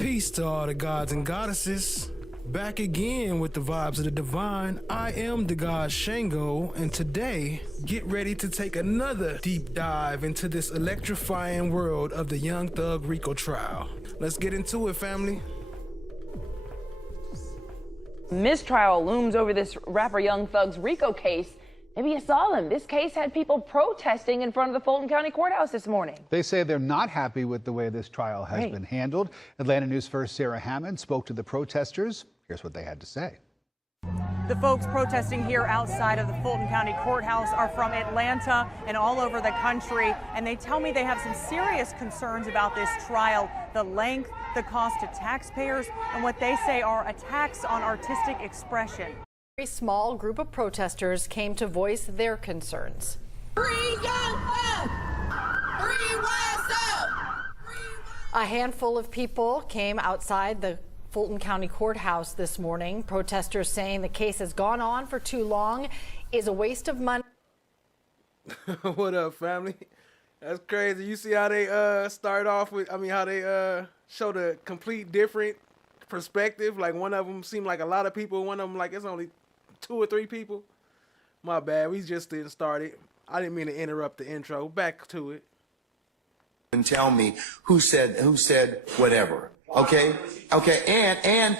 Peace to all the gods and goddesses. Back again with the vibes of the divine. I am the god Shango, and today, get ready to take another deep dive into this electrifying world of the Young Thug RICO trial. Let's get into it, family. Mistrial looms over this rapper Young Thug's RICO case. Maybe you saw them. This case had people protesting in front of the Fulton County Courthouse this morning. They say they're not happy with the way this trial has been handled. Atlanta News First Sarah Hammond spoke to the protesters. Here's what they had to say. The folks protesting here outside of the Fulton County Courthouse are from Atlanta and all over the country, and they tell me they have some serious concerns about this trial, the length, the cost to taxpayers, and what they say are attacks on artistic expression. A small group of protesters came to voice their concerns. Free Young Thug! Free YSL! A handful of people came outside the Fulton County Courthouse this morning. Protesters saying the case has gone on for too long, is a waste of money. What up, family? That's crazy. You see how they start off with, how they show the complete different perspective. Like one of them seemed like a lot of people. One of them like it's only 2 or 3 people. My bad. We just didn't start it. I didn't mean to interrupt the intro. Back to it. And tell me who said whatever. Okay. And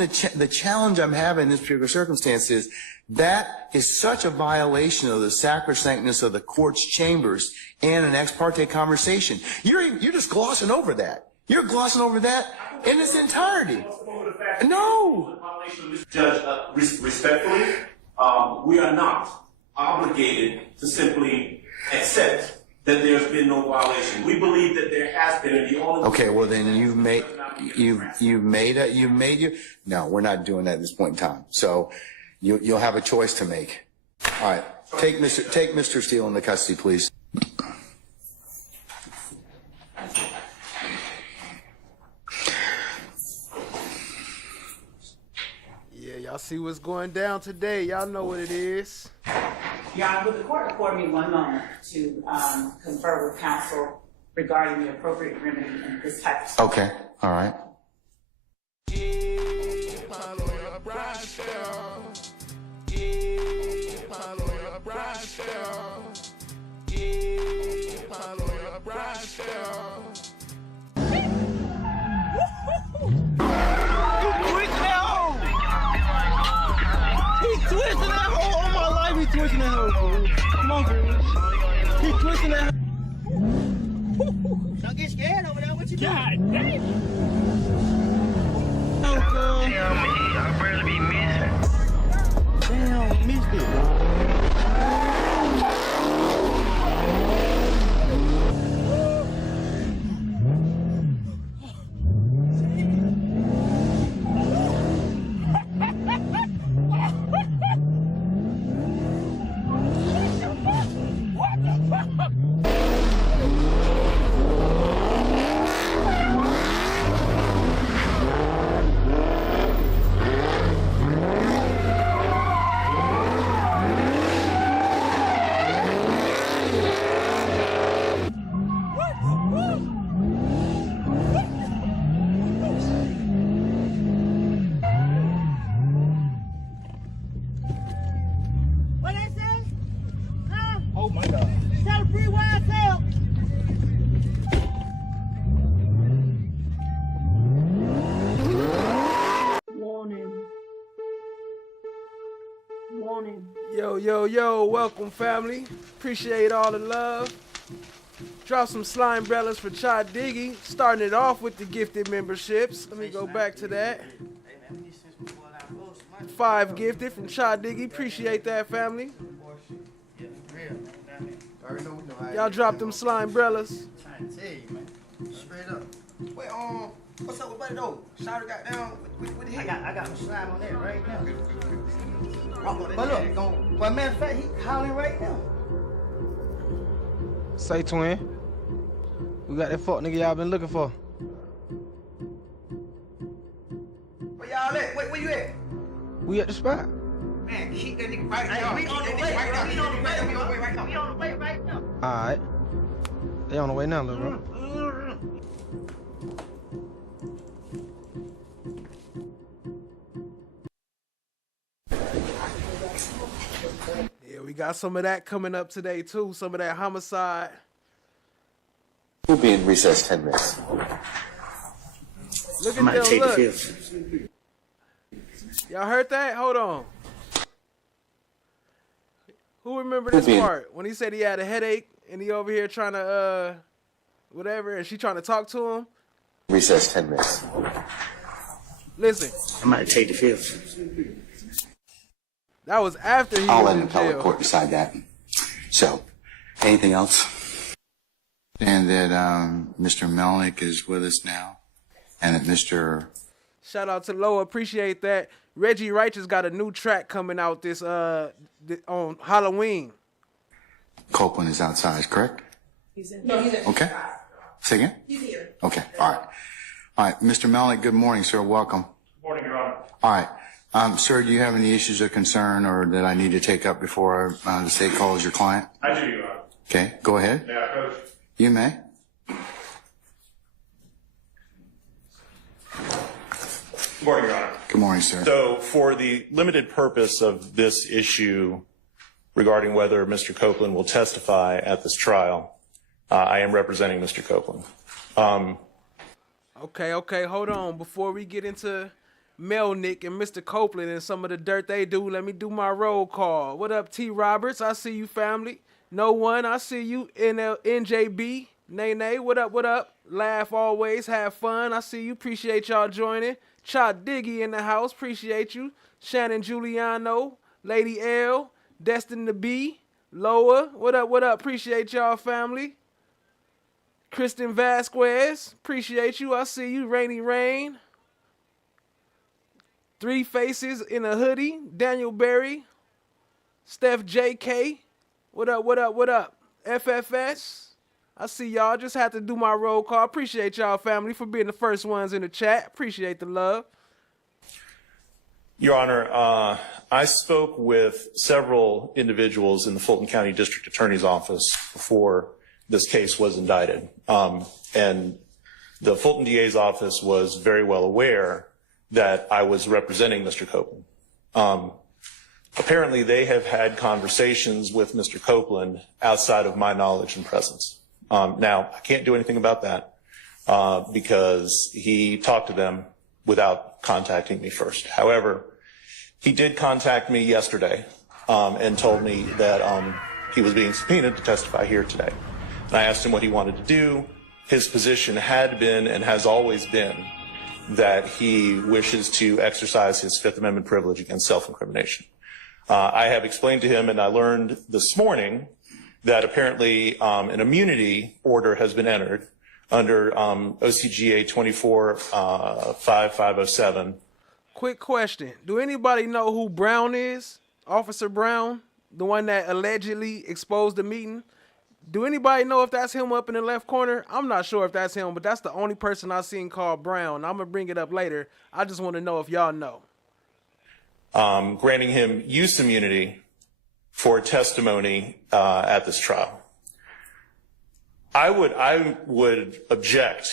the challenge I'm having in this particular circumstance is that is such a violation of the sacrosanctness of the court's chambers and an ex parte conversation. You're just glossing over that. You're glossing over that in its entirety. No. Judge, respectfully, we are not obligated to simply accept that there's been no violation. We believe that there has been, and the only. Okay, well then No, we're not doing that at this point in time. So you'll have a choice to make. All right, take Mr. Steele into custody, please. Y'all see what's going down today. Y'all know what it is. Your Honor, would the court afford me one moment to confer with counsel regarding the appropriate remedy in this type of situation? Okay, all right. Twisting that hole all my life. He twisting that hole. Come on, girl. He twisting that. Don't get scared over there. What you doing? God damn. Oh, girl. Damn, I barely be missing. Damn, missed it. Oh my God. Tell free YSL. Warning. Warning. Yo, welcome, family. Appreciate all the love. Drop some slime umbrellas for Chad Diggy. Starting it off with the gifted memberships. Let me go back to that. 5 gifted from Chad Diggy. Appreciate that, family. Y'all drop them slime umbrellas. Trying to tell you, man. Straight up. Wait, what's up with Buddy though? Shouter got down with the head. I got my slime on there right now. But look, well, matter of fact, he howling right now. Say, twin. We got that fuck nigga y'all been looking for. Where y'all at? Where you at? We at the spot. Man, keep that nigga right now. We on the way. We on the way right now. We on the way right now. Alright. They on the way now, little bro. We got some of that coming up today too. Some of that homicide. We'll be in recess 10 minutes. Look at them. Look. Y'all heard that? Hold on. Who remember this part when he said he had a headache and he over here trying to whatever, and she trying to talk to him? Recess 10 minutes. Listen. I might take the fifth. That was after he I'll was let in the appellate jail. court decide that. So, anything else? And that Mr. Melnick is with us now, and that Mr. Shout out to Loa, appreciate that. Reggie Righteous got a new track coming out this on Halloween. Copeland is outside, correct? He's in. No, he's in. Okay. Say again? He's here. Okay, all right. All right, Mr. Melnick, good morning, sir. Welcome. Good morning, Your Honor. All right. Sir, do you have any issues of concern or that I need to take up before the state calls your client? I do, Your Honor. Okay, go ahead. May I approach? You may. Good morning, Your Honor. Good morning, sir. So for the limited purpose of this issue regarding whether Mr. Copeland will testify at this trial, I am representing Mr. Copeland. Okay, hold on. Before we get into Melnick and Mr. Copeland and some of the dirt they do, let me do my roll call. What up, T. Roberts? I see you, family. No One, I see you. NJB, Nene, what up, what up? Laugh always, have fun. I see you. Appreciate y'all joining. Cha Diggy in the house, appreciate you. Shannon Giuliano, Lady L, Destin to Be, Loa, what up, what up? Appreciate y'all, family. Kristen Vasquez, appreciate you. I see you. Rainy Rain. Three Faces in a Hoodie, Daniel Berry, Steph JK, what up, what up, what up? FFS, I see y'all. Just had to do my roll call. Appreciate y'all, family, for being the first ones in the chat. Appreciate the love. Your Honor, I spoke with several individuals in the Fulton County District Attorney's Office before this case was indicted. And the Fulton DA's office was very well aware that I was representing Mr. Copeland. Apparently, they have had conversations with Mr. Copeland outside of my knowledge and presence. Now, I can't do anything about that because he talked to them without contacting me first. However, he did contact me yesterday and told me that he was being subpoenaed to testify here today. And I asked him what he wanted to do. His position had been and has always been that he wishes to exercise his Fifth Amendment privilege against self-incrimination. I have explained to him, and I learned this morning, that apparently an immunity order has been entered under OCGA 24-5507. Quick question. Do anybody know who Brown is? Officer Brown? The one that allegedly exposed the meeting? Do anybody know if that's him up in the left corner? I'm not sure if that's him, but that's the only person I've seen called Brown. I'm going to bring it up later. I just want to know if y'all know. Granting him use immunity for testimony at this trial. I would object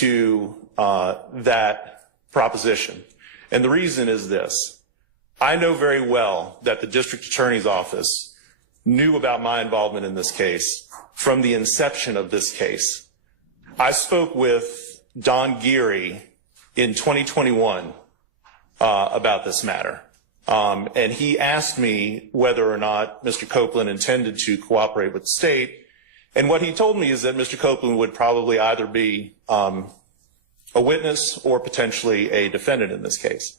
to that proposition. And the reason is this. I know very well that the district attorney's office knew about my involvement in this case from the inception of this case. I spoke with Don Geary in 2021 about this matter. And he asked me whether or not Mr. Copeland intended to cooperate with the state. And what he told me is that Mr. Copeland would probably either be a witness or potentially a defendant in this case.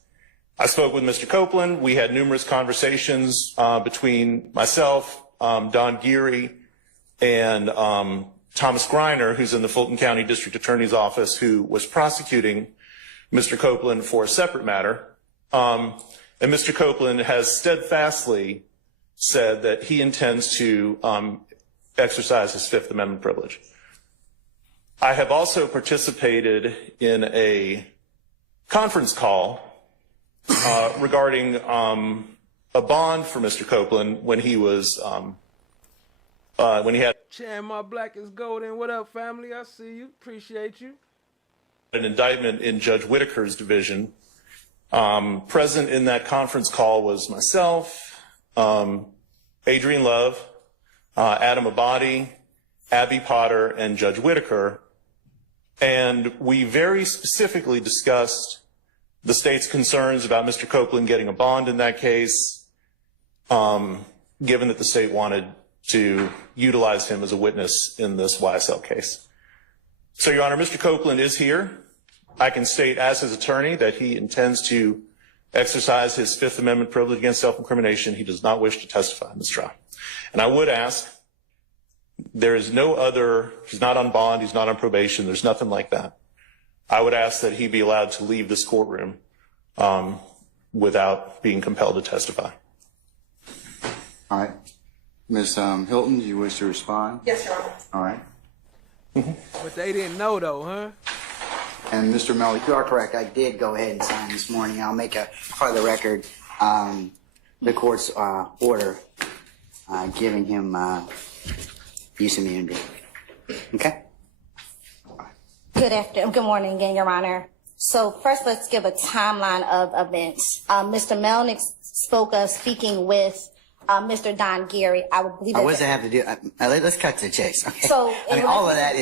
I spoke with Mr. Copeland. We had numerous conversations between myself, Don Geary, and Thomas Greiner, who's in the Fulton County District Attorney's Office, who was prosecuting Mr. Copeland for a separate matter. And Mr. Copeland has steadfastly said that he intends to exercise his Fifth Amendment privilege. I have also participated in a conference call regarding a bond for Mr. Copeland when he was when he had Chan, my black is golden. What up, family? I see you. Appreciate you. An indictment in Judge Whitaker's division. Present in that conference call was myself, Adrienne Love, Adam Abadi, Abby Potter, and Judge Whitaker. And we very specifically discussed the state's concerns about Mr. Copeland getting a bond in that case, given that the state wanted to utilize him as a witness in this YSL case. So, Your Honor, Mr. Copeland is here. I can state as his attorney that he intends to exercise his Fifth Amendment privilege against self-incrimination. He does not wish to testify in this trial. And I would ask, there is no other, he's not on bond, he's not on probation, there's nothing like that. I would ask that he be allowed to leave this courtroom without being compelled to testify. All right. Ms. Hilton, do you wish to respond? Yes, Your Honor. All right. But they didn't know though, huh? And Mr. Melnick, You are correct. I did go ahead and sign this morning. I'll make a part of the record the court's order giving him use of immunity. Okay? Good morning again, Your Honor. So first, let's give a timeline of events. Mr. Melnick spoke of speaking with Mr. Don Gary. I would believe. What does that have to do? Let's cut to the chase. Okay. So I mean, all of that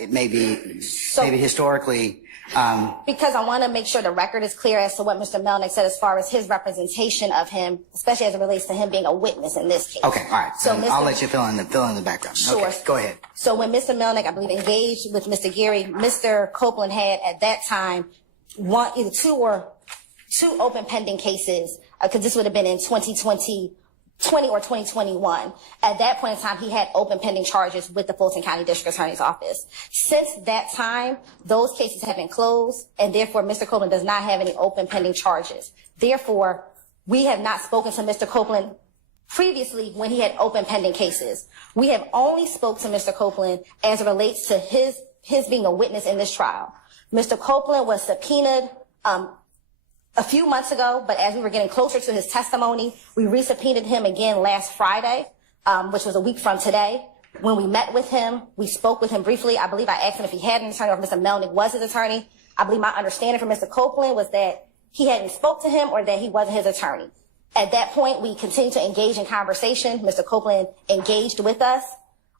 it may be maybe historically. Because I want to make sure the record is clear as to what Mr. Melnick said as far as his representation of him, especially as it relates to him being a witness in this case. Okay, all right. So I'll let you fill in the background. Sure. Okay, go ahead. So when Mr. Melnick, I believe, engaged with Mr. Gary, Mr. Copeland had at that time either two open pending cases, because this would have been in 2020 or 2021. At that point in time, he had open pending charges with the Fulton County District Attorney's Office. Since that time, those cases have been closed, and therefore Mr. Copeland does not have any open pending charges. Therefore, we have not spoken to Mr. Copeland previously when he had open pending cases. We have only spoke to Mr. Copeland as it relates to his being a witness in this trial. Mr. Copeland was subpoenaed a few months ago, but as we were getting closer to his testimony, we resubpoenaed him again last Friday, which was a week from today. When we met with him, we spoke with him briefly. I believe I asked him if he had an attorney or if Mr. Melnick was his attorney. I believe my understanding from Mr. Copeland was that he hadn't spoke to him or that he wasn't his attorney. At that point, we continued to engage in conversation. Mr. Copeland engaged with us.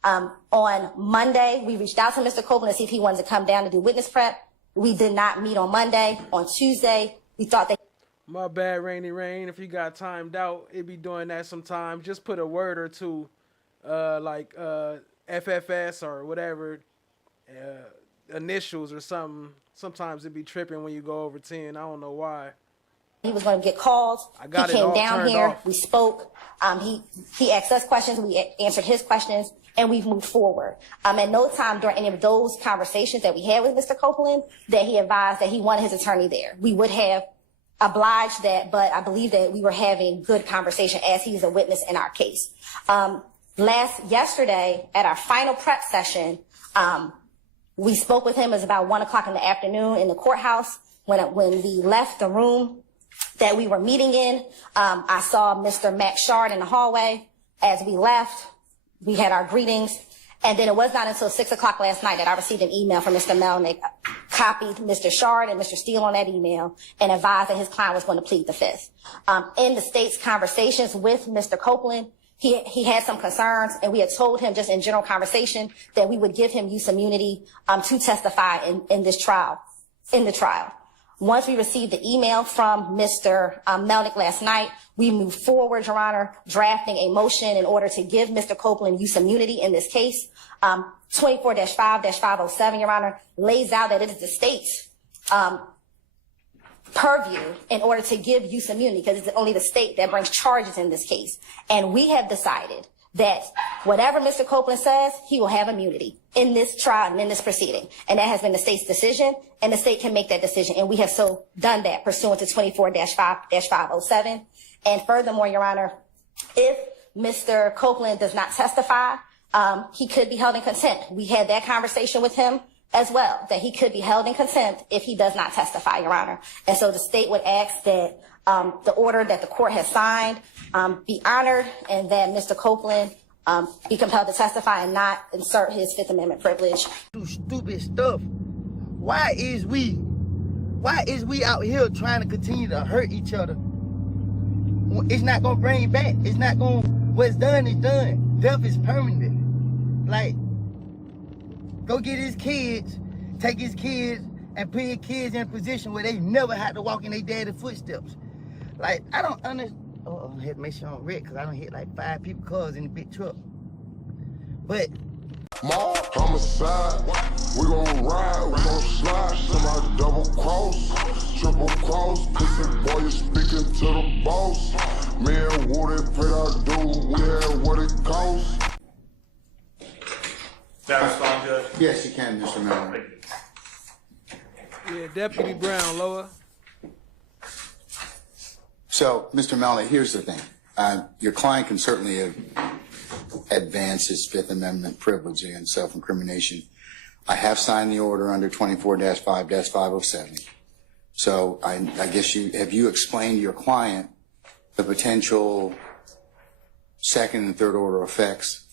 On Monday, we reached out to Mr. Copeland to see if he wanted to come down to do witness prep. We did not meet on Monday. On Tuesday, we thought that. My bad, Rainy Rain. If you got timed out, it be doing that sometimes. Just put a word or two, like FFS or whatever, initials or something. Sometimes it be tripping when you go over 10. I don't know why. He was going to get called. He came down here. We spoke. He asked us questions. We answered his questions, and we've moved forward. At no time during any of those conversations that we had with Mr. Copeland that he advised that he wanted his attorney there. We would have obliged that, but I believe that we were having good conversation as he's a witness in our case. Yesterday at our final prep session, we spoke with him. It was about 1 o'clock in the afternoon in the courthouse. When we left the room that we were meeting in, I saw Mr. Max Shard in the hallway. As we left, we had our greetings. And then it was not until 6 o'clock last night that I received an email from Mr. Melnick, copied Mr. Shard and Mr. Steele on that email, and advised that his client was going to plead the fifth. In the state's conversations with Mr. Copeland, he had some concerns, and we had told him just in general conversation that we would give him use immunity to testify in the trial. Once we received the email from Mr. Melnick last night, we moved forward, Your Honor, drafting a motion in order to give Mr. Copeland use immunity in this case. 24-5-507, Your Honor, lays out that it is the state's purview in order to give use immunity, because it's only the state that brings charges in this case. And we have decided that whatever Mr. Copeland says, he will have immunity in this trial and in this proceeding. And that has been the state's decision, and the state can make that decision. And we have so done that pursuant to 24-5-507. And furthermore, Your Honor, if Mr. Copeland does not testify, he could be held in contempt. We had that conversation with him as well, that he could be held in contempt if he does not testify, Your Honor. And so the state would ask that the order that the court has signed be honored, and that Mr. Copeland be compelled to testify and not insert his Fifth Amendment privilege. Do stupid stuff. Why is we out here trying to continue to hurt each other? It's not gonna bring back. It's not gonna What's done is done. Death is permanent. Like, go get his kids, take his kids, and put his kids in a position where they never had to walk in their daddy's footsteps. Like, I don't understand. Oh, I had to make sure I'm red because I don't hit like 5 people cars in the big truck. But More homicide, we gon' ride, we gon' slide, somebody double cross, triple cross, pussy boy, you speaking to the boss. Me and Woody paid our due, we had what it costs. That respond, Judge? Yes, you can, Mr. Miller. Yeah, Deputy Brown, lower. So, Mr. Melnick, here's the thing. Your client can certainly advance his Fifth Amendment privilege against self-incrimination. I have signed the order under 24-5-507. So I guess have you explained to your client the potential second and third order effects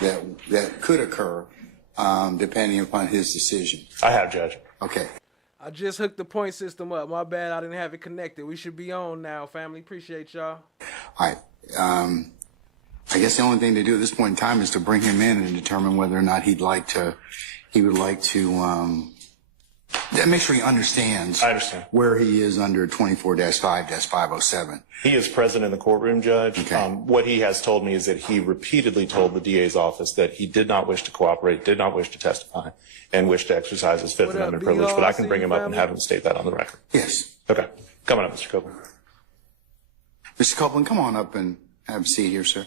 that could occur depending upon his decision? I have, Judge. Okay. I just hooked the point system up. My bad, I didn't have it connected. We should be on now, family. Appreciate y'all. All right. I guess the only thing to do at this point in time is to bring him in and determine whether or not he would like to make sure he understands. I understand. Where he is under 24-5-507. He is present in the courtroom, Judge. Okay. What he has told me is that he repeatedly told the DA's office that he did not wish to cooperate, did not wish to testify, and wished to exercise his Fifth Amendment privilege. But I can bring him up and have him state that on the record. Yes. Okay. Come on up, Mr. Copeland. Mr. Copeland, come on up and have a seat here, sir.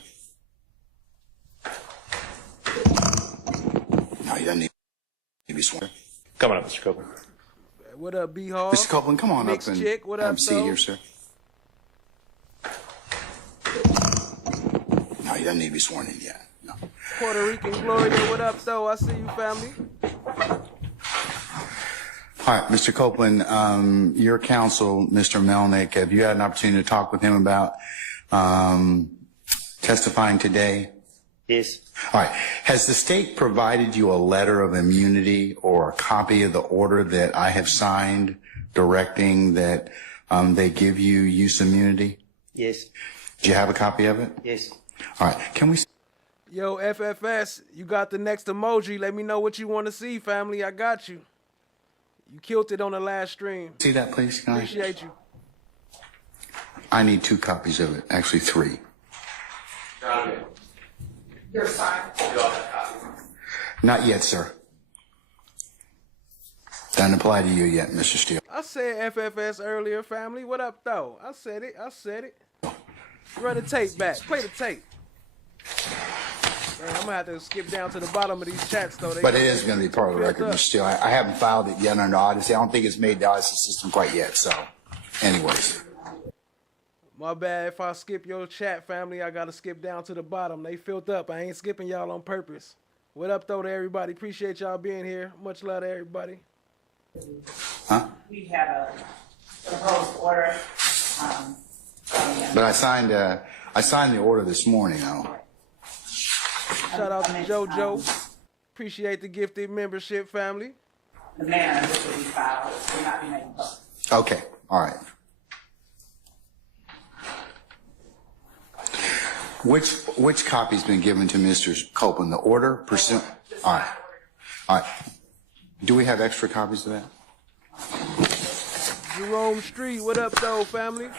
No, he doesn't need to be sworn. Come on up, Mr. Copeland. What up, B Hall? Mr. Copeland, come on Mixed up and chick. What have up, a seat though? here, sir. No, he doesn't need to be sworn in yet. No. Puerto Rican Gloria, what up, though? I see you, family. All right, Mr. Copeland, your counsel, Mr. Melnick, have you had an opportunity to talk with him about testifying today? yes, All right. Has the state provided you a letter of immunity or a copy of the order that I have signed directing that they give you use immunity? yes, Do you have a copy of it? yes. All right. Can we? Yo, FFS, you got the next emoji. Let me know what you want to see, family. I got you. You killed it on the last stream. See that, please? Can Appreciate you. I need 2 copies of it. Actually, 3. Your side. Not yet, sir. Doesn't apply to you yet, Mr. Steele. I said FFS earlier, family. What up, though? I said it. Run the tape back. Play the tape. Man, I'm going to have to skip down to the bottom of these chats, though. But it is going to be part of the record, Mr. Steele. I haven't filed it yet under Odyssey. I don't think it's made the Odyssey system quite yet. So, anyways. My bad if I skip your chat, family. I got to skip down to the bottom. They filled up. I ain't skipping y'all on purpose. What up, though, to everybody? Appreciate y'all being here. Much love to everybody. Huh? We have a proposed order. But I signed the order this morning, though. Shout out to JoJo. Appreciate the gifted membership, family. The manner in which it will be filed will not be made public. Okay. All right. Which copy's been given to Mr. Copeland? The order pursuant. All right. All right. Do we have extra copies of that? Jerome Street, what up, though, family?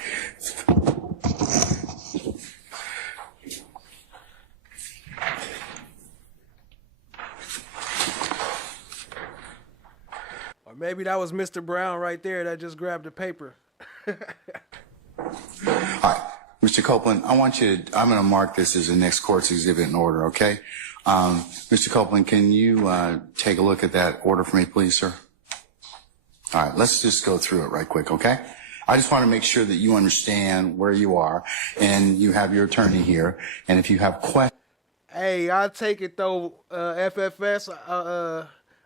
Or maybe that was Mr. Brown right there that just grabbed the paper. All right. Mr. Copeland, I'm going to mark this as the next court's exhibit in order, okay? Mr. Copeland, can you take a look at that order for me, please, sir? All right, let's just go through it right quick, okay? I just want to make sure that you understand where you are, and you have your attorney here, and if you have questions. Hey, I'll take it, though, FFS.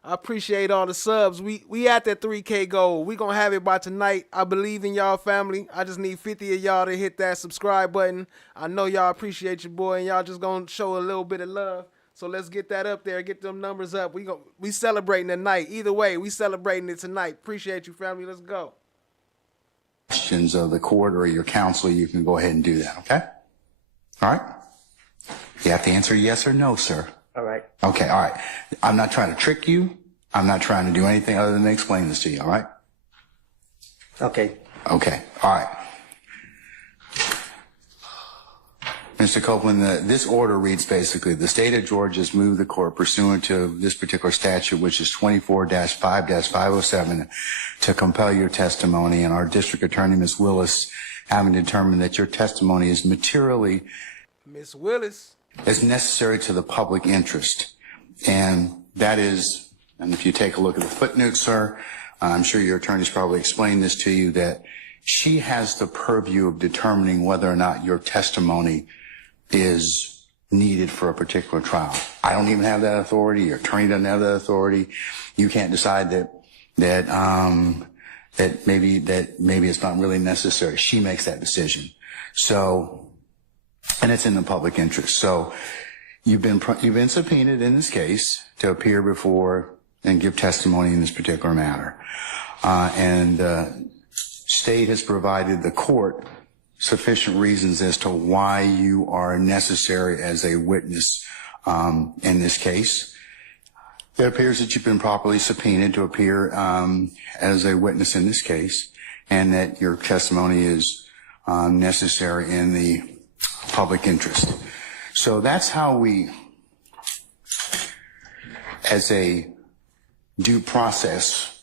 I appreciate all the subs. We at that 3K goal. We gonna have it by tonight. I believe in y'all, family. I just need 50 of y'all to hit that subscribe button. I know y'all appreciate your boy, and y'all just gonna show a little bit of love. So let's get that up there. Get them numbers up. We celebrating tonight. Either way, we celebrating it tonight. Appreciate you, family. Let's go. Questions of the court or your counsel, you can go ahead and do that, okay? All right? You have to answer yes or no, sir. All right. Okay, all right. I'm not trying to trick you. I'm not trying to do anything other than explain this to you, all right? Okay. Okay, all right. Mr. Copeland, this order reads basically, the state of Georgia has moved the court pursuant to this particular statute, which is 24-5-507, to compel your testimony, and our district attorney, Ms. Willis, having determined that your testimony is materially Miss Willis is necessary to the public interest. And that is, and if you take a look at the footnote, sir, I'm sure your attorney's probably explained this to you, that she has the purview of determining whether or not your testimony is needed for a particular trial. I don't even have that authority. Your attorney doesn't have that authority. You can't decide that maybe it's not really necessary. She makes that decision. So, and it's in the public interest. So, you've been subpoenaed in this case to appear before and give testimony in this particular matter, and state has provided the court sufficient reasons as to why you are necessary as a witness in this case. It appears that you've been properly subpoenaed to appear as a witness in this case, and that your testimony is necessary in the public interest. So that's how we, as a due process,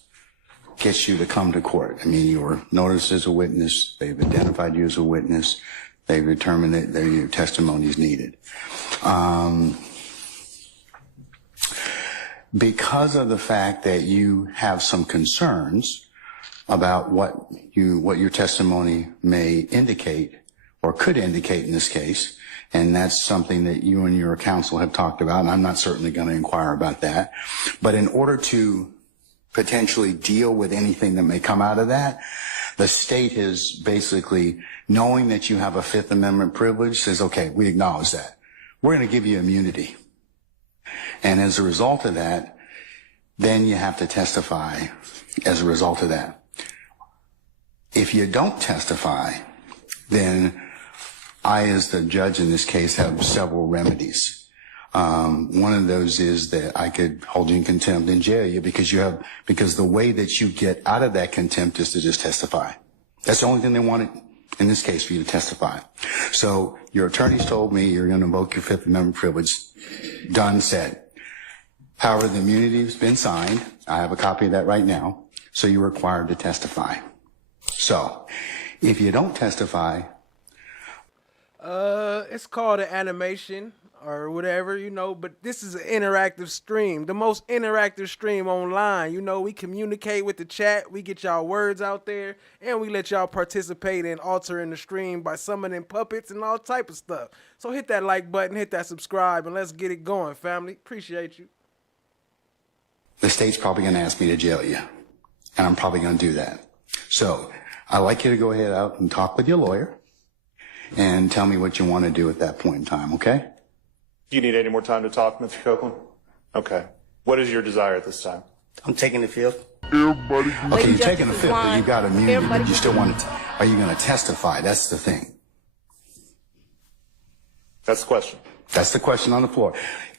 gets you to come to court. I mean, you were noticed as a witness. They've identified you as a witness. They've determined that your testimony is needed. Because of the fact that you have some concerns about what your testimony may indicate or could indicate in this case, and that's something that you and your counsel have talked about, and I'm not certainly going to inquire about that. But in order to potentially deal with anything that may come out of that, the state is basically, knowing that you have a Fifth Amendment privilege, says, okay, we acknowledge that. We're going to give you immunity. And as a result of that, then you have to testify as a result of that. If you don't testify, then I, as the judge in this case, have several remedies. One of those is that I could hold you in contempt and jail you because the way that you get out of that contempt is to just testify. That's the only thing they wanted in this case, for you to testify. So your attorneys told me you're going to invoke your Fifth Amendment privilege. Done, said. However, the immunity has been signed. I have a copy of that right now. So you're required to testify. So if you don't testify, it's called an animation or whatever, but this is an interactive stream, the most interactive stream online. We communicate with the chat, we get y'all words out there, and we let y'all participate in altering the stream by summoning puppets and all type of stuff. So hit that like button, hit that subscribe, and let's get it going, family. Appreciate you. the state's probably going to ask me to jail you, and I'm probably going to do that. So I'd like you to go ahead out and talk with your lawyer and tell me what you want to do at that point in time, okay? Do you need any more time to talk, Mr. Copeland? Okay. What is your desire at this time? I'm taking the fifth. Okay, you're taking the fifth, but you got immunity, but you still want to, are you going to testify? That's the thing. That's the question. That's the question on the floor.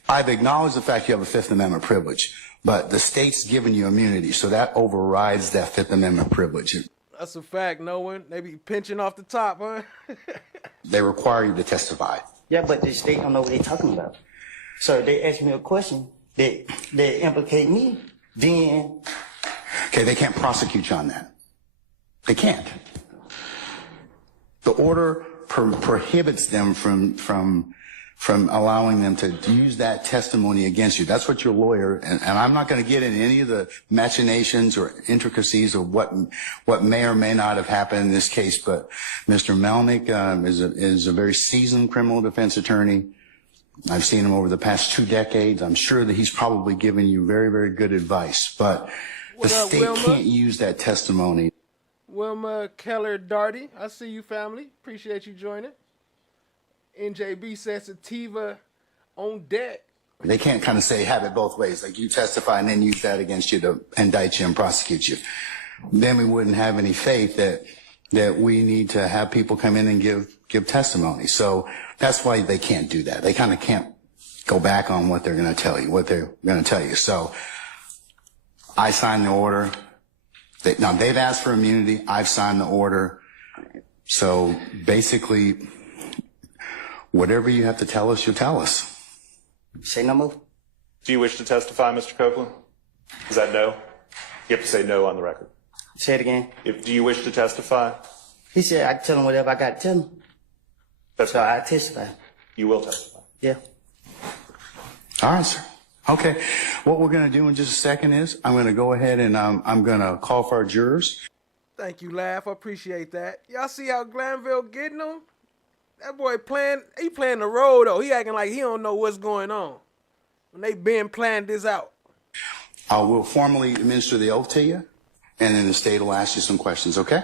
I've acknowledged the fact you have a Fifth Amendment privilege, but the state's given you immunity, so that overrides that Fifth Amendment privilege. That's a fact, no one. They be pinching off the top, huh? They require you to testify. Yeah, but the state don't know what they're talking about. So if they ask me a question that implicate me, then... Okay, they can't prosecute you on that. They can't. The order prohibits them from allowing them to use that testimony against you. That's what your lawyer, and I'm not going to get into any of the machinations or intricacies of what may or may not have happened in this case, but Mr. Melnick is a very seasoned criminal defense attorney. I've seen him over the past 2 decades. I'm sure that he's probably given you very, very good advice, but the state can't use that testimony. Wilma Keller Darty, I see you, family. Appreciate you joining. NJB Sensitiva on deck. They can't kind of say have it both ways, like you testify and then use that against you to indict you and prosecute you. Then we wouldn't have any faith that that we need to have people come in and give testimony. So that's why they can't do that. They kind of can't go back on what they're going to tell you, So I signed the order. Now they've asked for immunity. I've signed the order. So basically, whatever you have to tell us, you'll tell us. Say no more. Do you wish to testify, Mr. Copeland? Is that no? You have to say no on the record. Say it again. Do you wish to testify? He said I can tell him whatever I got to tell him. That's so I testify. You will testify. Yeah. All right, sir. Okay. What we're going to do in just a second is I'm going to go ahead and I'm going to call for our jurors. Thank you, Laugh. I appreciate that. Y'all see how Glanville getting them? That boy playing the role, though. He acting like he don't know what's going on. When they been planned this out. I will formally administer the oath to you, and then the state will ask you some questions, okay?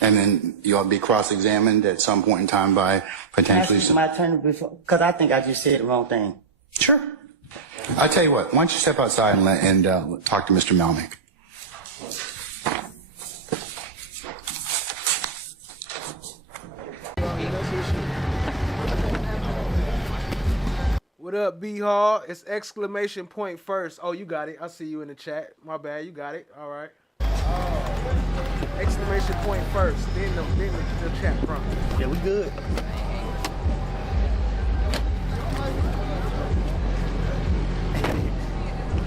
And then you'll be cross-examined at some point in time by potentially some... my attorney before, because I think I just said the wrong thing. Sure. I'll tell you what, why don't you step outside and talk to Mr. Melnick. What up, B Hall? It's exclamation point first. Oh, you got it. I see you in the chat. My bad. You got it. All right. Exclamation point first. Then the chat prompt. Yeah, we good.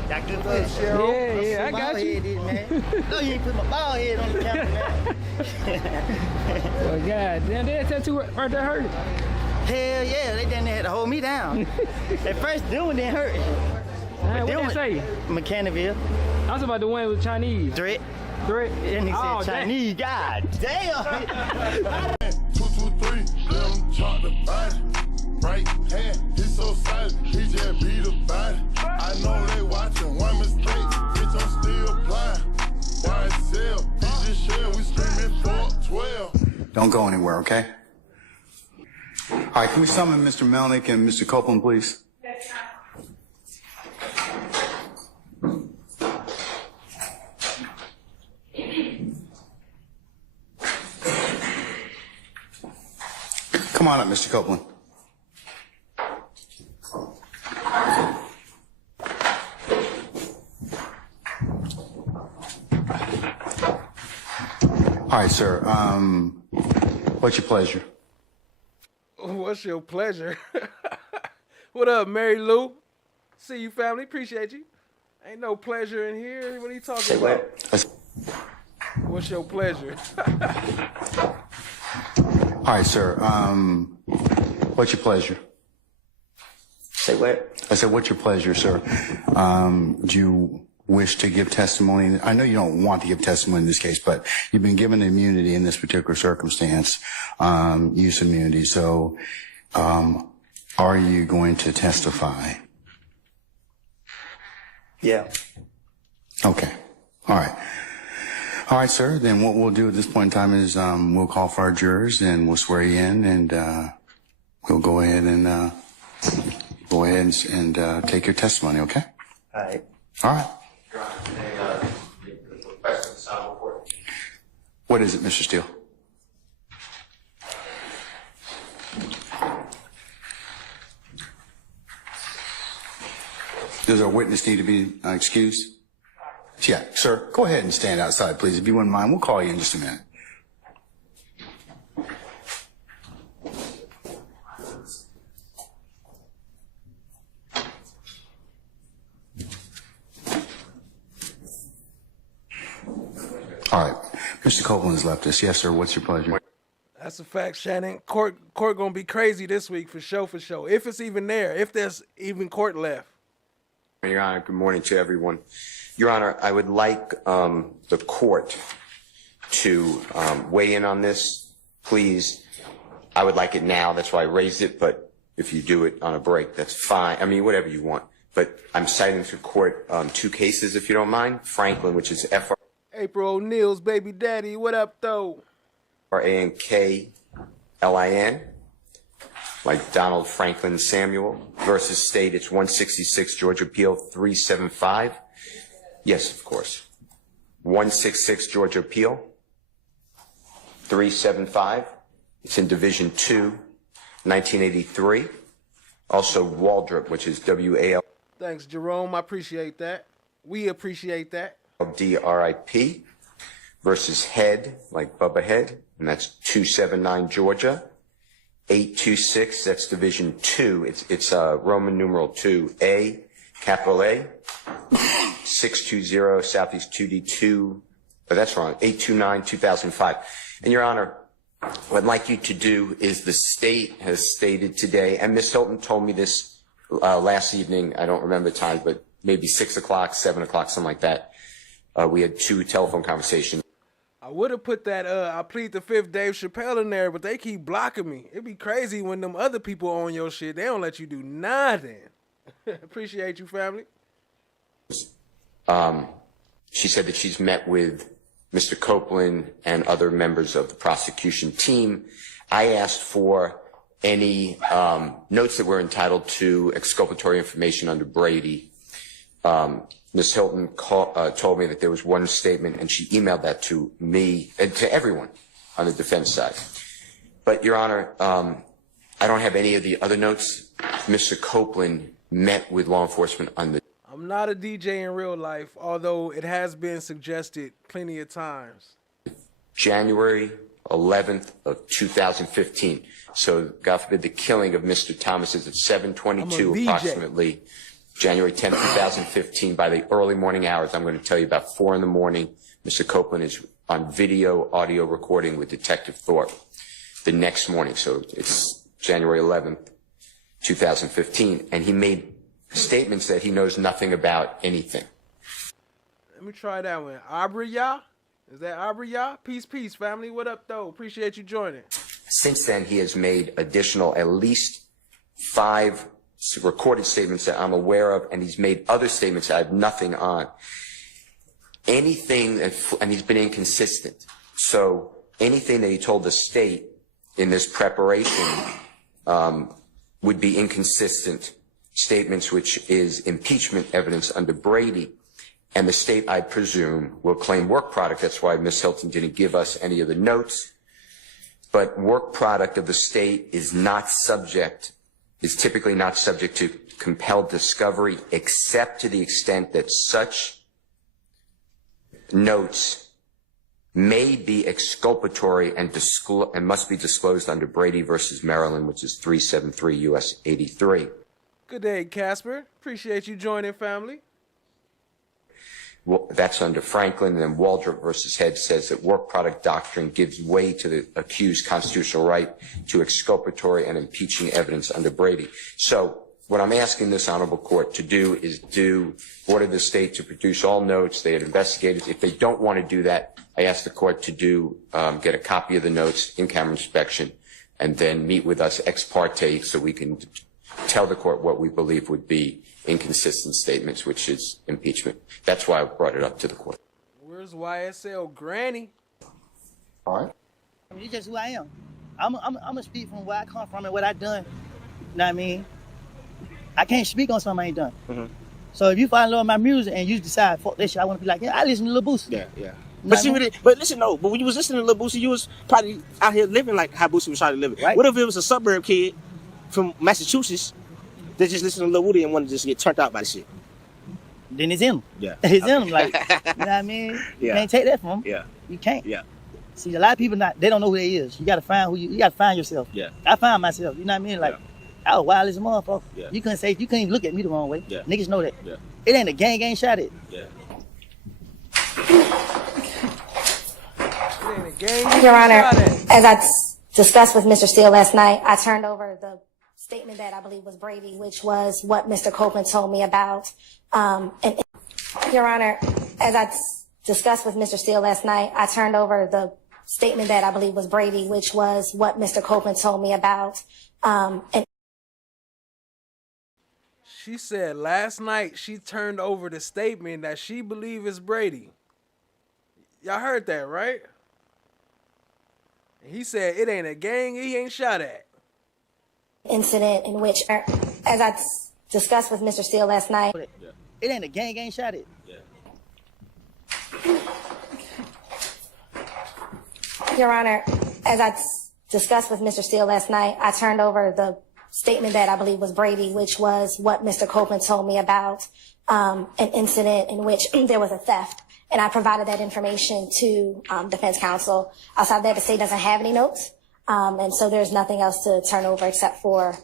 Got good What up, Cheryl? Yeah, I got you. Man. No, you ain't put my bald head on the camera, man. Oh, God. Damn, that tattoo right there hurt. Hell yeah, they didn't have to hold me down. At first, doing didn't hurt. What did they say? McCannaville. I was about the one with Chinese. Threat. And he said Chinese. God damn. 223, let him chop the body. Right hand, he's so silent, he just beat the body. I know they watching, one mistake, bitch, I'm still blind. YSL, he just shared, we streaming 412. Don't go anywhere, okay? All right, can we summon Mr. Melnick and Mr. Copeland, please? Come on up, Mr. Copeland. All right, sir. What's your pleasure? What's your pleasure? What up, Mary Lou? See you, family. Appreciate you. Ain't no pleasure in here. What are you talking about? What's your pleasure? All right, sir. What's your pleasure? Say what? I said, what's your pleasure, sir? Do you wish to give testimony? I know you don't want to give testimony in this case, but you've been given immunity in this particular circumstance, use immunity. So, are you going to testify? Yeah. Okay. All right. All right, sir. Then what we'll do at this point in time is we'll call for our jurors and we'll swear you in, and we'll go ahead and take your testimony. Okay. All right. All right. What is it, Mr. Steele? Does our witness need to be excused? Yeah, sir. Go ahead and stand outside, please, if you wouldn't mind. We'll call you in just a minute. All right. Mr. Copeland has left us. Yes, sir. What's your pleasure? That's a fact, Shannon. Court gonna be crazy this week for sure. If it's even there, if there's even court left. Your Honor, good morning to everyone. Your Honor, I would like the court to weigh in on this, please. I would like it now. That's why I raised it. But if you do it on a break, that's fine. I mean, whatever you want. But I'm citing to court two cases, if you don't mind. Franklin, which is April O'Neil's baby daddy. What up, though? FRANKLIN, like Donald Franklin Samuel, versus State. It's 166 Georgia Appeal 375. Yes, of course. 166 Georgia Appeal 375. It's in Division 2, 1983. Also Waldrop, which is WAL. Thanks, Jerome. I appreciate that. We appreciate that. DRIP versus Head, like Bubba Head, and that's 279 Georgia. 826, that's Division 2. It's Roman numeral 2A, capital A. 620 Southeast 2D2. Oh, that's wrong. 829 2005. And Your Honor, what I'd like you to do is the state has stated today, and Ms. Hilton told me this last evening. I don't remember the time, but maybe 6 o'clock, 7 o'clock, something like that. We had 2 telephone conversations. I would have put that I plead the fifth Dave Chappelle in there, but they keep blocking me. It'd be crazy when them other people on your shit, they don't let you do nothing. Appreciate you, family. She said that she's met with Mr. Copeland and other members of the prosecution team. I asked for any notes that were entitled to exculpatory information under Brady. Ms. Hilton told me that there was one statement, and she emailed that to me and to everyone on the defense side. But, Your Honor, I don't have any of the other notes. Mr. Copeland met with law enforcement on the... I'm not a DJ in real life, although it has been suggested plenty of times. January 11th of 2015. So, God forbid, the killing of Mr. Thomas is at 7:22 approximately. January 10th, 2015, by the early morning hours. I'm going to tell you about 4 in the morning. Mr. Copeland is on video, audio recording with Detective Thorpe the next morning. So it's January 11th, 2015. And he made statements that he knows nothing about anything. Let me try that one. Abriya? Is that Abriya? Peace, peace, family. What up, though? Appreciate you joining. Since then, he has made additional at least 5 recorded statements that I'm aware of, and he's made other statements that I have nothing on. Anything, and he's been inconsistent. So anything that he told the state in this preparation would be inconsistent statements, which is impeachment evidence under Brady. And the state, I presume, will claim work product. That's why Ms. Hilton didn't give us any of the notes. But work product of the state is typically not subject to compelled discovery, except to the extent that such notes may be exculpatory and must be disclosed under Brady versus Maryland, which is 373 U.S. 83. Good day, Casper. Appreciate you joining, family. Well, that's under Franklin, and then Waldrop versus Head says that work product doctrine gives way to the accused's constitutional right to exculpatory and impeaching evidence under Brady. So what I'm asking this honorable court to do is order the state to produce all notes. They had investigated. If they don't want to do that, I ask the court to get a copy of the notes, in-camera inspection, and then meet with us ex parte so we can tell the court what we believe would be inconsistent statements, which is impeachment. That's why I brought it up to the court. Where's YSL Granny? All right. I mean, it's just who I am. I'm gonna speak from where I come from and what I done. You know what I mean? I can't speak on something I ain't done. Mm-hmm. So if you fall in love with my music and you decide, fuck this shit, I want to be like, yeah, I listen to Lil Boosie. Yeah, yeah. But see, but listen, though, but when you was listening to Lil Boosie, you was probably out here living like how Boosie was trying to live it. Right. What if it was a suburb kid from Massachusetts that just listened to Lil Woody and wanted to just get turned out by the shit? Then it's him. Yeah. It's him, like, you know what I mean? You can't take that from him. Yeah. You can't. Yeah. See, a lot of people they don't know who they is. You gotta find you gotta find yourself. Yeah. I find myself, you know what I mean? Like, I was wild as a motherfucker. Yeah. You couldn't even look at me the wrong way. Yeah. Niggas know that. Yeah. It ain't a gang shot it. Yeah. Your Honor, as I discussed with Mr. Steele last night, I turned over the statement that I believe was Brady, which was what Mr. Copeland told me about. Your Honor, as I discussed with Mr. Steele last night, I turned over the statement that I believe was Brady, which was what Mr. Copeland told me about. She said last night she turned over the statement that she believe is Brady. Y'all heard that, right? He said it ain't a gang he ain't shot at. Incident in which, as I discussed with Mr. Steele last night. It ain't a gang shot it. Yeah. Your Honor, as I discussed with Mr. Steele last night, I turned over the statement that I believe was Brady, which was what Mr. Copeland told me about an incident in which there was a theft. And I provided that information to defense counsel. Outside that, the state doesn't have any notes. And so there's nothing else to turn over except for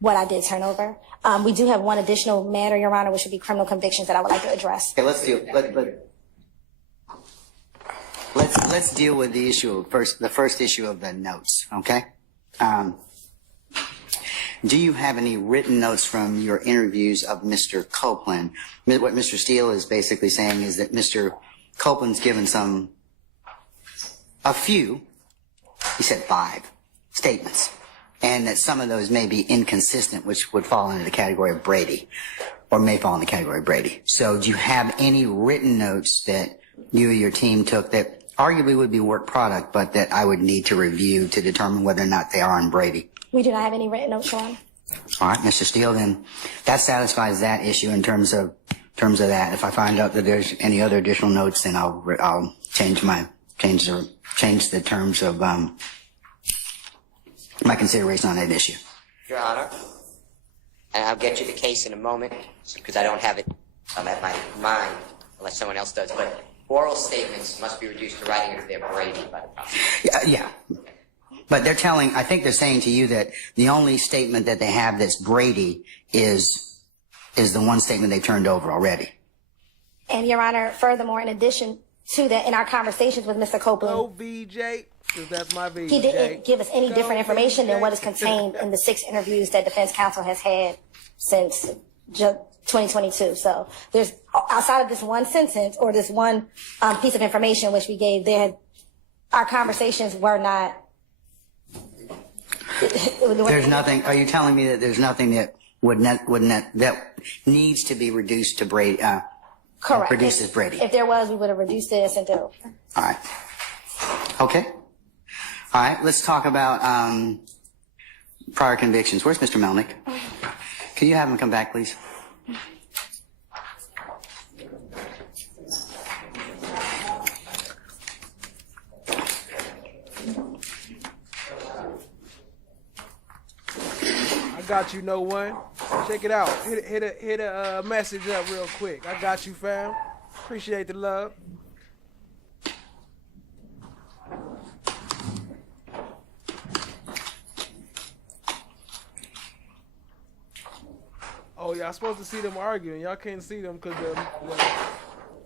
what I did turn over. We do have one additional matter, Your Honor, which would be criminal convictions that I would like to address. Okay, let's deal with the issue of the first issue of the notes, okay? Do you have any written notes from your interviews of Mr. Copeland? What Mr. Steele is basically saying is that Mr. Copeland's given a few, he said 5 statements, and that some of those may be inconsistent, which would fall into the category of Brady, or may fall in the category of Brady. So do you have any written notes that you or your team took that arguably would be work product, but that I would need to review to determine whether or not they are on Brady? We do not have any written notes, Your Honor. All right, Mr. Steele, then that satisfies that issue in terms of that. If I find out that there's any other additional notes, then I'll change the terms of my consideration on that issue. Your Honor, and I'll get you the case in a moment because I don't have it at my mind unless someone else does. But oral statements must be reduced to writing if they're Brady by the prosecutor. Yeah. But I think they're saying to you that the only statement that they have that's Brady is the one statement they turned over already. And Your Honor, furthermore, in addition to that, in our conversations with Mr. Copeland, No VJ, because that's my VJ. he didn't give us any different information than what is contained in the 6 interviews that defense counsel has had since 2022. So there's, outside of this one sentence or this one piece of information which we gave, our conversations were not. There's nothing. Are you telling me that there's nothing that that needs to be reduced to Brady? Correct. Reduced as Brady. If there was, we would have reduced it and sent it over. All right. Okay. All right. Let's talk about prior convictions. Where's Mr. Melnick? Can you have him come back, please? Got you, no one. Check it out. Hit a message up real quick. I got you, fam. Appreciate the love. Oh, y'all supposed to see them arguing. Y'all can't see them because the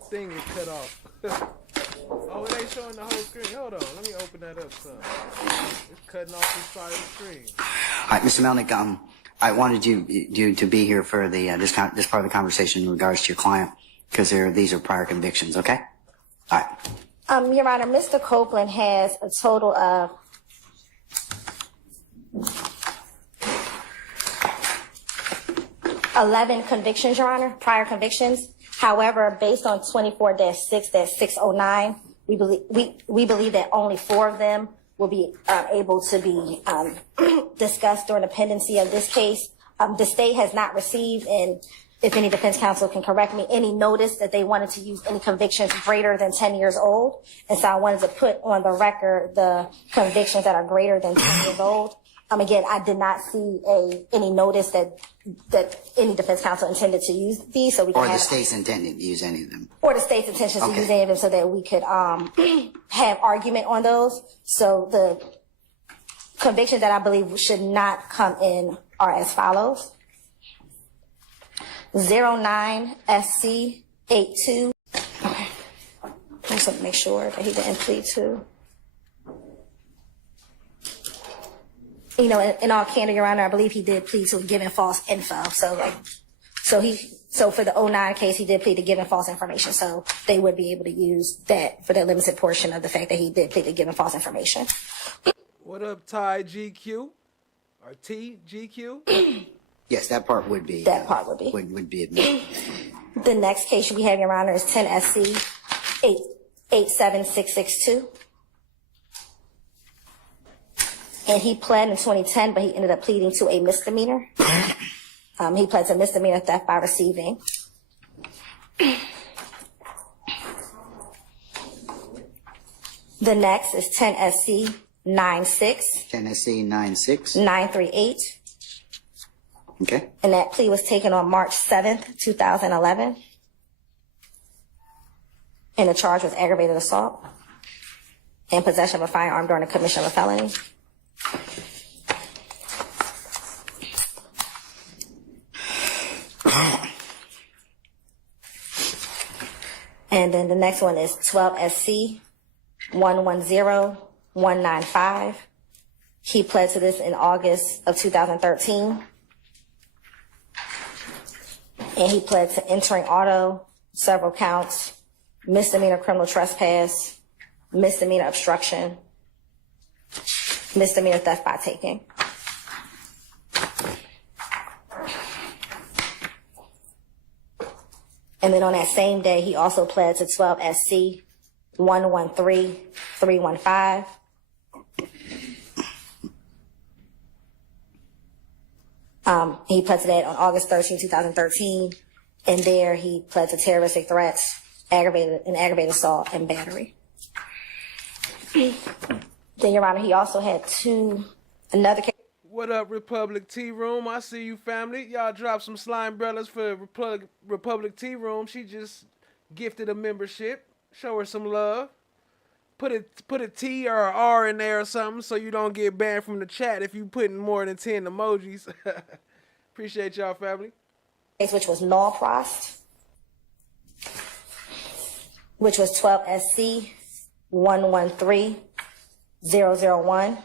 thing is cut off. Oh, it ain't showing the whole screen. Hold on. Let me open that up, son. It's cutting off this side of the screen. All right, Mr. Melnick, I wanted you to be here for the this part of the conversation in regards to your client because these are prior convictions. Okay. All right. Your Honor, Mr. Copeland has a total of 11 convictions, Your Honor, prior convictions. However, based on 24-6-609, we believe that only 4 of them will be able to be discussed during the pendency of this case. The state has not received, and if any defense counsel can correct me, any notice that they wanted to use any convictions greater than 10 years old. And so I wanted to put on the record the convictions that are greater than 10 years old. Again, I did not see any notice that any defense counsel intended to use these, so we can or the state's intending to use any of them. Or the state's intention to use any of them, so that we could have argument on those. So the convictions that I believe should not come in are as follows: 09SC82. Okay, just to make sure that he didn't plead to. You know, in all candor, Your Honor, I believe he did plead to giving false info. So for the 09 case, he did plead to giving false information. So they would be able to use that for the limited portion of the fact that he did plead to giving false information. What up, Ty GQ? Or T GQ? Yes, that part would be. That part would be. Would be admitted. The next case we have, Your Honor, is 10SC 87662. And he pled in 2010, but he ended up pleading to a misdemeanor. He pled to misdemeanor theft by receiving. The next is 10 SC 96. 10 SC 96. 938. Okay. And that plea was taken on March 7th, 2011. And the charge was aggravated assault and possession of a firearm during the commission of a felony. And then the next one is 12 SC 110195. He pled to this in August of 2013. And he pled to entering auto, several counts, misdemeanor criminal trespass, misdemeanor obstruction, misdemeanor theft by taking. And then on that same day, he also pled to 12 SC 113315. He pled to that on August 13, 2013. And there he pled to terroristic threats, aggravated assault, and battery. Then, Your Honor, he also had another case. What up, Republic Tea Room? I see you, family. Y'all drop some slime brothers for Republic Tea Room. She just gifted a membership. Show her some love. Put a T or an R in there or something so you don't get banned from the chat if you putting more than 10 emojis. Appreciate y'all, family. Which was null prost, which was 12 SC 113001.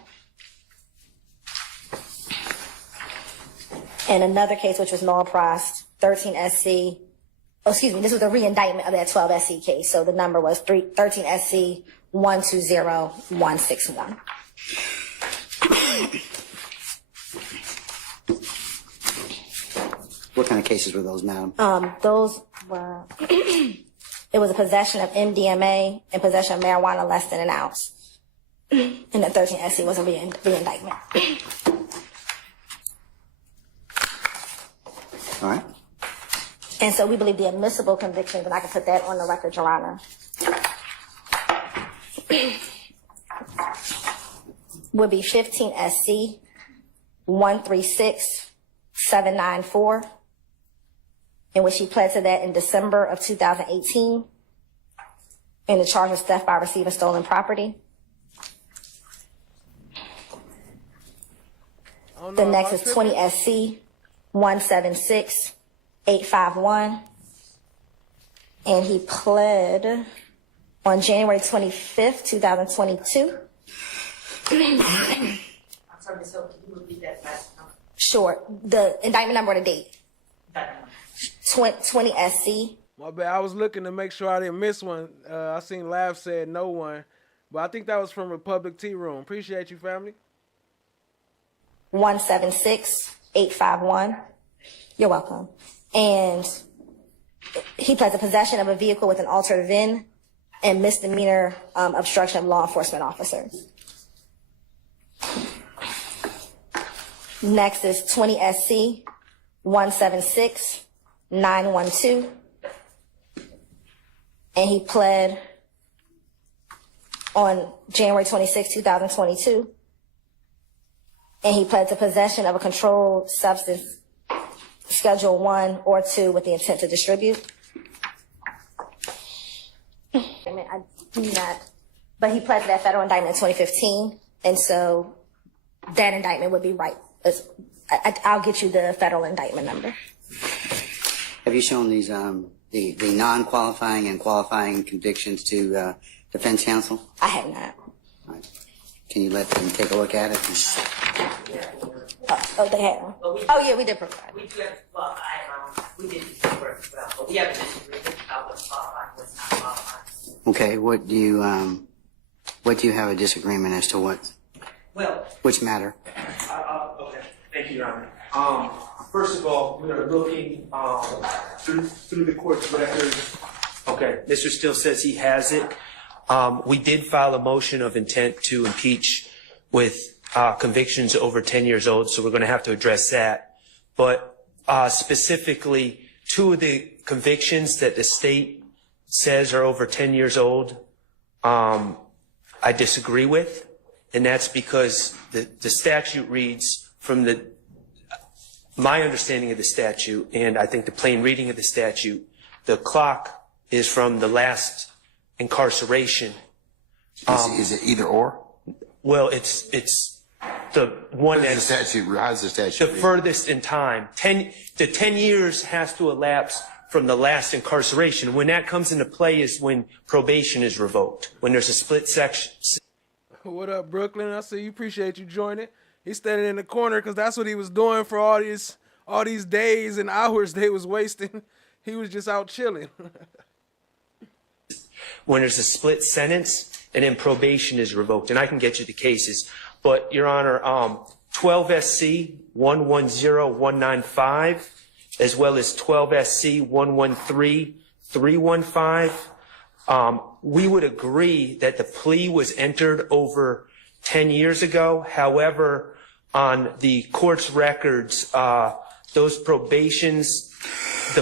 And another case which was null prost, 13 SC, this was a re-indictment of that 12 SC case. So the number was 13 SC 120161. What kind of cases were those, madam? Those were, it was a possession of MDMA and possession of marijuana less than an ounce. And the 13 SC was a re-indictment. All right. And so we believe the admissible convictions, and I can put that on the record, Your Honor, would be 15 SC 136794, in which he pled to that in December of 2018, in the charge of theft by receiving stolen property. The next is 20 SC 176851, and he pled on January 25th, 2022. I'm sorry, Ms. Hill, can you repeat that last number? Sure. The indictment number or the date? 20 SC. My bad. I was looking to make sure I didn't miss one. I seen Lav said no one, but I think that was from Republic Tea Room. Appreciate you, family. 176851. You're welcome. And he pled to possession of a vehicle with an altered VIN and misdemeanor obstruction of law enforcement officers. Next is 20 SC 176912. And he pled on January 26, 2022. And he pled to possession of a controlled substance, Schedule 1 or 2, with the intent to distribute. I do not, but he pled to that federal indictment in 2015, and so that indictment would be right. I'll get you the federal indictment number. Have you shown these the non-qualifying and qualifying convictions to defense counsel? I have not. All right. Can you let them take a look at it? Oh, they have. Oh, yeah, we did provide. We do have, well, we did work as well, but we have a disagreement about what's qualifying, what's not qualifying. Okay, what do you have a disagreement as to what? Well, which matter? Okay, thank you, Your Honor. First of all, we are looking through the court's records. Okay, Mr. Steele says he has it. We did file a motion of intent to impeach with convictions over 10 years old, so we're going to have to address that. But specifically, two of the convictions that the state says are over 10 years old, I disagree with, and that's because the statute reads from my understanding of the statute, and I think the plain reading of the statute, the clock is from the last incarceration. Is it either or? Well, it's the one that's how's the statute the furthest in time. The 10 years has to elapse from the last incarceration. When that comes into play is when probation is revoked, when there's a split section. What up, Brooklyn? I see you. Appreciate you joining. He's standing in the corner because that's what he was doing for all these days and hours they was wasting. He was just out chilling. When there's a split sentence and then probation is revoked, and I can get you the cases. But, Your Honor, 12 SC 110195, as well as 12 SC 113315, we would agree that the plea was entered over 10 years ago. However, on the court's records, the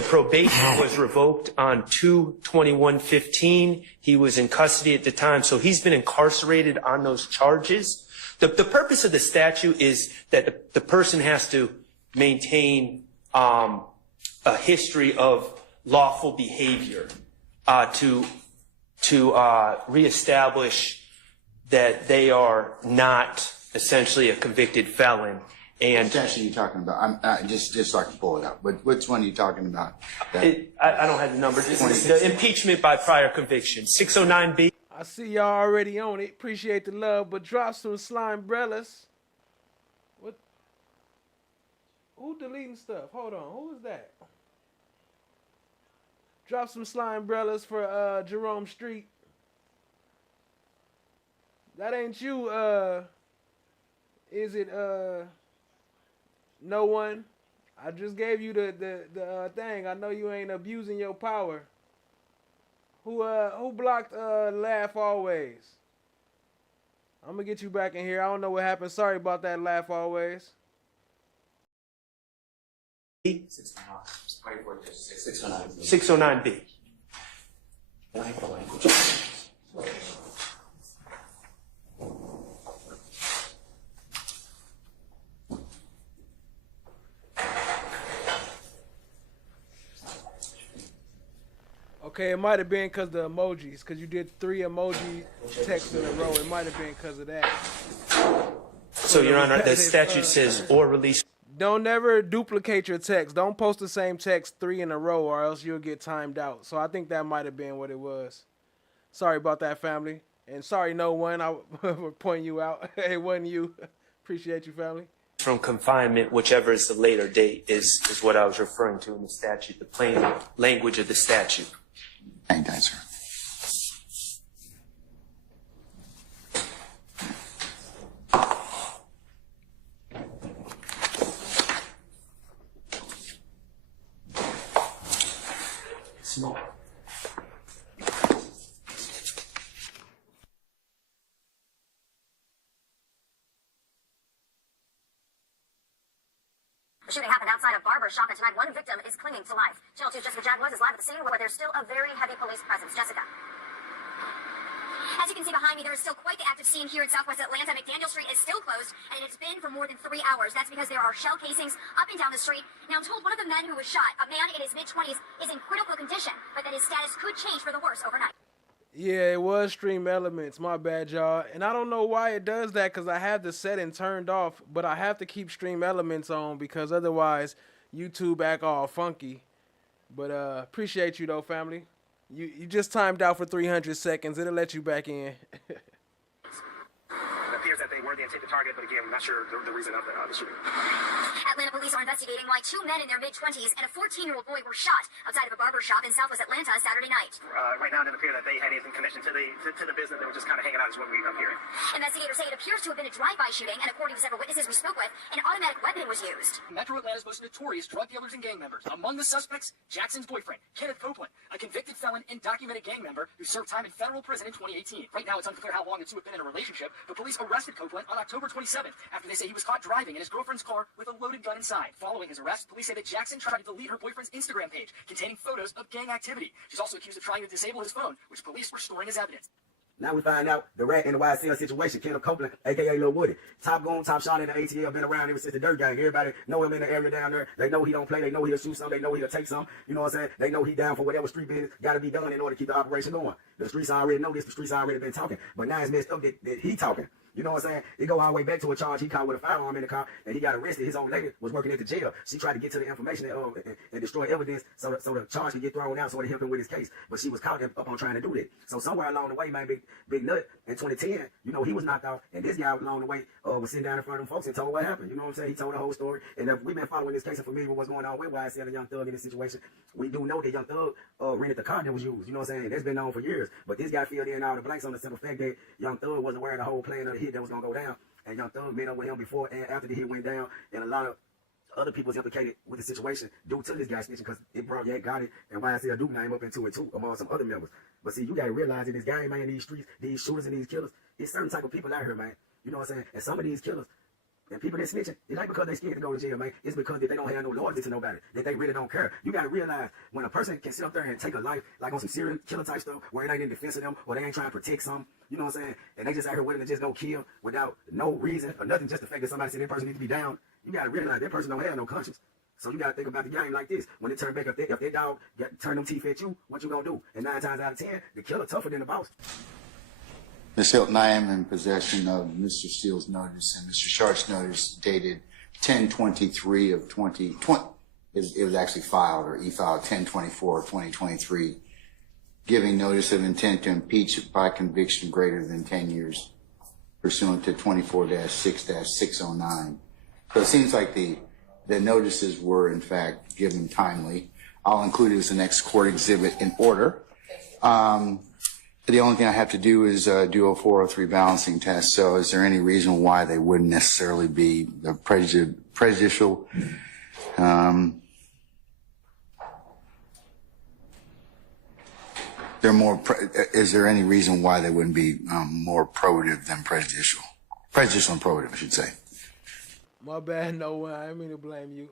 probation was revoked on 2/21/15. He was in custody at the time, so he's been incarcerated on those charges. The purpose of the statute is that the person has to maintain a history of lawful behavior to reestablish that they are not essentially a convicted felon. And what statute are you talking about? I'm just so I can pull it up. But which one are you talking about? I don't have the number. It's the impeachment by prior conviction, 609B. I see y'all already on it. Appreciate the love, but drop some slime umbrellas. What? Who deleting stuff? Hold on. Who is that? Drop some slime umbrellas for Jerome Street. That ain't you, is it no one? I just gave you the thing. I know you ain't abusing your power. Who blocked Laugh Always? I'm gonna get you back in here. I don't know what happened. Sorry about that, Laugh Always. 609B. Okay, it might have been because the emojis, because you did 3 emoji texts in a row. It might have been because of that. So, Your Honor, the statute says or release. Don't never duplicate your text. Don't post the same text 3 in a row or else you'll get timed out. So I think that might have been what it was. Sorry about that, family. And sorry, no one. I for pointing you out. It wasn't you. Appreciate you, family. From confinement, whichever is the later date, is what I was referring to in the statute, the plain language of the statute. Ain't that, sir? Small. The shooting happened outside a barber shop, and tonight one victim is clinging to life. Channel 2's Jessica Jaguars is live at the scene where there's still a very heavy police presence. Jessica. As you can see behind me, there is still quite the active scene here in southwest Atlanta. McDaniel Street is still closed, and it's been for more than 3 hours. That's because there are shell casings up and down the street. Now, I'm told one of the men who was shot, a man in his mid-20s, is in critical condition, but that his status could change for the worse overnight. Yeah, it was Stream Elements. My bad, y'all. And I don't know why it does that because I have the setting turned off, but I have to keep Stream Elements on because otherwise YouTube act all funky. But appreciate you though, family. You just timed out for 300 seconds. It'll let you back in. It appears that they were the intended target, but again, I'm not sure the reason of the shooting. Atlanta police are investigating why 2 men in their mid-20s and a 14-year-old boy were shot outside of a barber shop in southwest Atlanta Saturday night. Right now, it didn't appear that they had anything connection to the business. They were just kind of hanging out is what we're hearing. Investigators say it appears to have been a drive-by shooting, and according to several witnesses we spoke with, an automatic weapon was used. Metro Atlanta's most notorious drug dealers and gang members. Among the suspects, Jackson's boyfriend, Kenneth Copeland, a convicted felon and documented gang member who served time in federal prison in 2018. Right now, it's unclear how long the two have been in a relationship, but police arrested Copeland on October 27th after they say he was caught driving in his girlfriend's car with a loaded gun inside. Following his arrest, police say that Jackson tried to delete her boyfriend's Instagram page containing photos of gang activity. She's also accused of trying to disable his phone, which police were storing as evidence. Now we find out the rat in the YSL situation, Kenneth Copeland, a.k.a. Lil Woody. Top goon, top shot in the ATL, been around ever since the dirt gang. Everybody know him in the area down there. They know he don't play. They know he'll shoot some. They know he'll take some. You know what I'm saying? They know he down for whatever street business got to be done in order to keep the operation going. The streets already know this. The streets already been talking. But now it's messed up that he talking. You know what I'm saying? It go all the way back to a charge he caught with a firearm in the car, and he got arrested. His old lady was working at the jail. She tried to get to the information and destroy evidence so the charge could get thrown out so it helped him with his case. But she was caught up on trying to do that. So somewhere along the way, man, Big Nut in 2010, you know, he was knocked out, and this guy along the way was sitting down in front of them folks and told what happened. You know what I'm saying? He told the whole story. And we've been following this case and familiar with what's going on with YSL and Young Thug in this situation. We do know that Young Thug rented the car that was used. You know what I'm saying? That's been known for years. But this guy filled in all the blanks on the simple fact that Young Thug wasn't aware of the whole plan of the hit that was going to go down. And Young Thug met up with him before and after the hit went down, and a lot of other people was implicated with the situation due to this guy's snitching because it brought Yak Gotti and YSL Duke name up into it too, among some other members. But see, you got to realize in this game, man, these streets, these shooters and these killers, it's certain type of people out here, man. You know what I'm saying? And some of these killers and people that snitching, it ain't because they scared to go to jail, man. It's because they don't have no loyalty to nobody, that they really don't care. You got to realize when a person can sit up there and take a life, like on some serial killer type stuff, where it ain't in defense of them, or they ain't trying to protect something, you know what I'm saying? And they just out here willing to just go kill without no reason or nothing, just the fact that somebody said that person needs to be down. You got to realize that person don't have no conscience. So you got to think about the game like this. When it turn back, if that dog turn them teeth at you, what you gonna do? And 9 times out of 10, the killer tougher than the boss. Ms. Hilton, I am in possession of Mr. Steele's notice and Mr. Sharp's notice dated 10/23 of 2020. It was actually filed, or e-filed 10/24 of 2023, giving notice of intent to impeach by conviction greater than 10 years pursuant to 24-6-609. So it seems like the notices were, in fact, given timely. I'll include it as the next court exhibit in order. The only thing I have to do is do a 403 balancing test. So is there any reason why they wouldn't necessarily be prejudicial? Is there any reason why they wouldn't be more probative than prejudicial? Prejudicial and probative, I should say. My bad, no, I didn't mean to blame you.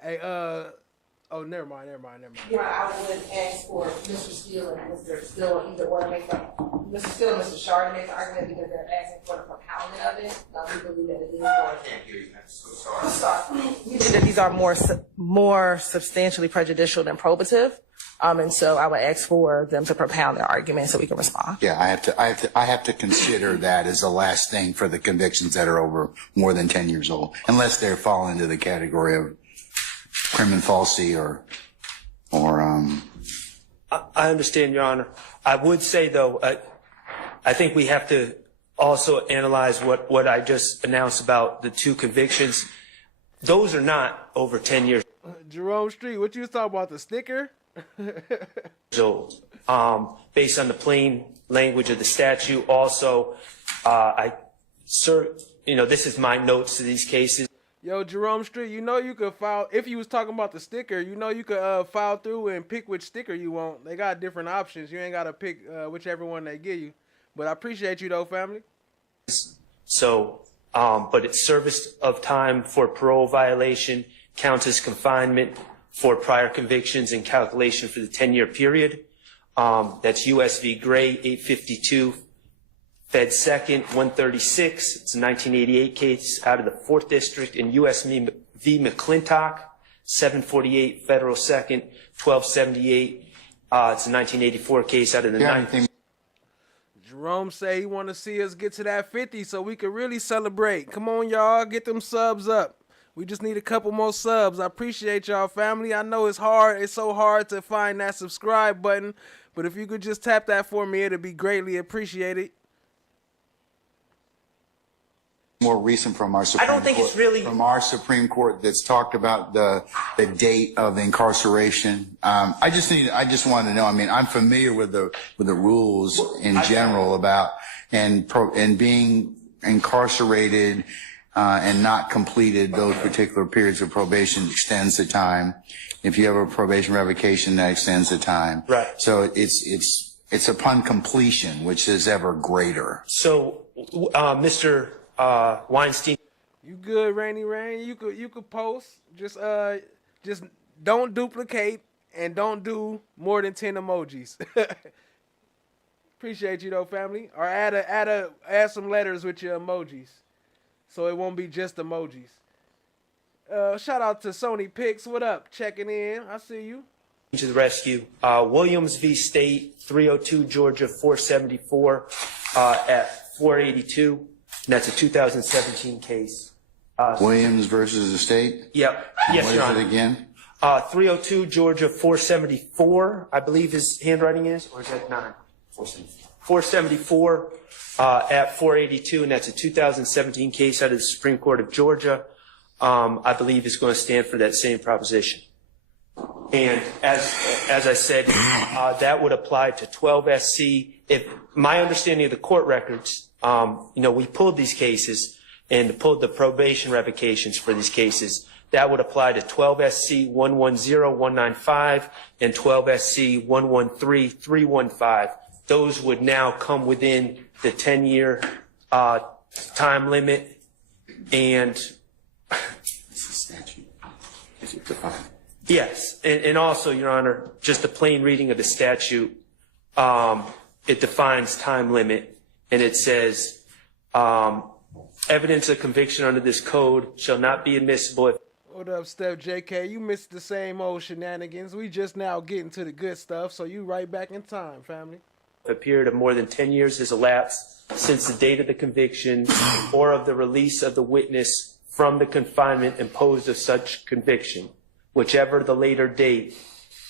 Hey, oh, never mind. Yeah, I would ask for Mr. Steele and Mr. Steele either or to make Mr. Steele and Mr. Shard to make the argument because they're asking for the propounding of it. We believe that it is We believe that these are more substantially prejudicial than probative. And so I would ask for them to propound their argument so we can respond. Yeah, I have to consider that as the last thing for the convictions that are over more than 10 years old, unless they fall into the category of criminal falsity or I understand, Your Honor. I would say, though, I think we have to also analyze what I just announced about the 2 convictions. Those are not over 10 years Jerome Street, what you was talking about, the sticker? old. Based on the plain language of the statute, also, this is my notes to these cases. Yo, Jerome Street, you know you could file, if you was talking about the sticker, you know you could file through and pick which sticker you want. They got different options. You ain't got to pick whichever one they give you. But I appreciate you, though, family. So, but it's service of time for parole violation, counts as confinement for prior convictions and calculation for the 10-year period. That's U.S. v. Gray, 852. Fed 2nd, 136. It's a 1988 case out of the 4th District. In U.S. v. McClintock, 748 Federal 2nd, 1278. It's a 1984 case out of the 9th. Jerome say he want to see us get to that 50 so we can really celebrate. Come on, y'all. Get them subs up. We just need a couple more subs. I appreciate y'all, family. I know it's hard. It's so hard to find that subscribe button. But if you could just tap that for me, it'd be greatly appreciated. More recent from our Supreme Court. From our Supreme Court that's talked about the date of incarceration. I just want to know. I mean, I'm familiar with the rules in general about and being incarcerated and not completed those particular periods of probation extends the time. If you have a probation revocation, that extends the time. Right. So it's upon completion, which is ever greater. So, Mr. Weinstein. You good, Rainy Rain? You could post. Just don't duplicate and don't do more than 10 emojis. Appreciate you though, family. Or add some letters with your emojis, so it won't be just emojis. Shout out to Sony Picks. What up? Checking in. I see you. To the rescue. Williams v. State, 302 Georgia 474 at 482. And that's a 2017 case. Williams versus the state? Yep. Yes, What Your is Honor. it again? 302 Georgia 474, I believe his handwriting is, or is that 9? 474 at 482, and that's a 2017 case out of the Supreme Court of Georgia. I believe is going to stand for that same proposition. And as I said, that would apply to 12 SC. If my understanding of the court records, we pulled these cases and pulled the probation revocations for these cases. That would apply to 12 SC 110195 and 12 SC 113315. Those would now come within the 10-year time limit. And It's a statute. Is it defined? yes, and also, Your Honor, just a plain reading of the statute, it defines time limit, and it says, evidence of conviction under this code shall not be admissible if What up, Steph JK? You missed the same old shenanigans. We just now getting to the good stuff, so you right back in time, family. a period of more than 10 years has elapsed since the date of the conviction or of the release of the witness from the confinement imposed of such conviction, whichever the later date,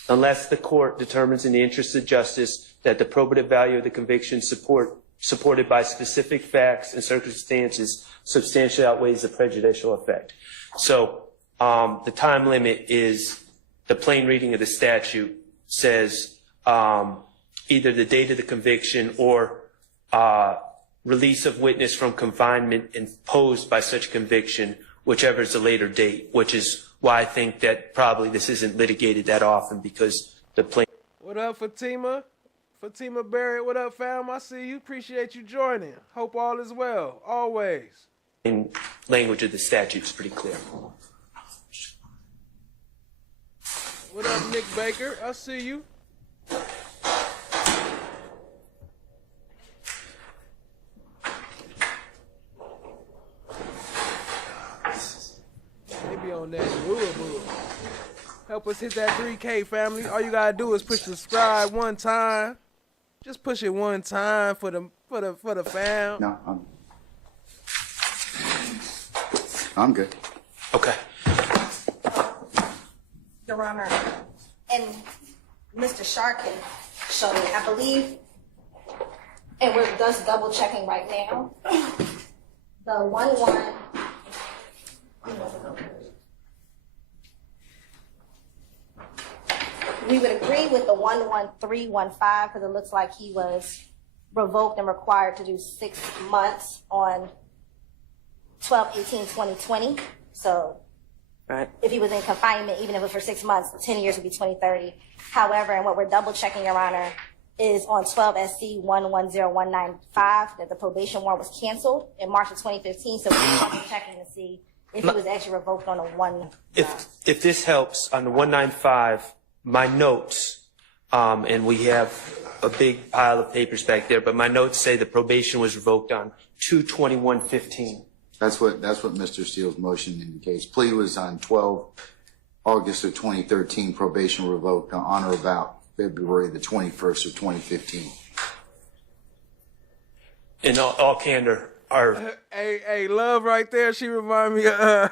unless the court determines in the interest of justice that the probative value of the conviction supported by specific facts and circumstances substantially outweighs the prejudicial effect. So the time limit is, the plain reading of the statute says either the date of the conviction or release of witness from confinement imposed by such conviction, whichever is the later date, which is why I think that probably this isn't litigated that often, because the plain... What up, Fatima? Fatima Barrett, what up, fam? I see you. Appreciate you joining. Hope all is well. Always. language of the statute is pretty clear. What up, Nick Baker? I see you. They be on that boo. Help us hit that 3K, family. All you gotta do is push subscribe one time. Just push it one time for the fam. No, I'm good. Okay. Your Honor, and Mr. Sharkin showed me, I believe, and we're just double checking right now. The 1-1. We would agree with the 11315 because it looks like he was revoked and required to do 6 months on 12/18/2020. So Right. if he was in confinement, even if it was for 6 months, 10 years would be 2030. However, and what we're double checking, Your Honor, is on 12 SC 110195 that the probation warrant was canceled in March of 2015. So we're double checking to see if he was actually revoked on a 1. If this helps, on the 195, my notes, and we have a big pile of papers back there, but my notes say the probation was revoked on 2/21/15. That's what Mr. Steele's motion indicates. Plea was on 12 August of 2013, probation revoked on or about February the 21st of 2015. In all candor, our... Hey, Love right there, she remind me of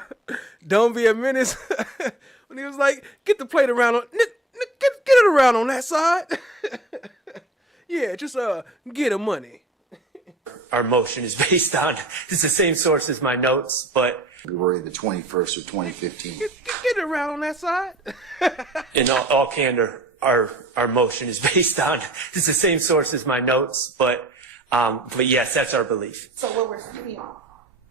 Don't Be a Menace. When he was like, get the plate around on, get it around on that side. Yeah, just get the money. Our motion is based on, it's the same source as my notes, but... February the 21st of 2015. Get it around on that side. In all candor, our motion is based on, it's the same source as my notes, but yes, that's our belief. So what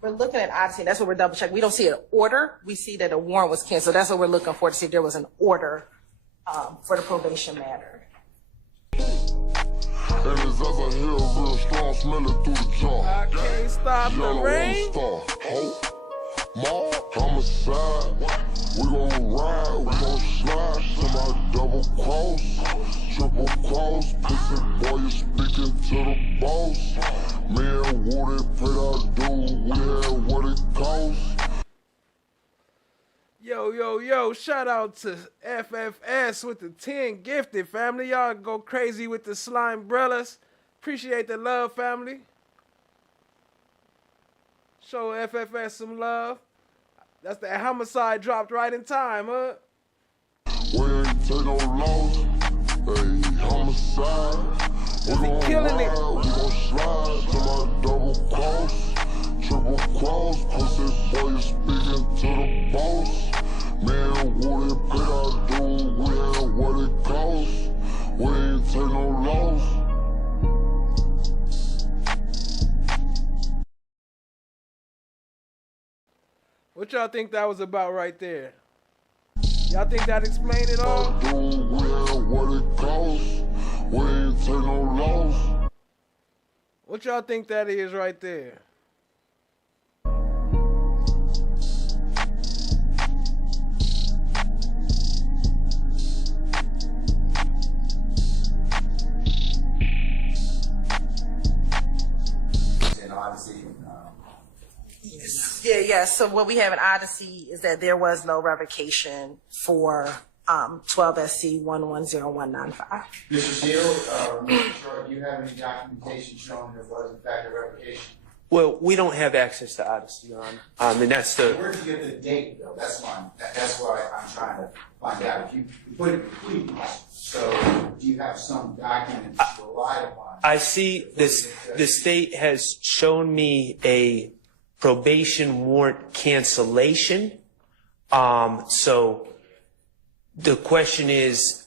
we're looking at, obviously, that's what we're double checking. We don't see an order. We see that a warrant was canceled. That's what we're looking for, to see if there was an order for the probation matter. And his other hair real strong, smell it through the jaw. I can't stop the rain. Yellow star, hope, more, homicide. We gon' ride, we gon' slide. Somebody double cross, triple cross. Pussy boy, you speaking to the boss. Me and Woody paid our dues. We had what it cost. Yo, shout out to FFS with the 10 gifted, family. Y'all go crazy with the slime umbrellas. Appreciate the love, family. Show FFS some love. That's the homicide dropped right in time, huh? We ain't take no loss. Hey, homicide. We gon' killing it. ride, we gon' slide. Somebody double cross, triple cross. Pussy boy, you speaking to the boss. Man, Woody paid our dues. We had what it cost. We ain't take no loss. What y'all think that was about right there? Y'all think that explained it all? We had what it cost. We ain't take no loss. What y'all think that is right there? Yeah. So what we have in Odyssey is that there was no revocation for 12 SC 110195. Mr. Steele, Mr. Short, do you have any documentation showing there was in fact a revocation? Well, we don't have access to Odyssey, Your Honor. And that's the. Where did you get the date, though? That's fine. That's what I'm trying to find out. If you put it completely, so do you have some documents to rely upon? I see this. The state has shown me a probation warrant cancellation. So the question is,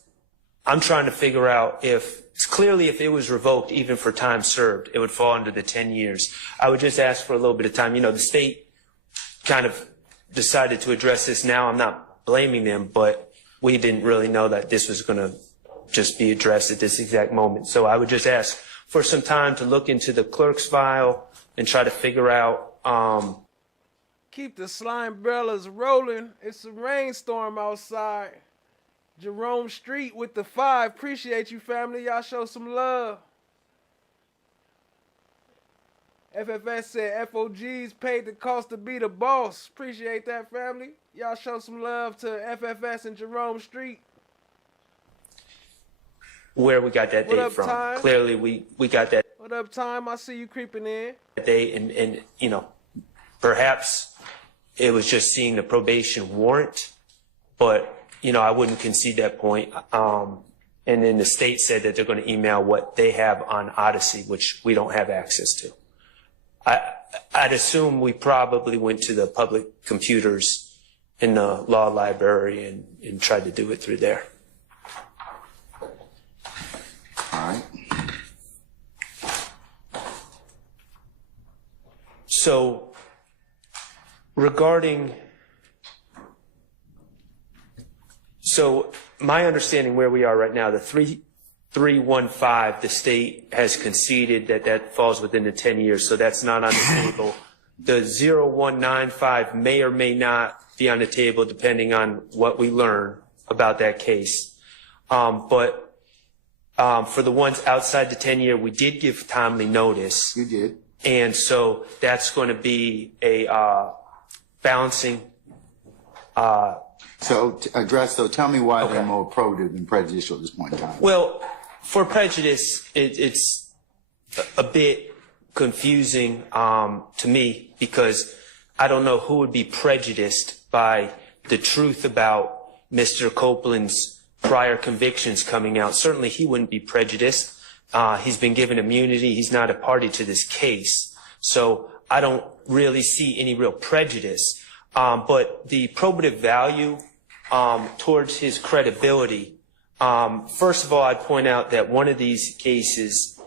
I'm trying to figure out if it was revoked even for time served, it would fall under the 10 years. I would just ask for a little bit of time. You know, the state kind of decided to address this now. I'm not blaming them, but we didn't really know that this was going to just be addressed at this exact moment. So I would just ask for some time to look into the clerk's file and try to figure out. Keep the slime umbrellas rolling. It's a rainstorm outside. Jerome Street with the 5. Appreciate you, family. Y'all show some love. FFS said FOGs paid the cost to be the boss. Appreciate that, family. Y'all show some love to FFS and Jerome Street. Where we got that What date up, from. Time? Clearly, we got that What up, Time? I see you creeping in. date, and you know, perhaps it was just seeing the probation warrant, but you know, I wouldn't concede that point. And then the state said that they're going to email what they have on Odyssey, which we don't have access to. I'd assume we probably went to the public computers in the law library and tried to do it through there. All right. So regarding, so my understanding where we are right now, the 3315, the state has conceded that that falls within the 10 years, so that's not on the table. The 0195 may or may not be on the table depending on what we learn about that case. But for the ones outside the 10-year, we did give timely notice. You did. And so that's going to be a balancing. So tell me why they're more probative than prejudicial at this point in time. Well, for prejudice, it's a bit confusing to me because I don't know who would be prejudiced by the truth about Mr. Copeland's prior convictions coming out. Certainly he wouldn't be prejudiced. He's been given immunity. He's not a party to this case. So I don't really see any real prejudice. But the probative value towards his credibility, first of all, I'd point out that one of these cases,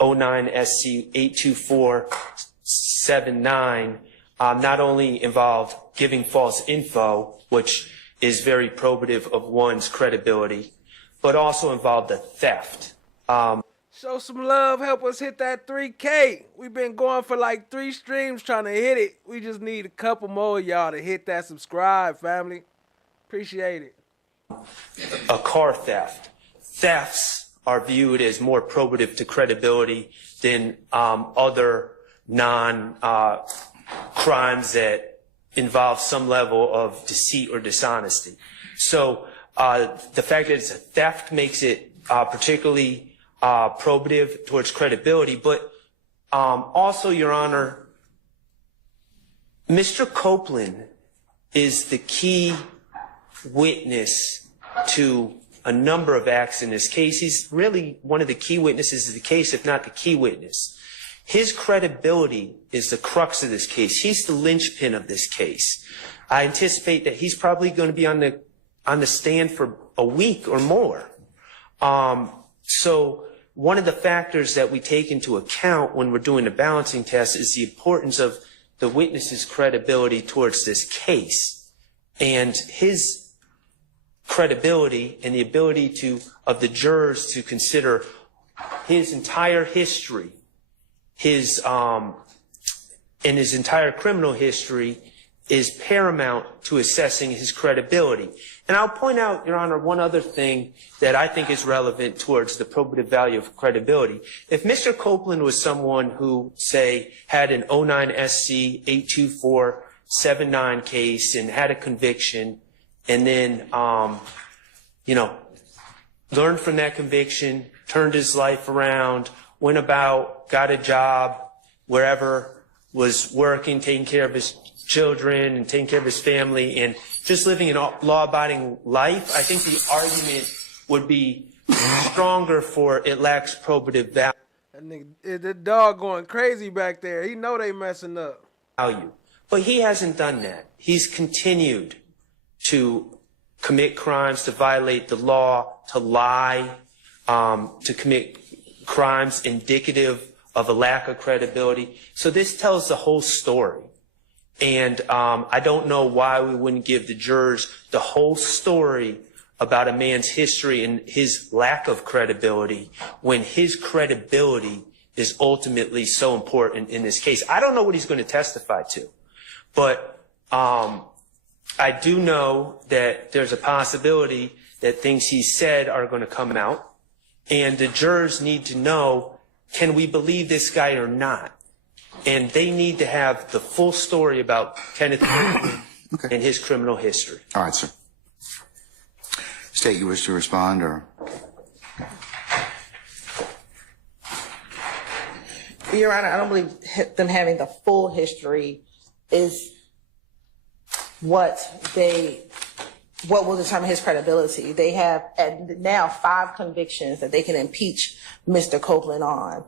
09 SC 82479, not only involved giving false info, which is very probative of one's credibility, but also involved a theft. Show some love. Help us hit that 3K. We've been going for like 3 streams trying to hit it. We just need a couple more of y'all to hit that subscribe, family. Appreciate it. A car theft. Thefts are viewed as more probative to credibility than other non-crimes that involve some level of deceit or dishonesty. So the fact that it's a theft makes it particularly probative towards credibility. But also, Your Honor, Mr. Copeland is the key witness to a number of acts in this case. He's really one of the key witnesses of the case, if not the key witness. His credibility is the crux of this case. He's the linchpin of this case. I anticipate that he's probably going to be on the stand for a week or more. So one of the factors that we take into account when we're doing the balancing test is the importance of the witness's credibility towards this case, and his credibility and the ability of the jurors to consider his entire history, his entire criminal history is paramount to assessing his credibility. And I'll point out, Your Honor, one other thing that I think is relevant towards the probative value of credibility. If Mr. Copeland was someone who, say, had an 09 SC 82479 case and had a conviction, and then, learned from that conviction, turned his life around, went about, got a job wherever, was working, taking care of his children and taking care of his family and just living a law-abiding life, I think the argument would be stronger for it lacks probative value. That nigga, the dog going crazy back there. He know they messing up. But he hasn't done that. He's continued to commit crimes, to violate the law, to lie, to commit crimes indicative of a lack of credibility. So this tells the whole story. And I don't know why we wouldn't give the jurors the whole story about a man's history and his lack of credibility when his credibility is ultimately so important in this case. I don't know what he's going to testify to, but I do know that there's a possibility that things he said are going to come out, and the jurors need to know, can we believe this guy or not? And they need to have the full story about Kenneth Copeland and his criminal history. All right, sir. State, you wish to respond, or? Your Honor, I don't believe them having the full history is what will determine his credibility. They have now 5 convictions that they can impeach Mr. Copeland on.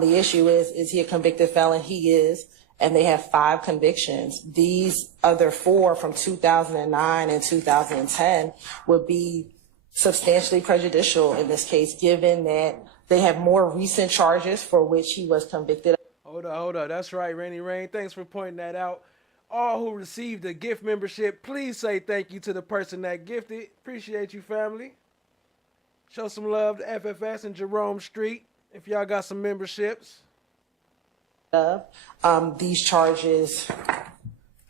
The issue is he a convicted felon? He is, and they have 5 convictions. These other 4 from 2009 and 2010 would be substantially prejudicial in this case, given that they have more recent charges for which he was convicted. Hold up. That's right, Rainy Rain. Thanks for pointing that out. All who received a gift membership, please say thank you to the person that gifted. Appreciate you, family. Show some love to FFS and Jerome Street if y'all got some memberships. These charges,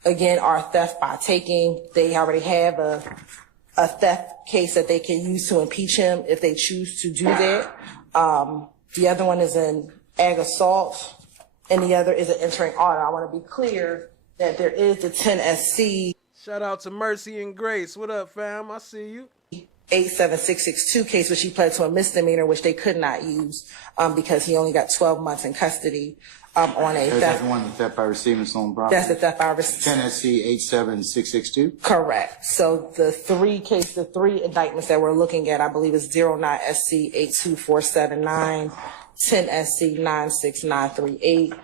again, are theft by taking. They already have a theft case that they can use to impeach him if they choose to do that. The other one is an ag assault, and the other is an entering order. I want to be clear that there is the 10 SC. Shout out to Mercy and Grace. What up, fam? I see you. 87662 case, which he pled to a misdemeanor, which they could not use because he only got 12 months in custody on a theft. That's the one, the theft by receiving stolen property? That's the theft by receiving. 10 SC 87662? Correct. So the 3 indictments that we're looking at, I believe, is 09 SC 82479, 10 SC 96938,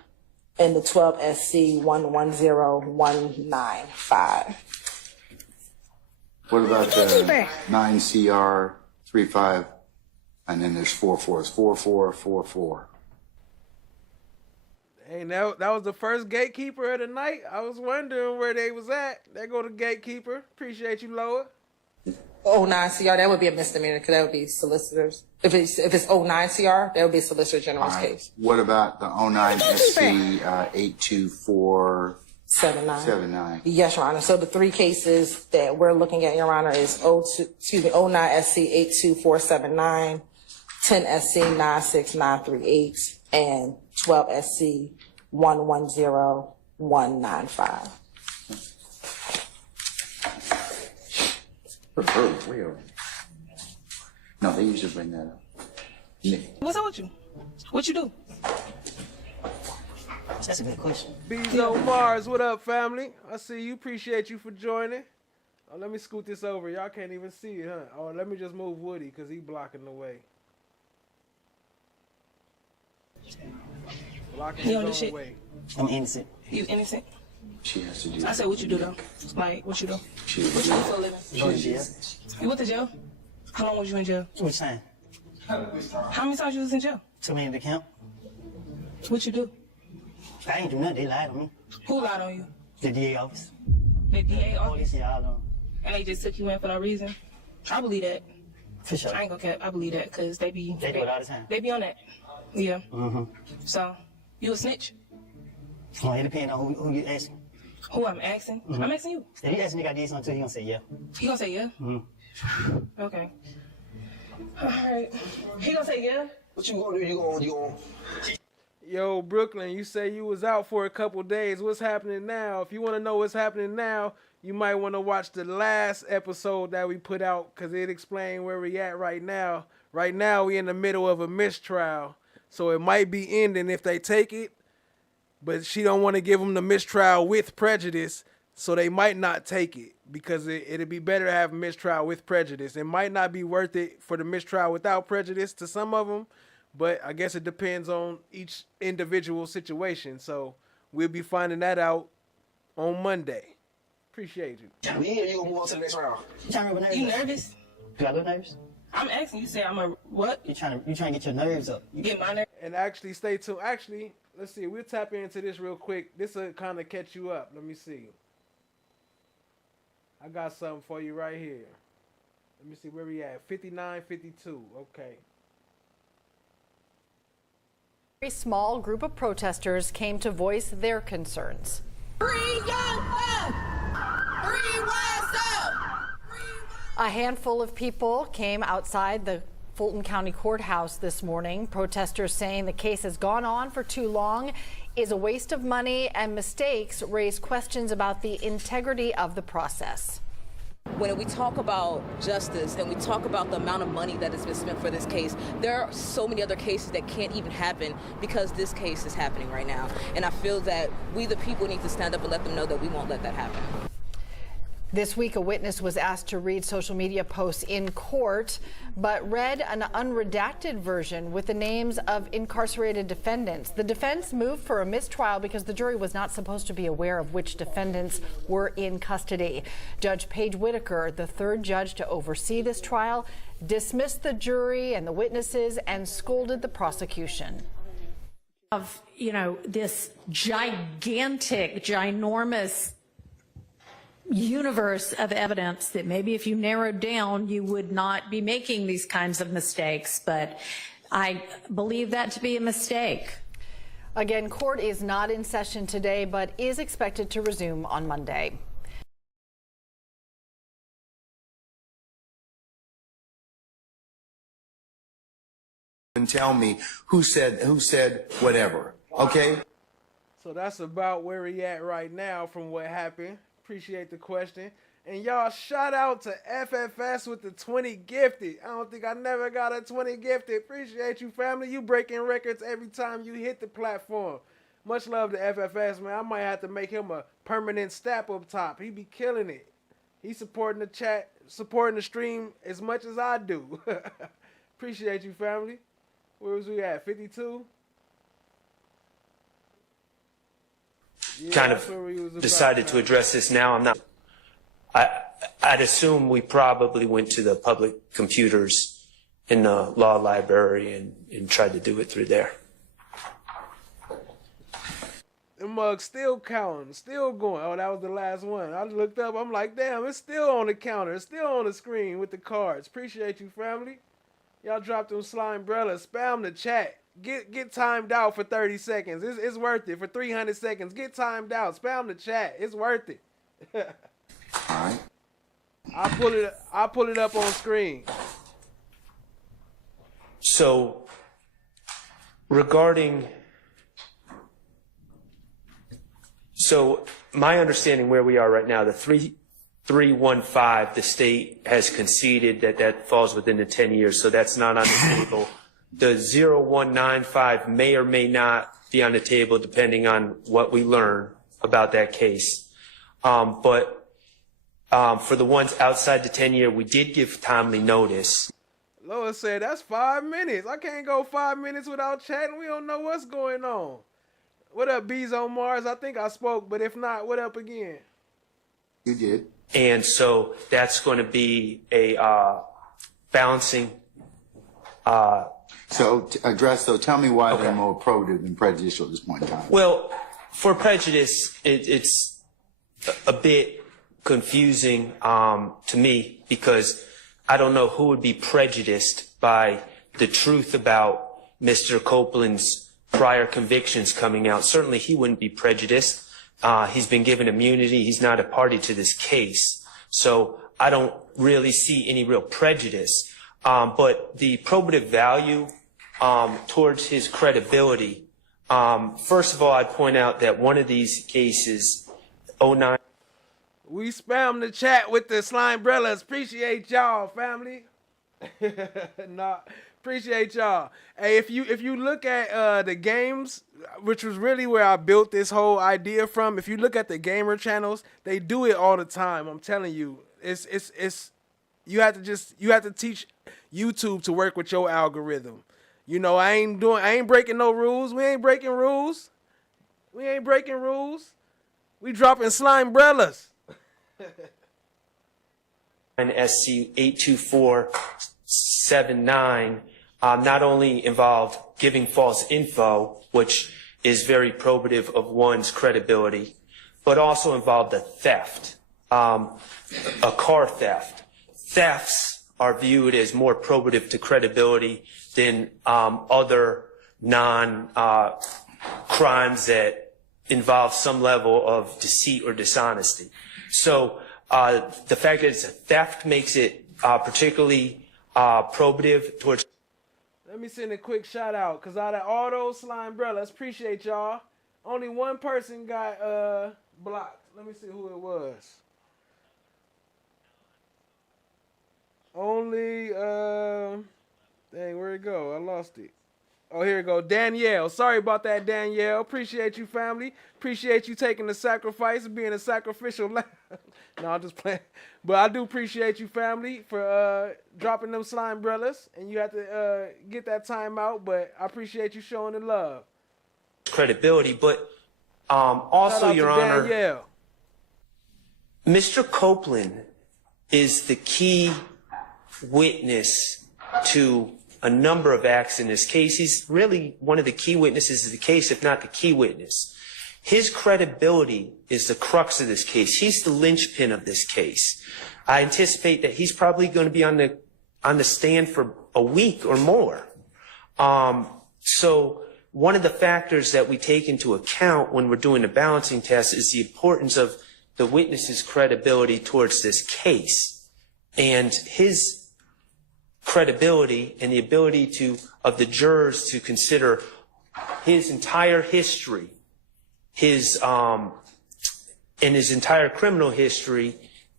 and the 12 SC 110195. What about the 9 CR 35, and then there's 44? It's 4444. Hey, that was the first gatekeeper of the night. I was wondering where they was at. There go the gatekeeper. Appreciate you, Loa. 09 CR, that would be a misdemeanor because that would be solicitors. If it's 09 CR, that would be Solicitor General's case. What about the 09 SC 824 79. Yes, Your Honor. So the three cases that we're looking at, Your Honor, is 09 SC 82479, 10 SC 96938, and 12 SC 110195. No, they usually bring that up. What's up with you? What you do? That's a good question. Bezo Mars, what up, family? I see you. Appreciate you for joining. Oh, let me scoot this over. Y'all can't even see it, huh? Oh, let me just move Woody because he blocking the way. Blocking You on his the own shit? way. I'm innocent. You innocent? She has to do I said, what you do though? Like, what you do? She What you do for a living? Go to jail. You went to jail? How long was you in jail? Which time? How many times you was in jail? Too many to count. What you do? I ain't do nothing. They lied on me. Who lied on you? The DA office. The DA office? Police, yeah, all of them. And they just took you in for no reason? I believe that. For sure. I ain't gonna cap. I believe that because they be... They do it all the time. They be on that. Yeah. Mm-hmm. So, you a snitch? Well, it depends on who you asking. Who I'm asking? Mhm. I'm asking you. If you ask a nigga I did something too, he gonna say yeah. He gonna say yeah? Mm-hmm. Okay. All right. He gonna say yeah? What you gonna do? You gonna... Yo, Brooklyn, you say you was out for a couple days. What's happening now? If you want to know what's happening now, you might want to watch the last episode that we put out because it explained where we at right now. Right now, we in the middle of a mistrial. So it might be ending if they take it, but she don't want to give them the mistrial with prejudice, so they might not take it because it'd be better to have a mistrial with prejudice. It might not be worth it for the mistrial without prejudice to some of them, but I guess it depends on each individual situation. So we'll be finding that out on Monday. Appreciate you. We here, you gonna move on to the next round. You nervous? You got a little nervous? I'm asking you. Say I'm a what? You trying to get your nerves up. Get my nerves. And actually, stay tuned. Actually, let's see. We'll tap into this real quick. This will kind of catch you up. Let me see. I got something for you right here. Let me see where we at. 59-52. Okay. A small group of protesters came to voice their concerns. Free YOUNGTHUG! Free YSL! A handful of people came outside the Fulton County Courthouse this morning. Protesters saying the case has gone on for too long, is a waste of money, and mistakes raise questions about the integrity of the process. When we talk about justice and we talk about the amount of money that has been spent for this case, there are so many other cases that can't even happen because this case is happening right now. And I feel that we, the people, need to stand up and let them know that we won't let that happen. This week, a witness was asked to read social media posts in court, but read an unredacted version with the names of incarcerated defendants. The defense moved for a mistrial because the jury was not supposed to be aware of which defendants were in custody. Judge Paige Whitaker, the third judge to oversee this trial, dismissed the jury and the witnesses and scolded the prosecution. Of, this gigantic, ginormous universe of evidence that maybe if you narrowed down, you would not be making these kinds of mistakes. But I believe that to be a mistake. Again, court is not in session today, but is expected to resume on Monday. And tell me who said whatever, okay? So that's about where we at right now from what happened. Appreciate the question. And y'all, shout out to FFS with the 20 gifted. I don't think I never got a 20 gifted. Appreciate you, family. You breaking records every time you hit the platform. Much love to FFS, man. I might have to make him a permanent step up top. He be killing it. He's supporting the chat, supporting the stream as much as I do. Appreciate you, family. Where was we at? 52? Yeah, Kind that's where we was of about decided to address this now. I'd assume we probably went to the public computers in the law library and tried to do it through there. The mug's still counting, still going. Oh, that was the last one. I looked up, I'm like, damn, it's still on the counter. It's still on the screen with the cards. Appreciate you, family. Y'all dropped them slime umbrellas. Spam the chat. get timed out for 30 seconds. It's worth it. For 300 seconds, get timed out. Spam the chat. It's worth it. All right. I'll pull it up on screen. So, regarding, so my understanding where we are right now, the 3315, the state has conceded that falls within the 10 years, so that's not on the table. The 0195 may or may not be on the table depending on what we learn about that case. But for the ones outside the 10-year, we did give timely notice. Lois said, that's 5 minutes. I can't go 5 minutes without chatting. We don't know what's going on. What up, Bees on Mars? I think I spoke, but if not, what up again? You did. And so that's going to be a balancing. So to address, though, tell me why they're more probative than prejudicial at this point in time. Well, for prejudice, it's a bit confusing to me because I don't know who would be prejudiced by the truth about Mr. Copeland's prior convictions coming out. Certainly he wouldn't be prejudiced. He's been given immunity. He's not a party to this case. So I don't really see any real prejudice. But the probative value towards his credibility, first of all, I'd point out that one of these cases, 09. We spam the chat with the slime umbrellas. Appreciate y'all, family. Nah, appreciate y'all. Hey, if you look at the games, which was really where I built this whole idea from, if you look at the gamer channels, they do it all the time. I'm telling you, it's you have to teach YouTube to work with your algorithm. You know, I ain't breaking no rules. We ain't breaking rules. We ain't breaking rules. We dropping slime umbrellas. SC 82479 not only involved giving false info, which is very probative of one's credibility, but also involved a theft, a car theft. Thefts are viewed as more probative to credibility than other non-crimes that involve some level of deceit or dishonesty. So the fact that it's a theft makes it particularly probative towards. Let me send a quick shout out, because out of all those slime umbrellas, appreciate y'all. Only one person got blocked. Let me see who it was. Only, dang, where'd it go? I lost it. Oh, here we go. Danielle. Sorry about that, Danielle. Appreciate you, family. Appreciate you taking the sacrifice and being a sacrificial lamb. No, I'm just playing. But I do appreciate you, family, for dropping them slime umbrellas. And you have to get that time out. But I appreciate you showing the love. Credibility. But also, Your Honor, Danielle. Mr. Copeland is the key witness to a number of acts in this case. He's really one of the key witnesses of the case, if not the key witness. His credibility is the crux of this case. He's the linchpin of this case. I anticipate that he's probably going to be on the stand for a week or more. So one of the factors that we take into account when we're doing the balancing test is the importance of the witness's credibility towards this case. And his credibility and the ability of the jurors to consider his entire history, his entire criminal history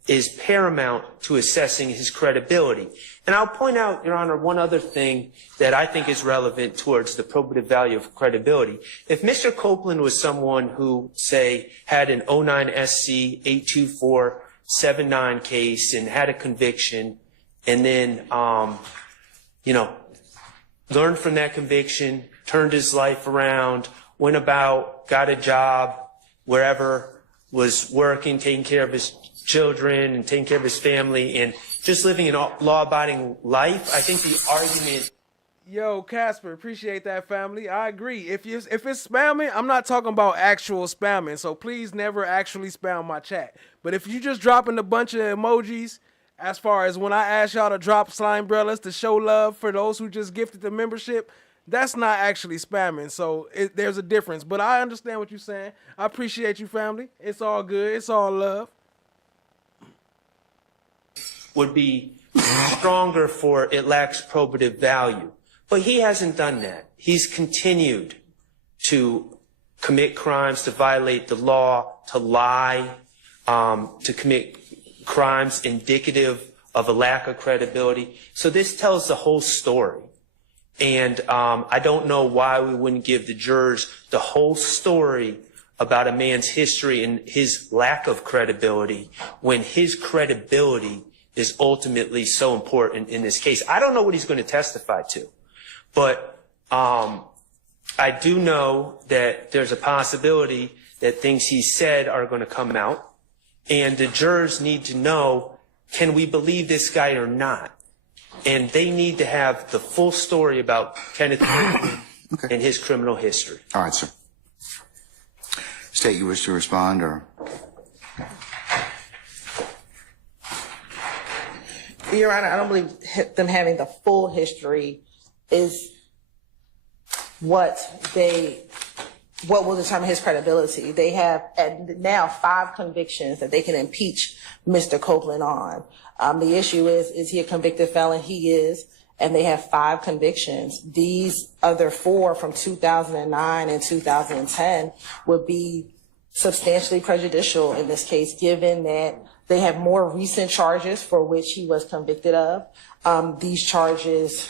is paramount to assessing his credibility. And I'll point out, Your Honor, one other thing that I think is relevant towards the probative value of credibility. If Mr. Copeland was someone who, say, had an 09 SC 82479 case and had a conviction, and then, learned from that conviction, turned his life around, went about, got a job wherever, was working, taking care of his children and taking care of his family, and just living a law-abiding life, I think the argument. Yo, Casper, appreciate that, family. I agree. If it's spamming, I'm not talking about actual spamming, so please never actually spam my chat. But if you just dropping a bunch of emojis, as far as when I ask y'all to drop slime umbrellas to show love for those who just gifted the membership, that's not actually spamming. So there's a difference. But I understand what you're saying. I appreciate you, family. It's all good. It's all love. Would be stronger for it lacks probative value. But he hasn't done that. He's continued to commit crimes, to violate the law, to lie, to commit crimes indicative of a lack of credibility. So this tells the whole story. And I don't know why we wouldn't give the jurors the whole story about a man's history and his lack of credibility when his credibility is ultimately so important in this case. I don't know what he's going to testify to, but I do know that there's a possibility that things he said are going to come out, and the jurors need to know, can we believe this guy or not? And they need to have the full story about Kenneth Copeland and his criminal history. All right, sir. State, you wish to respond, or? Your Honor, I don't believe them having the full history is what will determine his credibility. They have now 5 convictions that they can impeach Mr. Copeland on. The issue is he a convicted felon? He is, and they have 5 convictions. These other 4 from 2009 and 2010 would be substantially prejudicial in this case, given that they have more recent charges for which he was convicted of. These charges,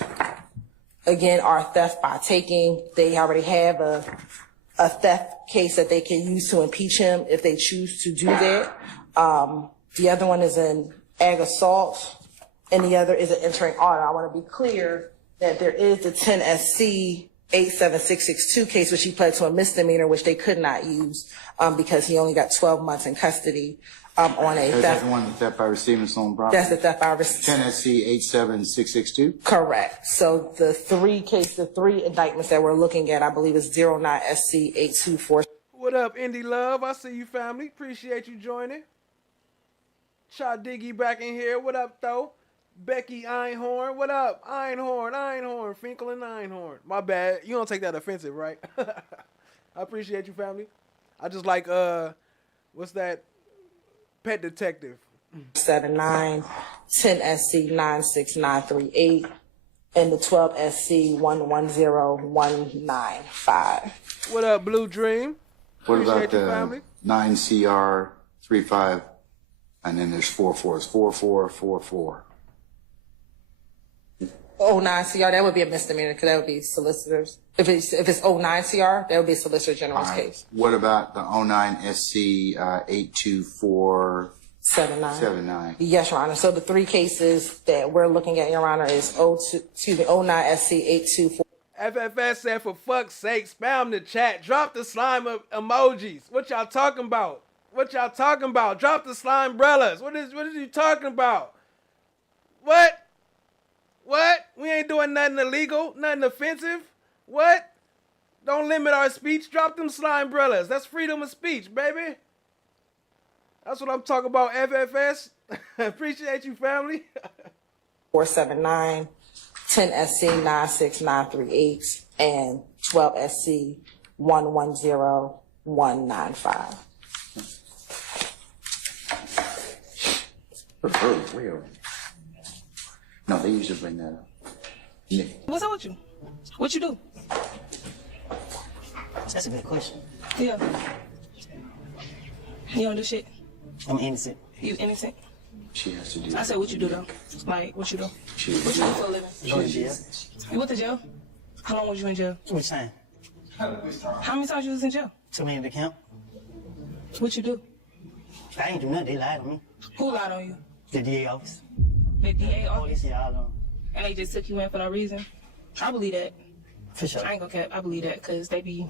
again, are theft by taking. They already have a theft case that they can use to impeach him if they choose to do that. The other one is an ag assault, and the other is an entering order. I want to be clear that there is the 10 SC 87662 case, which he pled to a misdemeanor, which they could not use because he only got 12 months in custody on a theft. That's the one, the theft by receiving stolen property? That's the theft by receiving. 10 SC 87662? Correct. So the 3 indictments that we're looking at, I believe, is 09 SC 824. What up, Indie Love? I see you, family. Appreciate you joining. Shot Diggy back in here. What up, though? Becky Einhorn. What up? Einhorn. Finkel and Einhorn. My bad. You don't take that offensive, right? I appreciate you, family. I just like, what's that? Pet Detective. 79, 10 SC 96938, and the 12 SC 110195. What up, Blue Dream? What about Appreciate you, the family. 9 CR 35, and then there's 44. It's 4444. 09 CR, that would be a misdemeanor because that would be solicitors. If it's 09 CR, that would be a solicitor general's case. What about the 09 SC 82479? Yes, Your Honor. So the 3 cases that we're looking at, Your Honor, is 09 SC 824. FFS said, for fuck's sake, spam the chat. Drop the slime emojis. What y'all talking about? Drop the slime umbrellas. What is you talking about? What? We ain't doing nothing illegal, nothing offensive. What? Don't limit our speech. Drop them slime umbrellas. That's freedom of speech, baby. That's what I'm talking about, FFS. Appreciate you, family. 479, 10 SC 96938, and 12 SC 110195. No, they usually bring that up. Yeah. What's up with you? What you do? That's a good question. Yeah. You don't do shit. I'm innocent. You innocent? She has to do I said, what you do though? Like, what you do? What you do for a living? Go to jail. You went to jail? How long was you in jail? Too much time. How many times you was in jail? Too many to count. What you do? I ain't do nothing. They lied on me. Who lied on you? The DA office. The DA office? Yeah, I know. And they just took you in for no reason? I believe that. For sure. I ain't gonna cap. I believe that because they be...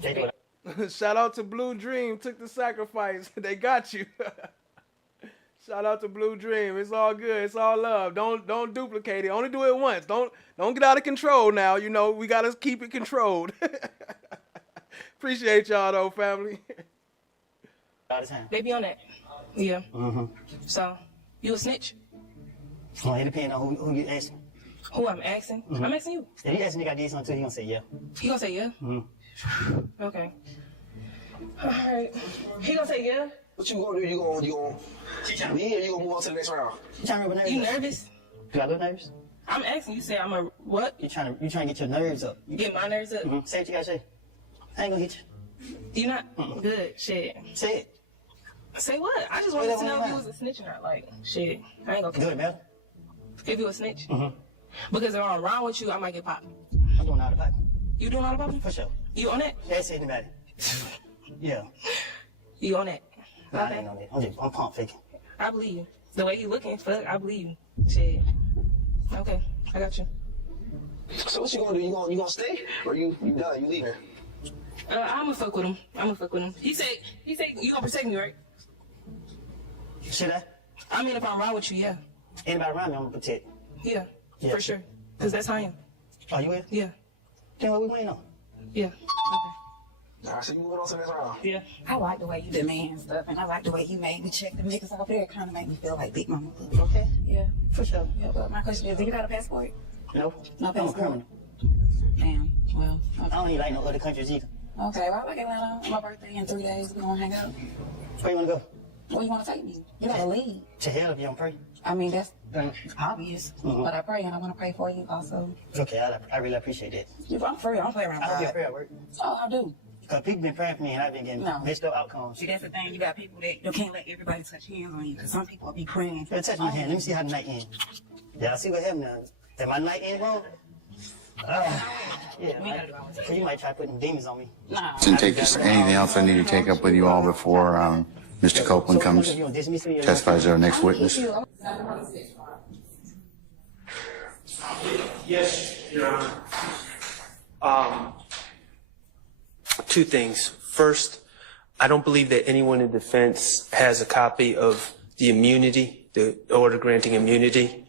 Shout out to Blue Dream. Took the sacrifice. They got you. Shout out to Blue Dream. It's all good. It's all love. Don't duplicate it. Only do it once. Don't get out of control now. You know, we got to keep it controlled. Appreciate y'all, though, family. All the time. They be on that. Yeah. Mm-hmm. So, you a snitch? Well, it depends on who you asking. Who I'm asking? I'm asking you. If you ask a nigga I did something too, he gonna say yeah. He gonna say yeah? Okay. All right. He gonna say yeah? What you gonna do? You gonna leave or you gonna move on to the next round? You trying to rub You nerves up? nervous? Do I look nervous? I'm asking you. Say I'm a what? You trying to get your nerves up? Get my nerves up? Say what you gotta say. I ain't gonna hit you. You not good? Shit. Say it. Say what? I just wanted to know if you was a snitch or not. Like shit. I ain't gonna. Do it, man. If you a snitch? Because if I'm around with you, I might get popped. I'm doing all the popping. You doing all the popping? For sure. You on that? That's it, anybody. Yeah. You on that? Nah, I ain't on that. I'm pump faking. I believe you. The way you looking, fuck, I believe you. Shit. Okay, I got you. So what you gonna do? You gonna stay or you done? You leaving? I'ma fuck with him. He said you gonna protect me, right? Should I? I mean, if I'm around with you, yeah. Anybody around me, I'm gonna protect. Yeah, Yeah. for sure. Cause that's how I am. Oh, you in? Yeah. Then what we waiting on? Yeah. Alright, so you moving on to the next round? Yeah. I like the way you demand stuff, and I like the way you made me check the niggas out there. It kind of made me feel like Big Mama. Okay. Yeah. For sure. Yeah, but my question is, do you got a passport? No. No I'm a passport? criminal. Damn. Well, I don't even like no other countries either. okay. Well, I like Atlanta. My birthday in 3 days. We gonna hang out. Where you wanna go? Where you wanna take me? You gotta leave. To hell if you don't pray. I mean, that's obvious. Mhm. But I pray, and I wanna pray for you also. Okay, I really appreciate that. I'm free. I don't play around. I hope your God. prayer work. Oh, I do. Because people been praying for me and I've been getting No. messed up outcomes. See, that's the thing. You got people that you can't let everybody touch hands on you, because some people be praying. Touch my hand. Let me see how the night ends. Yeah, I see what happened now. If my night end wrong, yeah, you might try putting demons on me. And take this, anything else I need to take up with you all before Mr. Copeland comes, testifies as our next witness? Yes, Your Honor. Two things. First, I don't believe that anyone in defense has a copy of the immunity, the order granting immunity.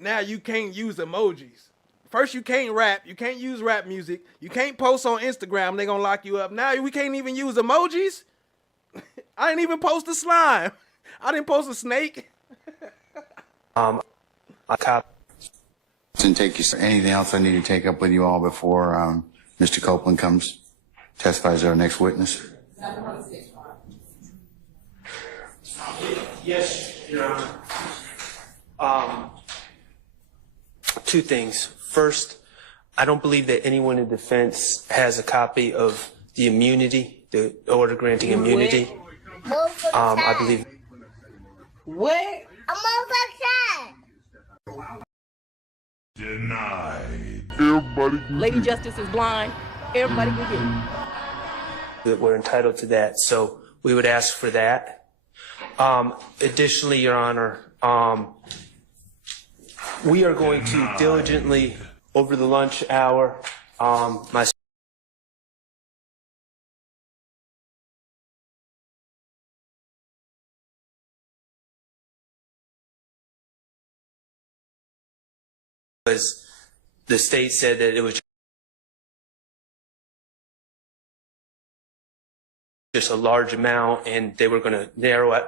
Now you can't use emojis. First you can't rap, you can't use rap music, you can't post on Instagram, they gonna lock you up. Now we can't even use emojis. I didn't even post a slime. I didn't post a snake. I copy. And take you, anything else I need to take up with you all before Mr. Copeland comes, testifies as our next witness? Yes, Your Honor. Two things. First, I don't believe that anyone in defense has a copy of the immunity, the order granting immunity. I believe. What? Denied. Lady Justice is blind. Everybody can get That we're entitled to that, so we would ask for that. Additionally, Your Honor, we are going to diligently, over the lunch hour, my was the state said that it was just a large amount and they were going to narrow it.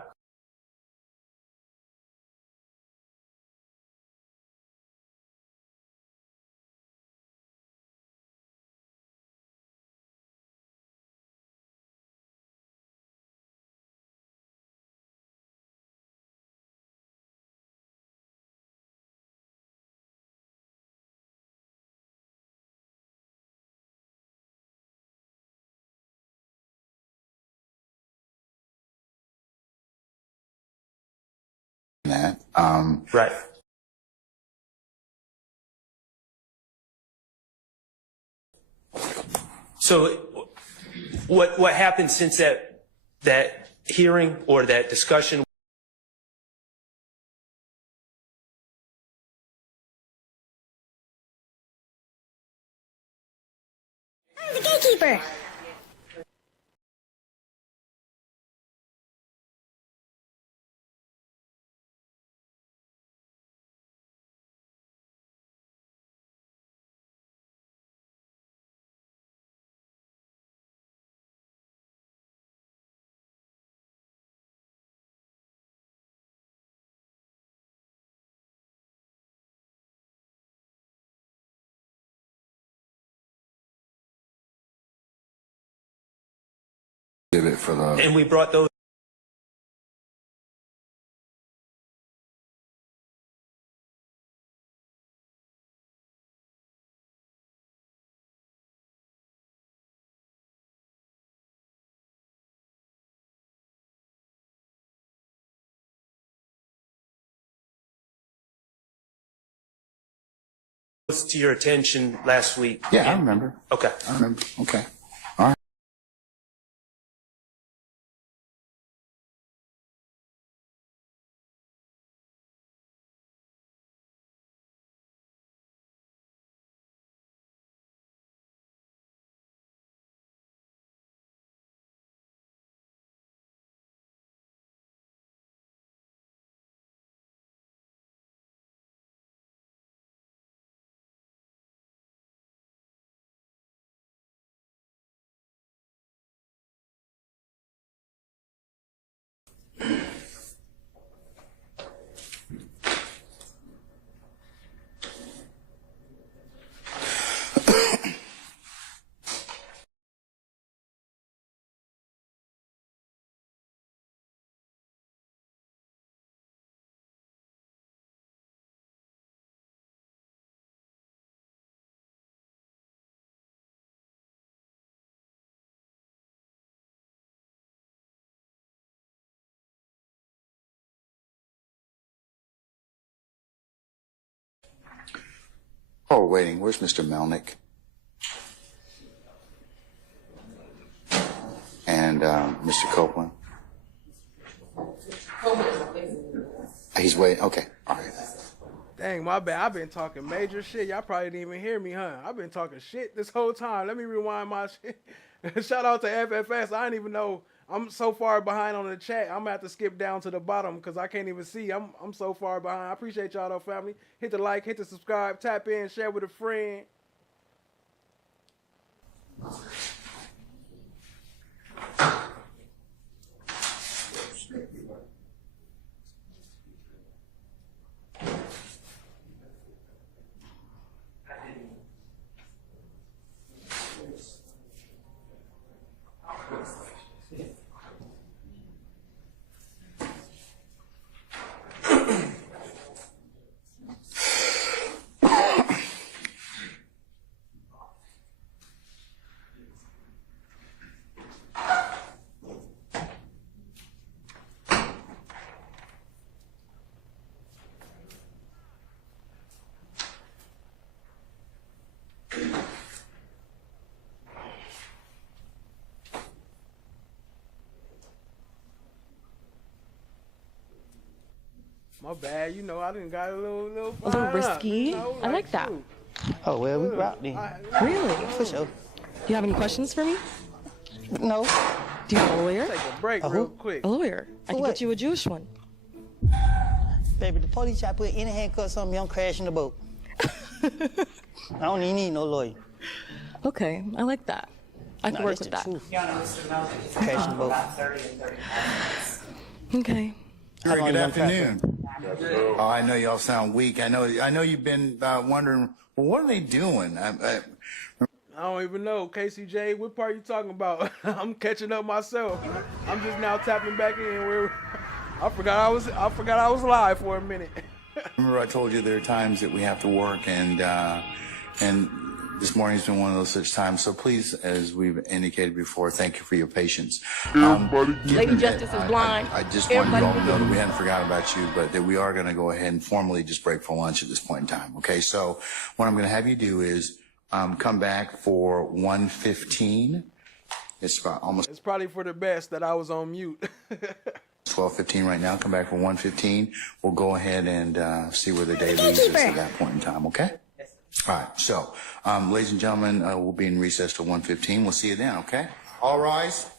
That. Right. So what happened since that hearing or that discussion? I'm the gatekeeper. exhibit for the. And we brought those. To your attention last week. Yeah, I remember. Okay. I remember. Okay. All right. Oh, we're waiting. Where's Mr. Melnick? And Mr. Copeland? He's waiting. Okay. All right. Dang, my bad. I've been talking major shit. Y'all probably didn't even hear me, huh? I've been talking shit this whole time. Let me rewind my shit. Shout out to FFS. I didn't even know. I'm so far behind on the chat. I'm going to have to skip down to the bottom because I can't even see. I'm so far behind. I appreciate y'all, though, family. Hit the like, hit the subscribe, tap in, share with a friend. My bad, you know, I didn't got a little risky. You know, I like that. shoot. Oh, well, we rock then. Really? For sure. Do you have any questions for me? No. Do you have a lawyer? Take a break real quick. A lawyer. I can what? get you a Jewish one. Baby, the police try to put any handcuffs on me, I'm crashing the boat. I don't even need no lawyer. Okay, I like that. I can work with that. Your Honor, Mr. Melvin, Crashing the boat. about 30 and 35 minutes. Okay. Very good afternoon. Oh, I know y'all sound weak. I know you've been wondering, well, what are they doing? I don't even know. KCJ, what part you talking about? I'm catching up myself. I'm just now tapping back in. I forgot I was live for a minute. Remember I told you there are times that we have to work, and this morning's been one of those such times. So please, as we've indicated before, thank you for your patience. Lady Justice is blind. I just wanted you all to know that we hadn't forgotten about you, but that we are going to go ahead and formally just break for lunch at this point in time. Okay, so what I'm going to have you do is come back for 1:15. It's about almost. It's probably for the best that I was on mute. 12:15 right now. Come back for 1:15. We'll go ahead and see where the day leads us at that point in time. Okay. All right. So, ladies and gentlemen, we'll be in recess till 1:15. We'll see you then. Okay. All rise.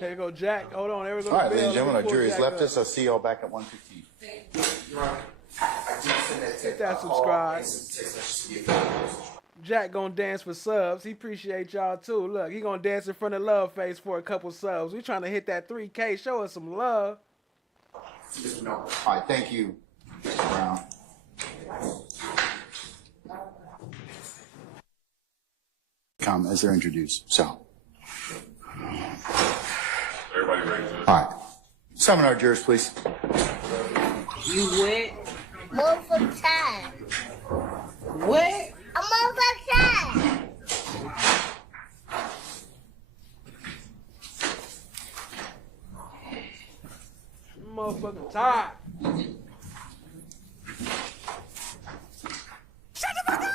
There you go, Jack. Hold on. There we go. All right, ladies and gentlemen, our jury has left us. I'll see y'all back at 1:15. Hit that subscribe. Jack gonna dance for subs. He appreciate y'all too. Look, he gonna dance in front of Love Face for a couple subs. We trying to hit that 3K. Show us some love. All right, thank you, Mr. Brown. Come as they're introduced. So, Everybody ready? all right, summon our jurors, please. You wet? Motherfucker time. What? A motherfucker time. Motherfucking tired. Shut the fuck up!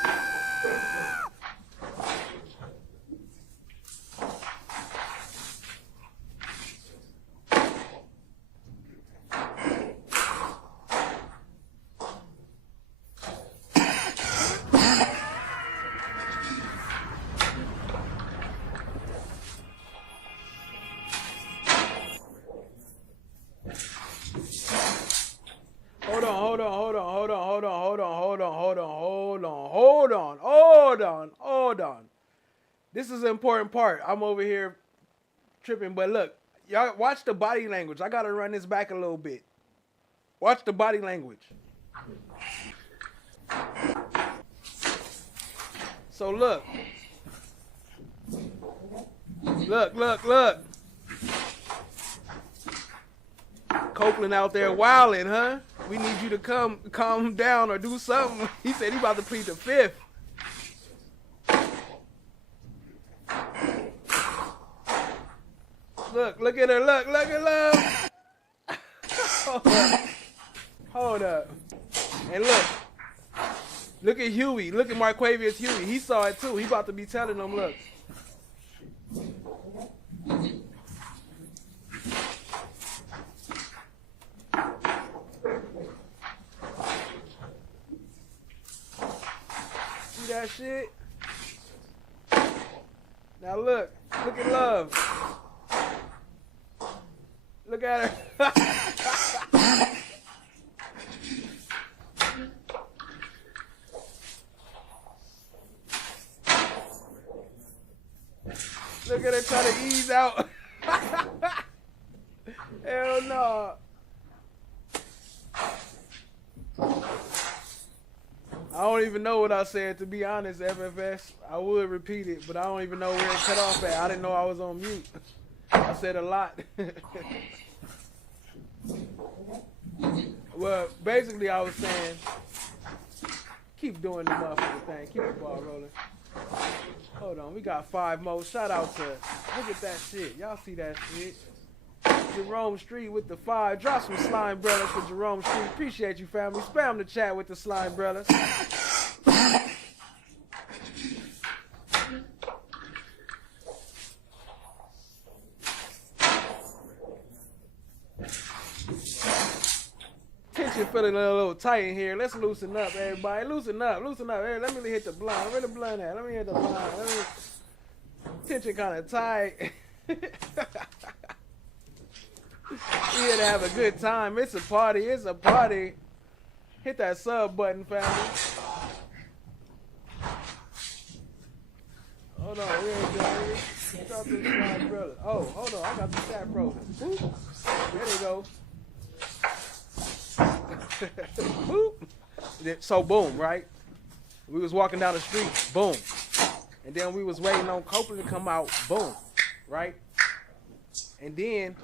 Hold on. This is an important part. I'm over here tripping, but look, y'all watch the body language. I gotta run this back a little bit. Watch the body language. So look. Look. Copeland out there wilding, huh? We need you to calm down or do something. He said he about to plead the fifth. Look at her, look at love. Hold up. And look at Huey. Look at Marquavius Huey. He saw it too. He about to be telling them, look. See that shit? Now look at love. Look at her. Look at her trying to ease out. Hell no. I don't even know what I said, to be honest, FFS. I would repeat it, but I don't even know where it cut off at. I didn't know I was on mute. I said a lot. Well, basically I was saying, keep doing the motherfucking thing. Keep the ball rolling. Hold on, we got 5 more. Shout out to, look at that shit. Y'all see that shit. Jerome Street with the 5. Drop some slime brothers for Jerome Street. Appreciate you, family. Spam the chat with the slime brothers. Tension feeling a little tight in here. Let's loosen up, everybody. Loosen up. Hey, let me hit the blunt. Where the blunt at? Let me hit the blunt. Tension kind of tight. We here to have a good time. It's a party. Hit that sub button, family. Hold on, we ain't done it. Drop this slide, brother. Oh, hold on, I got the chat frozen. Boop. There they go. Boop. So boom, right? We was walking down the street, boom. And then we was waiting on Copeland to come out, boom, right? And then,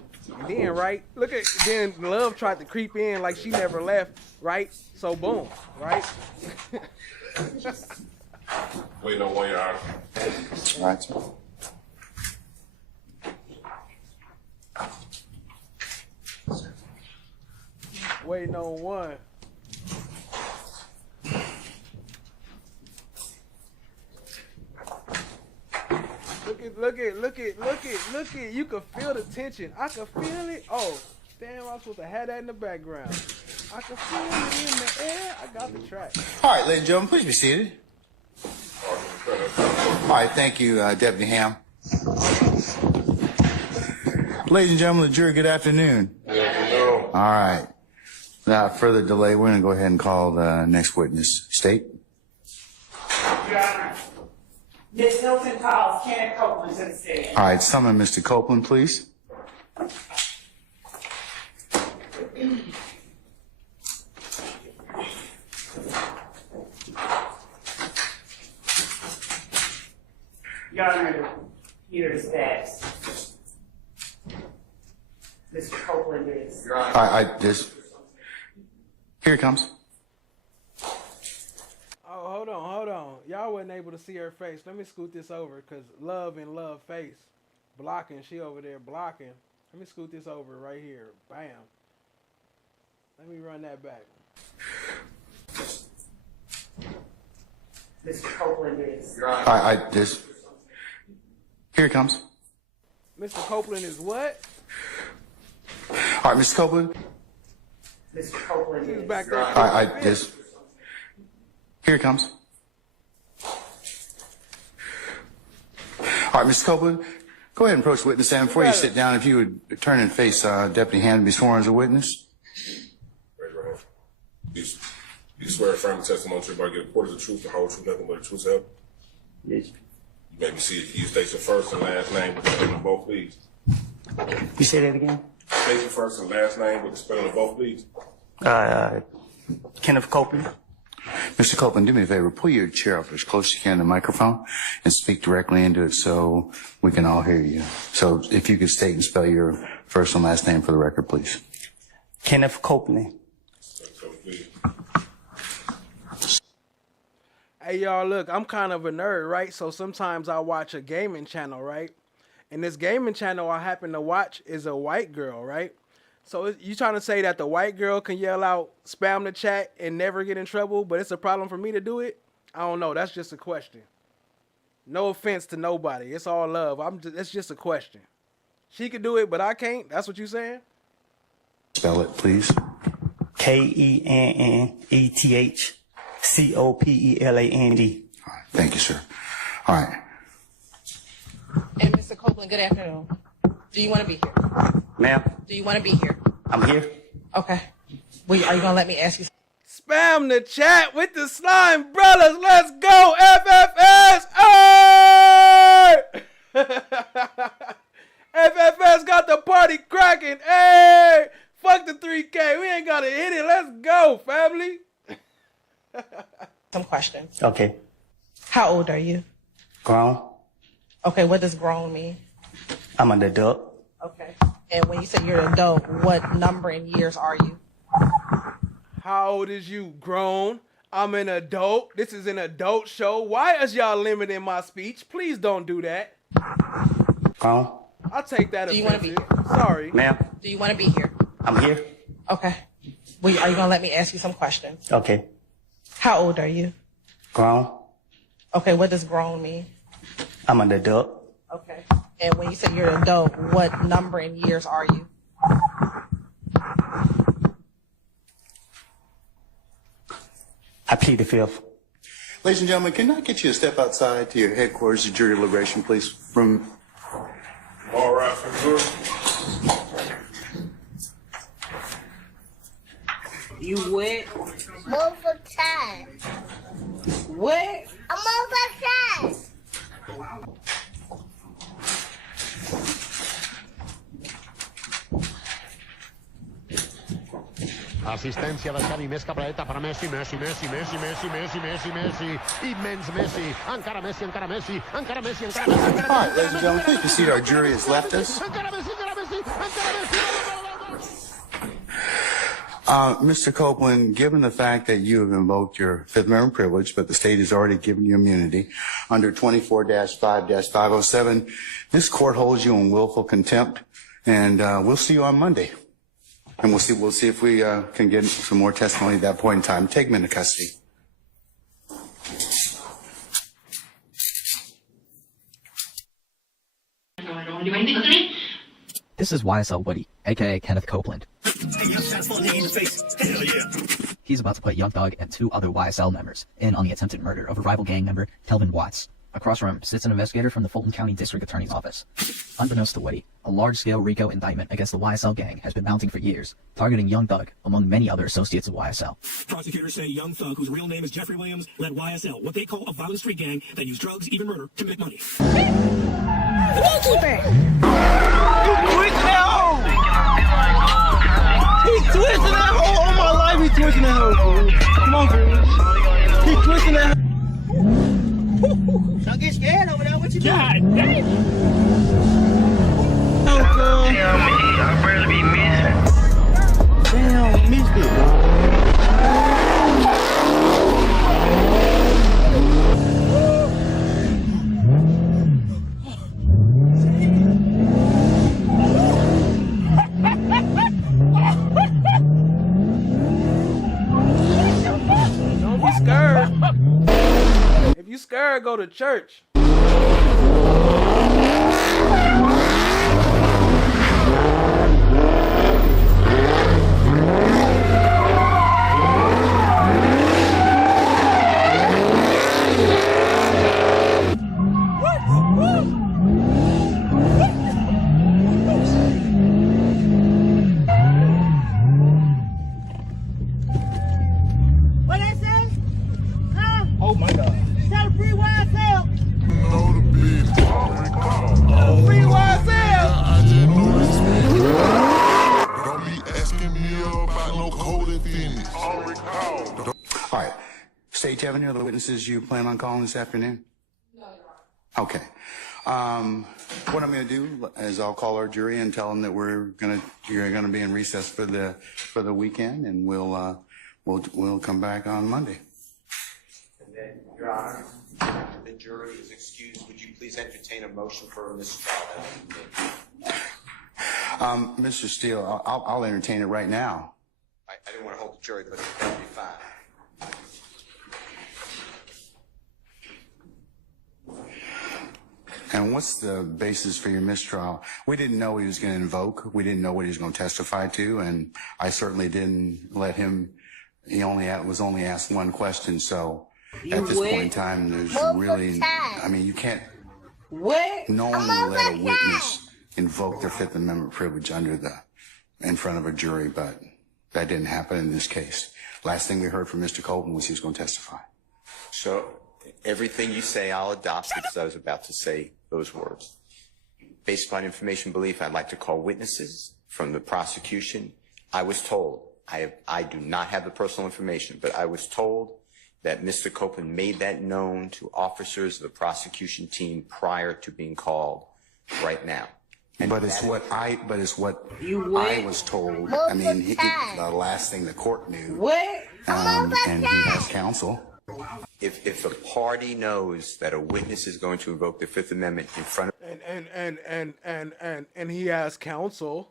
right? Look at, then Love tried to creep in like she never left, right? So boom, right? Wait, no 1 yard. Right. Waiting on one. Look at. You can feel the tension. I can feel it. Oh, damn, I'm supposed to have that in the background. I can feel it in the air. I got the track. All right, ladies and gentlemen, please be seated. All right, thank you, Deputy Ham. Ladies and gentlemen of the jury, good afternoon. All right. Without further delay, we're going to go ahead and call the next witness. State. Your Honor, Ms. Hilton calls Kenneth Copeland to the stand. All right, summon Mr. Copeland, please. Your Honor, here is that. Mr. Copeland is. All right, here it comes. Oh, hold on. Y'all wasn't able to see her face. Let me scoot this over, because love face. Blocking, she over there blocking. Let me scoot this over right here. Bam. Let me run that back. Mr. Copeland is. All right, here it comes. Mr. Copeland is what? All right, Mr. Copeland. Mr. Copeland is. Back there. All right, here it comes. All right, Mr. Copeland, go ahead and approach the witness stand. Before you sit down, if you would turn and face Deputy Hand and be sworn as a witness. Raise your hand. You swear affirm the testimony to everybody get according to the truth, the whole truth, nothing but the truth, sir? Yes. You maybe see it. You state your first and last name with the spelling of both, please. You say that again? State your first and last name with the spelling of both, please. Kenneth Copeland. Mr. Copeland, do me a favor. Pull your chair up as close as you can to the microphone and speak directly into it so we can all hear you. So if you could state and spell your first and last name for the record, please. Kenneth Copeland. Hey, y'all, look, I'm kind of a nerd, right? So sometimes I watch a gaming channel, right? And this gaming channel I happen to watch is a white girl, right? So you trying to say that the white girl can yell out, spam the chat and never get in trouble, but it's a problem for me to do it? I don't know. That's just a question. No offense to nobody. It's all love. It's just a question. She could do it, but I can't? That's what you saying? Spell it, please. KENNETHCOPELAND. Thank you, sir. All right. And Mr. Copeland, good afternoon. Do you want to be here? Ma'am? Do you want to be here? I'm here. Okay. Are you going to let me ask you? Spam the chat with the Slime Brothers. Let's go, FFS. Hey! FFS got the party cracking. Hey! Fuck the 3K. We ain't got to hit it. Let's go, family. Some questions. Okay. How old are you? Grown. Okay, what does grown mean? I'm an adult. Okay. And when you say you're an adult, what number in years are you? How old is you? Grown. I'm an adult. This is an adult show. Why is y'all limiting my speech? Please don't do that. Grown. I'll take that. Do you want to be here? Sorry. Ma'am? Do you want to be here? I'm here. Okay. Are you going to let me ask you some questions? Okay. How old are you? Grown. Okay, what does grown mean? I'm an adult. Okay. And when you say you're an adult, what number in years are you? I plead the fifth. Ladies and gentlemen, can I get you to step outside to your headquarters of jury deliberation, please? From All right, for sure. You what? Move for time. What? I'm over time. Assistència de Xavi, més cap a la dreta per a Messi, Messi, Messi, Messi, Messi, Messi, Messi, Messi, immens Messi, encara Messi, encara Messi, encara Messi, encara Messi, encara Messi. All right, ladies and gentlemen, please proceed. Our jury has left us. Encara Messi, encara Messi, encara Messi. Mr. Copeland, given the fact that you have invoked your Fifth Amendment privilege, but the state has already given you immunity under 24-5-507, this court holds you in willful contempt, and we'll see you on Monday. And we'll see if we can get some more testimony at that point in time. Take him into custody. This is YSL Woody, aka Kenneth Copeland. He's about to put Young Thug and 2 other YSL members in on the attempted murder of a rival gang member, Kelvin Watts. Across from him sits an investigator from the Fulton County District Attorney's Office. Unbeknownst to Woody, a large-scale RICO indictment against the YSL gang has been mounting for years, targeting YOUNGTHUG, among many other associates of YSL. Prosecutors say YOUNGTHUG, whose real name is Jeffrey Williams, led YSL, what they call a violent street gang that used drugs, even murder, to make money. The gatekeeper! He twisting that hole all my life. He twisting that hole. Come on, girl. He twisting that. Don't get scared over there. What you doing? God damn. Oh, girl. Tell me, I'll barely be missing. Damn, missed it. Don't be scared. If you scared, go to church. What I say? Huh? Oh my God. Tell free YSL. Free YSL. Don't be asking me about no coded finish. All right. State, do you have any other witnesses you plan on calling this afternoon? No, Your Honor. Okay. What I'm going to do is I'll call our jury and tell them that you're going to be in recess for the weekend, and we'll come back on Monday. And then, Your Honor, the jury is excused. Would you please entertain a motion for a mistrial? Mr. Steele, I'll entertain it right now. I didn't want to hold the jury, but that'll be fine. And what's the basis for your mistrial? We didn't know he was going to invoke. We didn't know what he was going to testify to, and I certainly didn't let him. He was only asked one question, so at this point in time, there's really, I mean, you can't knowingly let a witness invoke their Fifth Amendment privilege in front of a jury, but that didn't happen in this case. Last thing we heard from Mr. Copeland was he was going to testify. So everything you say, I'll adopt, because I was about to say those words. Based upon information belief, I'd like to call witnesses from the prosecution. I was told, I do not have the personal information, but I was told that Mr. Copeland made that known to officers of the prosecution team prior to being called right now. But it's what I was told. I mean, the last thing the court knew. And he has counsel. If the party knows that a witness is going to invoke the Fifth Amendment in front of and he has counsel.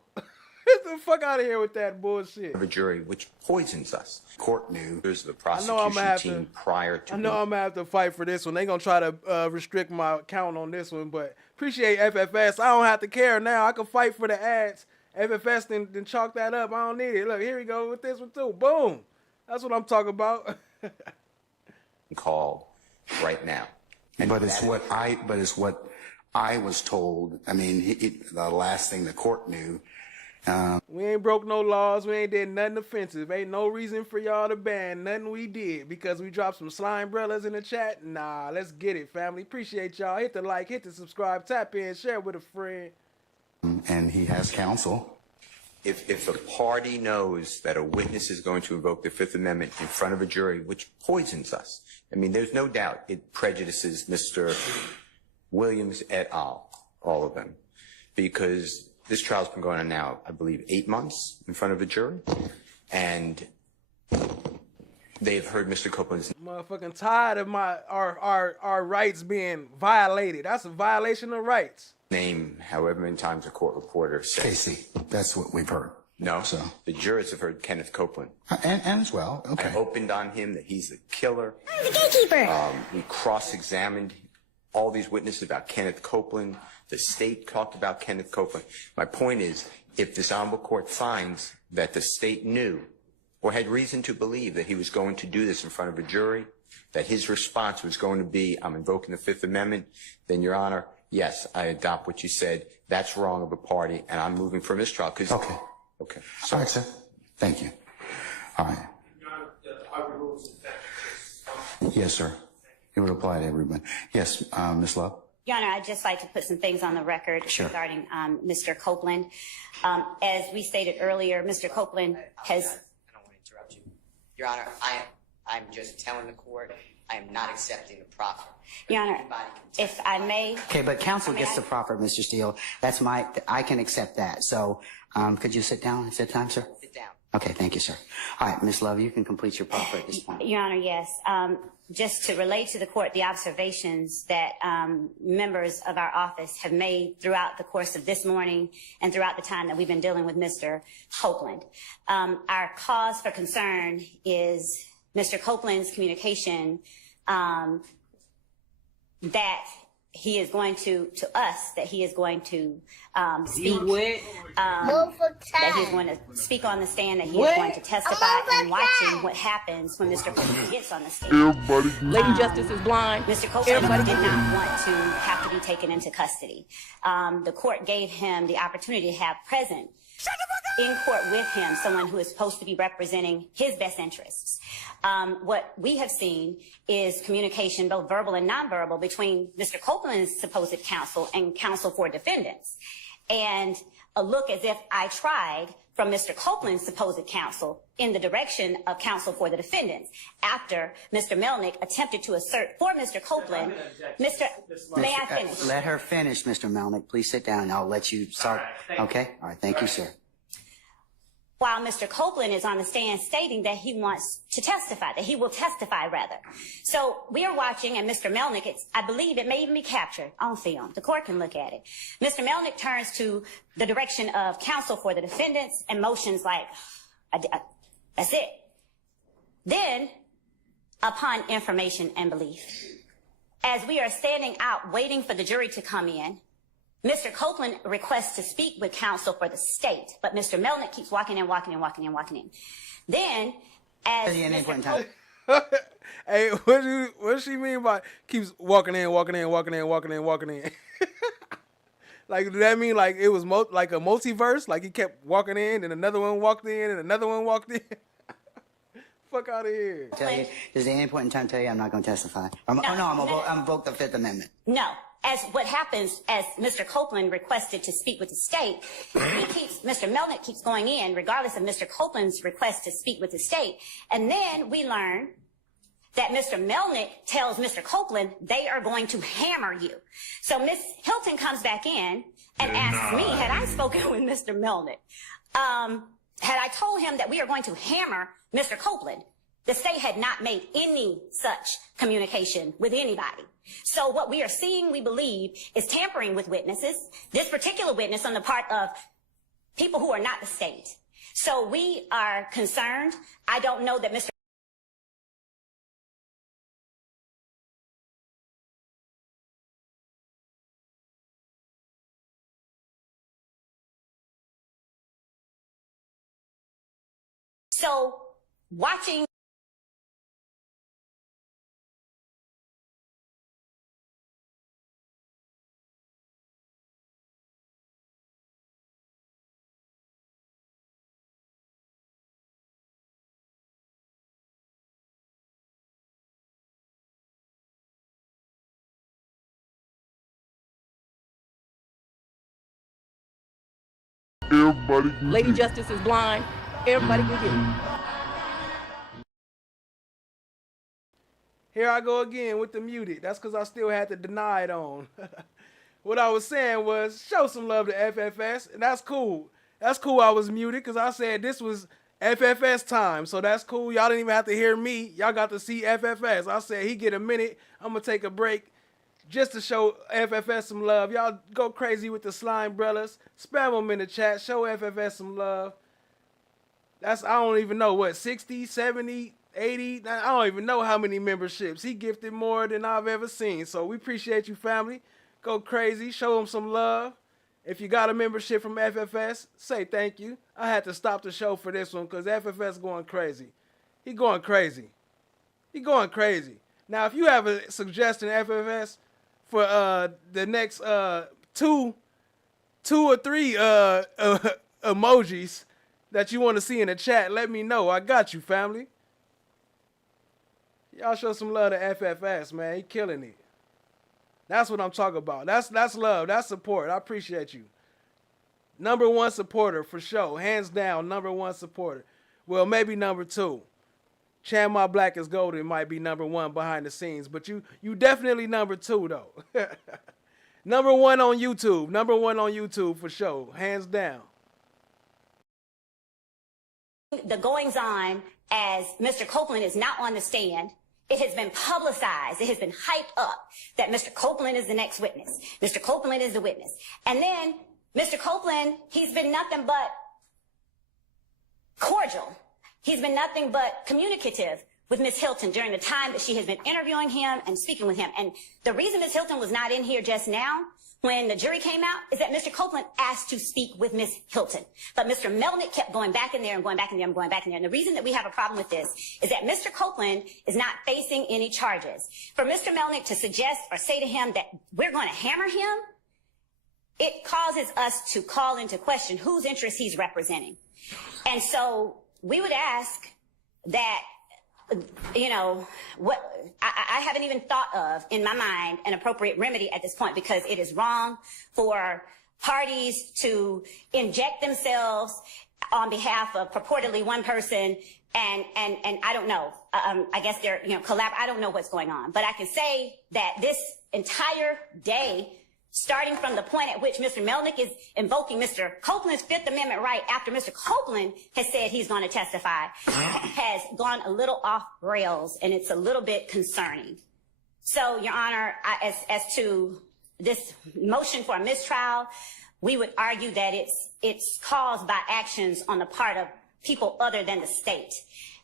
Get the fuck out of here with that bullshit. a jury, which poisons us. Court knew. There's the I know I'm prosecution team prior to. I know I'm gonna have to fight for this one. They gonna try to restrict my account on this one, but appreciate FFS. I don't have to care now. I can fight for the ads. FFS then chalk that up. I don't need it. Look, here we go with this one too. Boom. That's what I'm talking about. Called right now. But it's what I was told. I mean, the last thing the court knew. We ain't broke no laws. We ain't did nothing offensive. Ain't no reason for y'all to ban nothing we did because we dropped some slime umbrellas in the chat. Nah, let's get it, family. Appreciate y'all. Hit the like, hit the subscribe, tap in, share with a friend. And he has counsel. If the party knows that a witness is going to invoke the Fifth Amendment in front of a jury, which poisons us, I mean, there's no doubt it prejudices Mr. Williams et al., all of them, because this trial's been going on now, I believe, 8 months in front of a jury, and they've heard Mr. Copeland's Motherfucking tired of our rights being violated. That's a violation of rights. name however many times a court reporter says. Casey, that's what we've heard. No, so the jurors have heard Kenneth Copeland. And as well, okay. I opened on him that he's the killer. I'm the gatekeeper. We cross-examined all these witnesses about Kenneth Copeland. The state talked about Kenneth Copeland. My point is, if this honorable court finds that the state knew or had reason to believe that he was going to do this in front of a jury, that his response was going to be, I'm invoking the Fifth Amendment, then, Your Honor, yes, I adopt what you said. That's wrong of a party, and I'm moving for mistrial. Okay. Okay. All Sorry. right, sir. Thank you. All right. Yes, sir. It would apply to everyone. Yes, Ms. Love. Your Honor, I'd just like to put some things on the record regarding Mr. Copeland. As we stated earlier, Mr. Copeland has... I don't want to interrupt you. Your Honor, I'm just telling the court I am not accepting the proffer. Your Honor, if I may... Okay, but counsel gets the proffer, Mr. Steele. That's I can accept that. So, could you sit down? Is it time, sir? Sit down. Okay, thank you, sir. All right, Ms. Love, you can complete your proffer at this point. Your Honor, yes. Just to relate to the court the observations that members of our office have made throughout the course of this morning and throughout the time that we've been dealing with Mr. Copeland. Our cause for concern is Mr. Copeland's communication that he is going to us, that he is going to speak, that he's going to speak on the stand, that he is going to testify, and watching what happens when Mr. Copeland gets on the stand. Lady Justice is blind. Mr. Copeland did not want to have to be taken into custody. The court gave him the opportunity to have present in court with him someone who is supposed to be representing his best interests. What we have seen is communication, both verbal and nonverbal, between Mr. Copeland's supposed counsel and counsel for defendants. And a look as if I tried from Mr. Copeland's supposed counsel in the direction of counsel for the defendants after Mr. Melnick attempted to assert for Mr. Copeland. May I finish? Let her finish, Mr. Melnick. Please sit down and I'll let you start. Okay? All right, thank you, sir. While Mr. Copeland is on the stand stating that he wants to testify, that he will testify rather. So we are watching, and Mr. Melnick, I believe it may even be captured on film. The court can look at it. Mr. Melnick turns to the direction of counsel for the defendants and motions like, that's it. Then, upon information and belief, as we are standing out waiting for the jury to come in, Mr. Copeland requests to speak with counsel for the state, but Mr. Melnick keeps walking in. Then, as Mr. Copeland... Hey, what does she mean by keeps walking in? Like, does that mean like it was like a multiverse? Like he kept walking in, and another one walked in, and another one walked in? Fuck out of here. Does at any point in time tell you I'm not going to testify? I'm invoke the Fifth Amendment. No. As what happens, as Mr. Copeland requested to speak with the state, Mr. Melnick keeps going in regardless of Mr. Copeland's request to speak with the state. And then we learn that Mr. Melnick tells Mr. Copeland they are going to hammer you. So Ms. Hilton comes back in and asks me, had I spoken with Mr. Melnick, had I told him that we are going to hammer Mr. Copeland? The state had not made any such communication with anybody. So what we are seeing, we believe, is tampering with witnesses, this particular witness on the part of people who are not the state. So we are concerned. I don't know that Mr. So watching Lady Justice is blind. Everybody can get it. Here I go again with the muted. That's because I still had to deny it on. What I was saying was show some love to FFS, and that's cool. That's cool I was muted because I said this was FFS time, so that's cool. Y'all didn't even have to hear me. Y'all got to see FFS. I said he get a minute. I'm going to take a break just to show FFS some love. Y'all go crazy with the slime brothers. Spam them in the chat. Show FFS some love. That's, I don't even know, what, 60, 70, 80? I don't even know how many memberships. He gifted more than I've ever seen. So we appreciate you, family. Go crazy. Show them some love. If you got a membership from FFS, say thank you. I had to stop the show for this one because FFS going crazy. He going crazy. He going crazy. Now, if you have a suggestion, FFS, for the next 2 or 3 emojis that you want to see in the chat, let me know. I got you, family. Y'all show some love to FFS, man. He killing it. That's what I'm talking about. That's love. That's support. I appreciate you. Number 1 supporter for sure. Hands down, number 1 supporter. Well, maybe number 2. Chan My Black is Golden might be number 1 behind the scenes, but you definitely number 2 though. Number 1 on YouTube. Number 1 on YouTube for sure. Hands down. The goings on as Mr. Copeland is not on the stand. It has been publicized. It has been hyped up that Mr. Copeland is the next witness. Mr. Copeland is the witness. And then Mr. Copeland, he's been nothing but cordial. He's been nothing but communicative with Ms. Hilton during the time that she has been interviewing him and speaking with him. And the reason Ms. Hilton was not in here just now when the jury came out is that Mr. Copeland asked to speak with Ms. Hilton. But Mr. Melnick kept going back in there and going back in there and going back in there. And the reason that we have a problem with this is that Mr. Copeland is not facing any charges. For Mr. Melnick to suggest or say to him that we're going to hammer him, it causes us to call into question whose interests he's representing. And so we would ask that, you know, what I haven't even thought of in my mind an appropriate remedy at this point, because it is wrong for parties to inject themselves on behalf of purportedly one person. And I don't know, I guess they're, you know, I don't know what's going on, but I can say that this entire day, starting from the point at which Mr. Melnick is invoking Mr. Copeland's Fifth Amendment right after Mr. Copeland has said he's going to testify, has gone a little off rails, and it's a little bit concerning. So, Your Honor, as to this motion for a mistrial, we would argue that it's caused by actions on the part of people other than the state,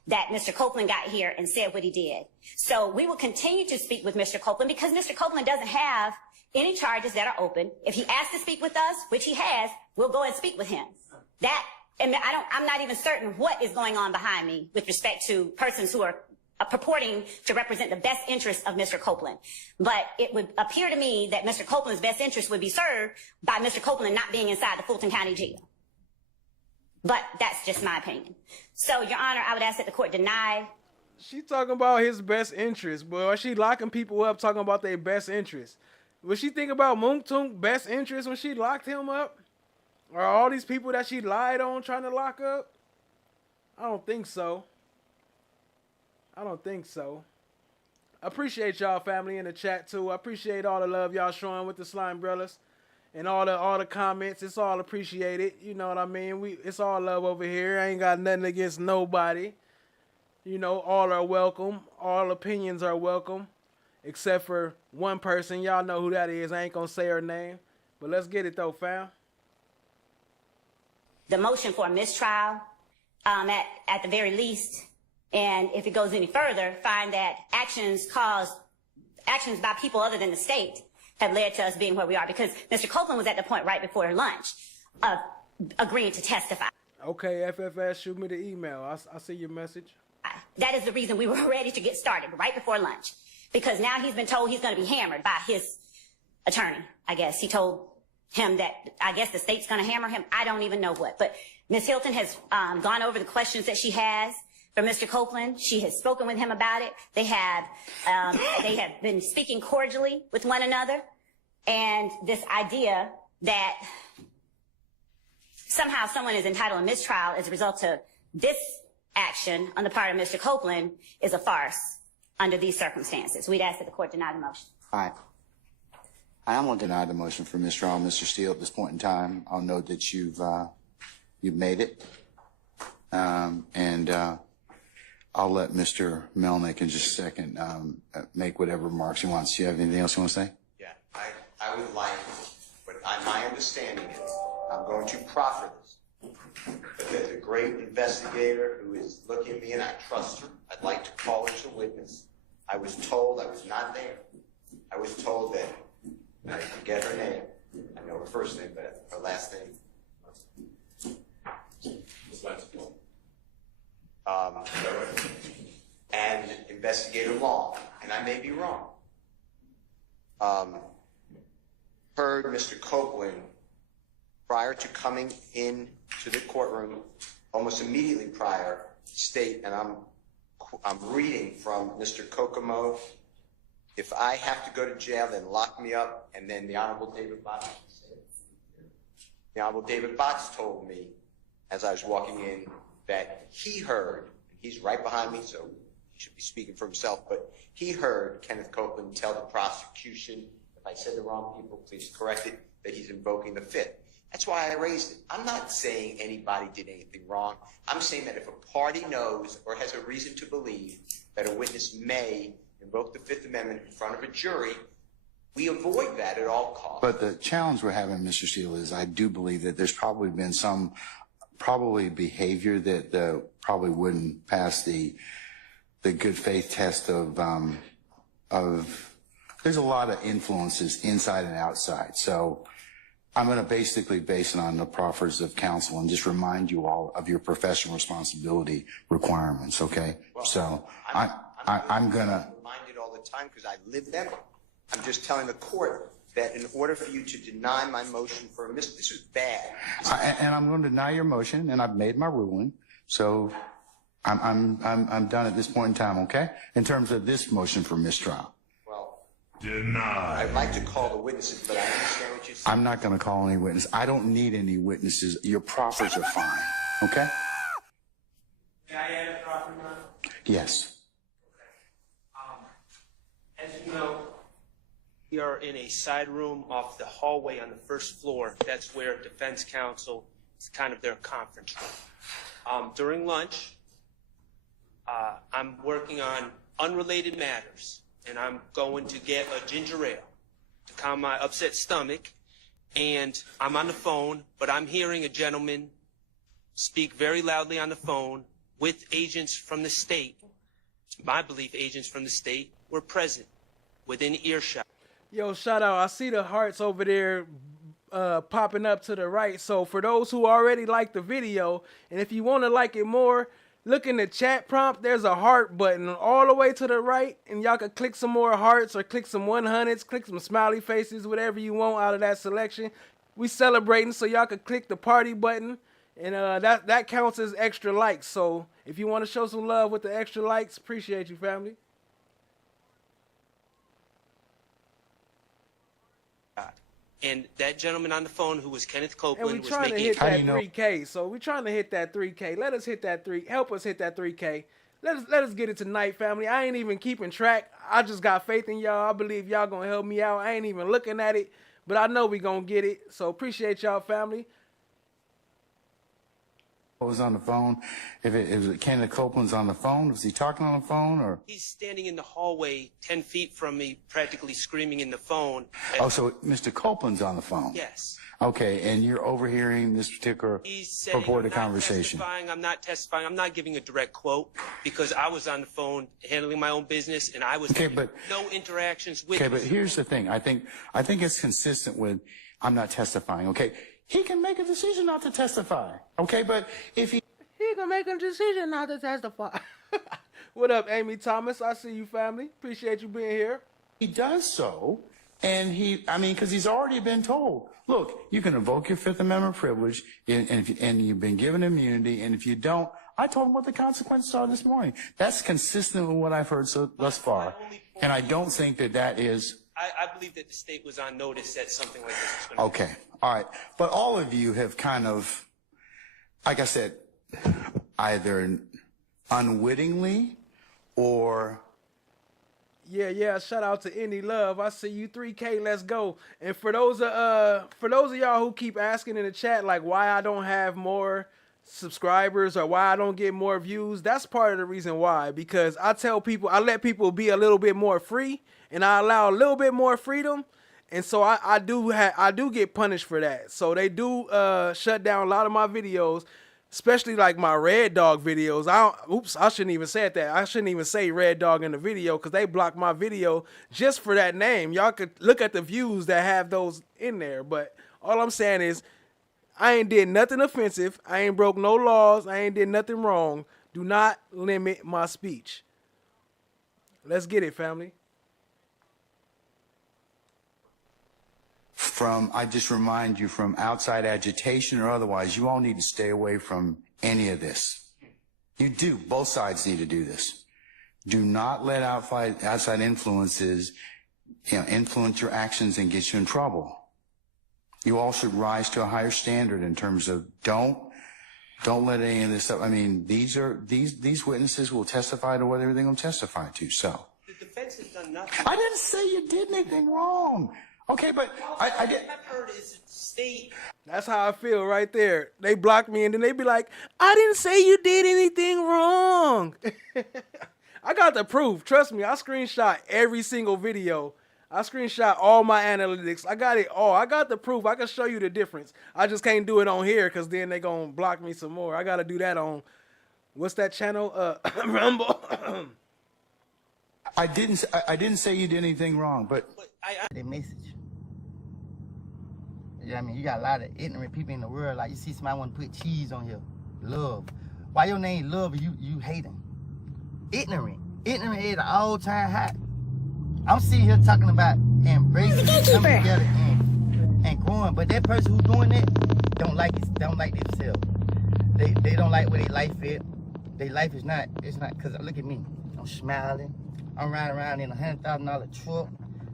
that Mr. Copeland got here and said what he did. So we will continue to speak with Mr. Copeland because Mr. Copeland doesn't have any charges that are open. If he asks to speak with us, which he has, we'll go and speak with him. And I'm not even certain what is going on behind me with respect to persons who are purporting to represent the best interests of Mr. Copeland. But it would appear to me that Mr. Copeland's best interest would be served by Mr. Copeland not being inside the Fulton County Jail. But that's just my opinion. So, Your Honor, I would ask that the court deny. She talking about his best interest, boy. She locking people up talking about their best interest. Was she think about YOUNGTHUG's best interest when she locked him up? Or all these people that she lied on trying to lock up? I don't think so. I don't think so. I appreciate y'all family in the chat too. I appreciate all the love y'all showing with the Slime Brothers and all the comments. It's all appreciated. You know what I mean? It's all love over here. I ain't got nothing against nobody. You know, all are welcome. All opinions are welcome. Except for one person. Y'all know who that is. I ain't gonna say her name. But let's get it though, fam. The motion for a mistrial, at the very least, and if it goes any further, find that actions by people other than the state have led to us being where we are, because Mr. Copeland was at the point right before lunch of agreeing to testify. Okay, FFS, shoot me the email. I see your message. That is the reason we were ready to get started right before lunch, because now he's been told he's going to be hammered by his attorney. I guess he told him that I guess the state's going to hammer him. I don't even know what. But Ms. Hilton has gone over the questions that she has for Mr. Copeland. She has spoken with him about it. They have been speaking cordially with one another. And this idea that somehow someone is entitled to mistrial as a result of this action on the part of Mr. Copeland is a farce under these circumstances. We'd ask that the court deny the motion. All right. I'm going to deny the motion for mistrial, Mr. Steele, at this point in time. I'll note that you've made it. And I'll let Mr. Melnick in just a second make whatever remarks he wants. Do you have anything else you want to say? Yeah, I would like, but my understanding is, I'm going to proffer this, but there's a great investigator who is looking at me and I trust her. I'd like to call her to witness. I was told, I was not there, I was told that, I forget her name, I know her first name, but her last name. And Investigator Long and I may be wrong, heard Mr. Copeland prior to coming in to the courtroom, almost immediately prior, state, and I'm reading from Mr. Kokomo, if I have to go to jail, then lock me up, and then the Honorable David Botts told me, as I was walking in, that he heard, he's right behind me, so he should be speaking for himself, but he heard Kenneth Copeland tell the prosecution, if I said the wrong people, please correct it, that he's invoking the Fifth. That's why I raised it. I'm not saying anybody did anything wrong. I'm saying that if a party knows or has a reason to believe that a witness may invoke the Fifth Amendment in front of a jury, we avoid that at all costs. But the challenge we're having, Mr. Steele, is I do believe that there's probably been some behavior that probably wouldn't pass the good faith test of there's a lot of influences inside and outside. So I'm going to basically base it on the proffers of counsel and just remind you all of your professional responsibility requirements, okay? Well, so I'm going to remind it all the time because I live them. I'm just telling the court that in order for you to deny my motion for a this is bad. And I'm going to deny your motion, and I've made my ruling. So I'm done at this point in time, okay? In terms of this motion for mistrial. Well, Denied. I'd like to call the witnesses, but I understand what you're saying. I'm not going to call any witness. I don't need any witnesses. Your proffers are fine, okay? May I add a proffer, Your Honor? Yes. As you know, we are in a side room off the hallway on the first floor. That's where defense counsel, it's kind of their conference room. During lunch, I'm working on unrelated matters, and I'm going to get a ginger ale to calm my upset stomach, and I'm on the phone, but I'm hearing a gentleman speak very loudly on the phone with agents from the state. It's my belief agents from the state were present within earshot. Yo, shout out. I see the hearts over there popping up to the right. So for those who already like the video, and if you want to like it more, look in the chat prompt. There's a heart button all the way to the right, and y'all can click some more hearts or click some 100s, click some smiley faces, whatever you want out of that selection. We celebrating, so y'all can click the party button, and that counts as extra likes. So if you want to show some love with the extra likes, appreciate you, family. And that gentleman on the phone who was Kenneth And Copeland we was trying to making... hit that 3K. So we trying to hit that 3K. Let us hit that 3. Help us hit that 3K. Let us get it tonight, family. I ain't even keeping track. I just got faith in y'all. I believe y'all gonna help me out. I ain't even looking at it, but I know we gonna get it. So appreciate y'all, family. Was on the phone. If it Kenneth Copeland's on the phone, was he talking on the phone or? He's standing in the hallway 10 feet from me, practically screaming in the phone. Oh, so Mr. Copeland's on the phone? Yes. Okay, and you're overhearing this particular purported conversation. I'm not testifying. I'm not giving a direct quote because I was on the phone handling my own business and I was no interactions with. Okay, but here's the thing. I think it's consistent with I'm not testifying. Okay, he can make a decision not to testify. Okay, but if he can make a decision not to testify. What up, Amy Thomas? I see you, family. Appreciate you being here. He does so, and because he's already been told, look, you can invoke your Fifth Amendment privilege, and you've been given immunity, and if you don't, I told him what the consequences are this morning. That's consistent with what I've heard thus far, and I don't think that is. I believe that the state was on notice that something like this was going to Okay, all right. But all of you have kind of, like I said, either unwittingly or... Yeah. Shout out to Any Love. I see you. 3K. Let's go. And for those of y'all who keep asking in the chat, like why I don't have more subscribers or why I don't get more views, that's part of the reason why. Because I let people be a little bit more free, and I allow a little bit more freedom. And so I do get punished for that. So they do shut down a lot of my videos, especially like my Red Dog videos. I shouldn't even say that. I shouldn't even say Red Dog in the video because they blocked my video just for that name. Y'all could look at the views that have those in there. But all I'm saying is I ain't did nothing offensive. I ain't broke no laws. I ain't did nothing wrong. Do not limit my speech. Let's get it, family. I just remind you, from outside agitation or otherwise, you all need to stay away from any of this. You do. Both sides need to do this. Do not let outside influences, influence your actions and get you in trouble. You all should rise to a higher standard in terms of don't let any of this stuff. I mean, these witnesses will testify to whatever they're going to testify to. So The defense has done nothing. I didn't say you did anything wrong. Okay, but I did. I've heard is state. That's how I feel right there. They block me and then they be like, I didn't say you did anything wrong. I got the proof. Trust me, I screenshot every single video. I screenshot all my analytics. I got it all. I got the proof. I can show you the difference. I just can't do it on here because then they going to block me some more. I got to do that on, what's that channel? Rumble. I didn't say you did anything wrong, but Their message. Yeah, I mean, you got a lot of ignorant people in the world. Like, you see somebody want to put cheese on here. Love. Why your name Love and you hate him? Ignorant. Ignorant is an all-time high. I'm sitting here talking about embracing and coming together and growing, but that person who's doing that don't like themselves. They don't like where their life is. Their life is not, because look at me. I'm smiling. I'm riding around in a $100,000 truck.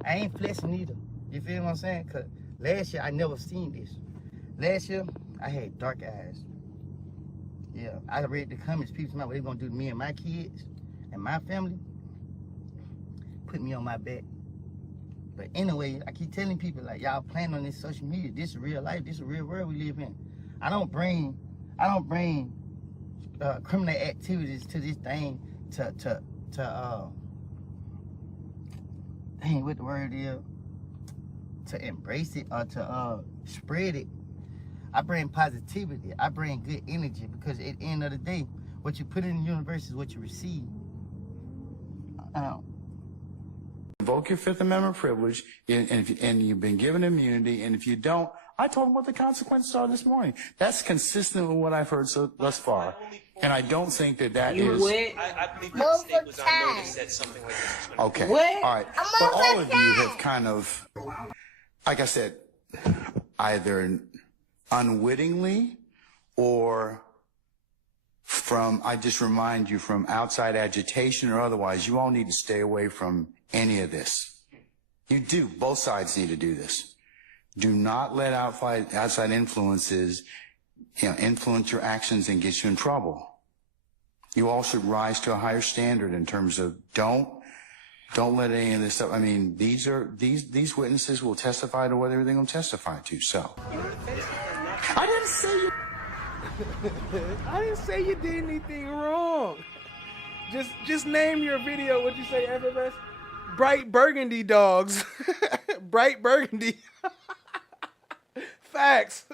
I ain't flexing either. You feel what I'm saying? Because last year, I never seen this. Last year, I had dark eyes. Yeah, I read the comments, people about what they gonna do to me and my kids and my family. Put me on my back. But anyway, I keep telling people, like, y'all playing on this social media. This is real life. This is a real world we live in. I don't bring criminal activities to this thing dang, what the word is, to embrace it or to spread it. I bring positivity. I bring good energy, because at the end of the day, what you put in the universe is what you receive. Invoke your Fifth Amendment privilege, and you've been given immunity, and if you don't, I told them what the consequences are this morning. That's consistent with what I've heard thus far, and I don't think that is... I believe the state was on notice that something like this was going to Okay, all right. But all of you have kind of, like I said, either unwittingly or I just remind you, from outside agitation or otherwise, you all need to stay away from any of this. You do. Both sides need to do this. Do not let outside influences, influence your actions and get you in trouble. You all should rise to a higher standard in terms of don't let any of this stuff. I mean, these witnesses will testify to whatever they're going to testify to. So I didn't say you. I didn't say you did anything wrong. Just name your video. What'd you say, FFS? Bright burgundy dogs. Bright burgundy. Facts.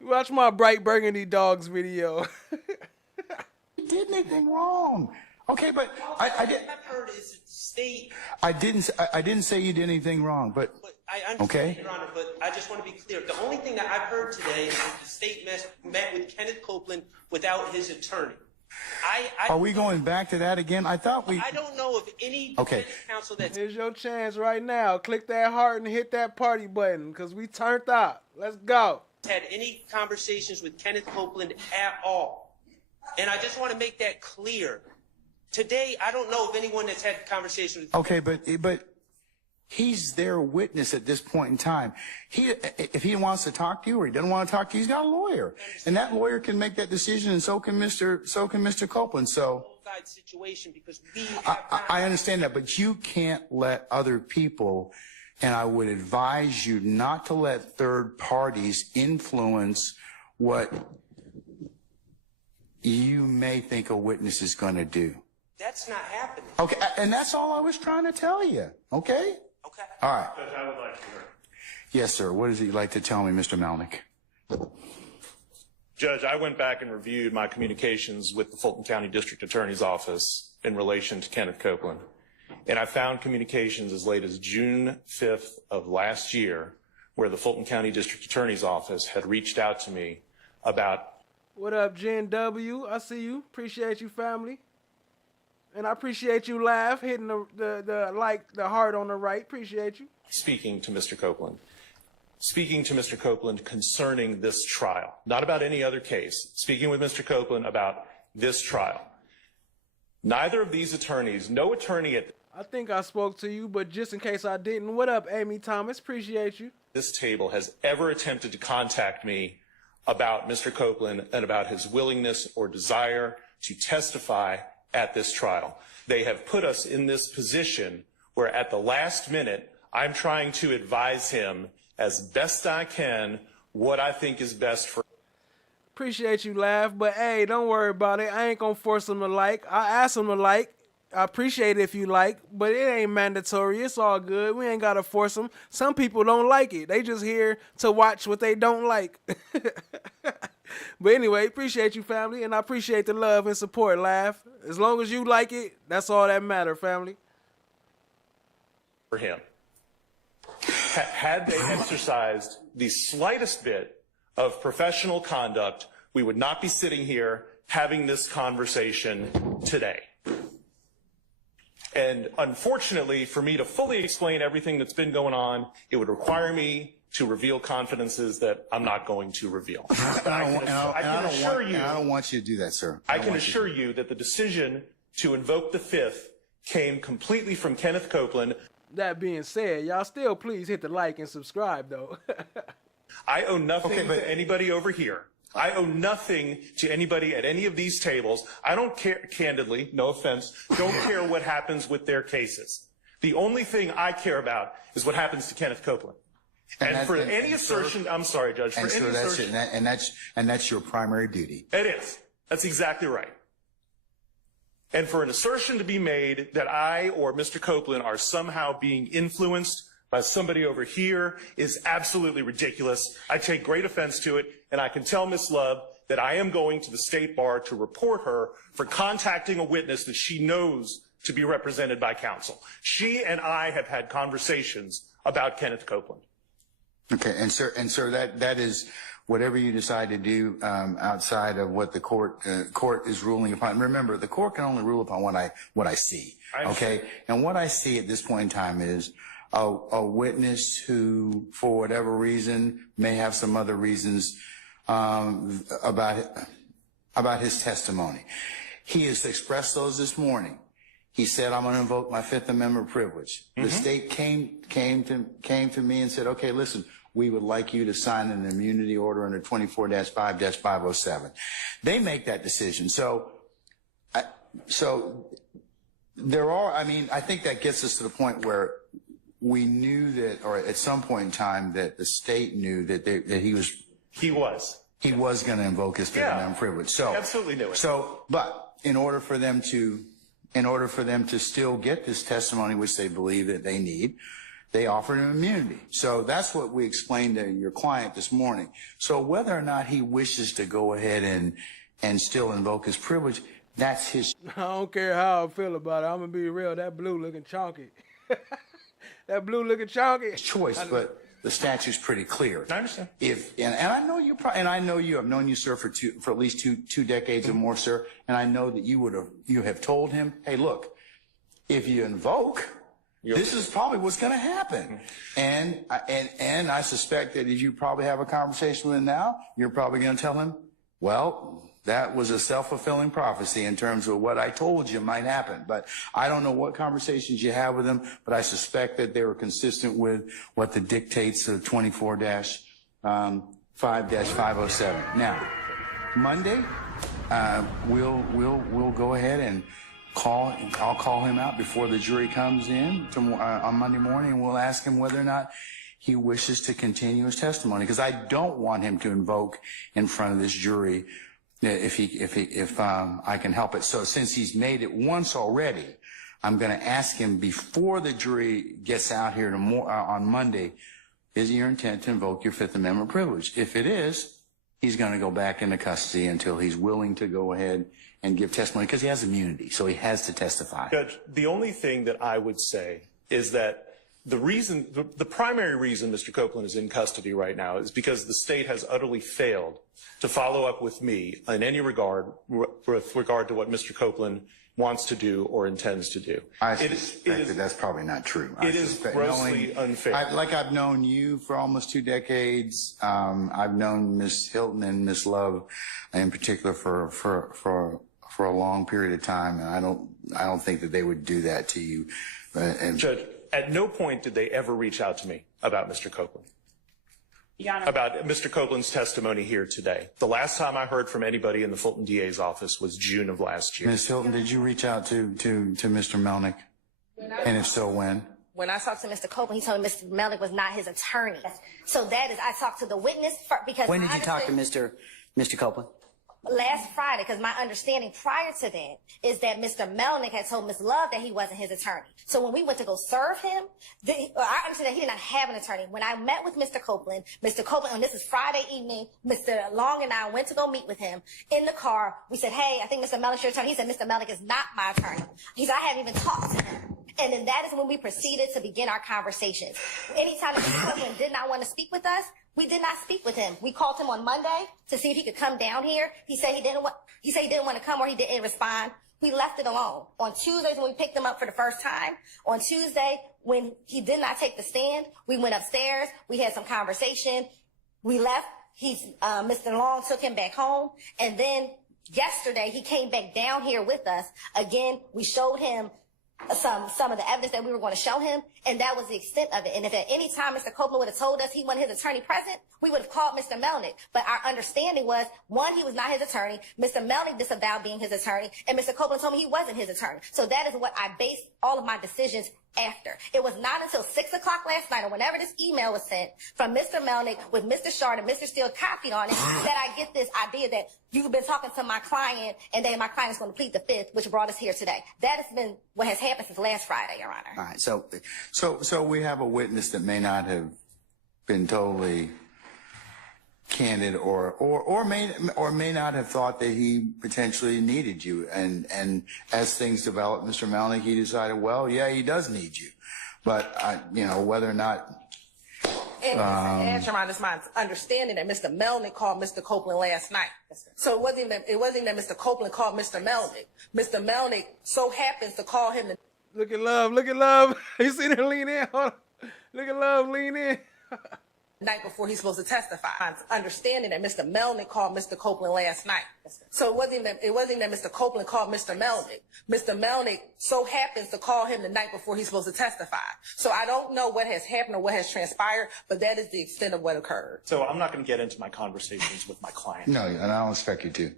Watch my bright burgundy dogs video. You did anything wrong. Okay, but I did. I've heard is state. I didn't say you did anything wrong, but I understand, Your Honor, but I just want to be clear. The only thing that I've heard today is that the state met with Kenneth Copeland without his attorney. Are we going back to that again? I thought we... I don't know of any counsel that's... Here's your chance right now. Click that heart and hit that party button, because we turned out. Let's go. Had any conversations with Kenneth Copeland at all. And I just want to make that clear. Today, I don't know of anyone that's had conversations with... Okay, but he's their witness at this point in time. If he wants to talk to you or he doesn't want to talk to you, he's got a lawyer. And that lawyer can make that decision, and so can Mr. Copeland. So situation, because I understand that, but you can't let other people, and I would advise you not to let third parties influence what you may think a witness is going to do. That's not happening. Okay, and that's all I was trying to tell you, okay? Okay. All right. Judge, I would like to hear. Yes, sir. What is it you'd like to tell me, Mr. Melnick? Judge, I went back and reviewed my communications with the Fulton County District Attorney's Office in relation to Kenneth Copeland, and I found communications as late as June 5th of last year where the Fulton County District Attorney's Office had reached out to me about... What up, Jen W? I see you. Appreciate you, family. And I appreciate you, Laugh, hitting the heart on the right. Appreciate you. Speaking to Mr. Copeland. speaking to Mr. Copeland concerning this trial, not about any other case, speaking with Mr. Copeland about this trial. Neither of these attorneys, no attorney at I think I spoke to you, but just in case I didn't, what up, Amy Thomas? Appreciate you. this table has ever attempted to contact me about Mr. Copeland and about his willingness or desire to testify at this trial. They have put us in this position where at the last minute, I'm trying to advise him as best I can what I think is best for. Appreciate you, Laugh, but hey, don't worry about it. I ain't gonna force him to like. I ask him to like. I appreciate it if you like, but it ain't mandatory. It's all good. We ain't gotta force them. Some people don't like it. They just here to watch what they don't like. But anyway, appreciate you, family, and I appreciate the love and support, Laugh. As long as you like it, that's all that matter, family. For him. Had they exercised the slightest bit of professional conduct, we would not be sitting here having this conversation today. And unfortunately, for me to fully explain everything that's been going on, it would require me to reveal confidences that I'm not going to reveal. I don't want you to do that, sir. I can assure you that the decision to invoke the Fifth came completely from Kenneth Copeland. That being said, y'all still please hit the like and subscribe, though. I owe nothing to anybody over here. I owe nothing to anybody at any of these tables. I don't care, candidly, no offense, don't care what happens with their cases. The only thing I care about is what happens to Kenneth Copeland. And for any assertion, I'm sorry, Judge, for any assertion. And that's your primary duty. It is. That's exactly right. And for an assertion to be made that I or Mr. Copeland are somehow being influenced by somebody over here is absolutely ridiculous. I take great offense to it, and I can tell Ms. Love that I am going to the State Bar to report her for contacting a witness that she knows to be represented by counsel. She and I have had conversations about Kenneth Copeland. Okay, and sir, that is whatever you decide to do outside of what the court is ruling upon. Remember, the court can only rule upon what I see. Okay, and what I see at this point in time is a witness who, for whatever reason, may have some other reasons about his testimony. He has expressed those this morning. He said, "I'm going to invoke my Fifth Amendment privilege." The state came to me and said, "Okay, listen, we would like you to sign an immunity order under 24-5-507. They make that decision. So there are. I mean, I think that gets us to the point where we knew that, or at some point in time, that the state knew that he was going to invoke his Fifth Amendment privilege. So absolutely knew it. So, but in order for them to still get this testimony, which they believe that they need, they offered him immunity. So that's what we explained to your client this morning. So whether or not he wishes to go ahead and still invoke his privilege, that's his. I don't care how I feel about it. I'm going to be real. That blue looking chonky. That blue looking chonky. Choice, but the statute's pretty clear. I understand. And I know you I've known you, sir, for at least two decades or more, sir. And I know that you have told him, hey, look, if you invoke, this is probably what's going to happen. And I suspect that as you probably have a conversation with him now, you're probably going to tell him, well, that was a self-fulfilling prophecy in terms of what I told you might happen. But I don't know what conversations you have with him, but I suspect that they were consistent with what the dictates of 24-5-507. Now, Monday, we'll go ahead and I'll call him out before the jury comes in on Monday morning, and we'll ask him whether or not he wishes to continue his testimony, because I don't want him to invoke in front of this jury if I can help it. So since he's made it once already, I'm going to ask him before the jury gets out here on Monday, is it your intent to invoke your Fifth Amendment privilege? If it is, he's going to go back into custody until he's willing to go ahead and give testimony, because he has immunity, so he has to testify. Judge, the only thing that I would say is that the primary reason Mr. Copeland is in custody right now is because the state has utterly failed to follow up with me in any regard with regard to what Mr. Copeland wants to do or intends to do. I suspect that that's probably not true. It is grossly unfair. I've known you for almost 2 decades. I've known Miss Hilton and Miss Love in particular for a long period of time, and I don't think that they would do that to you. Judge, at no point did they ever reach out to me about Mr. Copeland. Your Honor. About Mr. Copeland's testimony here today. The last time I heard from anybody in the Fulton DA's office was June of last year. Ms. Hilton, did you reach out to Mr. Melnick? And if so, when? When I talked to Mr. Copeland, he told me Mr. Melnick was not his attorney. So that is, I talked to the witness because When did you talk to Mr. Copeland? last Friday, because my understanding prior to that is that Mr. Melnick had told Ms. Love that he wasn't his attorney. So when we went to go serve him, I understand that he did not have an attorney. When I met with Mr. Copeland, and this is Friday evening, Mr. Long and I went to go meet with him in the car. We said, hey, I think Mr. Melnick's your attorney. He said, Mr. Melnick is not my attorney. He said, I haven't even talked to him. And then that is when we proceeded to begin our conversations. Anytime that Mr. Copeland did not want to speak with us, we did not speak with him. We called him on Monday to see if he could come down here. He said he didn't want to come, or he didn't respond. We left it alone. On Tuesdays when we picked him up for the first time, on Tuesday when he did not take the stand, we went upstairs. We had some conversation. We left. Mr. Long took him back home. And then yesterday he came back down here with us. Again, we showed him some of the evidence that we were going to show him, and that was the extent of it. And if at any time Mr. Copeland would have told us he wanted his attorney present, we would have called Mr. Melnick. But our understanding was, one, he was not his attorney. Mr. Melnick disavowed being his attorney, and Mr. Copeland told me he wasn't his attorney. So that is what I based all of my decisions after. It was not until 6 o'clock last night, or whenever this email was sent from Mr. Melnick with Mr. Shard and Mr. Steele copied on it, that I get this idea that you've been talking to my client, and then my client is going to plead the fifth, which brought us here today. That has been what has happened since last Friday, Your Honor. All right. So we have a witness that may not have been totally candid, or may not have thought that he potentially needed you. And as things developed, Mr. Melnick, he decided, well, yeah, he does need you. But whether or not. And Your Honor, it's my understanding that Mr. Melnick called Mr. Copeland last night. So it wasn't that Mr. Copeland called Mr. Melnick. Mr. Melnick so happens to call him. Look at Love. Look at Love. You see her lean in? Hold on. Look at Love lean in. Night before he's supposed to testify. I'm understanding that Mr. Melnick called Mr. Copeland last night. So it wasn't that Mr. Copeland called Mr. Melnick. Mr. Melnick so happens to call him the night before he's supposed to testify. So I don't know what has happened or what has transpired, but that is the extent of what occurred. So I'm not going to get into my conversations with my client. No, and I don't expect you to.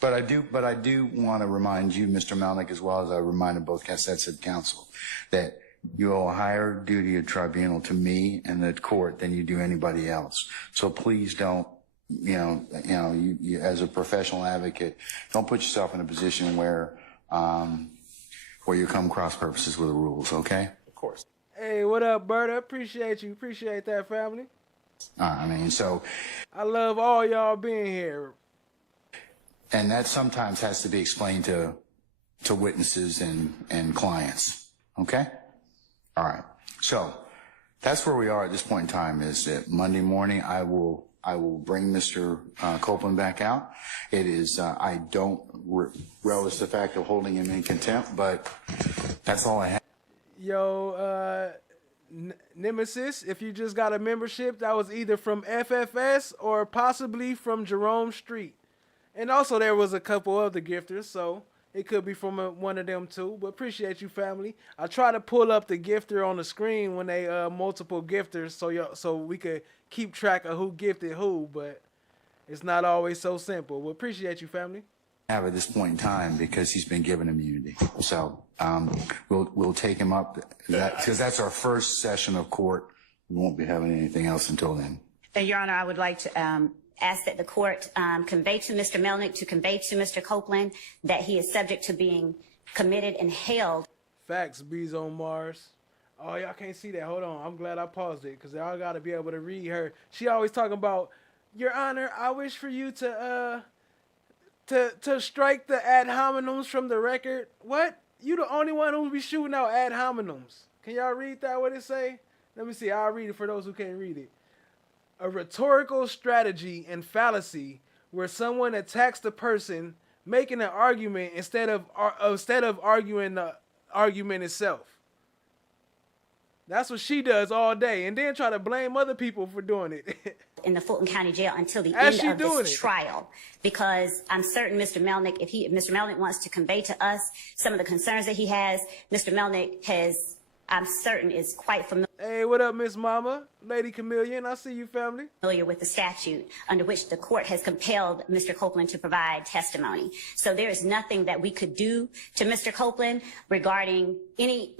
But I do want to remind you, Mr. Melnick, as well as I reminded both sets of counsel, that you owe a higher duty of tribunal to me and the court than you do anybody else. So please don't, you as a professional advocate, don't put yourself in a position where you come cross purposes with the rules, okay? Of course. Hey, what up, Berta? Appreciate you. Appreciate that, family. I love all y'all being here. And that sometimes has to be explained to witnesses and clients, okay? All right. So that's where we are at this point in time, is that Monday morning I will bring Mr. Copeland back out. It is, I don't relish the fact of holding him in contempt, but that's all I have. Yo, Nemesis, if you just got a membership, that was either from FFS or possibly from Jerome Street. And also there was a couple other gifters, so it could be from one of them too. But appreciate you, family. I try to pull up the gifter on the screen when they multiple gifters, so we could keep track of who gifted who. But it's not always so simple. Well, appreciate you, family. Have at this point in time, because he's been given immunity. So we'll take him up because that's our first session of court. We won't be having anything else until then. Your Honor, I would like to ask that the court convey to Mr. Melnick, to convey to Mr. Copeland that he is subject to being committed and held. Facts, Bees on Mars. Oh, y'all can't see that. Hold on. I'm glad I paused it because y'all got to be able to read her. She always talking about, Your Honor, I wish for you to strike the ad hominems from the record. What? You the only one who be shooting out ad hominems. Can y'all read that, what it say? Let me see. I'll read it for those who can't read it. A rhetorical strategy and fallacy where someone attacks the person making an argument instead of arguing the argument itself. That's what she does all day, and then try to blame other people for doing it. In the Fulton County Jail until the As end she of doing this it. trial, because I'm certain Mr. Melnick, if Mr. Melnick wants to convey to us some of the concerns that he has, Mr. Melnick has, I'm certain, is quite Hey, what up, Miss Mama? Lady Chameleon, I see you, family. familiar with the statute under which the court has compelled Mr. Copeland to provide testimony. So there is nothing that we could do to Mr. Copeland regarding any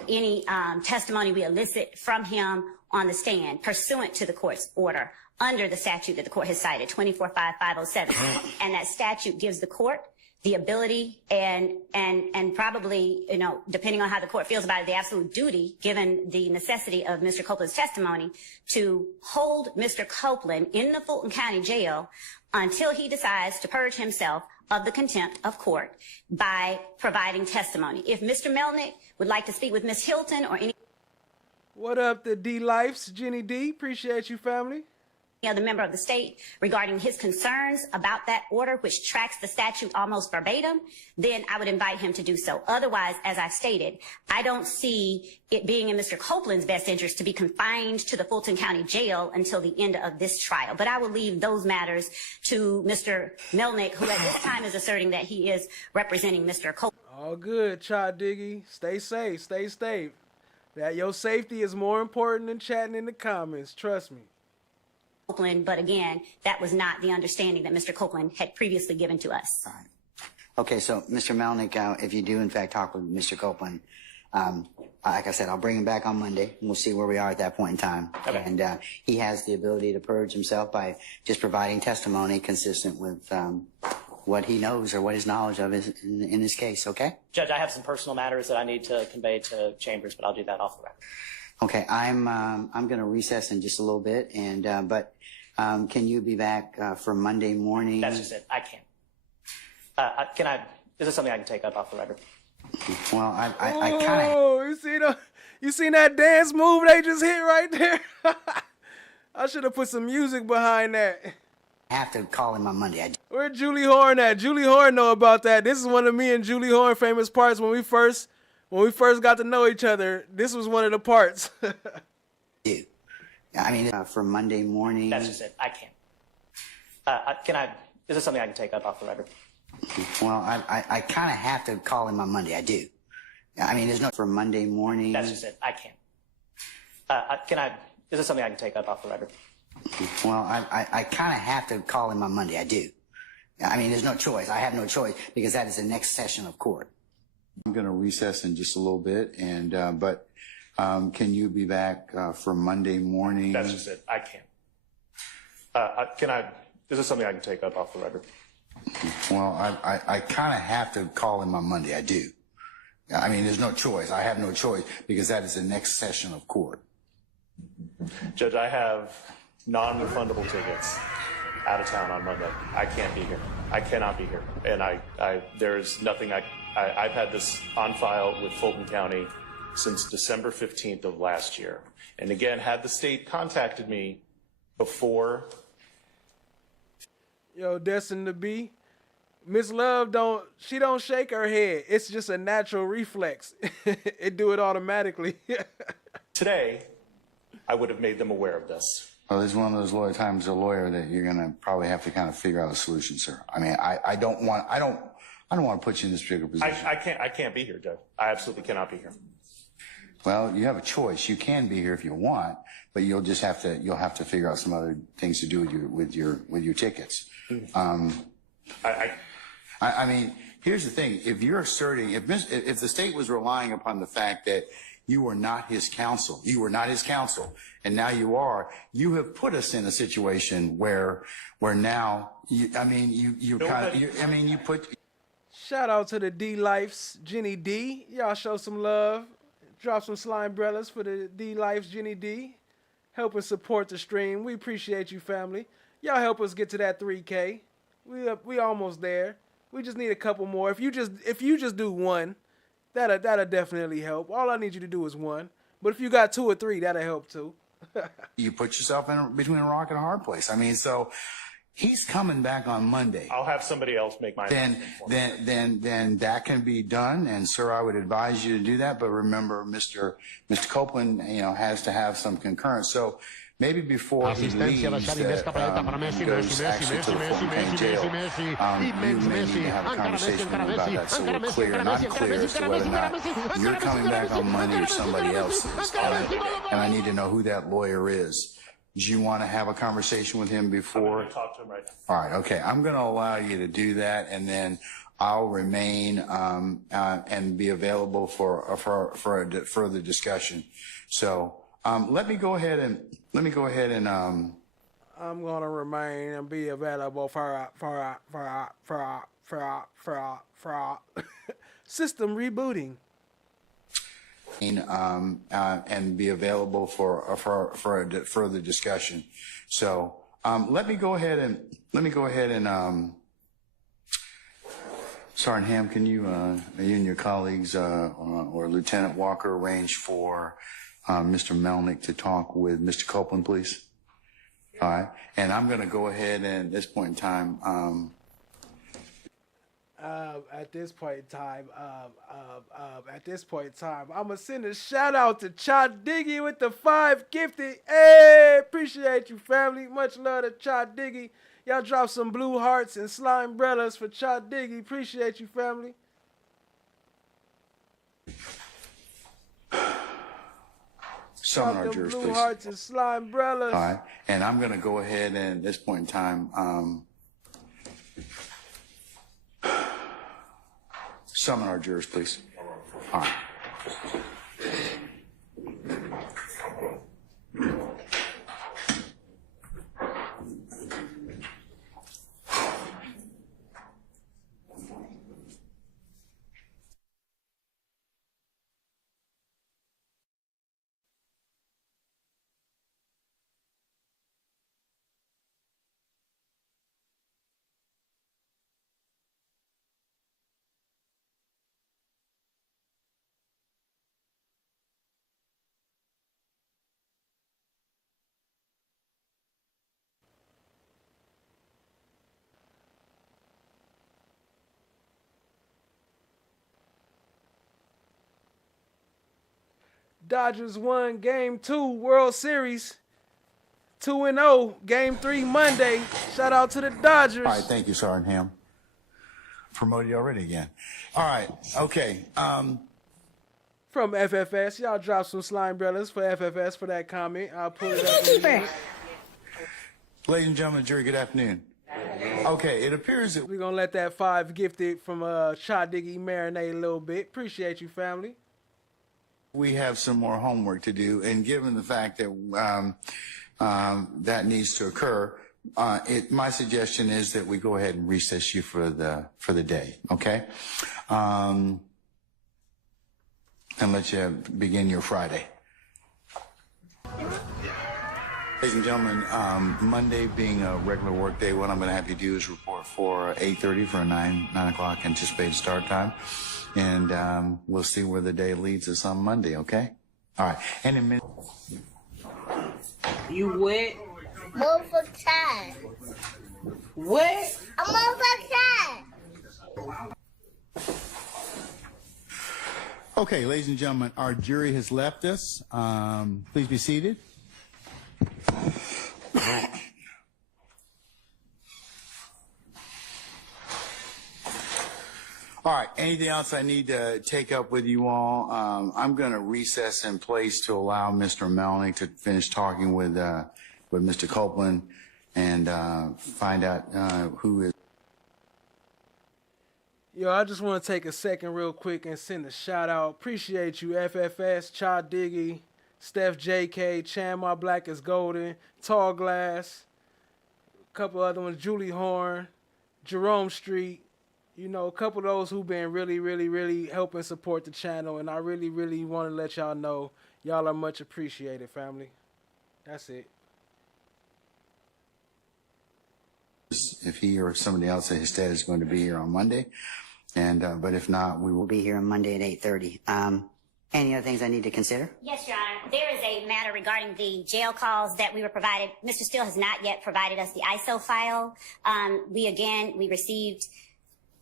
testimony we elicit from him on the stand pursuant to the court's order under the statute that the court has cited, 245507. And that statute gives the court the ability and probably, you know, depending on how the court feels about it, the absolute duty, given the necessity of Mr. Copeland's testimony, to hold Mr. Copeland in the Fulton County Jail until he decides to purge himself of the contempt of court by providing testimony. If Mr. Melnick would like to speak with Ms. Hilton or any What up, the D-Lifes? Jenny D, appreciate you, family. other member of the state regarding his concerns about that order, which tracks the statute almost verbatim, then I would invite him to do so. Otherwise, as I've stated, I don't see it being in Mr. Copeland's best interest to be confined to the Fulton County Jail until the end of this trial. But I will leave those matters to Mr. Melnick, who at this time is asserting that he is representing Mr. Copeland. All good, Chad Diggy. Stay safe, stay safe. That your safety is more important than chatting in the comments. Trust me. Copeland, but again, that was not the understanding that Mr. Copeland had previously given to us. Okay, so Mr. Melnick, if you do in fact talk with Mr. Copeland, like I said, I'll bring him back on Monday, and we'll see where we are at that point in time. Okay. And he has the ability to purge himself by just providing testimony consistent with what he knows or what his knowledge of is in this case. Okay, Judge, I have some personal matters that I need to convey to Chambers, but I'll do that off the record. Okay, I'm going to recess in just a little bit, and but can you be back for Monday morning? That's just it. I can't. Is this something I can take up off the record? Well, I kind of. Oh, you seen that dance move they just hit right there? I should have put some music behind that. Have to call him on Monday. Where Julie Horn at? Julie Horn know about that. This is one of me and Julie Horn famous parts when we first got to know each other. This was one of the parts. Dude, I mean, for Monday morning. That's just it. I can't. Is this something I can take up off the record? Well, I kind of have to call him on Monday. I do. I mean, there's no for Monday morning. That's just it. I can't. Is this something I can take up off the record? Well, I kind of have to call him on Monday. I do. I mean, there's no choice. I have no choice because that is the next session of court. I'm going to recess in just a little bit, and but can you be back for Monday morning? That's just it. I can't. Is this something I can take up off the record? Well, I kind of have to call him on Monday. I do. I mean, there's no choice. I have no choice because that is the next session of court. Judge, I have non-refundable tickets out of town on Monday. I can't be here. I cannot be here. And there is nothing I've had this on file with Fulton County since December 15th of last year. And again, had the state contacted me before. Yo, destined to be. Miss Love don't shake her head. It's just a natural reflex. It do it automatically. Today, I would have made them aware of this. Well, this is one of those times as a lawyer that you're going to probably have to kind of figure out a solution, sir. I mean, I don't want to put you in this particular position. I can't be here, Judge. I absolutely cannot be here. Well, you have a choice. You can be here if you want, but you'll have to figure out some other things to do with your tickets. I mean, here's the thing. If you're asserting, if the state was relying upon the fact that you were not his counsel, and now you are, you have put us in a situation where now, you put. Shout out to the D-Lifes, Jenny D. Y'all show some love. Drop some slime brothers for the D-Lifes, Jenny D. Helping support the stream. We appreciate you, family. Y'all help us get to that 3K. We almost there. We just need a couple more. If you just do one, that'll definitely help. All I need you to do is one. But if you got 2 or 3, that'll help too. You put yourself in between a rock and a hard place. I mean, so He's coming back on Monday. I'll have somebody else make my announcement for me. Then that can be done. And sir, I would advise you to do that. But remember, Mr. Copeland, has to have some concurrence. So maybe before he leaves, goes actually to the Fulton County Jail, you may need to have a conversation with him about that. So we're clear, and I'm clear as to whether or not you're coming back on Monday or somebody else is. And I need to know who that lawyer is. Do you want to have a conversation with him before? I'm going to talk to him right now. All right, okay. I'm going to allow you to do that, and then I'll remain and be available for a further discussion. So let me go ahead and I'm gonna remain and be available for system rebooting. And be available for a further discussion. So let me go ahead and Sergeant Ham, can you and your colleagues or Lieutenant Walker arrange for Mr. Melnick to talk with Mr. Copeland, please? All right, and I'm going to go ahead and at this point in time. At this point in time, I'm gonna send a shout out to Cha Diggy with the 5 gifted. Hey, appreciate you, family. Much love to Cha Diggy. Y'all drop some blue hearts and slime umbrellas for Cha Diggy. Appreciate you, family. Summon our jurors, blue please. hearts and slime umbrellas. All right, and I'm going to go ahead and at this point in time. Summon our jurors, please. All right. Dodgers won Game 2 World Series. 2-0. Game 3 Monday. Shout out to the Dodgers. All right, thank you, Sergeant Ham. Promoted you already again. All right, okay. From FFS, y'all drop some slime umbrellas for FFS for that comment. I'll pull it up. In a minute. Ladies and gentlemen, jury, good afternoon. Okay, it appears that we're gonna let that 5 gifted from Cha Diggy marinate a little bit. Appreciate you, family. we have some more homework to do, and given the fact that that needs to occur, my suggestion is that we go ahead and recess you for the day, okay? And let you begin your Friday. Ladies and gentlemen, Monday being a regular work day, what I'm going to have you do is report for 8:30 for a 9 o'clock anticipated start time. And we'll see where the day leads us on Monday, okay? All right. And in minute. You wet? Motherfucker tired. What? I'm motherfucker tired. Okay, ladies and gentlemen, our jury has left us. Please be seated. All right, anything else I need to take up with you all? I'm going to recess in place to allow Mr. Melnick to finish talking with Mr. Copeland and find out who is. Yo, I just want to take a second real quick and send a shout out. Appreciate you, FFS, Cha Diggy, Steph JK, Chan My Black is Golden, Tall Glass, a couple other ones, Julie Horn, Jerome Street. You know, a couple of those who've been really helping support the channel, and I really want to let y'all know y'all are much appreciated, family. That's it. If he or somebody else at his dad is going to be here on Monday, and but if not, we will be here on Monday at 8:30. Any other things I need to consider? Yes, Your Honor. There is a matter regarding the jail calls that we were provided. Mr. Steele has not yet provided us the ISO file. We received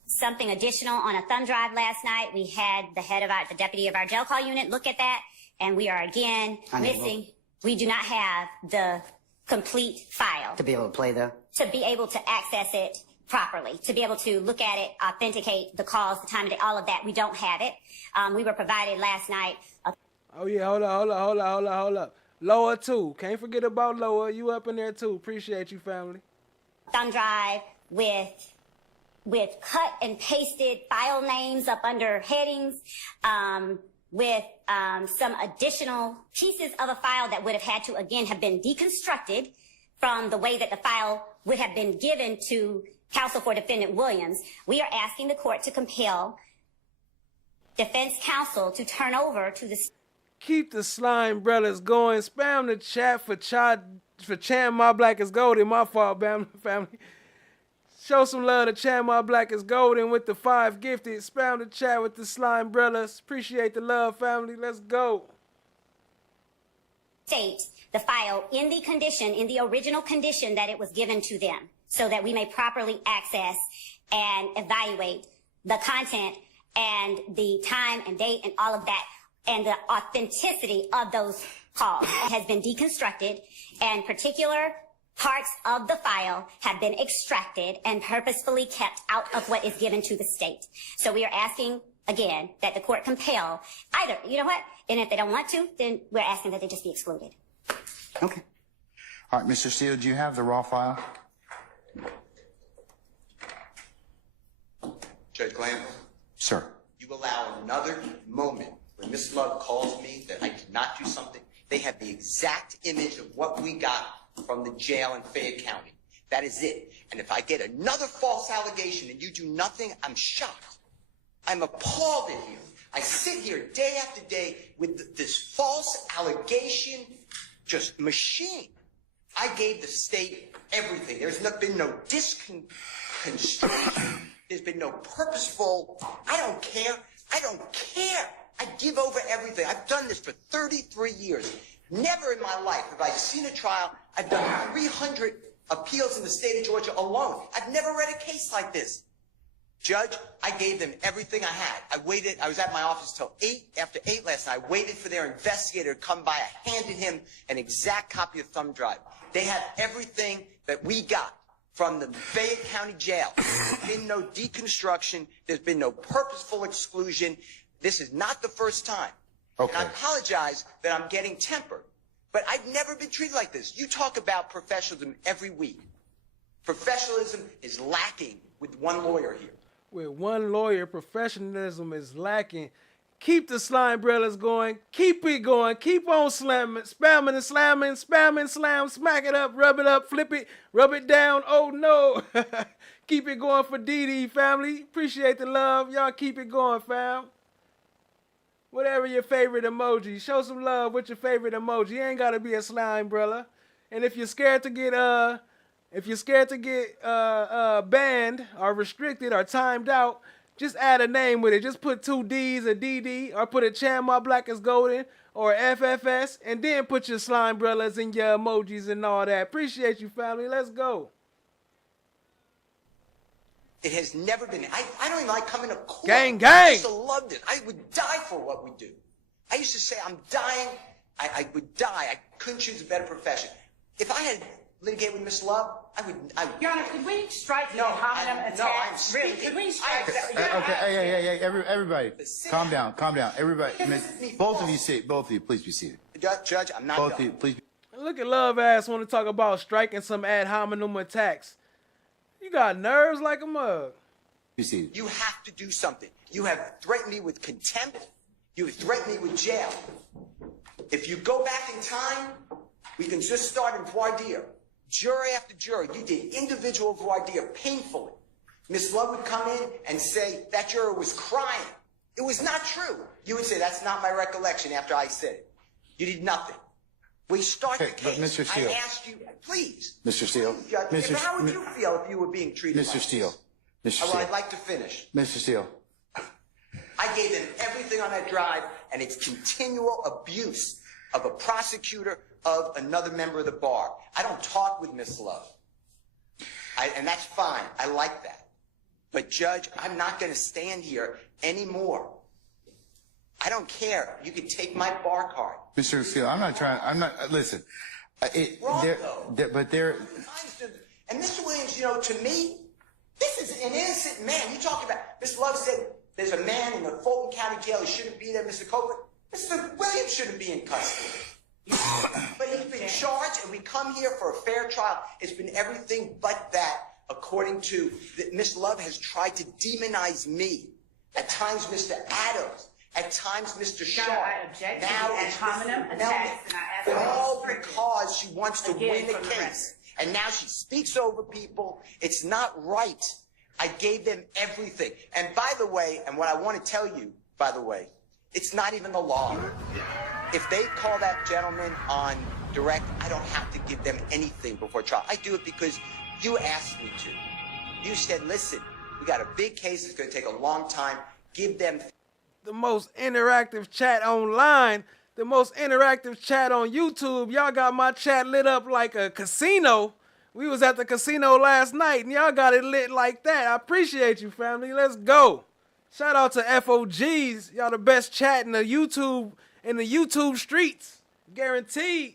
something additional on a thumb drive last night. We had the deputy of our jail call unit look at that, and we are again missing. We do not have the complete file. To be able to play though? To be able to access it properly, to be able to look at it, authenticate the calls, the time of day, all of that. We don't have it. We were provided last night. Oh yeah, hold up. Loa too. Can't forget about Loa. You up in there too. Appreciate you, family. Thumb drive with cut and pasted file names up under headings, with some additional pieces of a file that would have had to, again, have been deconstructed from the way that the file would have been given to counsel for defendant Williams. We are asking the court to compel defense counsel to turn over to the... Keep the slime brothers going. Spam the chat for Chan My Black is Golden. My fault, family. Show some love to Chan My Black is Golden with the 5 gifted. Spam the chat with the slime brothers. Appreciate the love, family. Let's go. State the file in the original condition that it was given to them, so that we may properly access and evaluate the content and the time and date and all of that, and the authenticity of those calls. It has been deconstructed, and particular parts of the file have been extracted and purposefully kept out of what is given to the state. So we are asking, again, that the court compel either, you know what? And if they don't want to, then we're asking that they just be excluded. Okay. All right, Mr. Steele, do you have the raw file? Judge Glanville? Sir. You allow another moment when Miss Love calls me that I did not do something. They have the exact image of what we got from the jail in Fayette County. That is it. And if I get another false allegation and you do nothing, I'm shocked. I'm appalled at you. I sit here day after day with this false allegation just machine. I gave the state everything. There's been no disconstruction. There's been no purposeful, I don't care. I don't care. I give over everything. I've done this for 33 years. Never in my life have I seen a trial. I've done 300 appeals in the state of Georgia alone. I've never read a case like this. Judge, I gave them everything I had. I waited. I was at my office till 8, after 8 last night. I waited for their investigator to come by. I handed him an exact copy of thumb drive. They have everything that we got from the Fayette County Jail. There's been no deconstruction. There's been no purposeful exclusion. This is not the first time. Okay. And I apologize that I'm getting tempered, but I've never been treated like this. You talk about professionalism every week. Professionalism is lacking with one lawyer here. With one lawyer, professionalism is lacking. Keep the slime brothers going. Keep it going. Keep on slamming, spamming and slamming, spamming, slam, smack it up, rub it up, flip it, rub it down. Oh no. Keep it going for DD, family. Appreciate the love. Y'all keep it going, fam. Whatever your favorite emoji. Show some love with your favorite emoji. You ain't gotta be a slime brother. And if you're scared to get banned or restricted or timed out, just add a name with it. Just put 2 D's, a DD, or put a Chan My Black is Golden or FFS, and then put your slime brothers and your emojis and all that. Appreciate you, family. Let's go. It has never been. I don't even like coming to court. Gang, gang. I used to love this. I would die for what we do. I used to say, I'm dying. I would die. I couldn't choose a better profession. If I had litigated with Miss Love, I would. Your Honor, could we strike the hominem attack? No, I'm speaking. Really, could we strike that? Okay, hey, everybody, calm down. Everybody, both of you, please be seated. Judge, I'm not. Both of you, please. Look at Love Ass want to talk about striking some ad hominem attacks. You got nerves like a mug. Be seated. You have to do something. You have threatened me with contempt. You have threatened me with jail. If you go back in time, we can just start in voir dire. Jury after jury, you did individual voir dire painfully. Miss Love would come in and say that juror was crying. It was not true. You would say, that's not my recollection after I said it. You did nothing. We start the case. But Mr. Steele. I asked you, please. Mr. Steele. How would you feel if you were being treated Mr. like Steele. this? Mr. Steele. I'd like to finish. Mr. Steele. I I gave them everything on that drive, and it's continual abuse of a prosecutor, of another member of the bar. I don't talk with Miss Love. And that's fine. I like that. But Judge, I'm not going to stand here anymore. I don't care. You can take my bar card. Mr. Seal, listen. Wrong, though. But they're... And Mr. Williams, to me, this is an innocent man. You talk about, Ms. Love said there's a man in the Fulton County Jail. He shouldn't be there, Mr. Copeland. Mr. Williams shouldn't be in custody. But he's been charged, and we come here for a fair trial. It's been everything but that, according to Ms. Love has tried to demonize me. At times, Mr. Adams. At times, Mr. Shaw. I object to now the ad it's hominem Mr. attacks, and I ask all because she wants to win the Again, case. And now she speaks over people. It's not right. I gave them everything. And by the way, and what I want to tell you, by the way, it's not even the law. If they call that gentleman on direct, I don't have to give them anything before trial. I do it because you asked me to. You said, listen, we got a big case. It's going to take a long time. Give them... The most interactive chat online, the most interactive chat on YouTube. Y'all got my chat lit up like a casino. We was at the casino last night, and y'all got it lit like that. I appreciate you, family. Let's go. Shout out to FOGs. Y'all the best chat in the YouTube streets. Guaranteed.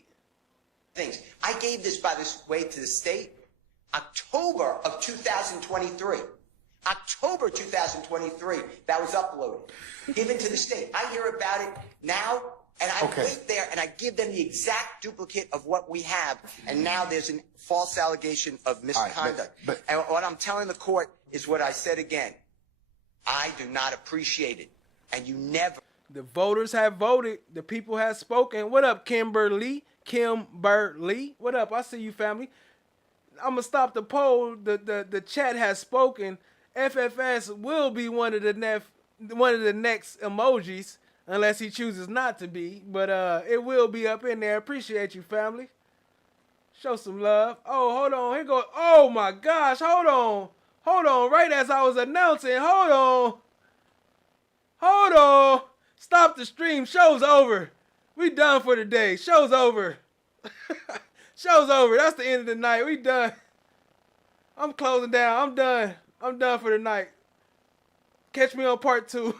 Things. I gave this, by this way, to the state October of 2023. October 2023, that was uploaded, given to the state. I hear about it now, and I wait there, and I give them the exact duplicate of what we have, and now there's a false allegation of misconduct. And what I'm telling the court is what I said again. I do not appreciate it, and you never... The voters have voted. The people have spoken. What up, Kimberly? Kimberly. What up? I see you, family. I'm going to stop the poll. The chat has spoken. FFS will be one of the next emojis, unless he chooses not to be. But it will be up in there. Appreciate you, family. Show some love. Oh, hold on. Here goes. Oh my gosh. Hold on. Hold on. Right as I was announcing. Hold on. Hold on. Stop the stream. Show's over. We done for the day. Show's over. Show's over. That's the end of the night. We done. I'm closing down. I'm done. I'm done for the night. Catch me on part 2.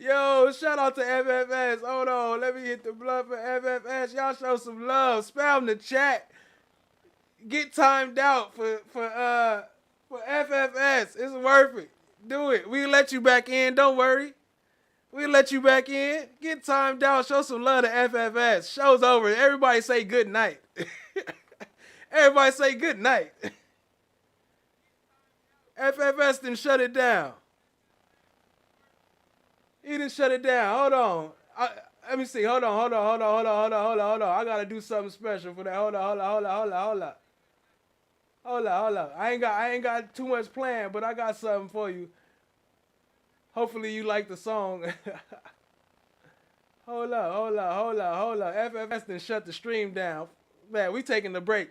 Yo, shout out to FFS. Hold on. Let me hit the blunt for FFS. Y'all show some love. Spam the chat. Get timed out for FFS. It's worth it. Do it. We'll let you back in. Don't worry. We'll let you back in. Get timed out. Show some love to FFS. Show's over. Everybody say good night. Everybody say good night. FFS didn't shut it down. He didn't shut it down. Hold on. Let me see. Hold on. I gotta do something special for that. Hold on. I ain't got too much planned, but I got something for you. Hopefully you like the song. Hold up. FFS done shut the stream down. Man, we taking the break.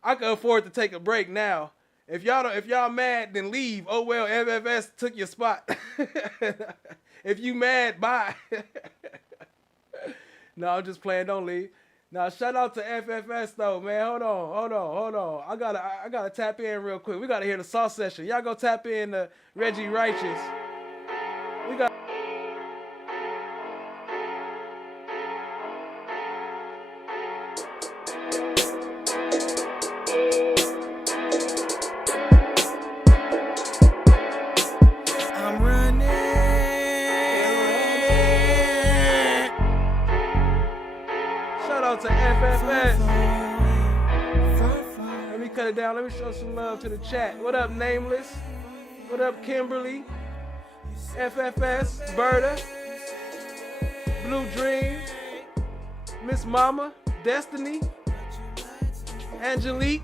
I can afford to take a break now. If y'all mad, then leave. Oh well, FFS took your spot. If you mad, bye. No, I'm just playing. Don't leave. Now shout out to FFS though, man. Hold on. I gotta tap in real quick. We gotta hear the sauce session. Y'all go tap in to Reggie Righteous. We got. To FFS. Let me cut it down. Let me show some love to the chat. What up, Nameless? What up, Kimberly? FFS, Berta, Blue Dream, Miss Mama, Destiny, Angelique,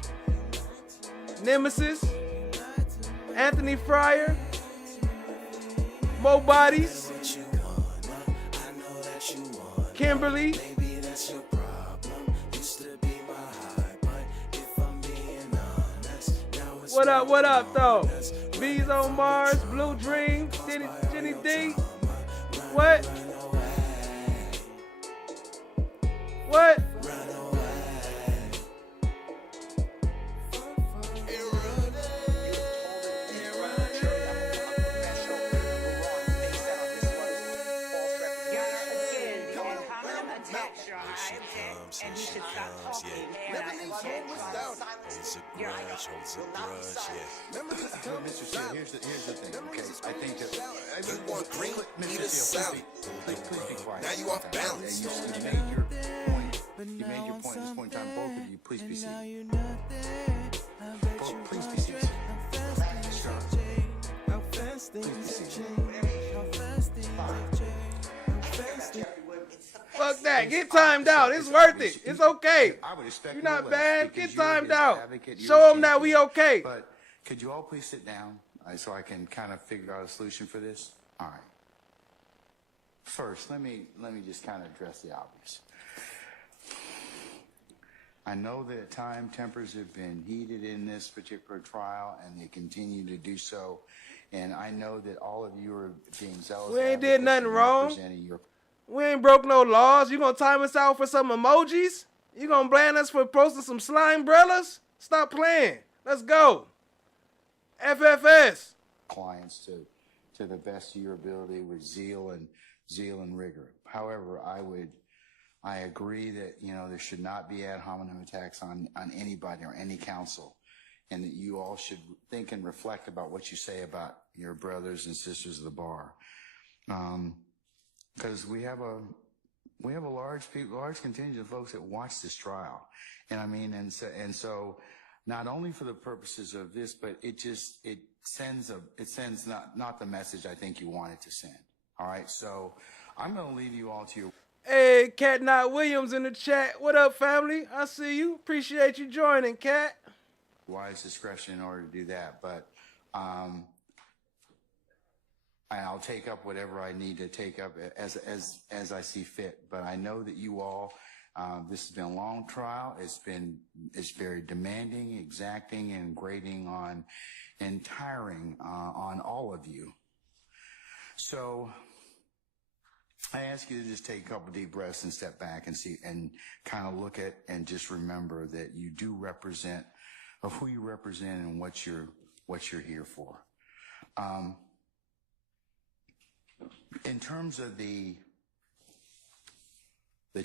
Nemesis, Anthony Fryer, Mo Bodies, Kimberly. What up, though? Bees on Mars, Blue Dream, Jenny D. What? What? And you should stop talking. Mr. Steele, here's the thing, okay? I think that You want green, eat a salad. please be quiet. Now you off balance. You made your point. You made your point at this point in time. Both of you, please be seated. Please be seated. Fuck that. Get timed out. It's worth it. It's okay. I would expect You're no not less, bad. because Get you're timed his out. advocate, you're Show his them that we champion. okay. But could you all please sit down so I can kind of figure out a solution for this? All right. First, let me just kind of address the obvious. I know that at times tempers have been heated in this particular trial, and they continue to do so. And I know that all of you are being zealous. We ain't did nothing wrong. representing your We ain't broke no laws. You gonna time us out for some emojis? You gonna ban us for posting some slime umbrellas? Stop playing. Let's go. FFS. clients to the best of your ability with zeal and rigor. However, I agree that, you know, there should not be ad hominem attacks on anybody or any counsel, and that you all should think and reflect about what you say about your brothers and sisters of the bar. Because we have a large contingent of folks that watch this trial. And I mean, and so not only for the purposes of this, but it sends not the message I think you want it to send. All right. So I'm going to leave you all to your. Hey, Cat Not Williams in the chat. What up, family? I see you. Appreciate you joining, Cat. Wise discretion in order to do that, but I'll take up whatever I need to take up as I see fit. But I know that you all, this has been a long trial. It's very demanding, exacting, and grating on, and tiring on all of you. So I ask you to just take a couple deep breaths and step back and see, and kind of look at, and just remember that you do represent of who you represent and what you're here for. In terms of the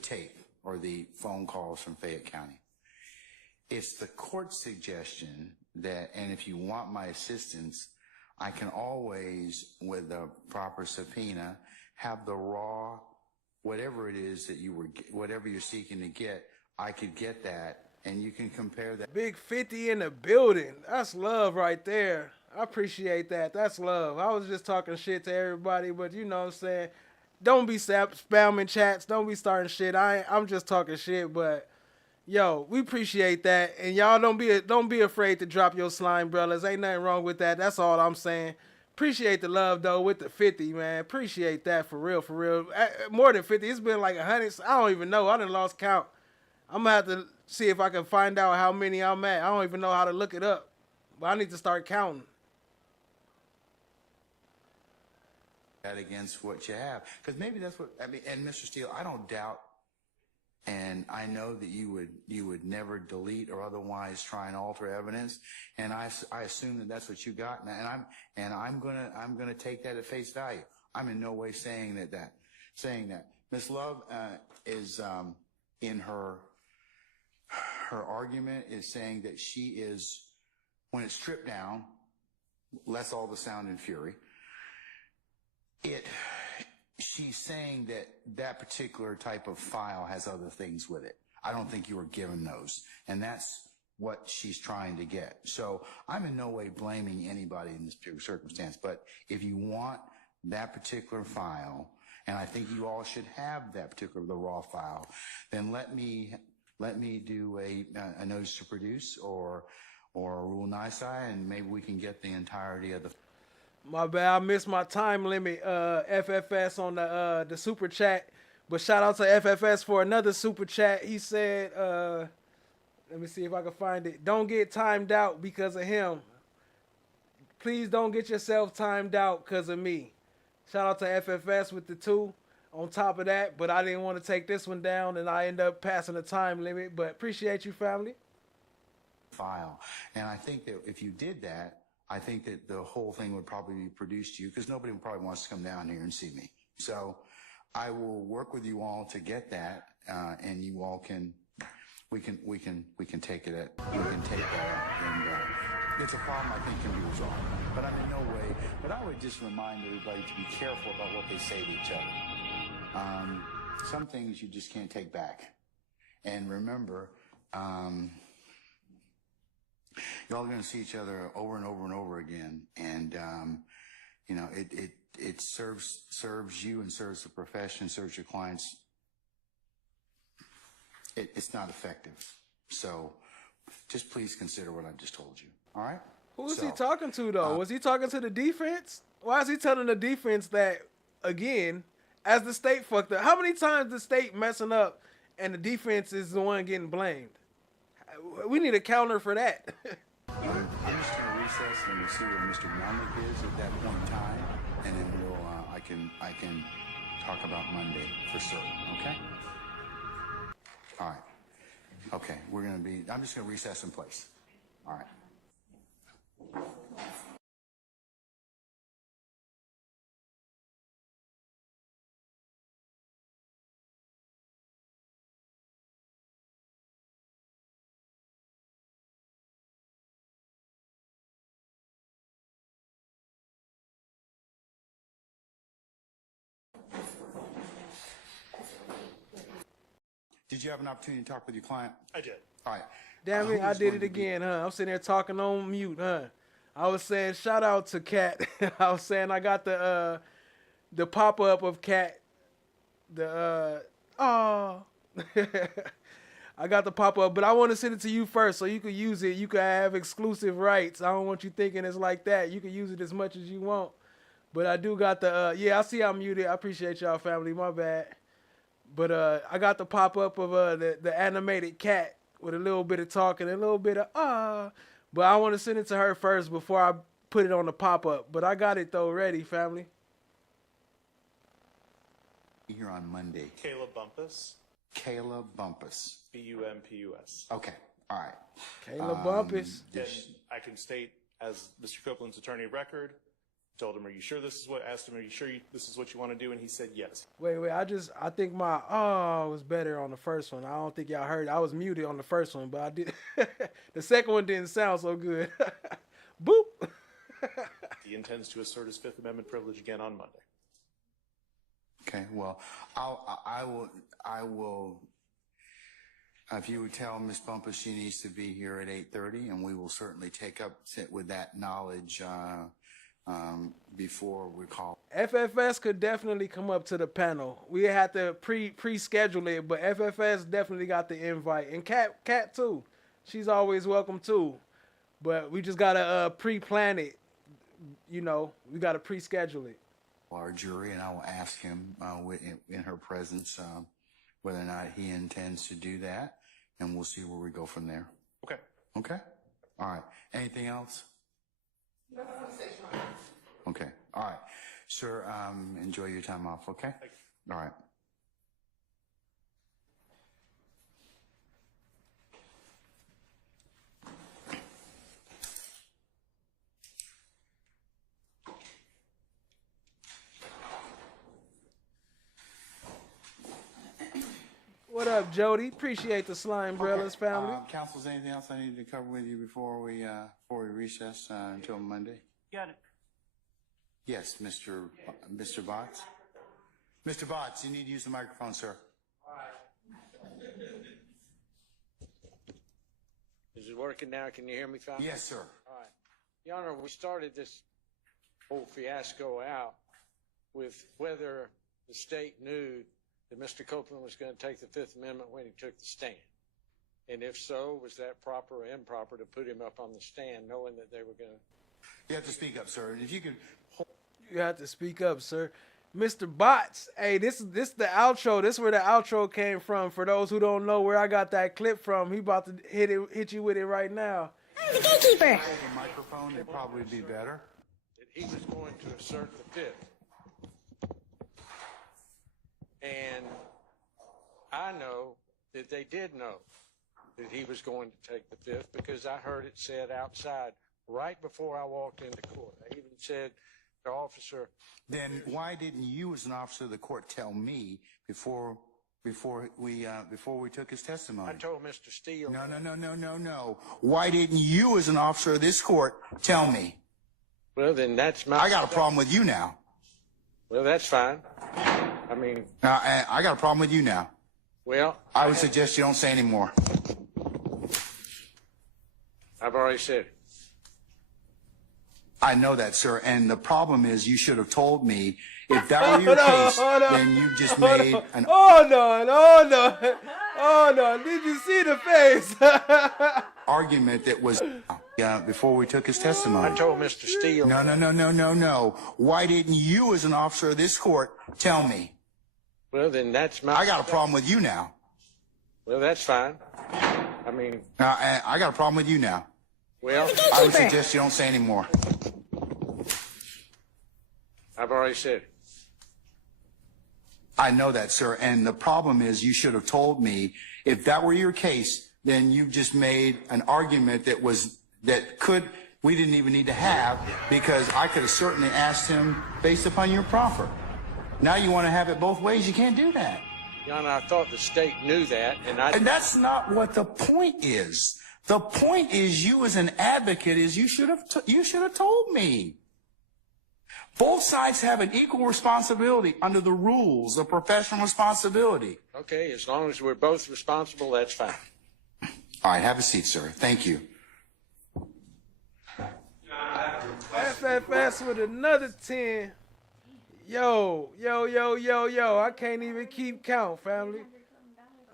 tape or the phone calls from Fayette County, it's the court's suggestion that, and if you want my assistance, I can always, with a proper subpoena, have the raw, whatever it is that whatever you're seeking to get, I could get that, and you can compare that. Big 50 in the building. That's love right there. I appreciate that. That's love. I was just talking shit to everybody, but you know what I'm saying? Don't be spamming chats. Don't be starting shit. I'm just talking shit, but yo, we appreciate that. And y'all don't be afraid to drop your slime brothers. Ain't nothing wrong with that. That's all I'm saying. Appreciate the love though with the 50, man. Appreciate that for real, for real. More than 50. It's been like 100. I don't even know. I done lost count. I'm gonna have to see if I can find out how many I'm at. I don't even know how to look it up, but I need to start counting. That against what you have, because maybe that's what I mean. And Mr. Steele, I don't doubt, and I know that you would never delete or otherwise try and alter evidence, and I assume that that's what you got, and I'm gonna take that at face value. I'm in no way saying that. Ms. Love is in her argument is saying that she is, when it's stripped down, less all the sound and fury. She's saying that particular type of file has other things with it. I don't think you were given those, and that's what she's trying to get. So I'm in no way blaming anybody in this particular circumstance, but if you want that particular file, and I think you all should have that particular, the raw file, then let me do a notice to produce or a rule nisi, and maybe we can get the entirety of the. My bad, I missed my time limit, FFS on the super chat. But shout out to FFS for another super chat. He said, let me see if I can find it. Don't get timed out because of him. Please don't get yourself timed out because of me. Shout out to FFS with the 2 on top of that, but I didn't want to take this one down, and I end up passing the time limit. But appreciate you, family. File. And I think that if you did that, I think that the whole thing would probably be produced to you because nobody probably wants to come down here and see me. So I will work with you all to get that, and you all can, we can take it at, we can take that up. And it's a problem I think can be resolved. But I'm in no way, but I would just remind everybody to be careful about what they say to each other. Some things you just can't take back. And remember, y'all are going to see each other over and over and over again. And, you know, it serves you and serves the profession, serves your clients. It's not effective. So just please consider what I've just told you. All right? Who was he talking to, though? Was he talking to the defense? Why is he telling the defense that, again, as the state fucked up? How many times the state messing up and the defense is the one getting blamed? We need a counter for that. I'm just going to recess and we'll see where Mr. Melnick is at that point in time, and then we'll I can talk about Monday for certain. Okay. All right. Okay. I'm just going to recess in place. All right. Did you have an opportunity to talk with your client? I did. All right. Damn it, I did it again, huh? I'm sitting there talking on mute, huh? I was saying shout out to Cat. I was saying I got the pop-up of Cat. I got the pop-up, but I want to send it to you first so you can use it. You can have exclusive rights. I don't want you thinking it's like that. You can use it as much as you want. But I do got the, yeah, I see I'm muted. I appreciate y'all, family. My bad. But I got the pop-up of the animated cat with a little bit of talking and a little bit of But I want to send it to her first before I put it on the pop-up. But I got it, though, ready, family. Here on Monday. Caleb Bumpus. Caleb Bumpus. Bumpus. Okay. All right. Caleb Bumpus. And I can state, as Mr. Copeland's attorney of record, told him, are you sure this is what, asked him, are you sure this is what you want to do? And he said yes. Wait, I think my was better on the first one. I don't think y'all heard. I was muted on the first one, but I did. The second one didn't sound so good. Boop. He intends to assert his Fifth Amendment privilege again on Monday. Okay, well, I will, if you would tell Ms. Bumpus she needs to be here at 8:30, and we will certainly take up with that knowledge before we call. FFS could definitely come up to the panel. We had to pre-schedule it, but FFS definitely got the invite, and Cat too. She's always welcome too, but we just gotta pre-plan it. You know, we gotta pre-schedule it. Our jury, and I will ask him in her presence whether or not he intends to do that, and we'll see where we go from there. Okay. Okay? All right. Anything else? Okay. All right. Sir, enjoy your time off, okay? All right. What up, Jody? Appreciate the Slime Brellas family. Counsel, is there anything else I need to cover with you before we recess until Monday? Got it. Yes, Mr. Botts. Mr. Botts, you need to use the microphone, sir. Is it working now? Can you hear me fine? Yes, sir. All right. Your Honor, we started this whole fiasco out with whether the state knew that Mr. Copeland was going to take the Fifth Amendment when he took the stand. And if so, was that proper or improper to put him up on the stand knowing that they were going to... You have to speak up, sir. And if you could... You have to speak up, sir. Mr. Botts, hey, this the outro. This is where the outro came from. For those who don't know where I got that clip from, he about to hit you with it right now. The gatekeeper. The microphone would probably be better. he was going to assert the fifth. And I know that they did know that he was going to take the fifth because I heard it said outside right before I walked into court. I even said the officer. Then why didn't you, as an officer of the court, tell me before we took his testimony? I told Mr. Steele. No. Why didn't you, as an officer of this court, tell me? Well, then that's my. I got a problem with you now. Well, that's fine. I mean. I got a problem with you now. Well. I would suggest you don't say any more. I've already said it. I know that, sir. And the problem is, you should have told me if that were your case, then you just made an. Hold on. Did you see the face? Argument that was before we took his testimony. I told Mr. Steele. No. Why didn't you, as an officer of this court, tell me? Well, then that's my. I got a problem with you now. Well, that's fine. I mean. I got a problem with you now. Well. I would suggest you don't say any more. I've already said it. I know that, sir. And the problem is, you should have told me if that were your case, then you just made an argument we didn't even need to have, because I could have certainly asked him based upon your proffer. Now you want to have it both ways. You can't do that. Your Honor, I thought the state knew that, and that's not what the point is. The point is, you as an advocate, is you should have told me. Both sides have an equal responsibility under the rules of professional responsibility. Okay, as long as we're both responsible, that's fine. All right, have a seat, sir. Thank you. FFS with another 10. Yo. I can't even keep count, family.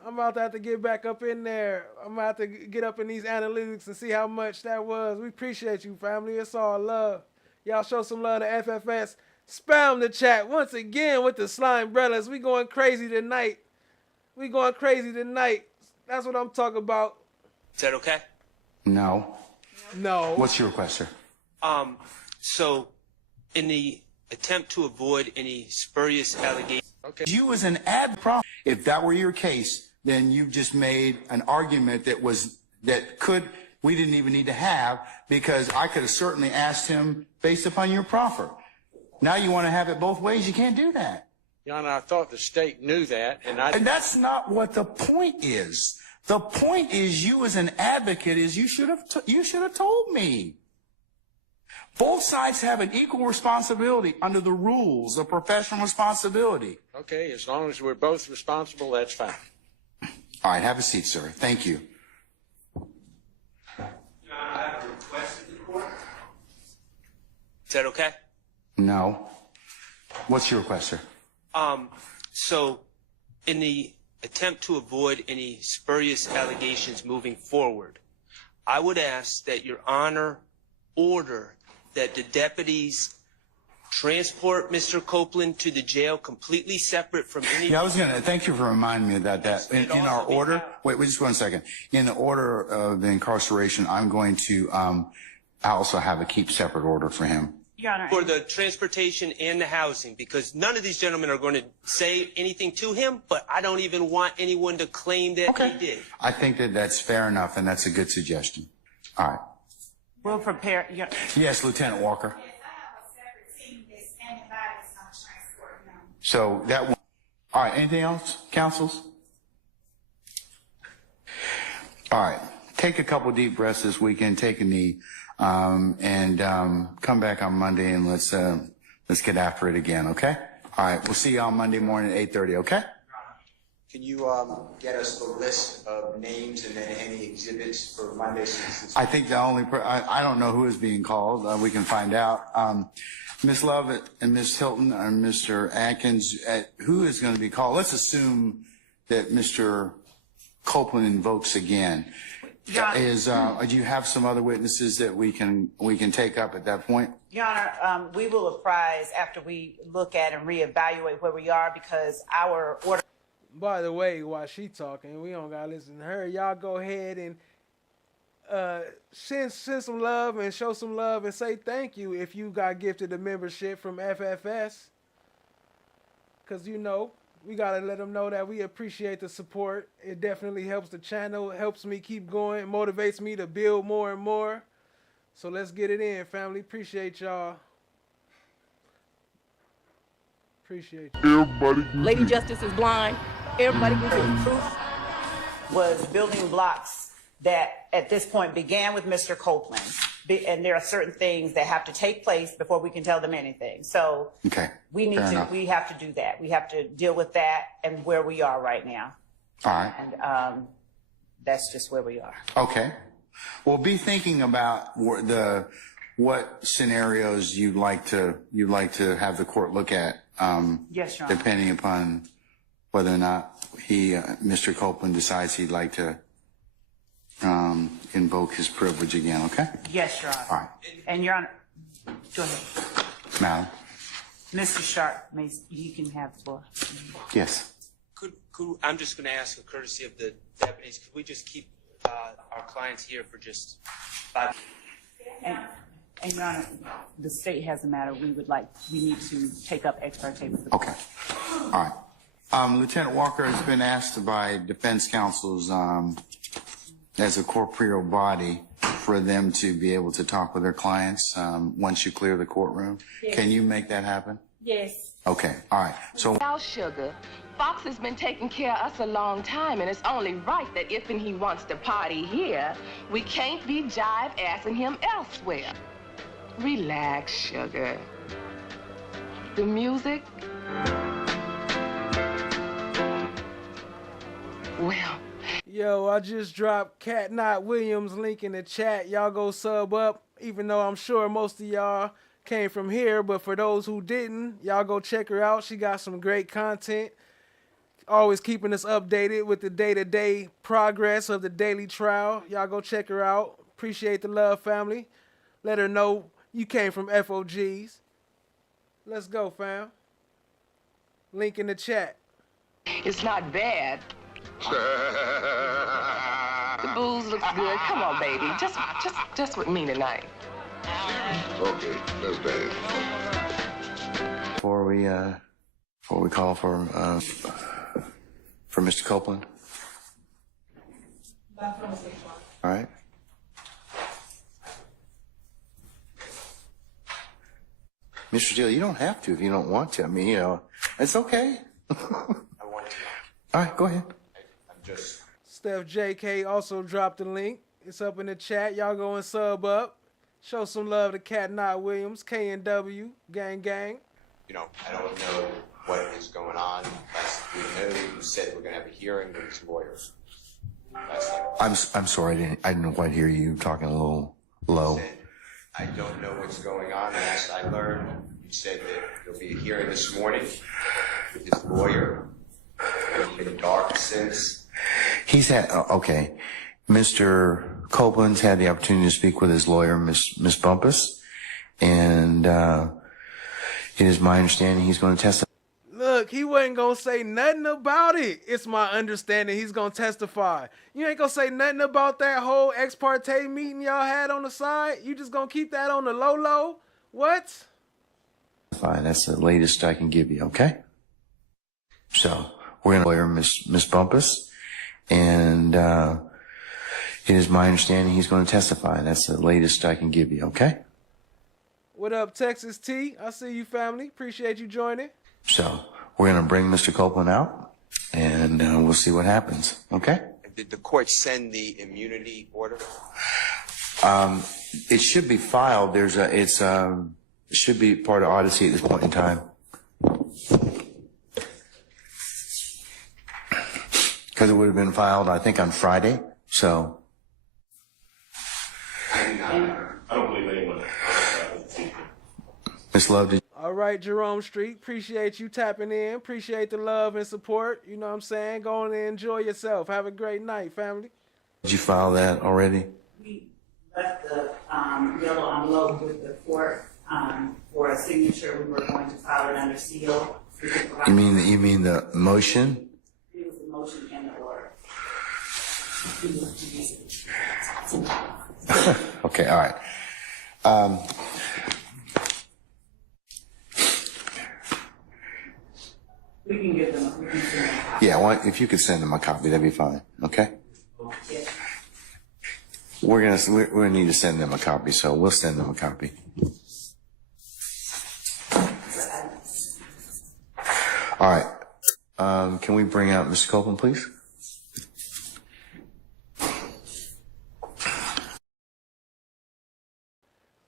I'm about to have to get back up in there. I'm about to get up in these analytics and see how much that was. We appreciate you, family. It's all love. Y'all show some love to FFS. Spam the chat once again with the Slime Brothers. We going crazy tonight. That's what I'm talking about. Is that okay? No. What's your request, sir? So, in the attempt to avoid any spurious allegations. Okay. You as an if that were your case, then you just made an argument we didn't even need to have, because I could have certainly asked him based upon your proffer. Now you want to have it both ways. You can't do that. Your Honor, I thought the state knew that, and that's not what the point is. The point is, you as an advocate, is you should have told me. Both sides have an equal responsibility under the rules of professional responsibility. Okay, as long as we're both responsible, that's fine. All right, have a seat, sir. Thank you. I have a request of the court. Is that okay? No. What's your request, sir? So, in the attempt to avoid any spurious allegations moving forward, I would ask that Your Honor order that the deputies transport Mr. Copeland to the jail completely separite from any. Yeah, thank you for reminding me about that. In our order, wait just 1 second. In the order of the incarceration, I'm going to, I also have a keep separate order for him. Your Honor. For the transportation and the housing, because none of these gentlemen are going to say anything to him, but I don't even want anyone to claim that he did. I think that's fair enough, and that's a good suggestion. All right. We'll prepare. Yes, Lieutenant Walker. So that one. All right, anything else, counsels? All right, take a couple deep breaths this weekend, take a knee, and come back on Monday, and let's get after it again, okay? All right, we'll see you on Monday morning at 8:30, okay? Can you get us the list of names and then any exhibits for Monday? I think the only I don't know who is being called. We can find out. Ms. Lovett and Ms. Hilton and Mr. Atkins, who is going to be called? Let's assume that Mr. Copeland invokes again. Do you have some other witnesses that we can take up at that point? Your Honor, we will apprise after we look at and reevaluate where we are, because our order. By the way, while she talking, we don't gotta listen to her. Y'all go ahead and send some love and show some love and say thank you if you got gifted a membership from FFS. Because, you know, we got to let them know that we appreciate the support. It definitely helps the channel, helps me keep going, motivates me to build more and more. So let's get it in, family. Appreciate y'all. Appreciate you. Lady Justice is blind. Everybody can see. Proof was building blocks that at this point began with Mr. Copeland. And there are certain things that have to take place before we can tell them anything. So we have to do that. We have to deal with that and where we are right now. All right. And that's just where we are. Okay. Well, be thinking about what scenarios you'd like to have the court look at. Yes, Your Honor. Depending upon whether or not Mr. Copeland decides he'd like to invoke his privilege again. Okay. Yes, Your Honor. All right. And Your Honor, go ahead. Madam. Mr. Sharp, you can have the floor. Yes. I'm just going to ask a courtesy of the deputies. Could we just keep our clients here for just 5 minutes? And Your Honor, the state has a matter we need to take up ex parte with the Okay. All right. Lieutenant Walker has been asked by defense counsels as a corporeal body for them to be able to talk with their clients once you clear the courtroom. Yes. Can you make that happen? Yes. Okay. All right. So. Now, sugar, Fox has been taking care of us a long time, and it's only right that if he wants to party here, we can't be jive-assing him elsewhere. Relax, sugar. The music? Well. Yo, I just dropped Cat Not Williams link in the chat. Y'all go sub up, even though I'm sure most of y'all came from here. But for those who didn't, y'all go check her out. She got some great content. Always keeping us updated with the day-to-day progress of the daily trial. Y'all go check her out. Appreciate the love, family. Let her know you came from FOGs. Let's go, fam. Link in the chat. It's not bad. The booze looks good. Come on, baby. Just with me tonight. Okay, that's bad. Before we call for Mr. Copeland. All right. Mr. Steele, you don't have to if you don't want to. I mean, you know, it's okay. I want to. All right, go ahead. I'm just. Steph JK also dropped the link. It's up in the chat. Y'all go and sub up. Show some love to Cat Not Williams, KNW, gang gang. You know, I don't know what is going on. Last we know, you said we're going to have a hearing with his lawyers. I'm sorry, I didn't quite hear you talking a little low. I don't know what's going on. Last I learned, you said that there'll be a hearing this morning with his lawyer. It's been dark since. He's had, okay. Mr. Copeland's had the opportunity to speak with his lawyer, Miss Bumpus, and it is my understanding he's going to testify. Look, he wasn't going to say nothing about it. It's my understanding he's going to testify. You ain't going to say nothing about that whole ex parte meeting y'all had on the side? You just going to keep that on the low? What? Fine, that's the latest I can give you, okay? So, we're going to lawyer Miss Bumpus, and it is my understanding he's going to testify. That's the latest I can give you, okay? What up, Texas T? I see you, family. Appreciate you joining. So, we're going to bring Mr. Copeland out, and we'll see what happens, okay? Did the court send the immunity order? It should be filed. It should be part of Odyssey at this point in time. Because it would have been filed, I think, on Friday, so. I don't believe anyone. Miss Love, did All right, Jerome Street. Appreciate you tapping in. Appreciate the love and support. You know what I'm saying? Go on and enjoy yourself. Have a great night, family. you file that already? We left the yellow envelope with the court for a signature. We were going to file it under seal. You mean the motion? It was the motion and the order. Okay, all right. We can give them. Yeah, well, if you could send them a copy, that'd be fine. Okay. We're gonna need to send them a copy, so we'll send them a copy. All right. Can we bring out Mr. Copeland, please?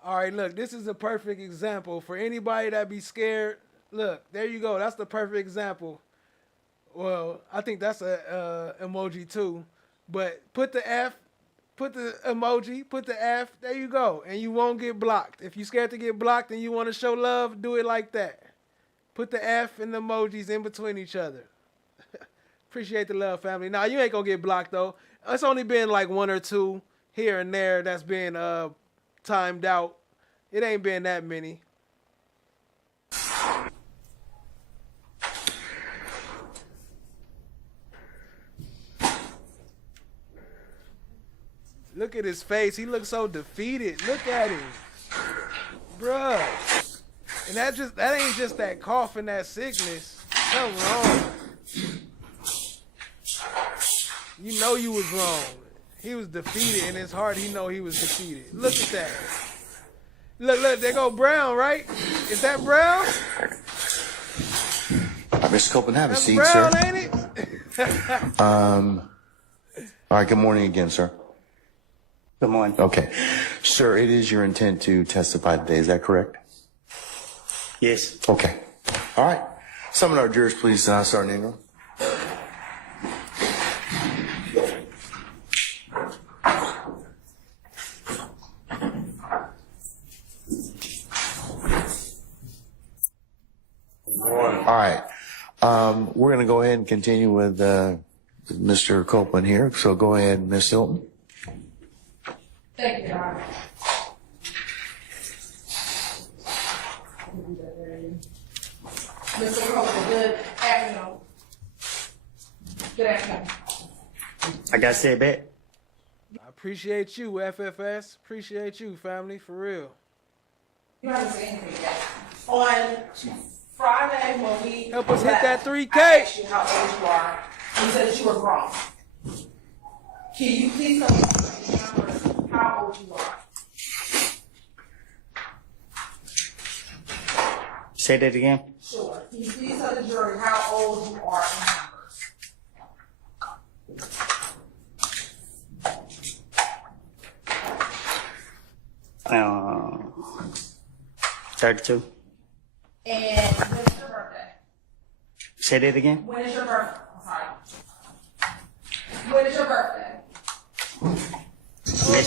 All right, look, this is a perfect example for anybody that be scared. Look, there you go. That's the perfect example. Well, I think that's a emoji too. But put the F, put the emoji, put the F. There you go, and you won't get blocked. If you're scared to get blocked and you want to show love, do it like that. Put the F and the emojis in between each other. Appreciate the love, family. Now, you ain't gonna get blocked though. It's only been like 1 or 2 here and there that's been timed out. It ain't been that many. Look at his face. He looks so defeated. Look at him. Bruh. And that ain't just that cough and that sickness. Something wrong. You know you was wrong. He was defeated in his heart. He know he was defeated. Look at that. Look, there go Brown, right? Is that Brown? Mr. Copeland, have a seat, Brown, sir. ain't it? All right, good morning again, sir. Good morning. Okay. Sir, it is your intent to testify today, is that correct? Yes. Okay. All right. Some of our jurors, please start in room. All right. We're going to go ahead and continue with Mr. Copeland here. So go ahead, Ms. Hilton. Thank you, Your Honor. Mr. Copeland, good afternoon. Good afternoon. I got said back. I appreciate you, FFS. Appreciate you, family, for real. You haven't said anything yet. On Friday, when we help us hit that 3K. I asked you how old you are. You said that you were grown. Can you please tell me how old you are? Say that again. Sure. Can you please tell the jury how old you are in numbers? 32. And when is your birthday? Say that again. When is your birthday? I'm sorry. When is your birthday?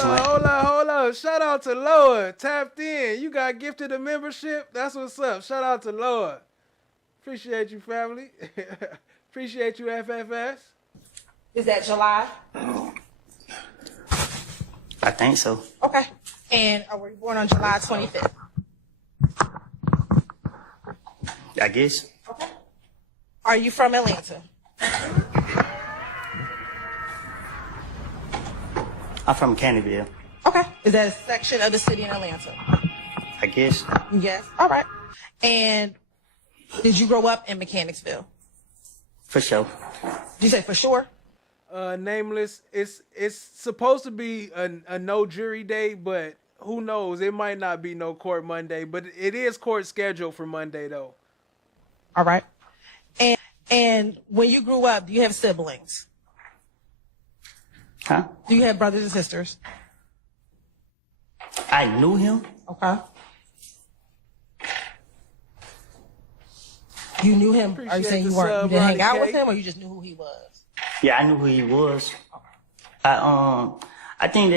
Hold on. Shout out to Loa. Tapped in. You got gifted a membership. That's what's up. Shout out to Loa. Appreciate you, family. Appreciate you, FFS. Is that July? I think so. Okay. And were you born on July 25th? I guess. Okay. Are you from Atlanta? I'm from Canterville. Okay. Is that a section of the city in Atlanta? I guess. Yes. All right. And did you grow up in Mechanicsville? For sure. Did you say for sure? Nameless. It's supposed to be a no jury day, but who knows? It might not be no court Monday, but it is court scheduled for Monday though. All right. And when you grew up, do you have siblings? Huh? Do you have brothers and sisters? I knew him. Okay. You knew him? Are you saying you didn't hang out with him, or you just knew who he was? Yeah, I knew who he was. I think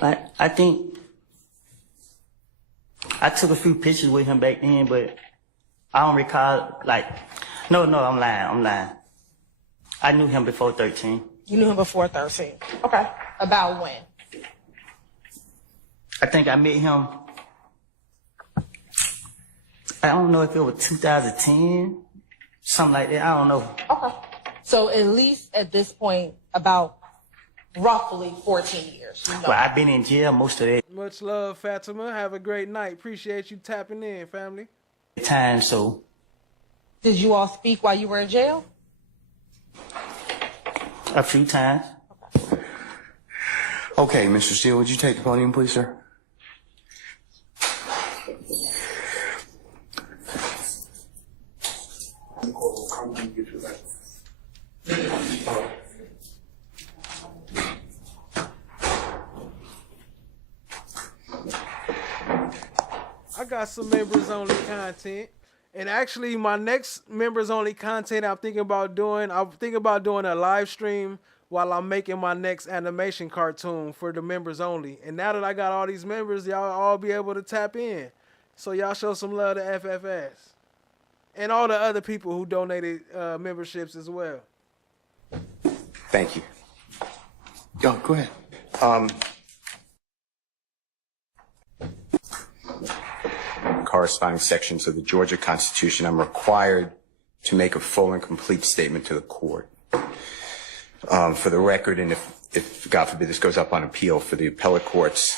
that. I think I took a few pictures with him back then, but I don't recall. No, I'm lying. I knew him before 13. You knew him before 13. Okay. About when? I think I met him. I don't know if it was 2010, something like that. I don't know. Okay. So at least at this point, about roughly 14 years. You know? Well, I've been in jail most of that Much love, Fatima. Have a great night. Appreciate you tapping in, family. time, so. Did you all speak while you were in jail? A few times. Okay, Mr. Steele, would you take the podium, please, sir? I got some members only content. And actually my next members only content I'm thinking about doing a live stream while I'm making my next animation cartoon for the members only. And now that I got all these members, y'all all be able to tap in. So y'all show some love to FFS. And all the other people who donated memberships as well. Thank you. Go ahead. Corresponding sections of the Georgia Constitution, I'm required to make a full and complete statement to the court. For the record, and if God forbid this goes up on appeal for the appellate courts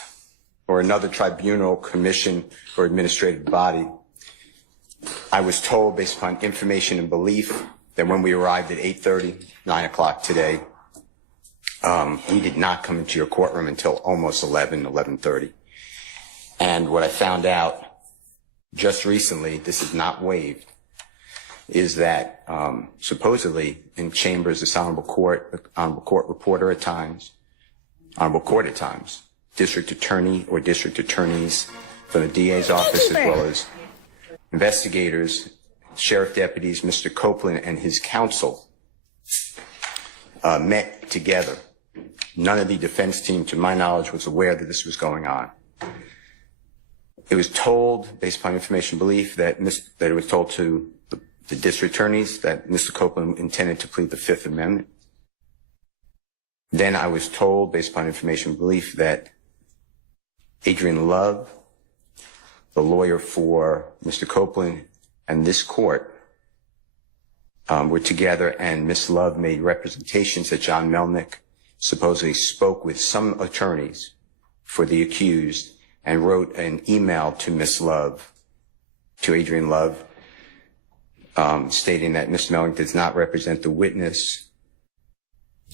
or another tribunal, commission, or administrative body, I was told based upon information and belief that when we arrived at 8:30, 9 o'clock today, we did not come into your courtroom until almost 11:30. And what I found out just recently, this is not waived, is that supposedly in chambers, this honorable court reporter at times, honorable court at times, district attorney or district attorneys from the DA's office, as well as investigators, sheriff deputies, Mr. Copeland and his counsel met together. None of the defense team, to my knowledge, was aware that this was going on. It was told, based upon information belief, that it was told to the district attorneys that Mr. Copeland intended to plead the Fifth Amendment. Then I was told, based upon information belief, that Adrian Love, the lawyer for Mr. Copeland, and this court were together, and Ms. Love made representations that John Melnick supposedly spoke with some attorneys for the accused and wrote an email to Ms. Love, to Adrian Love, stating that Mr. Melnick does not represent the witness,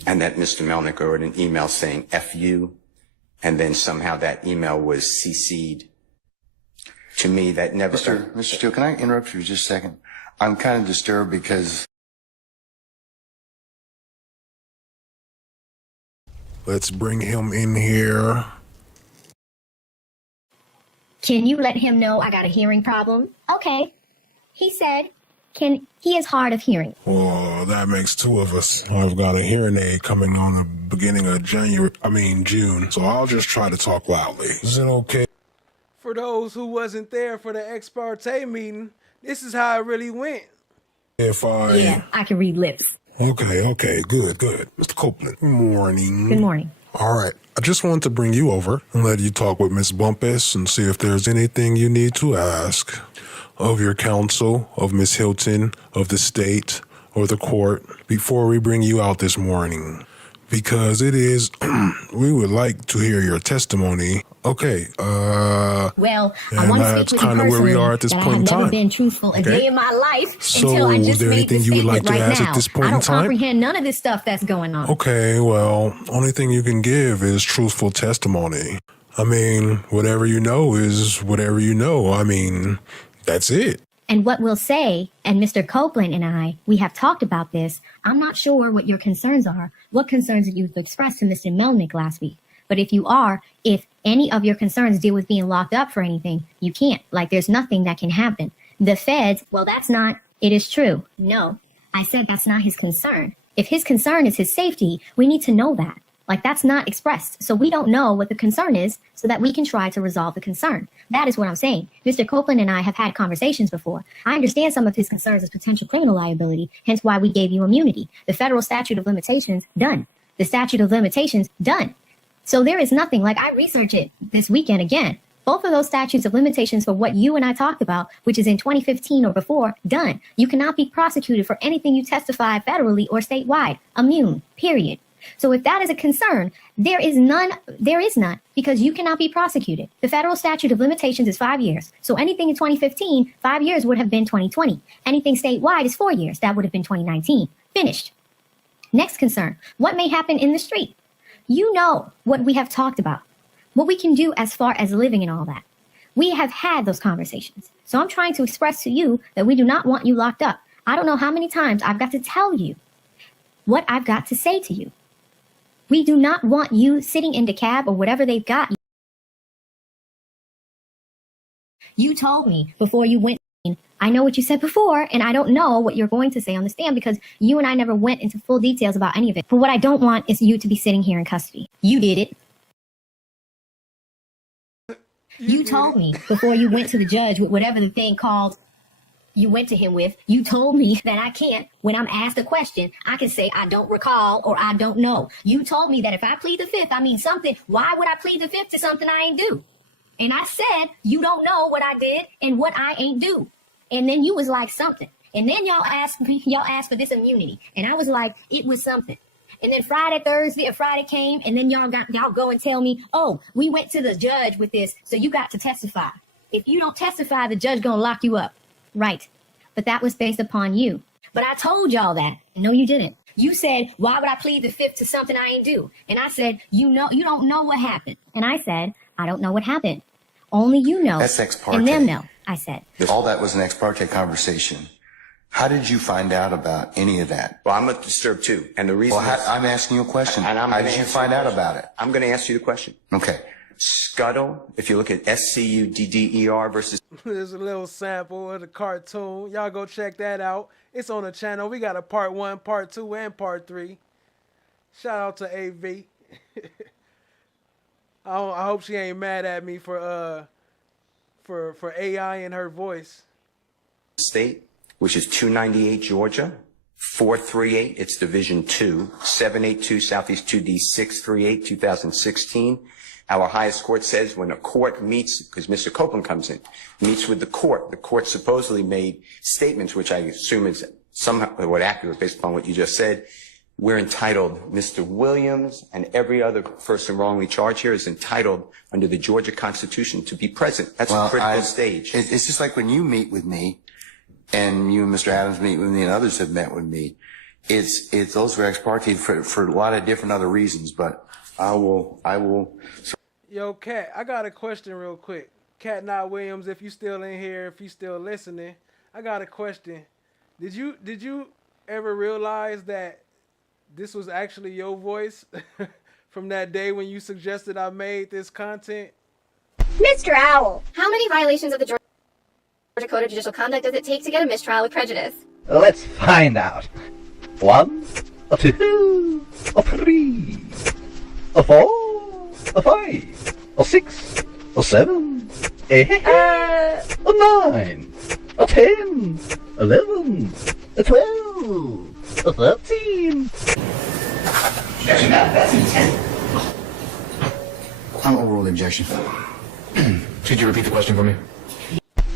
and that Mr. Melnick wrote an email saying F you, and then somehow that email was CC'd to me. That never... Mr. Steele, can I interrupt you for just a second? I'm kind of disturbed because... Let's bring him in here. Can you let him know I got a hearing problem? Okay. He said, he is hard of hearing. Well, that makes two of us. I've got a hearing aid coming on the beginning of June. So I'll just try to talk loudly. Is it okay? For those who wasn't there for the ex parte meeting, this is how it really went. Yeah, I can read lips. Okay, good. Mr. Copeland, good morning. Good morning. All right, I just wanted to bring you over and let you talk with Miss Bumpus and see if there's anything you need to ask of your counsel, of Miss Hilton, of the state, or the court before we bring you out this morning. Because it is, we would like to hear your testimony. Okay, well, I want to that's speak with kind you of where we are personally at this that point in I have never time. been truthful a day in my life So, until I is just there made anything this you would statement like to right ask now. at this point I in don't time? comprehend none of this stuff that's going on. Okay, well, only thing you can give is truthful testimony. I mean, whatever you know is whatever you know. I mean, that's it. And what we'll say, and Mr. Copeland and I, we have talked about this. I'm not sure what your concerns are, what concerns that you've expressed to Mr. Melnick last week. But if any of your concerns deal with being locked up for anything, you can't. Like, there's nothing that can happen. The feds, well, it is true. No, I said that's not his concern. If his concern is his safety, we need to know that. Like, that's not expressed. So we don't know what the concern is so that we can try to resolve the concern. That is what I'm saying. Mr. Copeland and I have had conversations before. I understand some of his concerns as potential criminal liability, hence why we gave you immunity. The federal statute of limitations, done. The statute of limitations, done. So there is nothing, like, I researched it this weekend again, Both of those statutes of limitations for what you and I talked about, which is in 2015 or before, done. You cannot be prosecuted for anything you testify federally or statewide. Immune, period. So if that is a concern, there is none, because you cannot be prosecuted. The federal statute of limitations is 5 years. So anything in 2015, 5 years would have been 2020. Anything statewide is 4 years. That would have been 2019. Finished. Next concern, what may happen in the street? You know what we have talked about, what we can do as far as living and all that. We have had those conversations. So I'm trying to express to you that we do not want you locked up. I don't know how many times I've got to tell you what I've got to say to you. We do not want you sitting in the cab or whatever they've got. You told me before you went, I know what you said before, and I don't know what you're going to say on the stand because you and I never went into full details about any of it. But what I don't want is you to be sitting here in custody. You did it. You told me before you went to the judge with whatever the thing called you went to him with, you told me that I can't, when I'm asked a question, I can say I don't recall or I don't know. You told me that if I plead the fifth, I mean something. Why would I plead the fifth to something I ain't do? And I said, you don't know what I did and what I ain't do. And then you was like something. And then y'all asked for this immunity. And I was like, it was something. And then Friday came, and then y'all go and tell me, oh, we went to the judge with this, so you got to testify. If you don't testify, the judge gonna lock you up. Right. But that was based upon you. But I told y'all that. No, you didn't. You said, why would I plead the fifth to something I ain't do? And I said, you don't know what happened. And I said, I don't know what happened. Only you know. That's ex parte. And them know, I said. All that was an ex parte conversation. How did you find out about any of that? Well, I'm disturbed too. And the reason I'm asking you a question. How did you find out about it? I'm going to ask you the question. Okay. Scuttle, if you look at SCUDDER versus... There's a little sample of the cartoon. Y'all go check that out. It's on the channel. We got a part 1, part 2, and part 3. Shout out to AV. I hope she ain't mad at me for AI in her voice. State, which is 298 Georgia, 438, it's Division 2, 782 Southeast 2D 638, 2016. Our highest court says when a court meets, because Mr. Copeland comes in, meets with the court supposedly made statements, which I assume is somehow what accurate based upon what you just said. We're entitled, Mr. Williams and every other person wrongly charged here is entitled under the Georgia Constitution to be present. That's a critical stage. It's just like when you meet with me, and you and Mr. Adams meet with me, and others have met with me. It's those were ex parte for a lot of different other reasons, but I will. Yo, Kat, I got a question real quick. Kat Not Williams, if you still in here, if you still listening, I got a question. Did you ever realize that this was actually your voice from that day when you suggested I made this content? Mr. Owl, how many violations of the Georgia Code of Judicial Conduct does it take to get a mistrial with prejudice? Let's find out. 1, 2, 3, 4, 5, 6, 7, 8, 9, 10, 11, 12, 13. That's intent. I'll overrule the objection. Could you repeat the question for me?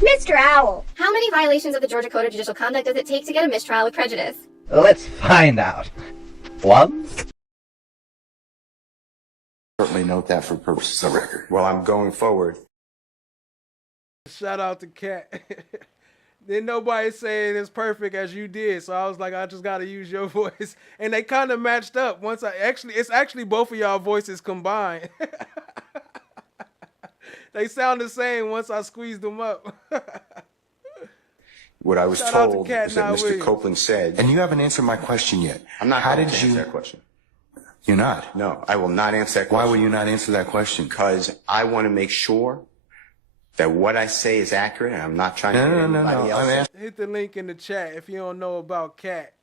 Mr. Owl, how many violations of the Georgia Code of Judicial Conduct does it take to get a mistrial with prejudice? Let's find out. 1. Certainly note that for purposes of record. Well, I'm going forward. Shout out to Kat. Then nobody say it as perfect as you did, so I was like, I just got to use your voice, and they kind of matched up. It's actually both of y'all voices combined. They sound the same once I squeezed them up. What I was Shout out to told Kat is that Not Mr. Williams. Copeland said... And you haven't answered my question yet. I'm not How going did to you answer that question. You're not? No, I will not answer that question. Why will you not answer that question? Because I want to make sure that what I say is accurate, and I'm not trying to get anybody else. Hit the link in the chat if you don't know about Kat.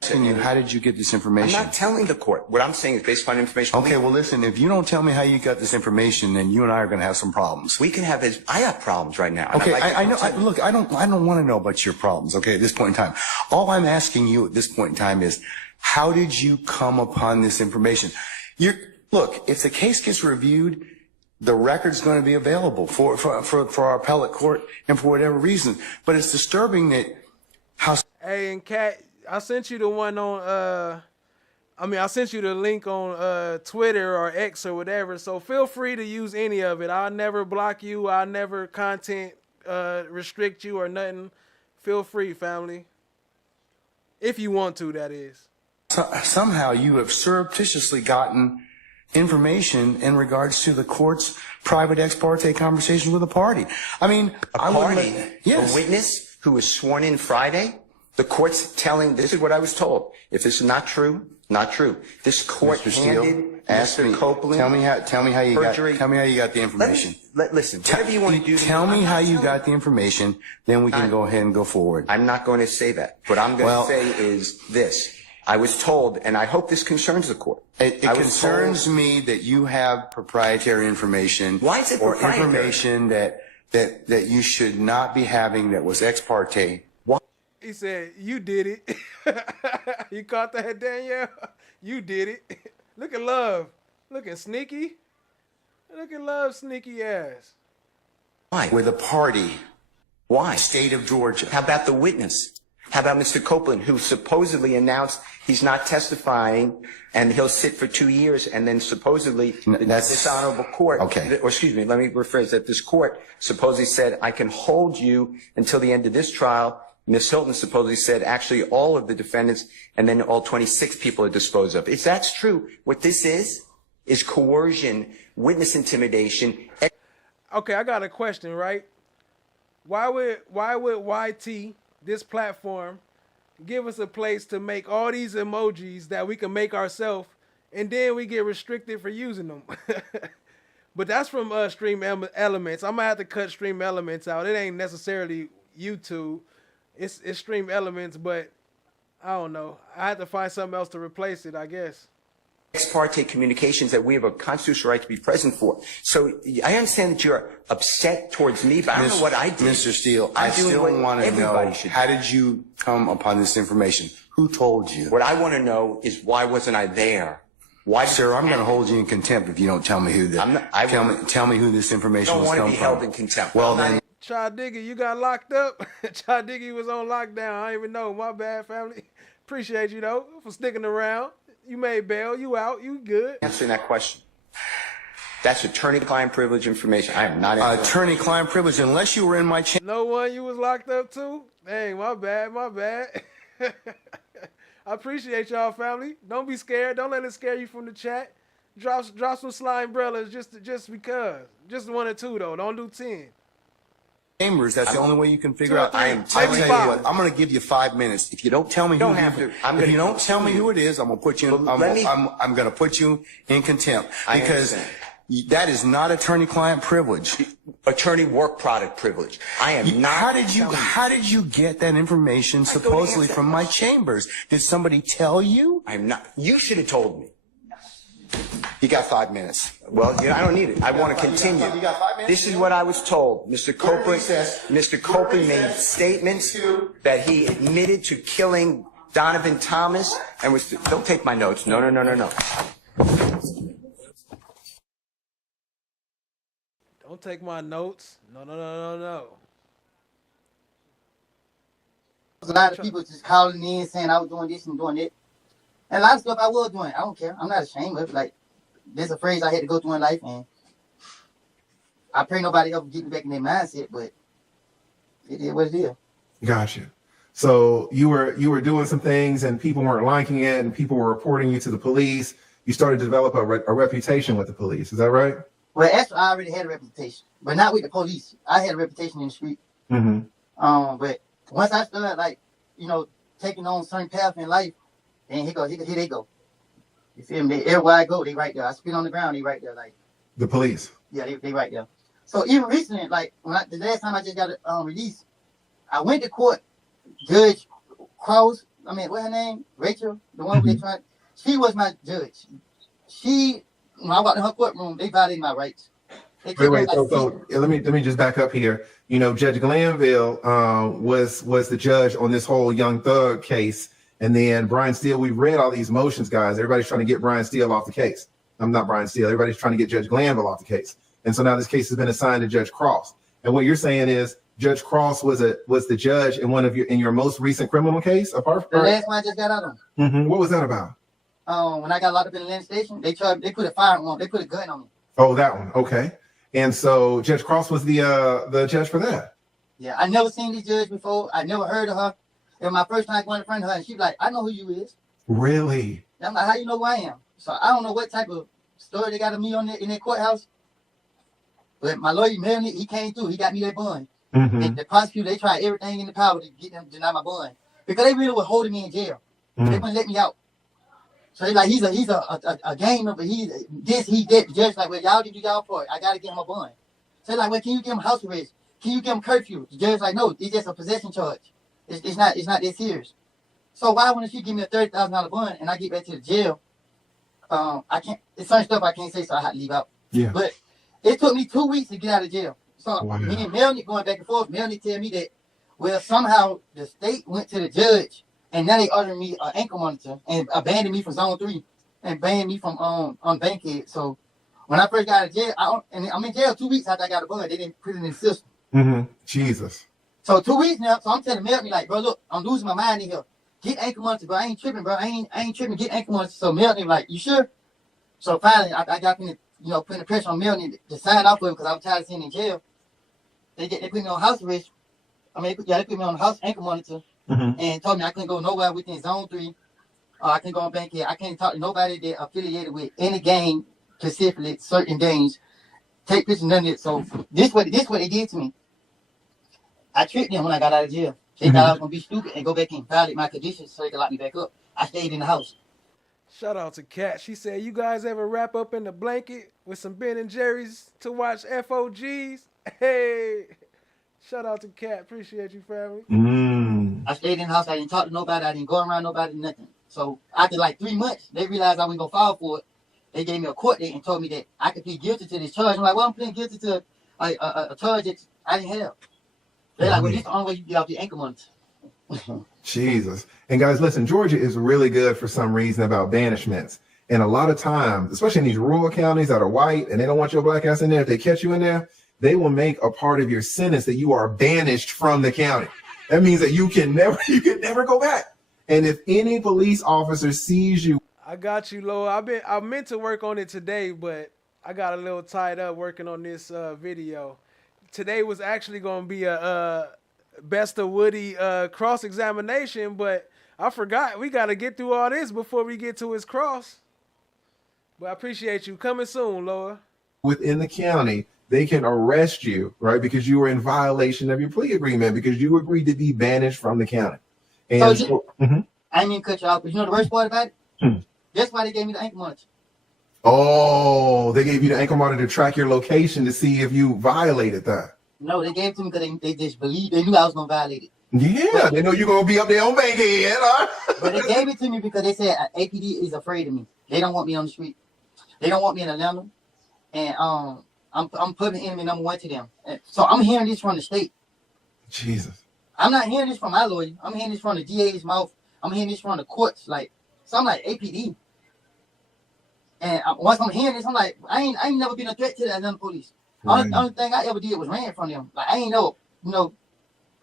How did you get this information? I'm not telling the court. What I'm saying is based upon information. Okay, well, listen, if you don't tell me how you got this information, then you and I are going to have some problems. We can have I got problems right now. Okay, I know. Look, I don't want to know about your problems, okay, at this point in time. All I'm asking you at this point in time is, how did you come upon this information? Look, if the case gets reviewed the record's going to be available for our appellate court and for whatever reason. But it's disturbing that how. Hey, and Kat, I sent you the one on, I sent you the link on Twitter or X or whatever. So feel free to use any of it. I'll never block you. I'll never content restrict you or nothing. Feel free, family. If you want to, that is. Somehow you have surreptitiously gotten information in regards to the court's private ex parte conversation with a party. I mean, a witness who was sworn in Friday. The court's telling, this is what I was told. If this is not true, not true. This court handed Mr. Copeland. Tell me how you got the information. Listen, whatever you want to do. Tell me how you got the information, then we can go ahead and go forward. I'm not going to say that. What I'm going to say is this. I was told, and I hope this concerns the court. It concerns me that you have proprietary information. Why is it or proprietary? Information that you should not be having that was ex parte. He said, you did it. You caught that, Danielle? You did it. Look at Love. Looking sneaky. Look at Love, sneaky ass. Why? With a party. Why? State of Georgia. How about the witness? How about Mr. Copeland, who supposedly announced he's not testifying and he'll sit for 2 years, and then supposedly this honorable court, or excuse me, let me rephrase that. This court supposedly said, I can hold you until the end of this trial. Ms. Hilton supposedly said actually all of the defendants and then all 26 people are disposed of. If that's true, what this is coercion, witness intimidation. Okay, I got a question, right? Why would YT, this platform, give us a place to make all these emojis that we can make ourselves, and then we get restricted for using them? But that's from Stream Elements. I'm gonna have to cut Stream Elements out. It ain't necessarily YouTube. It's Stream Elements, but I don't know. I had to find something else to replace it, I guess. Ex parte communications that we have a constitutional right to be present for. So I understand that you're upset towards me, but I don't know what I did. Mr. Steele, I still want to know, how did you come upon this information? Who told you? What I want to know is, why wasn't I there? Why, sir, I'm going to hold you in contempt if you don't tell me who tell me who this information was coming from. I don't want to be held in contempt. Well, then. Chad Diggy, you got locked up? Chad Diggy was on lockdown. I didn't even know. My bad, family. Appreciate you, though, for sticking around. You made bail. You out. You good. Answering that question. That's attorney-client privilege information. I am not attorney-client privilege unless you were in my channel. No one you was locked up to? Dang, my bad. My bad. I appreciate y'all, family. Don't be scared. Don't let it scare you from the chat. Drop some slime umbrellas just because. Just 1 or 2, though. Don't do 10. Chambers, that's the only way you can figure out. I tell you what, I'm going to give you 5 minutes. If you don't tell me who if you don't tell me who it is, I'm going to put you in, I'm going to put you in contempt, because that is not attorney-client privilege. Attorney work product privilege. I am not. How did you get that information supposedly from my chambers? Did somebody tell you? I'm not. You should have told me. You got 5 minutes. Well, I don't need it. I want to continue. You got 5 minutes? This is what I was told. Mr. Copeland made statements that he admitted to killing Donovan Thomas and was. Don't take my notes. No. Don't take my notes. No. A lot of people just calling in saying I was doing this and doing that. And a lot of stuff I was doing. I don't care. I'm not ashamed of it. Like, there's a phrase I had to go through in life, and I pray nobody ever get me back in their mindset, but it is what it is. Gotcha. So you were doing some things and people weren't liking it and people were reporting you to the police. You started to develop a reputation with the police. Is that right? Well, actually, I already had a reputation, but not with the police. I had a reputation in the street. Mm-hmm. But once I started, taking on certain paths in life, and here they go. You feel me? Everywhere I go, they right there. I spit on the ground, they right there. Like the police. Yeah, they right there. So even recently, the last time I just got released, I went to court. Judge Cross, what's her name? Rachel, the one who they tried. She was my judge. When I walked in her courtroom, they violated my rights. Wait. So let me just back up here. Judge Glanville was the judge on this whole Young Thug case. And then Brian Steele, we've read all these motions, guys. Everybody's trying to get Brian Steele off the case. I'm not Brian Steele. Everybody's trying to get Judge Glanville off the case. And so now this case has been assigned to Judge Cross. And what you're saying is Judge Cross was the judge in in your most recent criminal case, apart from the last one I just got out of. What was that about? When I got locked up in the land station, they put a firearm, they put a gun on me. Oh, that one. Okay. And so Judge Cross was the judge for that. Yeah, I never seen this judge before. I never heard of her. It was my first time going in front of her, and she was like, I know who you is. Really? And I'm like, how you know who I am? So I don't know what type of story they got of me on in that courthouse. But my lawyer, Melanie, he came through. He got me that bond. And the prosecutor, they tried everything in the power to get them to deny my bond. Because they really were holding me in jail. They wouldn't let me out. So they like, he's a gang member. He that. The judge like, well, y'all did do y'all part. I got to get him a bond. So they like, well, can you give him house arrest? Can you give him curfew? The judge like, no, it's just a possession charge. It's not that serious. So why wouldn't she give me a $30,000 bond and I get back to the jail? I can't. It's certain stuff I can't say, so I had to leave out. Yeah. But it took me 2 weeks to get out of jail. So me and Melanie going back and forth. Melanie tell me that, well, somehow the state went to the judge and now they ordered me an ankle monitor and abandoned me from Zone 3 and banned me from on Bankhead. So when I first got out of jail, I'm in jail 2 weeks after I got a bond. They didn't put it in the system. Jesus. So 2 weeks now. So I'm telling Melanie like, bro, look, I'm losing my mind in here. Get ankle monitor, bro. I ain't tripping, bro. I ain't tripping. Get ankle monitor. So Melanie like, you sure? So finally, I got putting the pressure on Melanie to sign off with him because I was tired of sitting in jail. They put me on house arrest. They put me on house ankle monitor and told me I couldn't go nowhere within Zone 3. I couldn't go on Bankhead. I can't talk to nobody that affiliated with any gang, specifically certain gangs. Take pictures, none of it. So this what they did to me. I tricked them when I got out of jail. They thought I was gonna be stupid and go back and violate my conditions so they could lock me back up. I stayed in the house. Shout out to Kat. She said, you guys ever wrap up in the blanket with some Ben & Jerry's to watch FOGs? Hey, shout out to Kat. Appreciate you, family. I stayed in the house. I didn't talk to nobody. I didn't go around nobody, nothing. So after like 3 months, they realized I wasn't going to file for it. They gave me a court date and told me that I could plead guilty to this charge. I'm like, well, I'm pleading guilty to a charge that I didn't have. They're like, well, this is the only way you get off the ankle monitor. Jesus. And guys, listen, Georgia is really good for some reason about banishments. And a lot of times, especially in these rural counties that are white and they don't want your black ass in there, if they catch you in there, they will make a part of your sentence that you are banished from the county. That means that you can never go back. And if any police officer sees you, I got you, Loa. I meant to work on it today, but I got a little tied up working on this video. Today was actually going to be a Best of Woody cross-examination, but I forgot we got to get through all this before we get to his cross. But I appreciate you. Coming soon, Loa. within the county, they can arrest you, right? Because you were in violation of your plea agreement because you agreed to be banished from the county. And I didn't mean to cut you off, but you know the worst part about it? That's why they gave me the ankle monitor. Oh, they gave you the ankle monitor to track your location to see if you violated that. No, they gave it to me because they just believed, they knew I was going to violate it. Yeah, they know you're going to be up there on Bankhead. But they gave it to me because they said APD is afraid of me. They don't want me on the street. They don't want me in Atlanta. And I'm public enemy #1 to them. And so I'm hearing this from the state. Jesus. I'm not hearing this from my lawyer. I'm hearing this from the DA's mouth. I'm hearing this from the courts. Like, so I'm like, APD. And once I'm hearing this, I'm like, I ain't never been a threat to the Atlanta police. Right. Only thing I ever did was ran from them. Like, I ain't know,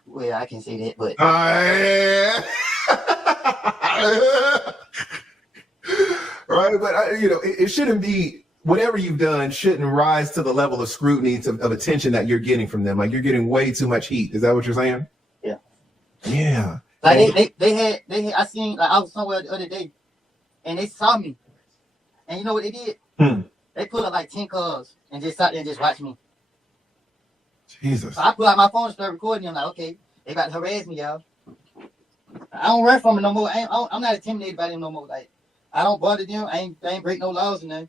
well, I can't say that, but. Right, but it shouldn't be, whatever you've done shouldn't rise to the level of scrutiny of attention that you're getting from them. Like, you're getting way too much heat. Is that what you're saying? Yeah. Yeah. Like they had I seen, like, I was somewhere the other day and they saw me. And you know what they did? They put up like 10 cars and just sat there and just watched me. Jesus. So I put out my phone and started recording. I'm like, okay, they about to harass me, y'all. I don't run from them no more. I'm not intimidated by them no more. Like, I don't bother them. I ain't break no laws in there.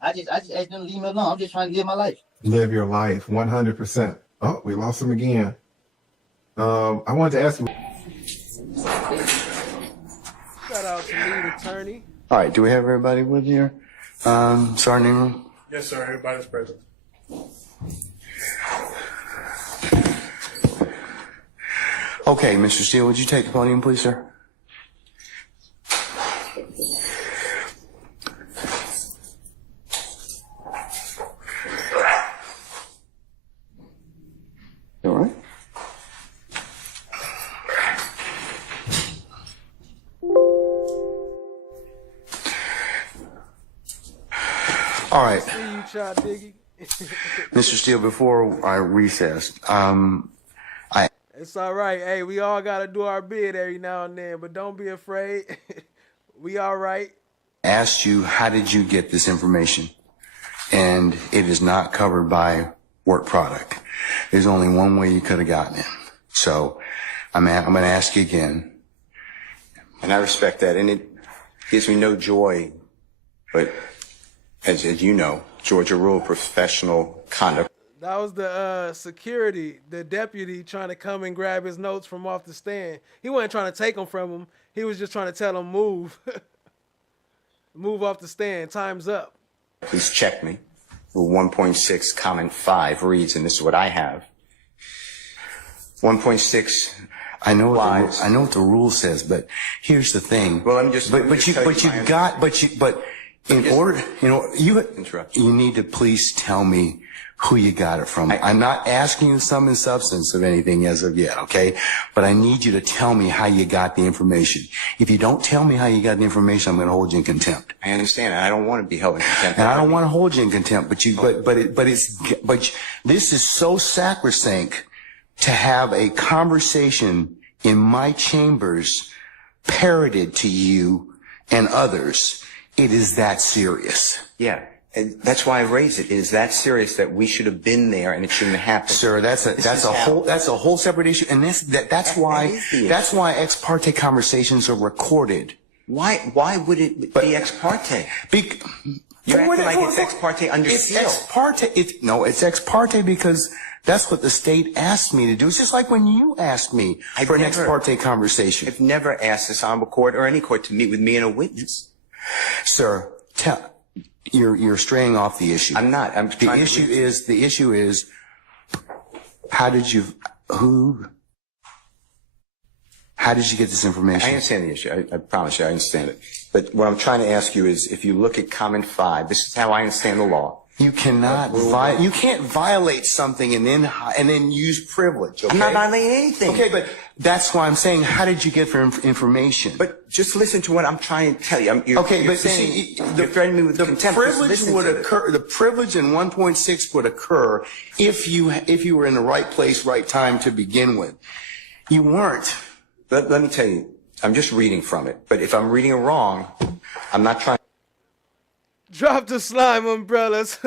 I just ask them to leave me alone. I'm just trying to live my life. Live your life, 100%. Oh, we lost him again. I wanted to ask you. Shout out to lead attorney. All right, do we have everybody with here? Sergeant Ingram? Yes, sir. Everybody's present. Okay, Mr. Steele, would you take the podium, please, sir? All right, See you, Child Diggy. Mr. Steele, before I recess, It's all right. Hey, we all got to do our bid every now and then, but don't be afraid. We all right. asked you, how did you get this information? And it is not covered by work product. There's only one way you could have gotten it. So I'm going to ask you again. And I respect that. And it gives me no joy, but as you know, Georgia rule professional conduct. That was the security, the deputy trying to come and grab his notes from off the stand. He wasn't trying to take them from him. He was just trying to tell him move. Move off the stand. Time's up. Please check me. Rule 1.6 comment 5 reads, and this is what I have. 1.6. I know what the rule says, but here's the thing. Well, let me just. You need to please tell me who you got it from. I'm not asking you sum and substance of anything as of yet, okay? But I need you to tell me how you got the information. If you don't tell me how you got the information, I'm going to hold you in contempt. I understand. I don't want to be held in contempt. And I don't want to hold you in contempt, but this is so sacrosanct to have a conversation in my chambers parroted to you and others. It is that serious. Yeah. And that's why I raised it. It is that serious that we should have been there and it shouldn't have happened. Sir, that's a whole separate issue. And that's why ex parte conversations are recorded. Why would it be ex parte? You're acting like it's ex parte under seal. It's ex parte. It's ex parte because that's what the state asked me to do. It's just like when you asked me for an ex parte conversation. I've never asked this honorable court or any court to meet with me and a witness. Sir, you're straying off the issue. I'm not. The issue is, how did you get this information? I understand the issue. I promise you, I understand it. But what I'm trying to ask you is, if you look at comment 5, this is how I understand the law. You cannot you can't violate something and then use privilege. Okay? I'm not violating anything. Okay, but that's why I'm saying, how did you get information? But just listen to what I'm trying to tell you. You're threatening me with contempt. Privilege would occur. The privilege in 1.6 would occur if you were in the right place, right time to begin with. You weren't. Let me tell you. I'm just reading from it. But if I'm reading it wrong, I'm not trying. Drop the slime umbrellas.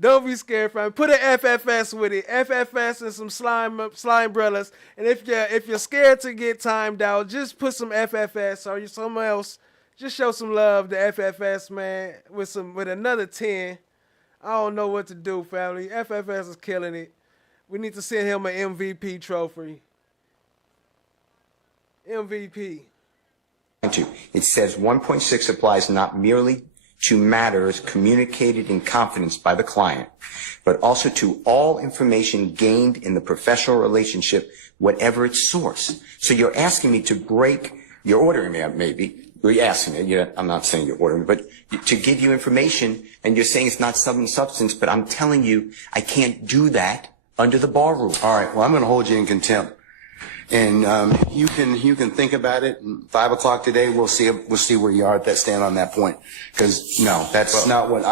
Don't be scared, fam. Put an FFS with it. FFS and some slime umbrellas. And if you're scared to get timed out, just put some FFS or someone else. Just show some love to FFS, man. With another 10. I don't know what to do, family. FFS is killing it. We need to send him an MVP trophy. MVP. It says 1.6 applies not merely to matters communicated in confidence by the client, but also to all information gained in the professional relationship, whatever its source. So you're asking me to break, you're ordering me, maybe, you're asking me, I'm not saying you're ordering me, but to give you information, and you're saying it's not substance, but I'm telling you I can't do that under the bar rule. All right, well, I'm going to hold you in contempt. And you can think about it. 5 o'clock today, we'll see where you are at that stand on that point. Because no, that's not what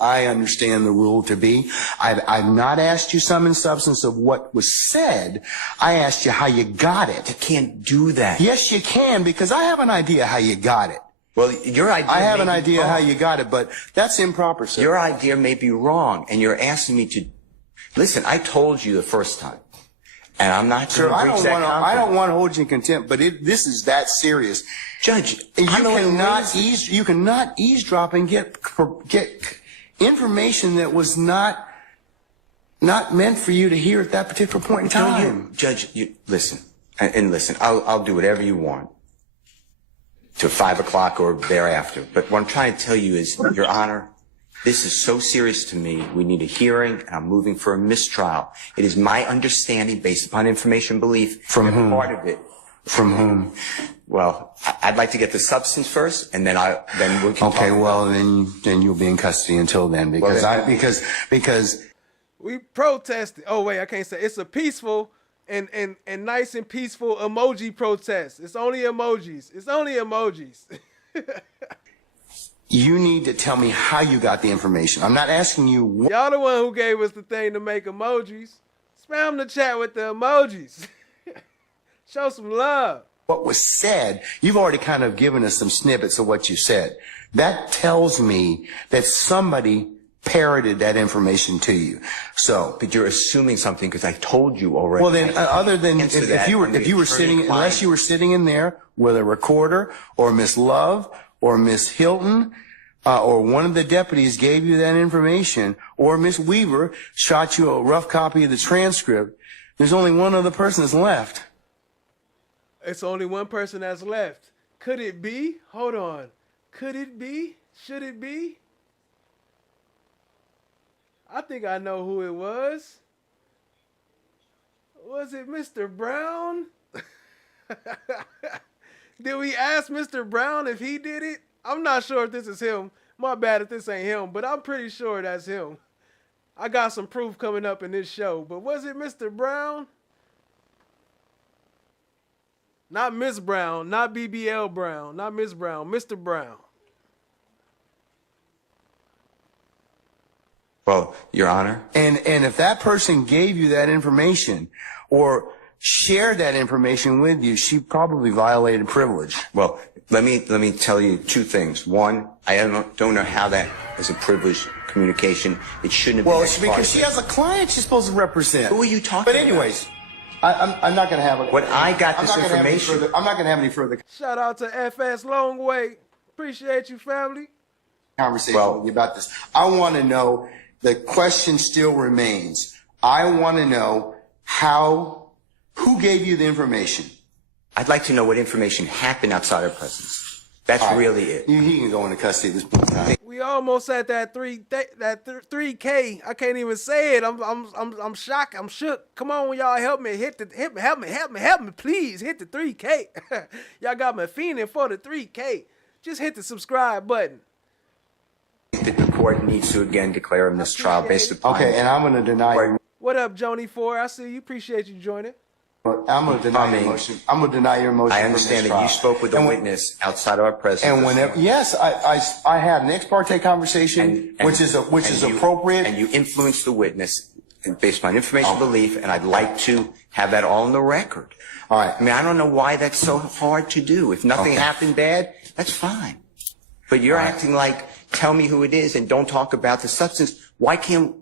I understand the rule to be. I've not asked you sum and substance of what was said. I asked you how you got it. You can't do that. Yes, you can, because I have an idea how you got it. Well, your idea. I have an idea how you got it, but that's improper, sir. Your idea may be wrong, and you're asking me to listen. I told you the first time. And I'm not sure. Sir, I don't want to hold you in contempt, but this is that serious. Judge, you cannot eavesdrop and get information that was not meant for you to hear at that particular point in time. Judge, listen, and listen, I'll do whatever you want to 5 o'clock or thereafter. But what I'm trying to tell you is, Your Honor, this is so serious to me. We need a hearing, and I'm moving for a mistrial. It is my understanding, based upon information belief, from whom? Part of it. From whom? Well, I'd like to get the substance first, and then we can. Okay, well, then you'll be in custody until then, because we protested. Oh wait, I can't say it's a peaceful and nice and peaceful emoji protest. It's only emojis. You need to tell me how you got the information. I'm not asking you. Y'all the one who gave us the thing to make emojis. Spam the chat with the emojis. Show some love. What was said, you've already kind of given us some snippets of what you said. That tells me that somebody parroted that information to you. So, but you're assuming something because I told you already. Well, then, other than if you were sitting, unless you were sitting in there with a recorder or Miss Love or Miss Hilton, or one of the deputies gave you that information, or Miss Weaver shot you a rough copy of the transcript, there's only one other person that's left. It's only one person that's left. Could it be? Hold on. Could it be? Should it be? I think I know who it was. Was it Mr. Brown? Did we ask Mr. Brown if he did it? I'm not sure if this is him. My bad if this ain't him, but I'm pretty sure that's him. I got some proof coming up in this show, but was it Mr. Brown? Not Miss Brown, not BBL Brown, not Miss Brown, Mr. Brown. Well, Your Honor. And if that person gave you that information or shared that information with you, she probably violated privilege. Well, let me tell you two things. One, I don't know how that is a privileged communication. It shouldn't have been. Well, it's because she has a client she's supposed to represent. Who are you talking about? But anyways, I'm not going to have it. When I got this information. I'm not going to have any further Shout out to FS Longway. Appreciate you, family. conversation with you about this. I want to know, the question still remains. I want to know who gave you the information? I'd like to know what information happened outside our presence. That's really it. He can go into custody at this point in time. We almost at that 3K. I can't even say it. I'm shocked. I'm shook. Come on, y'all, help me. Help me, please. Hit the 3K. Y'all got me fiending for the 3K. Just hit the subscribe button. That the court needs to again declare a mistrial based upon. Okay, and I'm going to deny you. What up, Joni4? I see you. Appreciate you joining. I'm going to deny your motion. I'm going to deny your motion. I understand that you spoke with a witness outside of our presence. And whenever, yes, I had an ex parte conversation, which is appropriate. And you influenced the witness based upon information belief, and I'd like to have that all in the record. All right. I mean, I don't know why that's so hard to do. If nothing happened bad, that's fine. But you're acting like, tell me who it is and don't talk about the substance. Why can't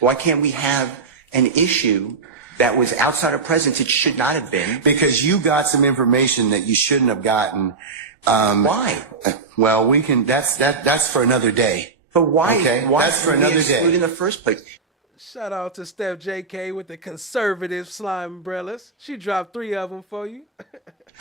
we have an issue that was outside of presence? It should not have been. Because you got some information that you shouldn't have gotten. Why? Well, we can. That's for another day. But why? Okay? Why that's for another day. In the first place. Shout out to Steph JK with the conservative slime umbrellas. She dropped 3 of them for you.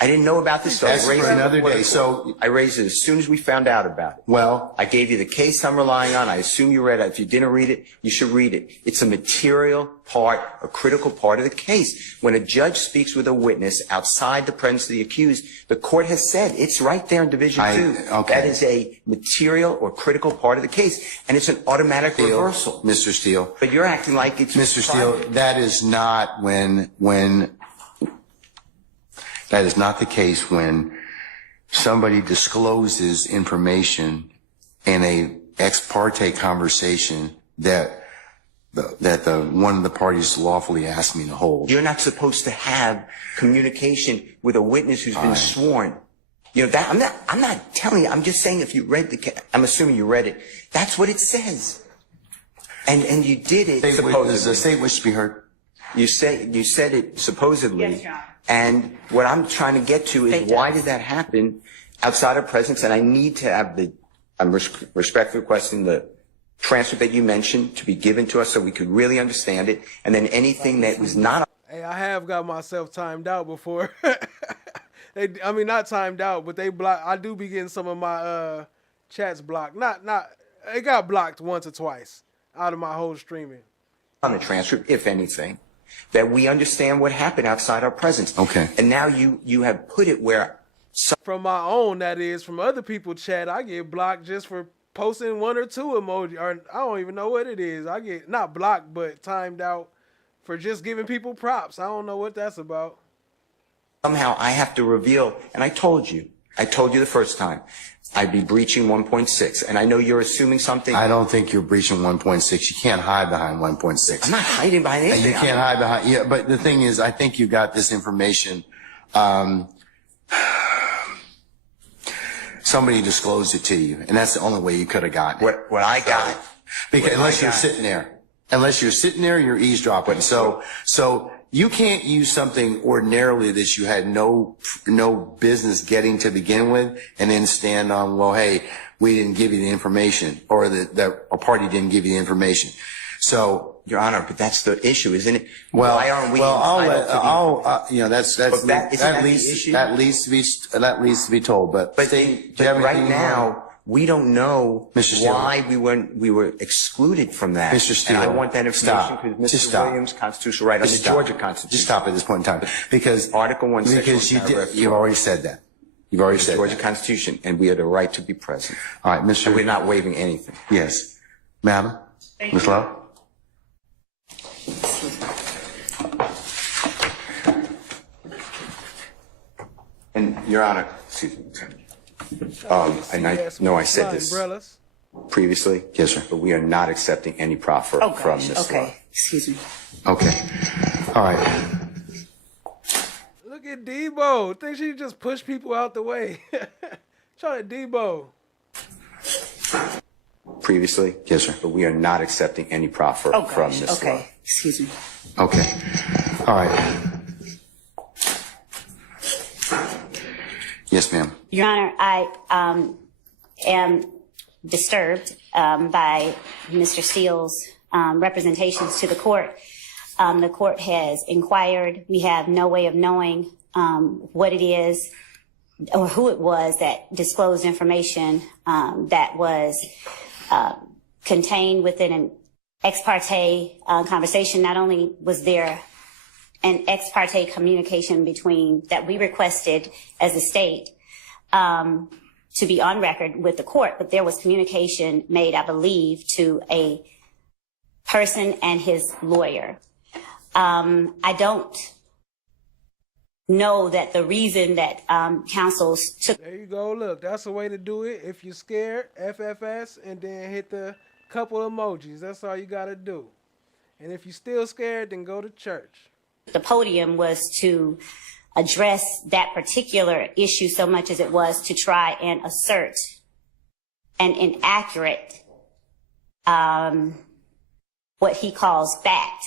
I didn't know about this. That's for another day. So I raised it as soon as we found out about it. Well, I gave you the case I'm relying on. I assume you read it. If you didn't read it, you should read it. It's a material part, a critical part of the case. When a judge speaks with a witness outside the presence of the accused, the court has said it's right there in Division 2. That is a material or critical part of the case, and it's an automatic reversal. Mr. Steele. But you're acting like it's Mr. Steele. That is not when. That is not the case when somebody discloses information in a ex parte conversation that one of the parties lawfully asked me to hold. You're not supposed to have communication with a witness who's been sworn. You know that I'm not telling you. I'm just saying if you read I'm assuming you read it. That's what it says. And you did it. Does the state wish to be heard? You said it supposedly. Yes, Your Honor. And what I'm trying to get to is why did that happen outside of presence? And I need to have I'm respectfully requesting the transcript that you mentioned to be given to us so we could really understand it. And then anything that was not. Hey, I have got myself timed out before. I mean, not timed out, but they block. I do be getting some of my chats blocked. It got blocked once or twice out of my whole streaming. On the transcript, if anything, that we understand what happened outside our presence. Okay. And now you have put it where. From my own, that is, from other people's chat, I get blocked just for posting 1 or 2 emoji, or I don't even know what it is. I get not blocked, but timed out for just giving people props. I don't know what that's about. Somehow I have to reveal, and I told you, I told you the first time, I'd be breaching 1.6, and I know you're assuming something. I don't think you're breaching 1.6. You can't hide behind 1.6. I'm not hiding behind anything. You can't hide behind, yeah, but the thing is, I think you got this information, somebody disclosed it to you, and that's the only way you could have gotten it. What I got. Because unless you're sitting there, you're eavesdropping. So you can't use something ordinarily that you had no business getting to begin with, and then stand on, well, hey, we didn't give you the information, or that a party didn't give you the information. So, Your Honor, but that's the issue, isn't it? well, why aren't we? that needs to be told. But right now, we don't know why we were excluded from that. Mr. Steele, and I want that information because Mr. Williams' constitutional right on the Georgia Constitution. Just stop at this point in time, because Article 1, because you've already said that. You've already said Georgia that. Constitution, and we have the right to be present. All right, Mr. And we're not waiving anything. Yes, Madam, Ms. Love. And Your Honor, excuse me. And I know I said this previously. Yes, sir. But we are not accepting any proffer from Ms. Love. Excuse me. Okay. All right. Look at Debo. Think she just push people out the way. Try to Debo. Previously. Yes, sir. But we are not accepting any proffer from Ms. Love. Excuse me. Okay. All right. Yes, ma'am. Your Honor, I am disturbed by Mr. Steele's representations to the court. The court has inquired. We have no way of knowing what it is or who it was that disclosed information that was contained within an ex parte conversation. Not only was there an ex parte communication between that we requested as a state to be on record with the court, but there was communication made, I believe, to a person and his lawyer. I don't know that the reason that counsels took. There you go. Look, that's the way to do it. If you're scared, FFS, and then hit the couple emojis. That's all you got to do. And if you're still scared, then go to church. The podium was to address that particular issue so much as it was to try and assert an inaccurate, what he calls fact.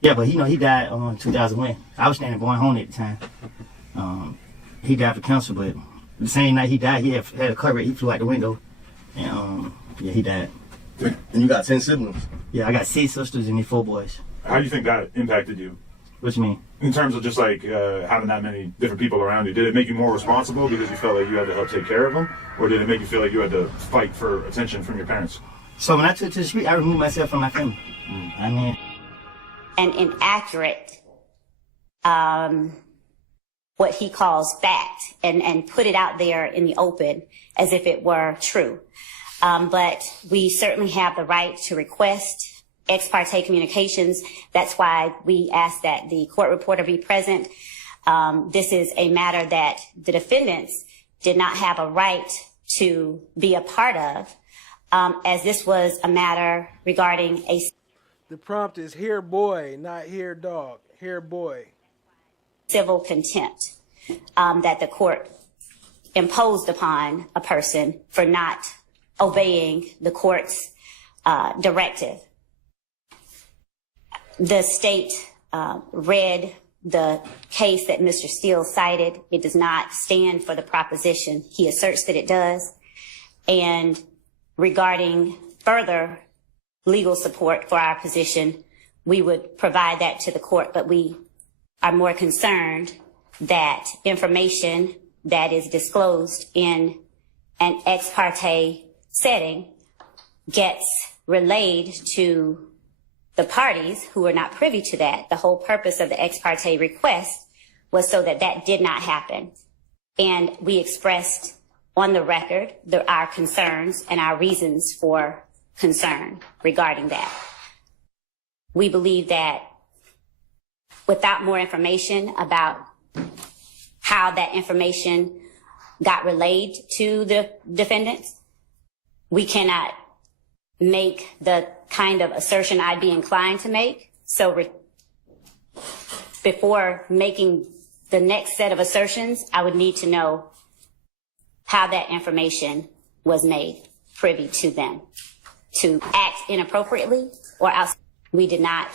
Yeah, but he died in 2001. I was standing going home at the time. He died for cancer, but the same night he died, he had a cover. He flew out the window, and yeah, he died. And you got 10 siblings? Yeah, I got 6 sisters and 4 boys. How do you think that impacted you? What you mean? In terms of just like having that many different people around you, did it make you more responsible because you felt like you had to help take care of them, or did it make you feel like you had to fight for attention from your parents? So when I took to the street, I removed myself from my family. I mean, an inaccurate, what he calls fact, and put it out there in the open as if it were true. But we certainly have the right to request ex parte communications. That's why we ask that the court reporter be present. This is a matter that the defendants did not have a right to be a part of, as this was a matter regarding a... The prompt is here boy, not here dog. Here boy. Civil contempt that the court imposed upon a person for not obeying the court's directive. The state read the case that Mr. Steele cited. It does not stand for the proposition. He asserts that it does. And regarding further legal support for our position, we would provide that to the court, but we are more concerned that information that is disclosed in an ex parte setting gets relayed to the parties who are not privy to that. The whole purpose of the ex parte request was so that that did not happen. And we expressed on the record our concerns and our reasons for concern regarding that. We believe that without more information about how that information got relayed to the defendants. We cannot make the kind of assertion I'd be inclined to make. So before making the next set of assertions, I would need to know how that information was made privy to them. To act inappropriately or else we did not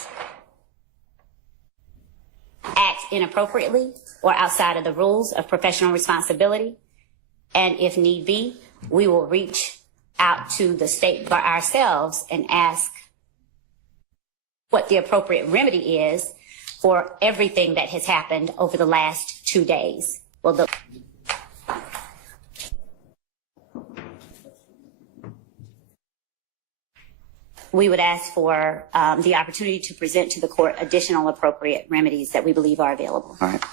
act inappropriately or outside of the rules of professional responsibility. And if need be, we will reach out to the state bar ourselves and ask what the appropriate remedy is for everything that has happened over the last 2 days. Well, we would ask for the opportunity to present to the court additional appropriate remedies that we believe are available. All right.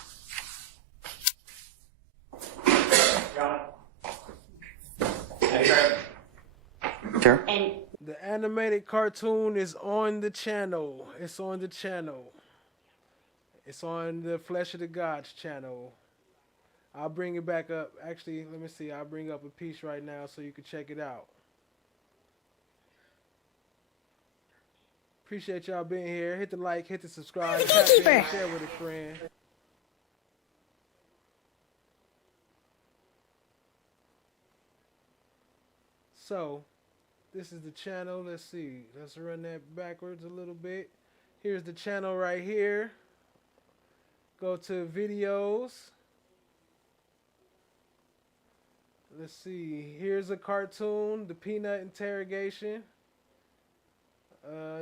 Sure. And the animated cartoon is on the channel. It's on the channel. It's on the Flesh of the Gods channel. I'll bring it back up. Actually, let me see. I'll bring up a piece right now so you can check it out. Appreciate y'all being here. Hit the like, hit the subscribe, tap in, share with a friend. So, this is the channel. Let's see. Let's run that backwards a little bit. Here's the channel right here. Go to videos. Let's see. Here's a cartoon, the Peanut Interrogation.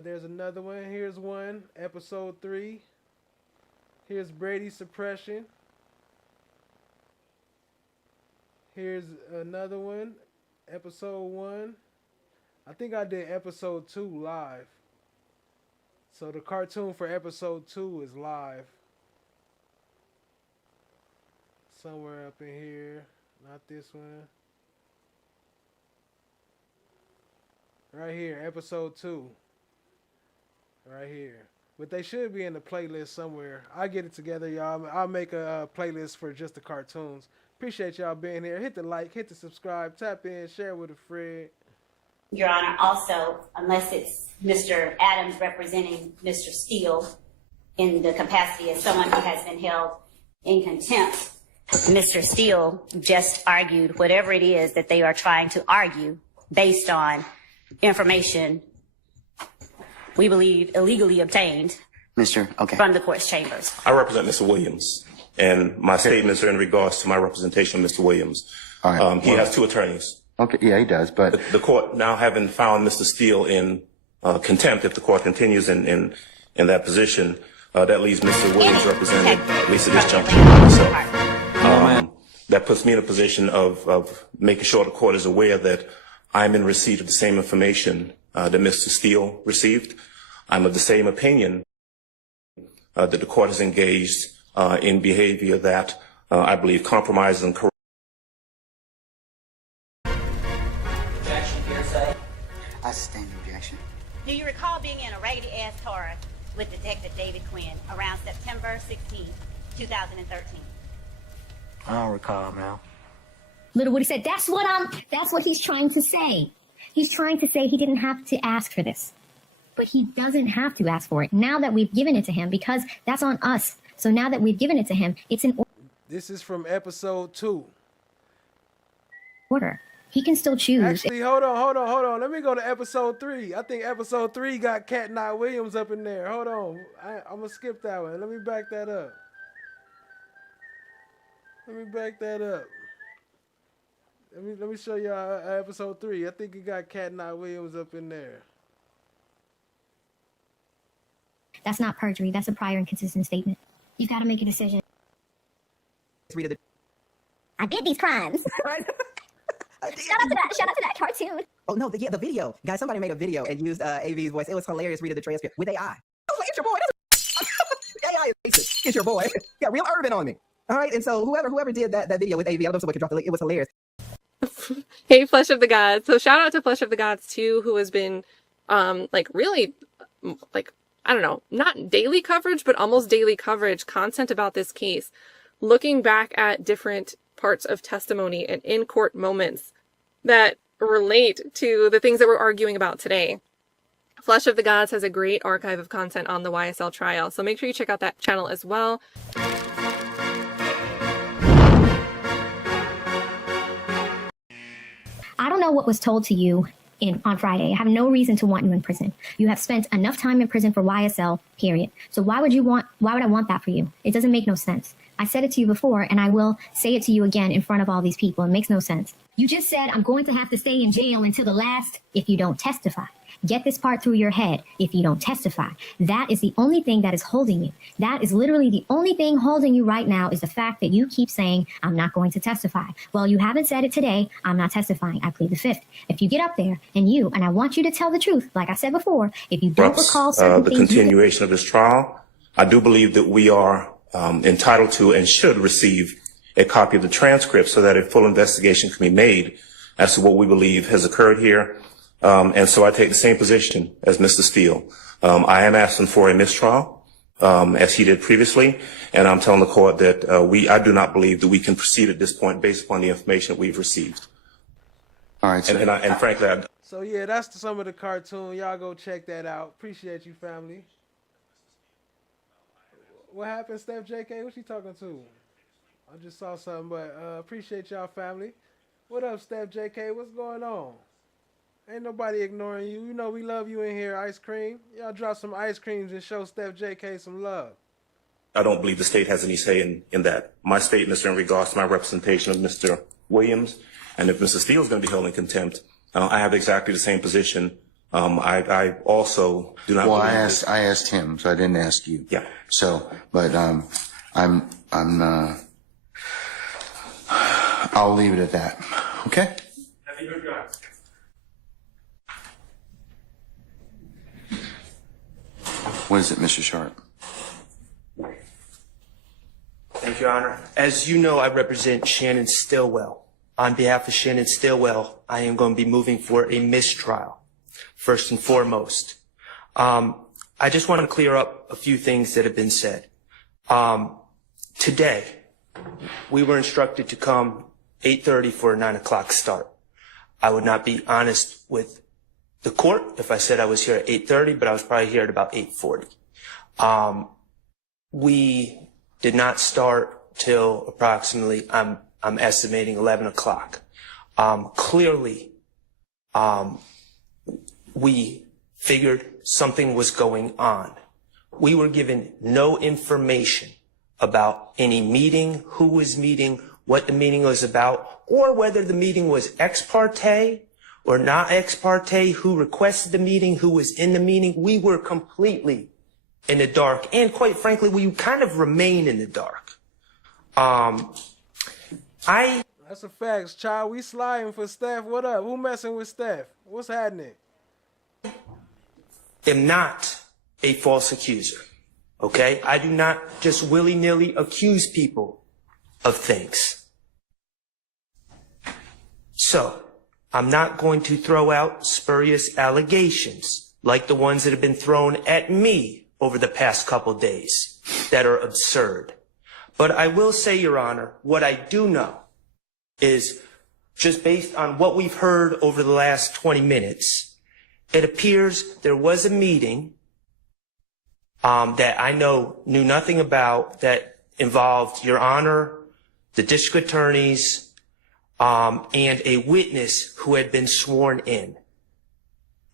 There's another one. Here's one, episode 3. Here's Brady Suppression. Here's another one, episode 1. I think I did episode 2 live. So the cartoon for episode 2 is live. Somewhere up in here. Not this one. Right here, episode 2. Right here. But they should be in the playlist somewhere. I'll get it together, y'all. I'll make a playlist for just the cartoons. Appreciate y'all being here. Hit the like, hit the subscribe, tap in, share with a friend. Your Honor, also, unless it's Mr. Adams representing Mr. Steele in the capacity as someone who has been held in contempt, Mr. Steele just argued whatever it is that they are trying to argue based on information we believe illegally obtained from the court's chambers. I represent Mr. Williams, and my statements are in regards to my representation of Mr. Williams. All right. He has 2 attorneys. Okay, yeah, he does, but The court, now having found Mr. Steele in contempt, if the court continues in that position, that leaves Mr. Williams represented, at least at this juncture, by myself. That puts me in a position of making sure the court is aware that I'm in receipt of the same information that Mr. Steele received. I'm of the same opinion that the court has engaged in behavior that I believe compromises and corrupts. objection, hearsay. I sustain the objection. Do you recall being in a raggedy-ass car with Detective David Quinn around September 16, 2013? I don't recall now. Little Woody said, that's what he's trying to say. He's trying to say he didn't have to ask for this. But he doesn't have to ask for it. Now that we've given it to him, because that's on us. So now that we've given it to him, it's in This is from episode 2. order. He can still choose. Actually, hold on. Let me go to episode 3. I think episode 3 got Cat Knight Williams up in there. Hold on. I'm going to skip that one. Let me back that up. Let me show y'all episode 3. I think it got Cat Knight Williams up in there. That's not perjury. That's a prior and consistent statement. You've got to make a decision. I did these crimes. Shout out to that cartoon. Oh no, the video. Guys, somebody made a video and used AV's voice. It was hilarious reading the transcript with AI. I was like, it's your boy. AI is racist. It's your boy. Got real urban on me. All right, and so whoever did that video with AV, I don't know if someone could drop the link. It was hilarious. Hey, Flesh of the Gods. So shout out to Flesh of the Gods too, who has been really I don't know, not daily coverage, but almost daily coverage, content about this case, looking back at different parts of testimony and in-court moments that relate to the things that we're arguing about today. Flesh of the Gods has a great archive of content on the YSL trial, so make sure you check out that channel as well. I don't know what was told to you on Friday. I have no reason to want you in prison. You have spent enough time in prison for YSL, period. So why would I want that for you? It doesn't make no sense. I said it to you before, and I will say it to you again in front of all these people. It makes no sense. You just said I'm going to have to stay in jail until the last if you don't testify. Get this part through your head if you don't testify. That is the only thing that is holding you. That is literally the only thing holding you right now is the fact that you keep saying, I'm not going to testify. Well, you haven't said it today. I'm not testifying. I plead the fifth. If you get up there and I want you to tell the truth, like I said before, if you don't recall certain the things. continuation of this trial, I do believe that we are entitled to and should receive a copy of the transcript so that a full investigation can be made as to what we believe has occurred here. And so I take the same position as Mr. Steele. I am asking for a mistrial, as he did previously, and I'm telling the court that I do not believe that we can proceed at this point based upon the information that we've received. All right. So and frankly, So yeah, that's some of the cartoon. Y'all go check that out. Appreciate you, family. What happened, Steph JK? What you talking to? I just saw something, but appreciate y'all, family. What up, Steph JK? What's going on? Ain't nobody ignoring you. You know we love you in here, Ice Cream. Y'all drop some ice creams and show Steph JK some love. I don't believe the state has any say in that. My statements are in regards to my representation of Mr. Williams, and if Mr. Steele is going to be held in contempt, I have exactly the same position. I also do not. Well, I asked him, so I didn't ask you. Yeah. So, but I'll leave it at that. Okay. What is it, Mr. Sharp? Thank you, Your Honor. As you know, I represent Shannon Stillwell. On behalf of Shannon Stillwell, I am going to be moving for a mistrial, first and foremost. I just want to clear up a few things that have been said. Today, we were instructed to come 8:30 for a 9 o'clock start. I would not be honest with the court if I said I was here at 8:30, but I was probably here at about 8:40. We did not start till approximately, I'm estimating 11 o'clock. Clearly, we figured something was going on. We were given no information about any meeting, who was meeting, what the meeting was about, or whether the meeting was ex parte or not ex parte, who requested the meeting, who was in the meeting. We were completely in the dark, and quite frankly, we kind of remain in the dark. That's a fact, child. We sliding for Steph. What up? Who messing with Steph? What's happening? Am not a false accuser, okay? I do not just willy-nilly accuse people of things. So, I'm not going to throw out spurious allegations like the ones that have been thrown at me over the past couple days that are absurd. But I will say, Your Honor, what I do know is just based on what we've heard over the last 20 minutes, it appears there was a meeting that I knew nothing about that involved Your Honor, the district attorneys, and a witness who had been sworn in.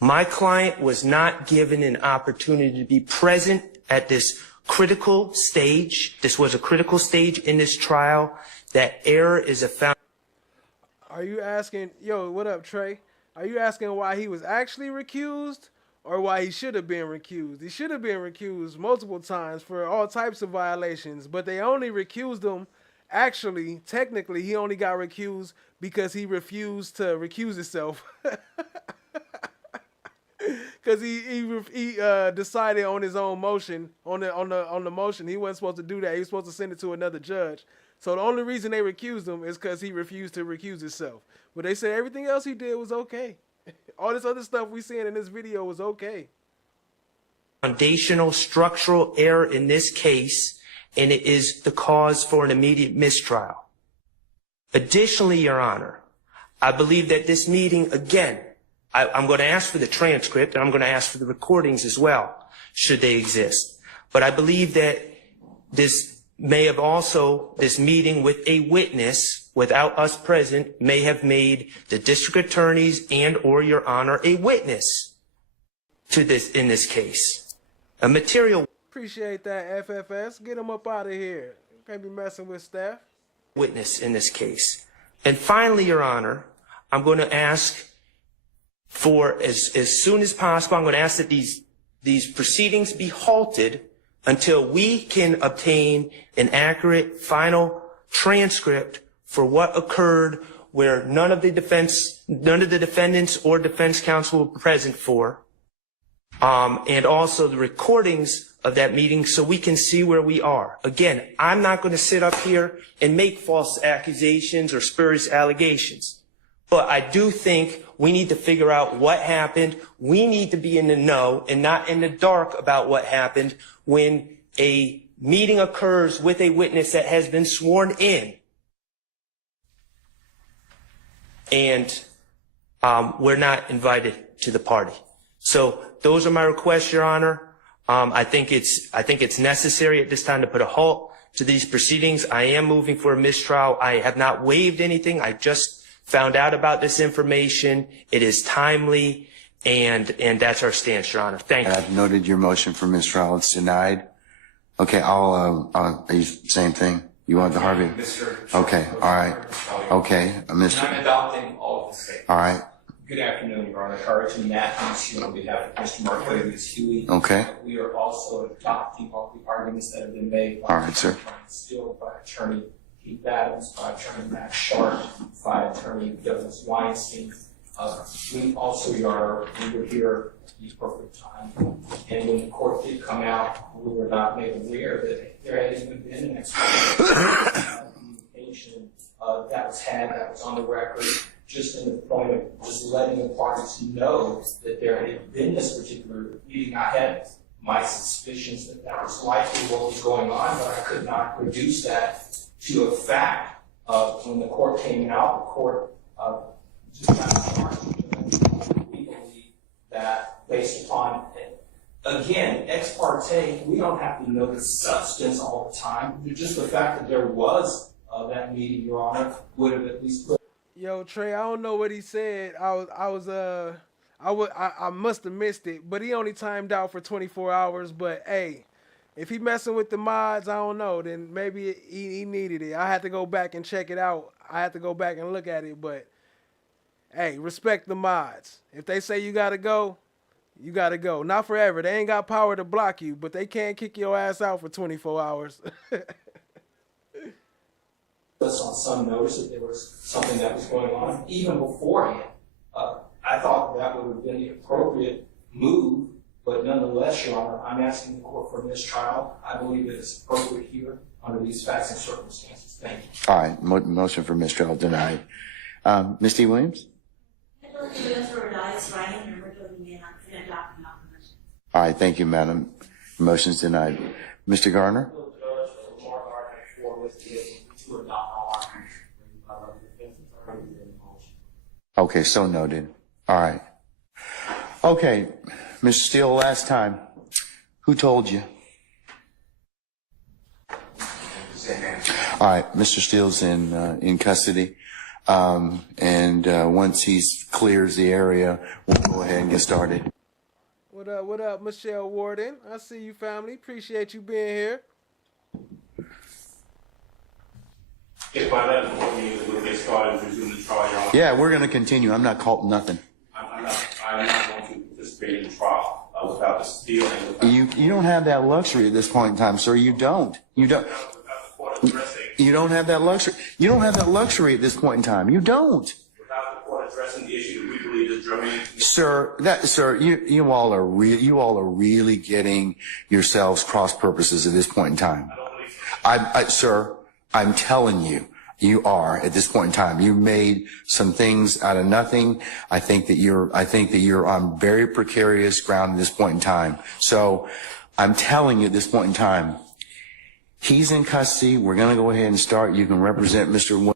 My client was not given an opportunity to be present at this critical stage. This was a critical stage in this trial. That error is a found. Are you asking, yo, what up, Trey? Are you asking why he was actually recused or why he should have been recused? He should have been recused multiple times for all types of violations, but they only recused him. Actually, technically, he only got recused because he refused to recuse himself. Because he decided on his own motion, on the motion. He wasn't supposed to do that. He was supposed to send it to another judge. So the only reason they recused him is because he refused to recuse himself. But they said everything else he did was okay. All this other stuff we seeing in this video was okay. Foundational structural error in this case, and it is the cause for an immediate mistrial. Additionally, Your Honor, I believe that this meeting, again, I'm going to ask for the transcript and I'm going to ask for the recordings as well, should they exist. But I believe that this meeting with a witness without us present may have made the district attorneys and or Your Honor a witness to this in this case. A material Appreciate that, FFS. Get him up out of here. Can't be messing with staff. Witness in this case. And finally, Your Honor, I'm going to ask for, as soon as possible, I'm going to ask that these proceedings be halted until we can obtain an accurate final transcript for what occurred where none of the defendants or defense counsel were present for, and also the recordings of that meeting so we can see where we are. Again, I'm not going to sit up here and make false accusations or spurious allegations. But I do think we need to figure out what happened. We need to be in the know and not in the dark about what happened when a meeting occurs with a witness that has been sworn in. And we're not invited to the party. So those are my requests, Your Honor. I think it's necessary at this time to put a halt to these proceedings. I am moving for a mistrial. I have not waived anything. I just found out about this information. It is timely, and that's our stance, Your Honor. Thank you. I've noted your motion for mistrial. It's denied. Okay, are you same thing? You want the Harvey? Okay, all right. Okay, Mr. I'm adopting all of the statements. All right. Good afternoon, Your Honor. Carlton Matthews here on behalf of Mr. Marquez Huey. Okay. We are also adopting all the arguments that have been made by All right, sir. Steele, by Attorney Keith Adams, by Attorney Max Sharp, by Attorney Douglas Weinstein. We also, Your Honor, we were here at the appropriate time. And when the court did come out, we were not made aware that there had even been an communication that was had, that was on the record. Just in the point of just letting the parties know that there had been this particular meeting. I had my suspicions that that was likely what was going on, but I could not reduce that to a fact. When the court came out, the court just got charged. We believe that based upon, again, ex parte, we don't have to know the substance all the time. Just the fact that there was that meeting, Your Honor, would have at least put. Yo, Trey, I don't know what he said. I must have missed it, but he only timed out for 24 hours. But hey, if he messing with the mods, I don't know. Then maybe he needed it. I had to go back and check it out. I had to go back and look at it. But hey, respect the mods. If they say you gotta go, you gotta go. Not forever. They ain't got power to block you, but they can't kick your ass out for 24 hours. Us on some notice that there was something that was going on even beforehand. I thought that would have been the appropriate move, but nonetheless, Your Honor, I'm asking the court for a mistrial. I believe that it's appropriate here under these facts and circumstances. Thank you. All right, motion for mistrial denied. Ms. T. Williams? All right, thank you, madam. Motion's denied. Mr. Garner? Okay, so noted. All right. Okay, Mr. Steele, last time, who told you? All right, Mr. Steele's in custody, and once he clears the area, we'll go ahead and get started. What up, Michelle Warden? I see you, family. Appreciate you being here. If by that point means we'll get started and resume the trial, Your Honor. Yeah, we're going to continue. I'm not caught nothing. I'm not going to participate in the trial without the Steele and without You don't have that luxury at this point in time, sir. You don't. You don't have that luxury. You don't have that luxury at this point in time. You don't. Without the court addressing the issue that we believe is germane. Sir, you all are really getting yourselves cross purposes at this point in time. I don't believe so. Sir, I'm telling you, you are at this point in time. You made some things out of nothing. I think that you're on very precarious ground at this point in time. So I'm telling you at this point in time, he's in custody. We're going to go ahead and start. You can represent Mr.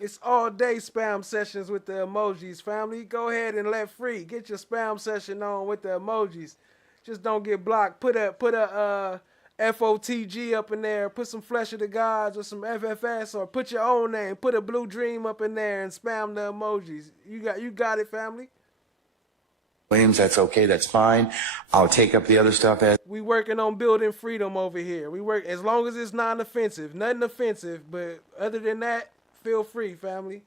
It's all day spam sessions with the emojis, family. Go ahead and let free. Get your spam session on with the emojis. Just don't get blocked. Put a FOTG up in there. Put some Flesh of the Gods or some FFS, or put your own name. Put a Blue Dream up in there and spam the emojis. You got it, family. Williams, that's okay. That's fine. I'll take up the other stuff as We working on building freedom over here. We work as long as it's non-offensive. Nothing offensive, but other than that, feel free, family.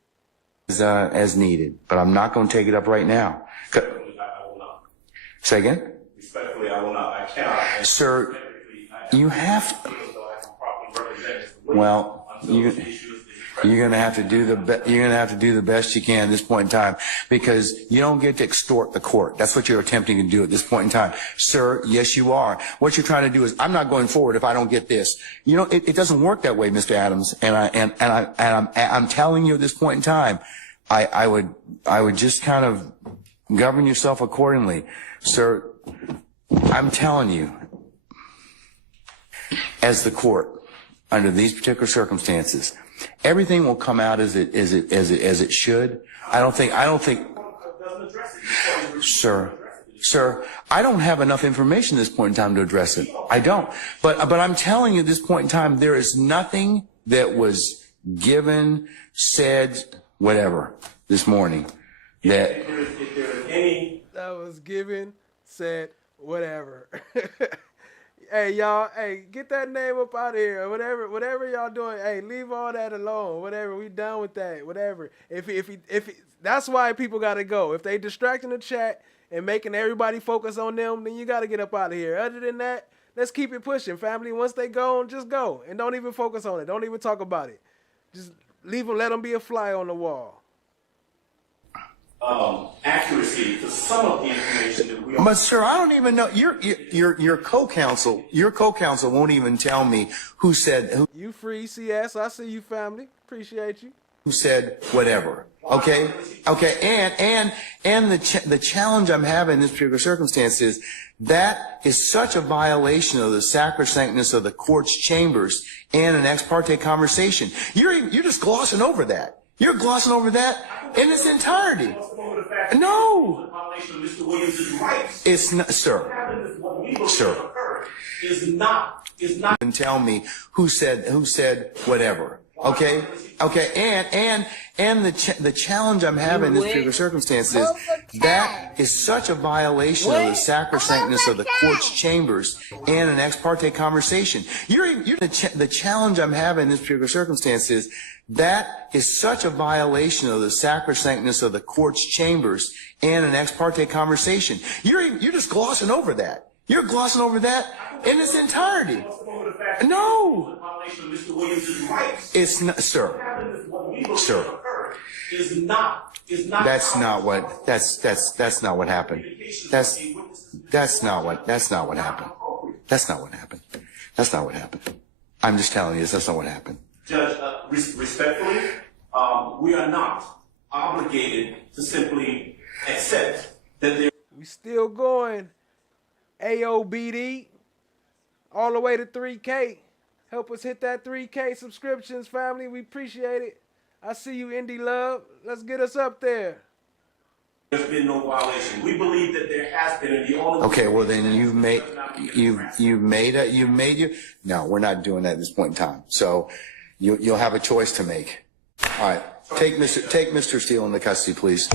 as needed. But I'm not going to take it up right now. I will not. Say again? Respectfully, I will not. I cannot. Sir, you have to. Well, you're gonna have to do the best you can at this point in time, because you don't get to extort the court. That's what you're attempting to do at this point in time, sir. Yes, you are. What you're trying to do is, I'm not going forward if I don't get this. You know, it doesn't work that way, Mr. Adams. And I'm telling you at this point in time, I would just kind of govern yourself accordingly, sir. I'm telling you, as the court, under these particular circumstances, everything will come out as it should. I don't think, sir, I don't have enough information at this point in time to address it. I don't. But I'm telling you at this point in time, there is nothing that was given, said, whatever, this morning that was given, said, whatever. Hey, y'all, hey, get that name up out of here. Whatever y'all doing, hey, leave all that alone. Whatever, we done with that. Whatever. That's why people gotta go. If they distracting the chat and making everybody focus on them, then you gotta get up out of here. Other than that, let's keep it pushing, family. Once they go, just go. And don't even focus on it. Don't even talk about it. Just leave them, let them be a fly on the wall. Accuracy to some of the information that we. But sir, I don't even know. Your co-counsel won't even tell me who said. You free, CS. I see you, family. Appreciate you. Who said whatever? Okay. And the challenge I'm having in this particular circumstance is that is such a violation of the sacrosanctness of the court's chambers and an ex parte conversation. You're just glossing over that. You're glossing over that in its entirety. No. It's not, sir. Sir. And tell me who said whatever. Okay. And the challenge I'm having in this particular circumstance is that is such a violation of the sacrosanctness of the court's chambers and an ex parte conversation. The challenge I'm having in this particular circumstance is that is such a violation of the sacrosanctness of the court's chambers and an ex parte conversation. You're just glossing over that. You're glossing over that in its entirety. No. It's not, sir. Sir. That's not what happened. That's not what happened. That's not what happened. I'm just telling you, that's not what happened. Judge, respectfully, we are not obligated to simply accept that there. We still going. AOBD, all the way to 3K. Help us hit that 3K subscriptions, family. We appreciate it. I see you, Indie Love. Let's get us up there. There's been no violation. We believe that there has been, and the only. Okay, well then no, we're not doing that at this point in time. So you'll have a choice to make. All right, take Mr. Steele into custody, please.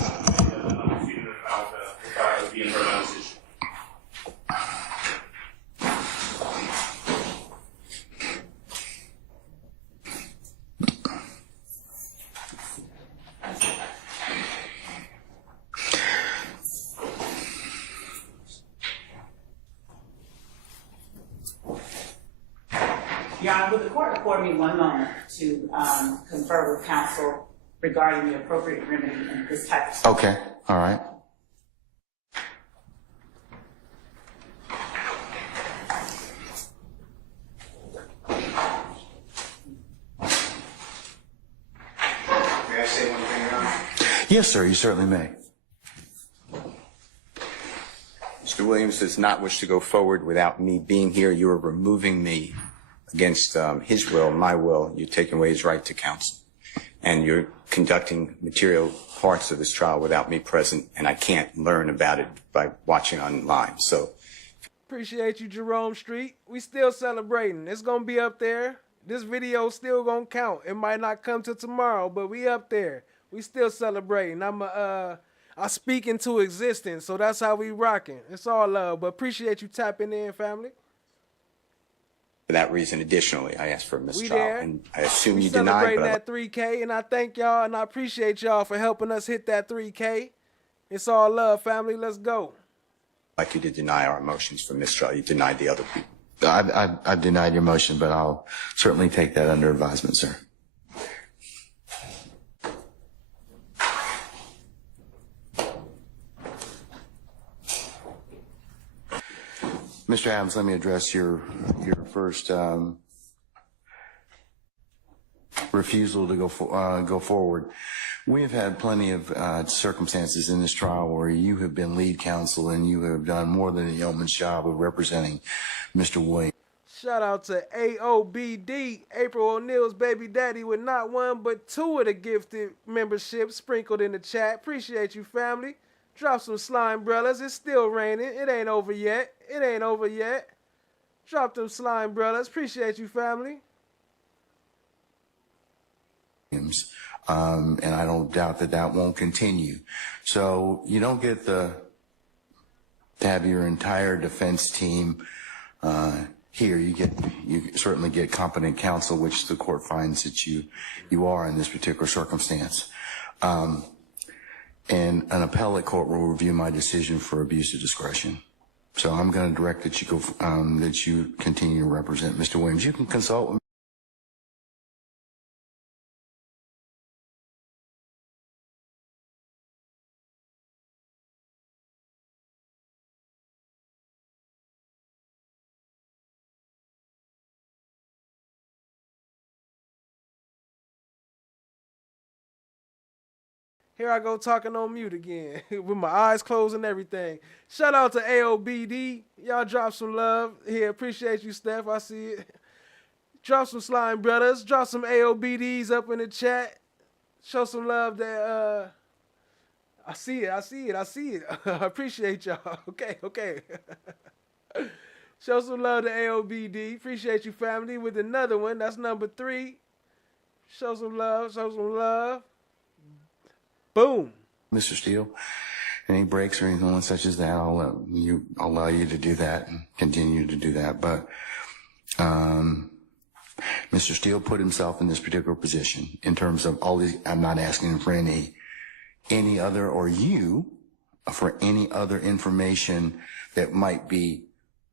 Your Honor, would the court afford me one moment to confer with counsel regarding the appropriate remedy in this type of situation? Okay, all right. May I say one thing, Your Honor? Yes, sir, you certainly may. Mr. Williams does not wish to go forward without me being here. You are removing me against his will, my will. You're taking away his right to counsel. and you're conducting material parts of this trial without me present, and I can't learn about it by watching online. So Appreciate you, Jerome Street. We still celebrating. It's gonna be up there. This video still gonna count. It might not come till tomorrow, but we up there. We still celebrating. I speak into existence, so that's how we rocking. It's all love, but appreciate you tapping in, family. for that reason, additionally, I asked for a We mistrial, there. and I assume We you denied, celebrating but that 3K, and I thank y'all, and I appreciate y'all for helping us hit that 3K. It's all love, family. Let's go. I'd like you to deny our motions for mistrial. You denied the other people. I denied your motion, but I'll certainly take that under advisement, sir. Mr. Adams, let me address your first refusal to go forward. We have had plenty of circumstances in this trial where you have been lead counsel and you have done more than a yeoman's job of representing Mr. Williams. Shout out to AOBD, April O'Neil's baby daddy, with not one but two of the gifted memberships sprinkled in the chat. Appreciate you, family. Drop some slime brothers. It's still raining. It ain't over yet. It ain't over yet. Drop them slime brothers. Appreciate you, family. And I don't doubt that that won't continue. So you don't get to have your entire defense team here. You certainly get competent counsel, which the court finds that you are in this particular circumstance. And an appellate court will review my decision for abuse of discretion. So I'm going to direct that you go, that you continue to represent Mr. Williams. You can consult with me. Here I go talking on mute again with my eyes closed and everything. Shout out to AOBD. Y'all drop some love here. Appreciate you, Steph. I see it. Drop some slime brothers. Drop some AOBDs up in the chat. Show some love that I see it. I see it. I see it. I appreciate y'all. Okay. Show some love to AOBD. Appreciate you, family, with another one. That's number 3. Show some love. Show some love. Boom. Mr. Steele, any breaks or anything such as that, I'll allow you to do that and continue to do that. But Mr. Steele put himself in this particular position in terms of all these. I'm not asking for any other, or you for any other information that might be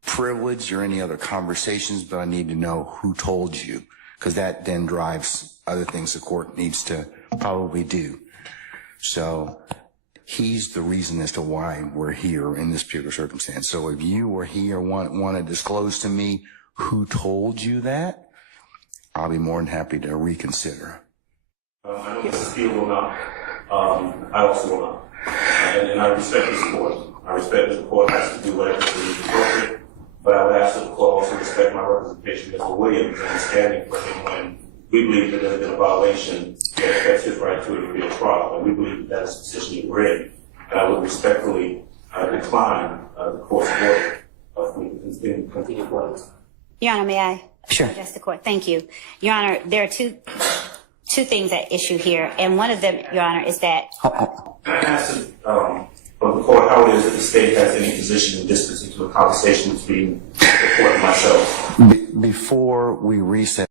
privileged or any other conversations, but I need to know who told you, because that then drives other things the court needs to probably do. So he's the reason as to why we're here in this particular circumstance. So if you or he or want to disclose to me who told you that, I'll be more than happy to reconsider. I know Mr. Steele will not. I also will not. And I respect this court. I respect that the court has to do whatever it is appropriate, but I would ask that the court also respect my representation of Mr. Williams and standing for him when we believe that there's been a violation that affects his right to a fair trial, and we believe that is the position we're in. And I would respectfully decline the court's order in continued court. Your Honor, may I? Sure. Address the court. Thank you. Your Honor, there are two things at issue here, and one of them, Your Honor, is that... Can I ask of the court how it is that the state has any position in this particular conversation between the court and myself? Before we reset.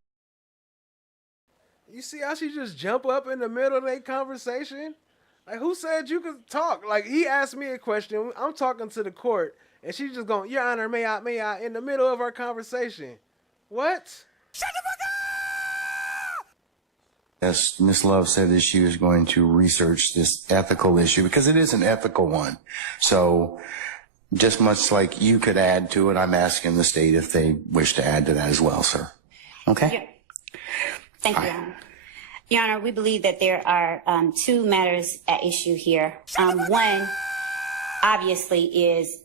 You see how she just jump up in the middle of their conversation? Like, who said you could talk? Like, he asked me a question. I'm talking to the court, and she's just going, Your Honor, may I, in the middle of our conversation. What? Shut the fuck up! As Ms. Love said, that she was going to research this ethical issue, because it is an ethical one. So just much like you could add to it, I'm asking the state if they wish to add to that as well, sir. Okay? Thank you, Your Honor. Your Honor, we believe that there are two matters at issue here. One, obviously, is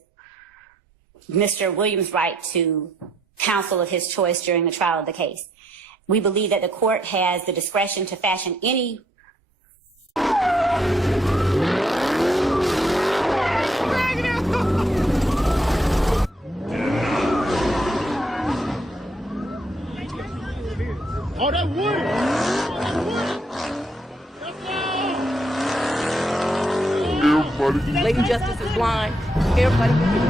Mr. Williams' right to counsel of his choice during the trial of the case. We believe that the court has the discretion to fashion any Oh, that wood! Lady Justice is blind. Everybody can hear.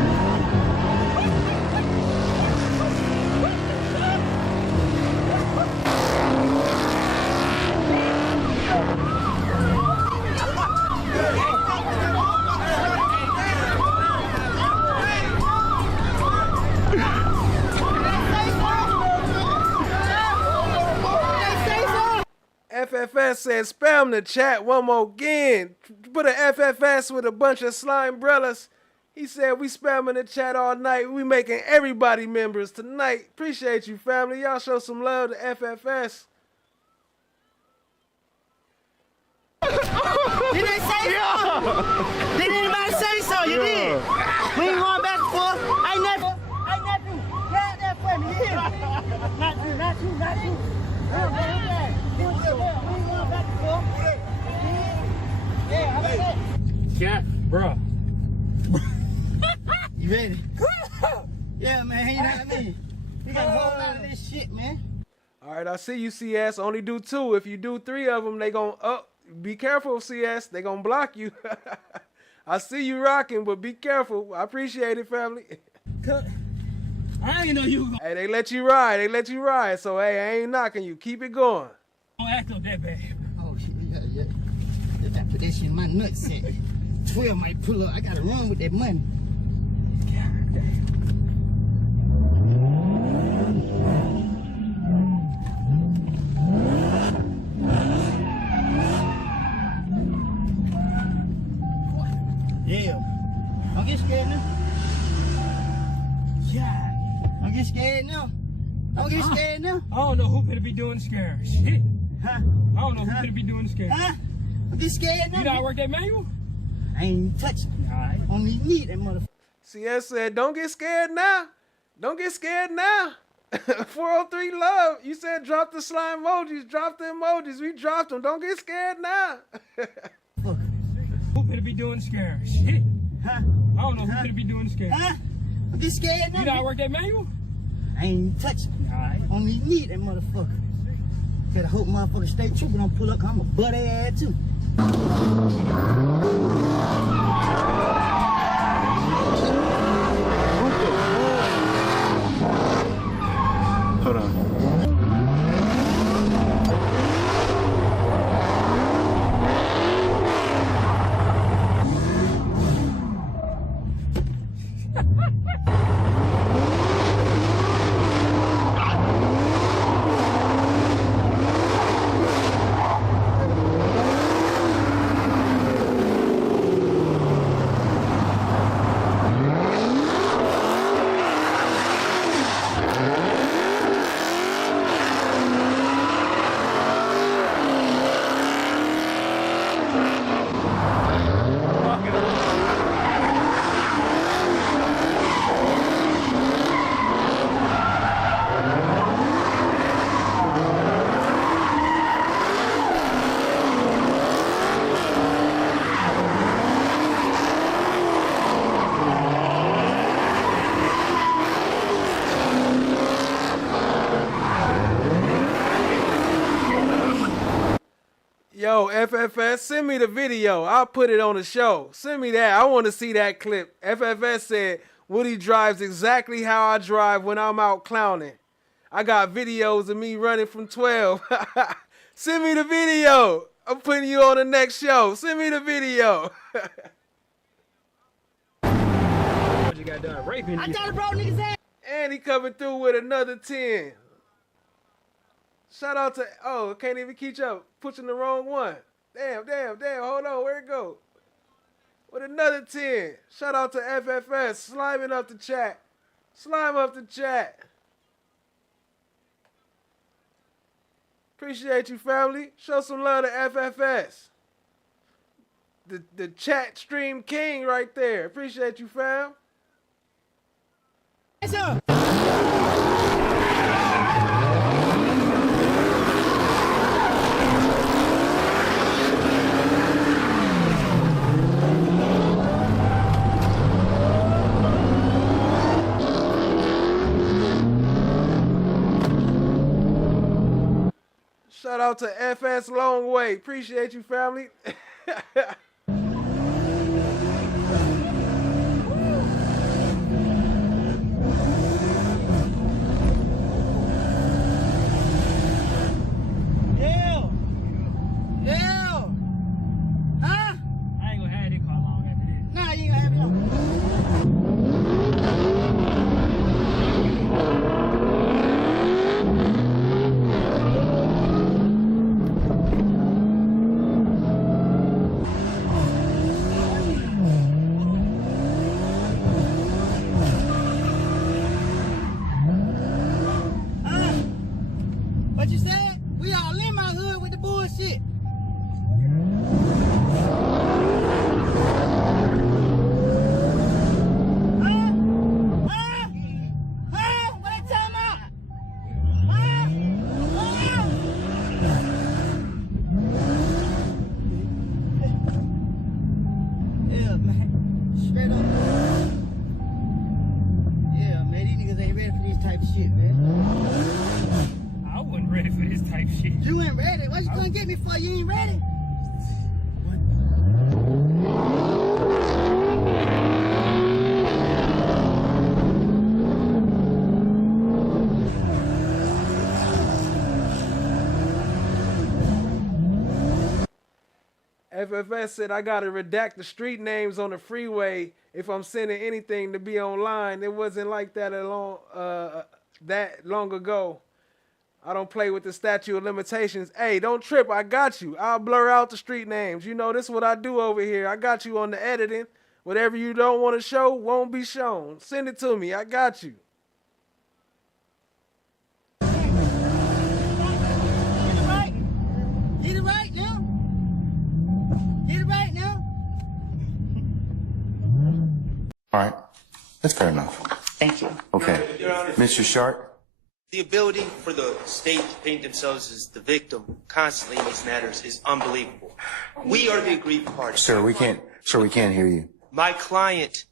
FFS said spam the chat one more again. Put an FFS with a bunch of slime brothers. He said we spamming the chat all night. We making everybody members tonight. Appreciate you, family. Y'all show some love to FFS. Did they say so? Did anybody say so? You did. We ain't going back and forth. Hey, nephew. Hey, nephew. Get that for me. You hear me? Not you, not you, not you. We ain't going back and forth. Yeah, how about that? Yeah, bro. You ready? Yeah, man. You know what I mean? You got a whole lot of this shit, man. All right, I see you, CS. Only do 2. If you do 3 of them, they gon' be careful, CS. They gonna block you. I see you rocking, but be careful. I appreciate it, family. I didn't know you were gonna Hey, they let you ride. They let you ride. So, hey, I ain't knocking you. Keep it going. act up that bad. Oh, shit. Yeah. If I put that shit in my nutsack, 12 might pull up. I gotta run with that money. God damn. Yeah. Don't get scared now. Yeah. Don't get scared now. Don't get scared now. I don't know who could be doing the scare. Shit. Huh? I don't know who could be doing the scare. Huh? Don't get scared now. You know how to work that manual? I ain't touching it. Alright. Only need that motherfucker. CS said, don't get scared now. Don't get scared now. 403 love. You said drop the slime emojis. Drop the emojis. We dropped them. Don't get scared now. Who could be doing the scare? Shit. Huh? I don't know who could be doing the scare. Huh? Don't get scared now. You know how to work that manual? I ain't touching it. Alright. Only need that motherfucker. Better hope motherfucker state trooper don't pull up, 'cause I'ma butt their ass too. Hold on. Yo, FFS, send me the video. I'll put it on the show. Send me that. I want to see that clip. FFS said Woody drives exactly how I drive when I'm out clowning. I got videos of me running from 12. Send me the video. I'm putting you on the next show. Send me the video. You got done raping. I thought it brought niggas ass. And he coming through with another 10. Shout out to, oh, can't even keep up. Pushing the wrong one. Damn. Hold on, where'd it go? With another 10. Shout out to FFS. Sliming up the chat. Slime up the chat. Appreciate you, family. Show some love to FFS. The chat stream king right there. Appreciate you, fam. Yes, sir. Shout out to FS Long Way. Appreciate you, family. Huh? I ain't gonna have this car long after this. Nah, you ain't gonna have it long. What you said? We all in my hood with the bullshit. What I tell about? Yeah, man. Straight up. Yeah, man. These niggas ain't ready for this type of shit, man. I wasn't ready for this type of shit. You ain't ready? What you gonna get me for? You ain't ready? FFS said I gotta redact the street names on the freeway if I'm sending anything to be online. It wasn't like that that long ago. I don't play with the statute of limitations. Hey, don't trip. I got you. I'll blur out the street names. You know, this is what I do over here. I got you on the editing. Whatever you don't want to show won't be shown. Send it to me. I got you. Get it right now. Get it right now. All right. That's fair enough. Thank you. Okay. Your Honor. Mr. Sharp? The ability for the state to paint themselves as the victim constantly in these matters is unbelievable. We are the aggrieved party. Sir, we can't hear you. My client,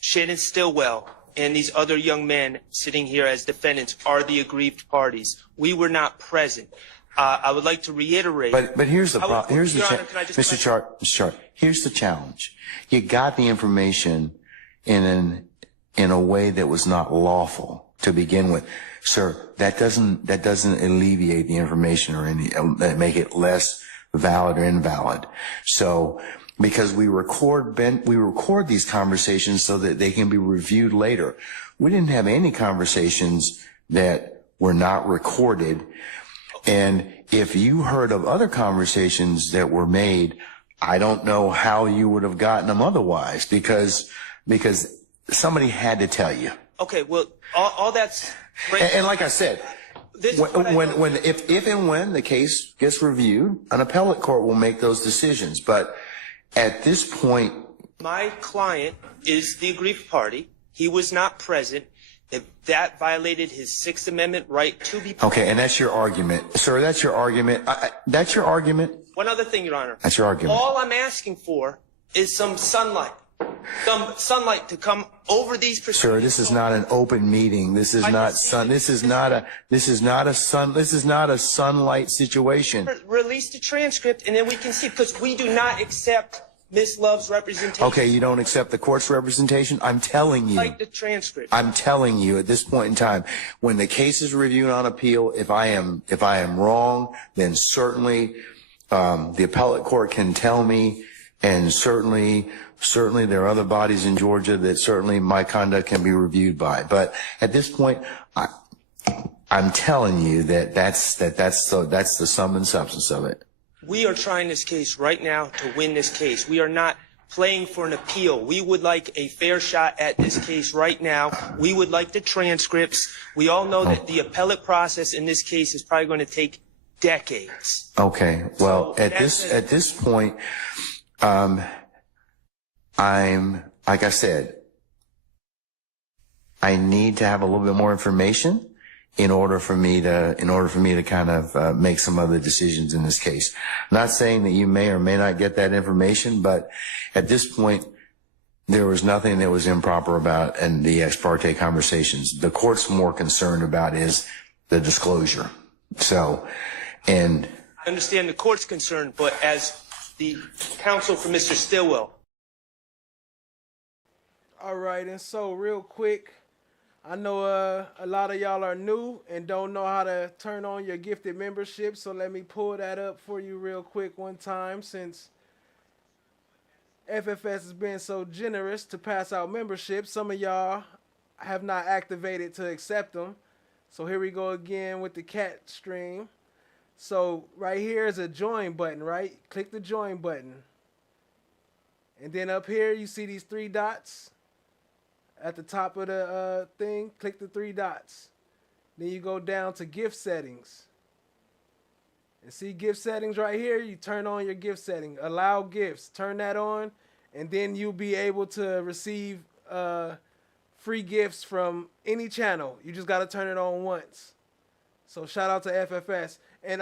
Shannon Stillwell, and these other young men sitting here as defendants are the aggrieved parties. We were not present. I would like to reiterate. But here's the problem. Here's the Your Honor, challenge. can I just Mr. Sharp, here's the challenge. You got the information in a way that was not lawful to begin with. Sir, that doesn't alleviate the information or make it less valid or invalid. So, because we record these conversations so that they can be reviewed later. We didn't have any conversations that were not recorded. And if you heard of other conversations that were made, I don't know how you would have gotten them otherwise, because somebody had to tell you. Okay, well, all that's great. And like I said, if and when the case gets reviewed, an appellate court will make those decisions. But at this point, my client is the aggrieved party. He was not present. If that violated his Sixth Amendment right to be present. Okay, and that's your argument. Sir, that's your argument. That's your argument. One other thing, Your Honor. That's your argument. All I'm asking for is some sunlight. Some sunlight to come over these proceedings. Sir, this is not an open meeting. This is not a sunlight situation. Release the transcript and then we can see, because we do not accept Miss Love's representation. Okay, you don't accept the court's representation? I'm telling you. Like the transcript. I'm telling you at this point in time, when the case is reviewed on appeal, if I am wrong, then certainly the appellate court can tell me, and certainly there are other bodies in Georgia that certainly my conduct can be reviewed by. But at this point, I'm telling you that's the sum and substance of it. We are trying this case right now to win this case. We are not playing for an appeal. We would like a fair shot at this case right now. We would like the transcripts. We all know that the appellate process in this case is probably going to take decades. Okay. Well, at this point, I'm, like I said, I need to have a little bit more information in order for me to kind of make some other decisions in this case. Not saying that you may or may not get that information, but at this point, there was nothing that was improper about and the ex parte conversations. The court's more concerned about is the disclosure. So, And I understand the court's concern, but as the counsel for Mr. Stillwell. All right, and so real quick, I know a lot of y'all are new and don't know how to turn on your gifted membership, so let me pull that up for you real quick one time, since FFS has been so generous to pass out memberships. Some of y'all have not activated to accept them. So here we go again with the cat stream. So right here is a join button, right? Click the join button. And then up here you see these 3 dots. At the top of the thing, click the 3 dots. Then you go down to gift settings. And see gift settings right here? You turn on your gift setting. Allow gifts. Turn that on. And then you'll be able to receive free gifts from any channel. You just got to turn it on once. So shout out to FFS. And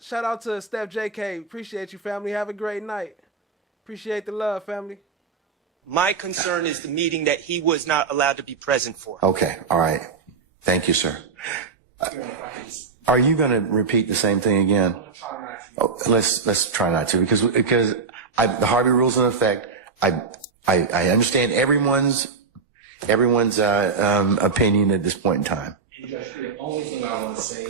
shout out to Steph JK. Appreciate you, family. Have a great night. Appreciate the love, family. My concern is the meeting that he was not allowed to be present for. okay, all right. Thank you, sir. Are you going to repeat the same thing again? Oh, let's try not to, because the Harvey rule's in effect. I understand everyone's opinion at this point in time. And Judge, the only thing I want to say,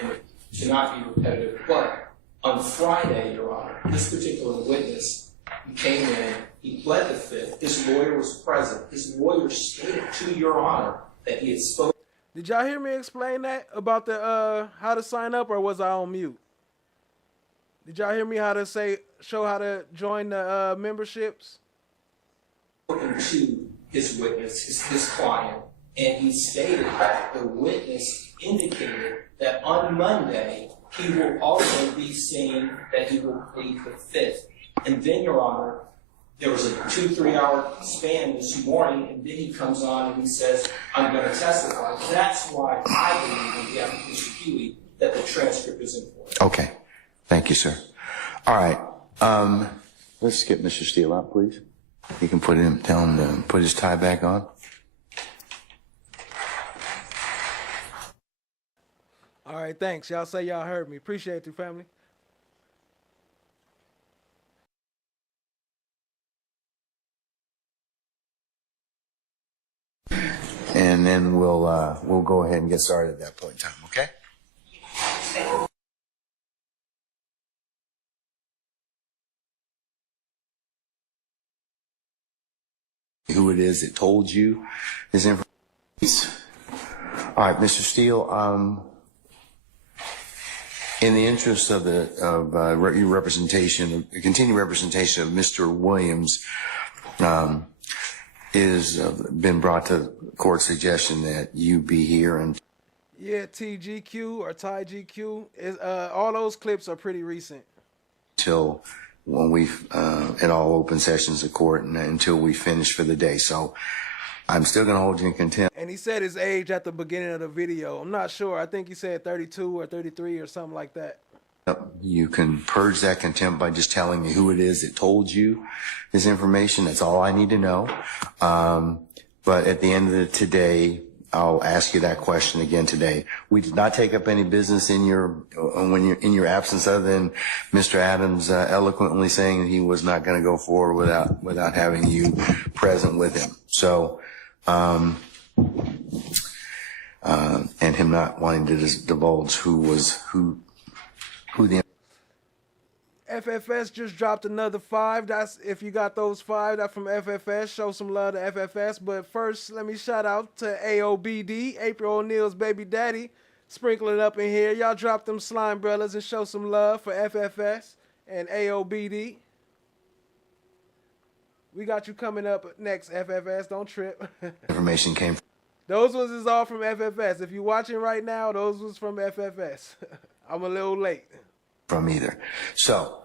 and to not be repetitive, but on Friday, Your Honor, this particular witness came in, he pled the fifth, his lawyer was present, his lawyer stated to Your Honor that he had spoken. Did y'all hear me explain that about the how to sign up, or was I on mute? Did y'all hear me show how to join the memberships? To his witness, his client, and he stated that the witness indicated that on Monday he will also be saying that he will plead the fifth. And then, Your Honor, there was a 2-3 hour span this morning, and then he comes on and he says, I'm going to testify. That's why I believe in the application Huey that the transcript is important. Okay. Thank you, sir. All right. Let's get Mr. Steele out, please. You can tell him to put his tie back on. All right, thanks. Y'all say y'all heard me. Appreciate you, family. And then we'll go ahead and get started at that point in time, okay? Who it is that told you his information. All right, Mr. Steele, in the interest of your representation, continued representation of Mr. Williams, is been brought to court suggestion that you be here and Yeah, TGQ or Ty GQ. All those clips are pretty recent. Until when we've at all open sessions of court and until we finish for the day. So I'm still going to hold you in contempt. And he said his age at the beginning of the video. I'm not sure. I think he said 32 or 33 or something like that. You can purge that contempt by just telling me who it is that told you this information. That's all I need to know. But at the end of today, I'll ask you that question again today. We did not take up any business in your absence, other than Mr. Adams eloquently saying that he was not going to go forward without having you present with him. So, and him not wanting to divulge who the FFS just dropped another 5. That's if you got those 5. That's from FFS. Show some love to FFS. But first, let me shout out to AOBD, April O'Neil's baby daddy, sprinkling up in here. Y'all drop them slime brothers and show some love for FFS and AOBD. We got you coming up next, FFS. Don't trip. information came from. Those ones is all from FFS. If you're watching right now, those was from FFS. I'm a little late. From either. So,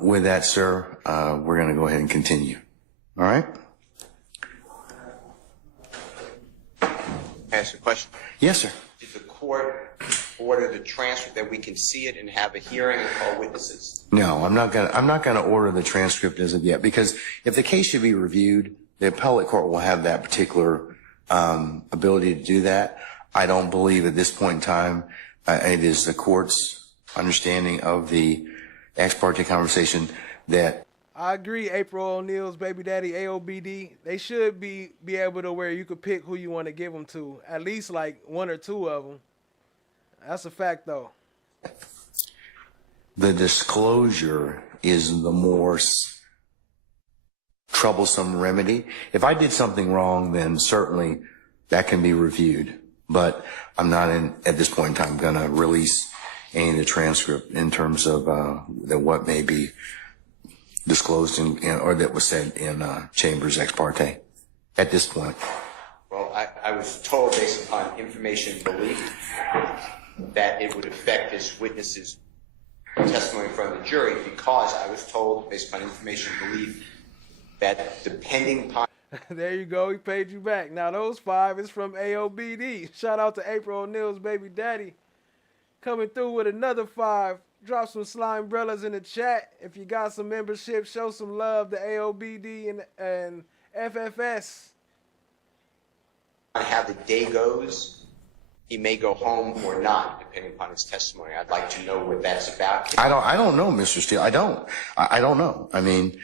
with that, sir, we're going to go ahead and continue. All right? Ask a question. Yes, sir. Did the court order the transcript that we can see it and have a hearing and call witnesses? No, I'm not going to order the transcript as of yet, because if the case should be reviewed, the appellate court will have that particular ability to do that. I don't believe at this point in time it is the court's understanding of the ex parte conversation that I agree, April O'Neil's baby daddy, AOBD. They should be able to where you could pick who you want to give them to. At least like one or two of them. That's a fact, though. the disclosure is the more troublesome remedy. If I did something wrong, then certainly that can be reviewed. But I'm not at this point in time going to release any of the transcript in terms of what may be disclosed or that was said in Chambers ex parte at this point. Well, I was told based upon information belief that it would affect this witness's testimony in front of the jury because I was told based upon information belief that depending upon There you go. He paid you back. Now those 5 is from AOBD. Shout out to April O'Neil's baby daddy. Coming through with another 5. Drop some slime umbrellas in the chat. If you got some membership, show some love to AOBD and FFS. how the day goes, he may go home or not, depending upon his testimony. I'd like to know what that's about. I don't know, Mr. Steele. I don't know. I mean,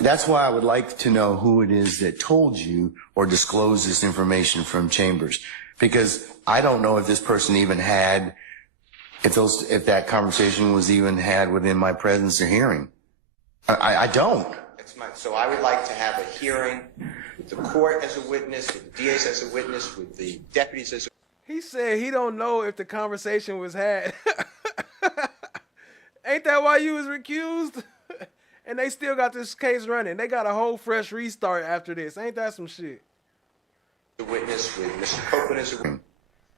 that's why I would like to know who it is that told you or disclosed this information from Chambers, because I don't know if this person even had, if that conversation was even had within my presence or hearing. I don't. So I would like to have a hearing with the court as a witness, with the DAs as a witness, with the deputies as a He said he don't know if the conversation was had. Ain't that why you was recused? And they still got this case running. They got a whole fresh restart after this. Ain't that some shit? witness, with Mr. Copeland as a witness.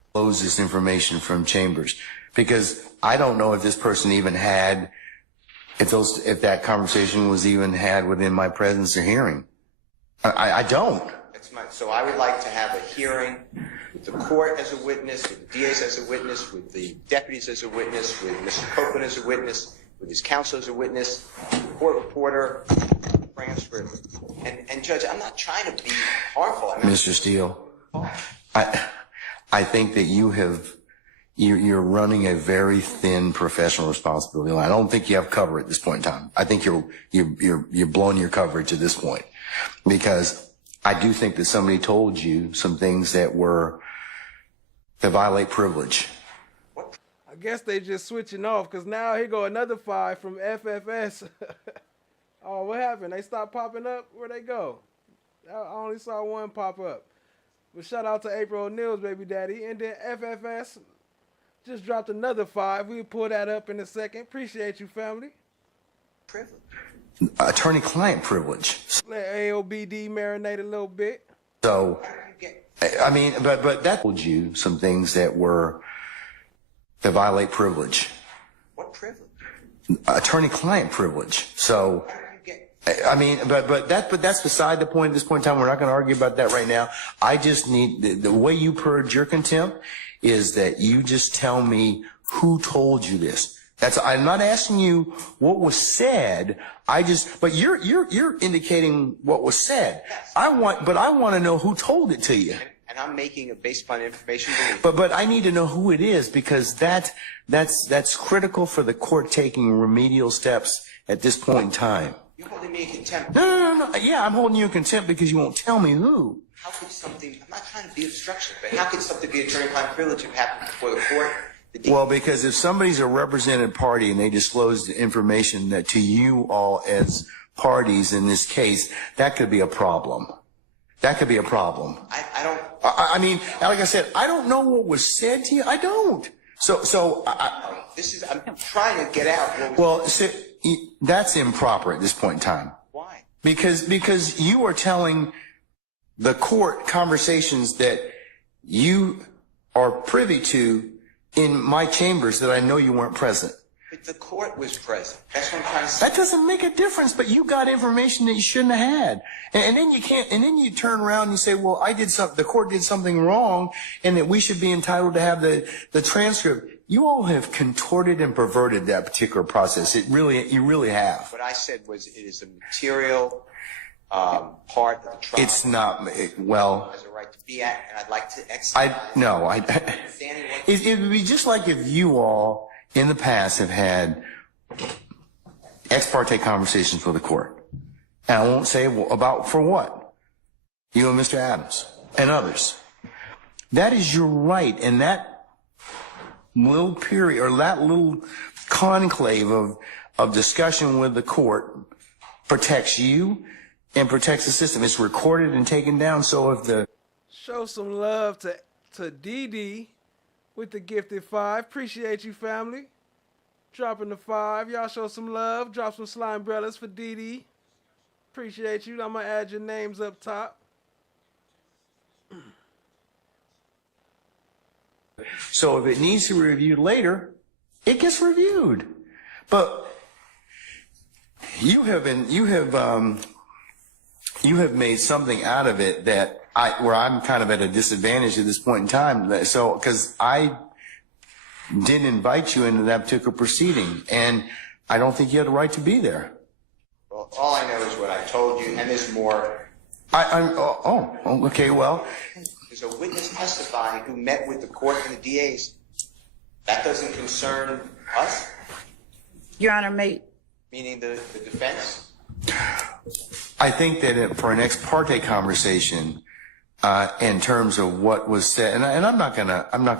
Disclose this information from Chambers, because I don't know if this person even had, if that conversation was even had within my presence or hearing. I don't. So I would like to have a hearing with the court as a witness, with the DAs as a witness, with the deputies as a witness, with Mr. Copeland as a witness, with his counsel as a witness, court reporter, transcript. And Judge, I'm not trying to be harmful. Mr. Steele, I think that you're running a very thin professional responsibility line. I don't think you have cover at this point in time. I think you're blowing your coverage at this point, because I do think that somebody told you some things that violate privilege. I guess they just switching off, because now here go another 5 from FFS. Oh, what happened? They stopped popping up? Where'd they go? I only saw 1 pop up. But shout out to April O'Neil's baby daddy. And then FFS just dropped another 5. We'll pull that up in a second. Appreciate you, family. Privilege. Attorney-client privilege. Let AOBD marinate a little bit. So, I mean, but that told you some things that violate privilege. What privilege? Attorney-client privilege. So, I mean, but that's beside the point at this point in time. We're not going to argue about that right now. I just need, the way you purge your contempt is that you just tell me who told you this. I'm not asking you what was said. But you're indicating what was said. I want to know who told it to you. And I'm making it based upon information. But I need to know who it is, because that's critical for the court taking remedial steps at this point in time. You're holding me in contempt. No. Yeah, I'm holding you in contempt because you won't tell me who. How could something, I'm not trying to be obstructive, but how could something be attorney-client privilege if it happened before the court? Well, because if somebody's a represented party and they disclose the information that to you all as parties in this case, that could be a problem. That could be a problem. I don't. I mean, like I said, I don't know what was said to you. I don't. I'm trying to get out. Well, that's improper at this point in time. Why? Because you are telling the court conversations that you are privy to in my chambers that I know you weren't present. But the court was present. That's what I'm trying to say. That doesn't make a difference, but you got information that you shouldn't have had. And then you turn around and you say, well, the court did something wrong and that we should be entitled to have the transcript. You all have contorted and perverted that particular process. You really have. What I said was it is a material part of the trial. It's not, well. As a right right to be at, and I'd like to exercise. It would be just like if you all in the past have had ex parte conversations with the court. And I won't say about for what. You and Mr. Adams and others. That is your right, and that little period, or that little conclave of discussion with the court protects you and protects the system. It's recorded and taken down, so if the... Show some love to Dee with the gifted 5. Appreciate you, family. Dropping the 5. Y'all show some love. Drop some slime umbrellas for Dee. Appreciate you. I'm going to add your names up top. So if it needs to be reviewed later, it gets reviewed. But you have made something out of it that where I'm kind of at a disadvantage at this point in time. So, because I didn't invite you into that particular proceeding, and I don't think you had the right to be there. Well, all I know is what I told you, and there's more. Okay, well. There's a witness testifying who met with the court and the DAs. That doesn't concern us? Your Honor, meaning the defense? I think that for an ex parte conversation, in terms of what was said, and I'm not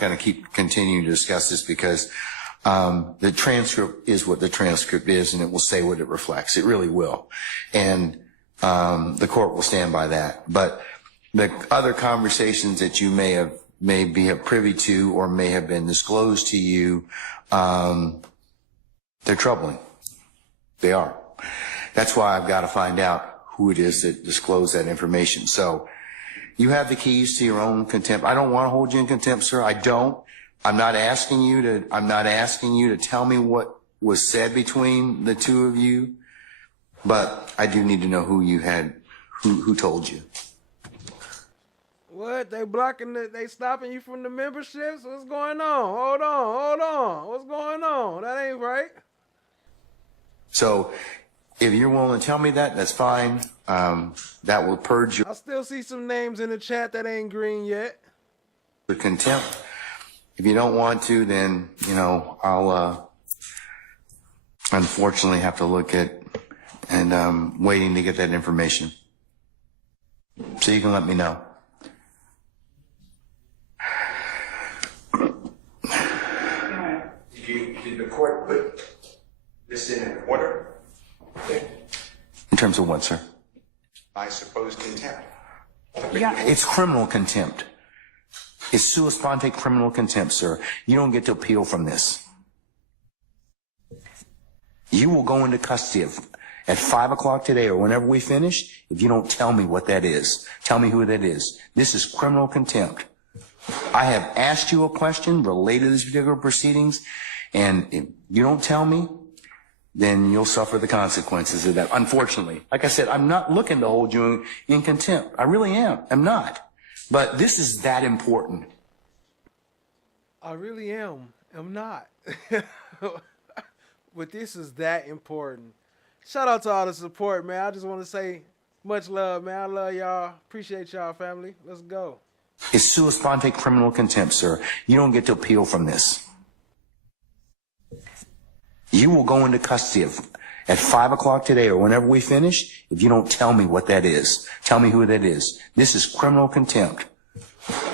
gonna keep continuing to discuss this because the transcript is what the transcript is, and it will say what it reflects. It really will, and the court will stand by that. But the other conversations that you may be privy to or may have been disclosed to you, they're troubling. They are. That's why I've got to find out who it is that disclosed that information. So you have the keys to your own contempt. I don't want to hold you in contempt, sir. I don't. I'm not asking you to tell me what was said between the two of you, but I do need to know who told you. What? They stopping you from the memberships? What's going on? Hold on. What's going on? That ain't right. So if you're willing to tell me that, that's fine. That will purge your... I still see some names in the chat that ain't green yet. Contempt. If you don't want to, then, I'll unfortunately have to look at and waiting to get that information. So you can let me know. Did the court put this in an order? In terms of what, sir? I suppose contempt. It's criminal contempt. It's sua sponte criminal contempt, sir. You don't get to appeal from this. You will go into custody at 5 o'clock today or whenever we finish if you don't tell me what that is. Tell me who that is. This is criminal contempt. I have asked you a question related to these particular proceedings, and if you don't tell me, then you'll suffer the consequences of that. Unfortunately, like I said, I'm not looking to hold you in contempt. I really am. I'm not. But this is that important. I really am. I'm not. But this is that important. Shout out to all the support, man. I just want to say much love, man. I love y'all. Appreciate y'all, family. Let's go. It's sua sponte criminal contempt, sir. You don't get to appeal from this. You will go into custody at 5 o'clock today or whenever we finish if you don't tell me what that is. Tell me who that is. This is criminal contempt.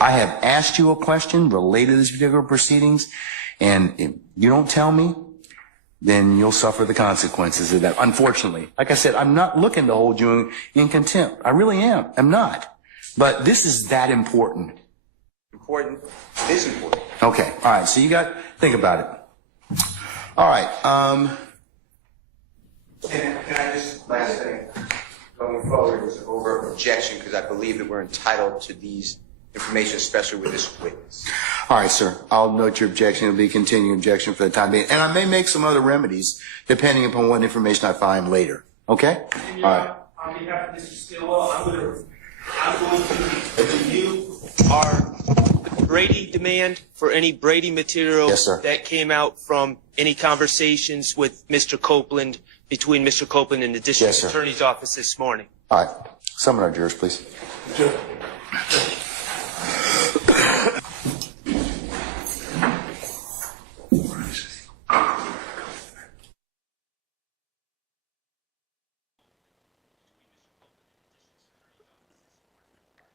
I have asked you a question related to these particular proceedings, and if you don't tell me, then you'll suffer the consequences of that. Unfortunately, like I said, I'm not looking to hold you in contempt. I really am. I'm not. But this is that important. Important? It is important. Okay. All right. So think about it. All right. Can I just, last thing, going forward, was over objection because I believe that we're entitled to these information, especially with this witness. All right, sir. I'll note your objection. It'll be a continuing objection for the time being. And I may make some other remedies depending upon what information I find later. Okay? All right. On behalf of Mr. Stillwell, I'm going to review our Brady demand for any Brady material that came out from any conversations with Mr. Copeland, between Mr. Copeland and the district attorney's office this morning. All right. Summon our jurors, please.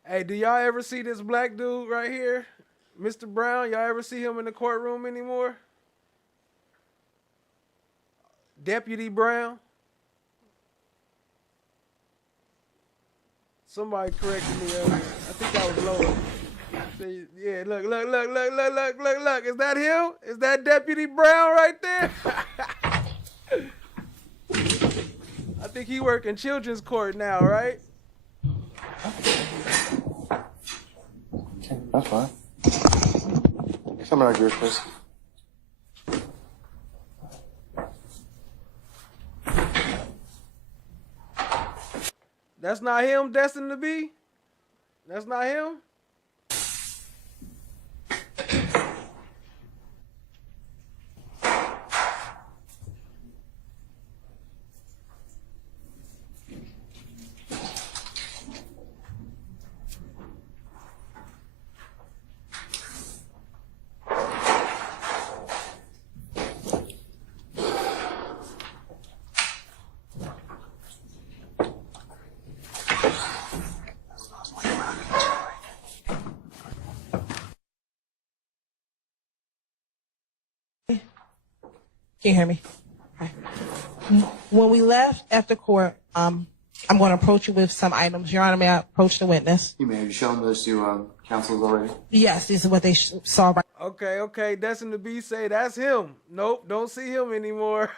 Hey, do y'all ever see this black dude right here? Mr. Brown, y'all ever see him in the courtroom anymore? Deputy Brown? Somebody corrected me earlier. I think that was Lola. Yeah, look. Is that him? Is that Deputy Brown right there? I think he work in children's court now, right? Okay, that's fine. Somebody like yours, please. That's not him destined to be? That's not him? Can you hear me? Okay. When we left after court, I'm going to approach you with some items. Your Honor, may I approach the witness? You may have shown those to counsels already. Yes, these are what they saw. Right. Okay. Destined to be say that's him. Nope, don't see him anymore.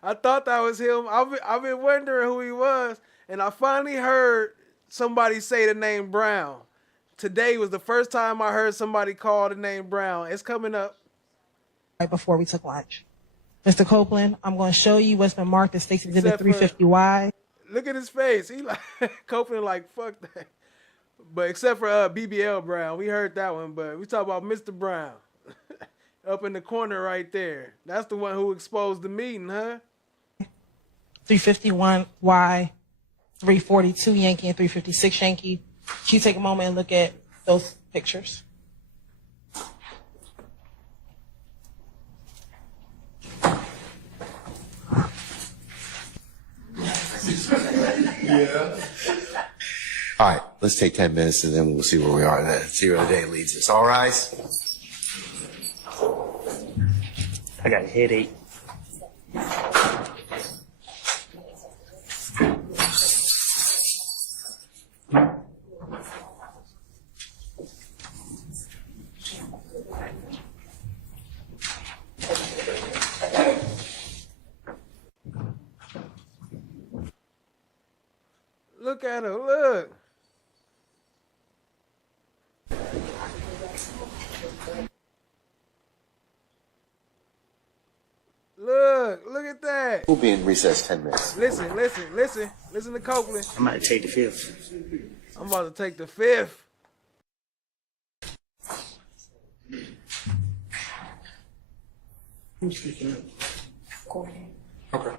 I thought that was him. I've been wondering who he was, and I finally heard somebody say the name Brown. Today was the first time I heard somebody call the name Brown. It's coming up. Right before we took lunch. Mr. Copeland, I'm going to show you what's been marked as State's Exhibit 350Y. Look at his face. He like Copeland like fuck that. But except for BBL Brown, we heard that one. But we talk about Mr. Brown up in the corner right there. That's the one who exposed the meeting, huh? 351Y, 342 Yankee, and 356 Yankee. Can you take a moment and look at those pictures? Yeah. All right, let's take 10 minutes and then we'll see where we are then. See where the day leads us. All rise. I got a headache. Look at him, look. Look at that. We'll be in recess 10 minutes. Listen to Copeland. I'm about to take the fifth. I'm about to take the fifth. Who's speaking up? Gordon. Okay.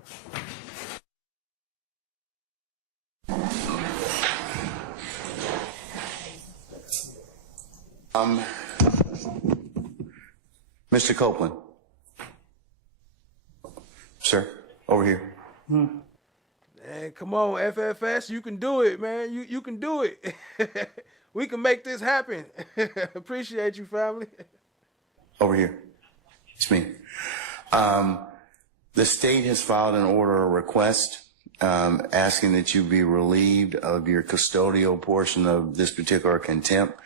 Mr. Copeland. Sir, over here. Man, come on, FFS, you can do it, man. You can do it. We can make this happen. Appreciate you, family. Over here. It's me. The state has filed an order of request asking that you be relieved of your custodial portion of this particular contempt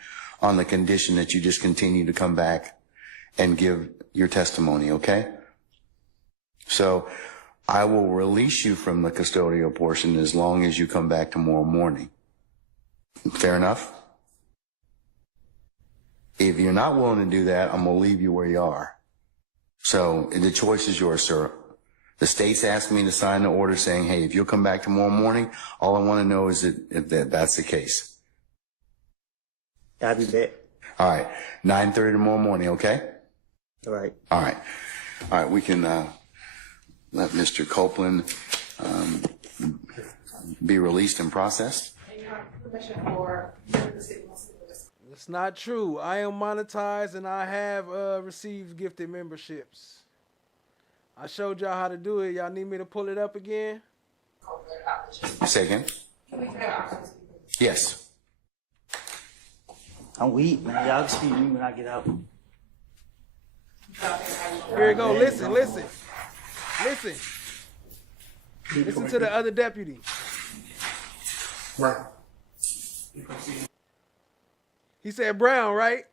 on the condition that you just continue to come back and give your testimony, okay? So I will release you from the custodial portion as long as you come back tomorrow morning. Fair enough? If you're not willing to do that, I'm going to leave you where you are. So the choice is yours, sir. The state's asked me to sign the order saying, hey, if you'll come back tomorrow morning, all I want to know is that that's the case. I'll be back. All right. 9:30 tomorrow morning, okay? All right. All right. All right. We can let Mr. Copeland be released and processed. It's not true. I am monetized and I have received gifted memberships. I showed y'all how to do it. Y'all need me to pull it up again? Say again? Yes. I'm weak, man. Y'all can speak to me when I get out. Here we go. Listen, listen. Listen. Listen to the other deputy. Right. He said Brown, right?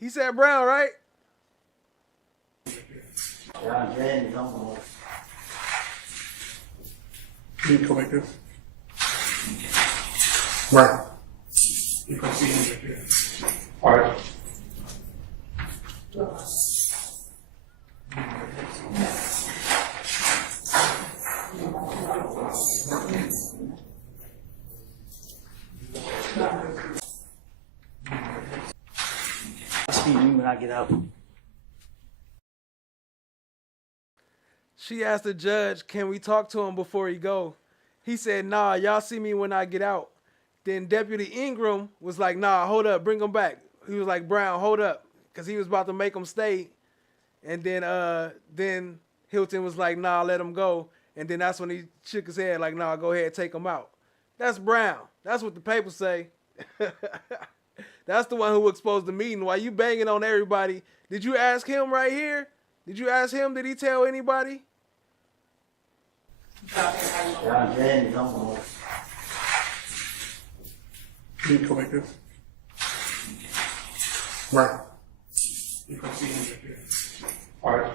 He said Brown, right? Y'all dragging me on. Can you come like this? Right. You can see him like this. All right. Speak to me when I get out. She asked the judge, can we talk to him before he go? He said, nah, y'all see me when I get out. Then Deputy Ingram was like, nah, hold up, bring him back. He was like, Brown, hold up, because he was about to make him stay. And then Hilton was like, nah, let him go. And then that's when he shook his head like, nah, go ahead, take him out. That's Brown. That's what the papers say. That's the one who exposed the meeting. Why you banging on everybody? Did you ask him right here? Did you ask him? Did he tell anybody? Y'all dragging me on. Can you come like this? Right. You can see him like this. All right.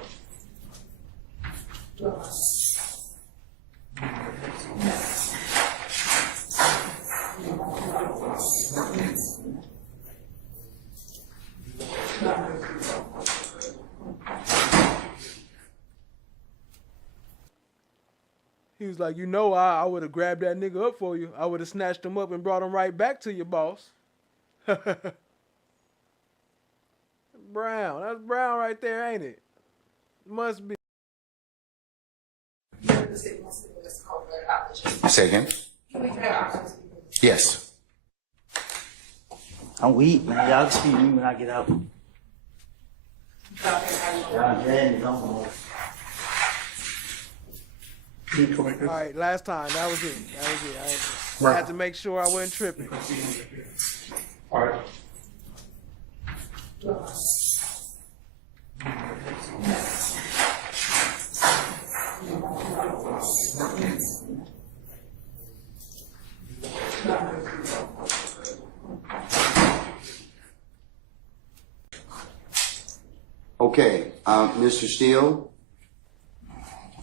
He was like, you know, I would have grabbed that nigga up for you. I would have snatched him up and brought him right back to your boss. Brown. That's Brown right there, ain't it? Must be. Say again? Yes. I'm weak, man. Y'all can speak to me when I get out. Y'all dragging me on. All right, last time. That was it. That was it. I had to make sure I wasn't tripping. All right. Okay, Mr. Steele,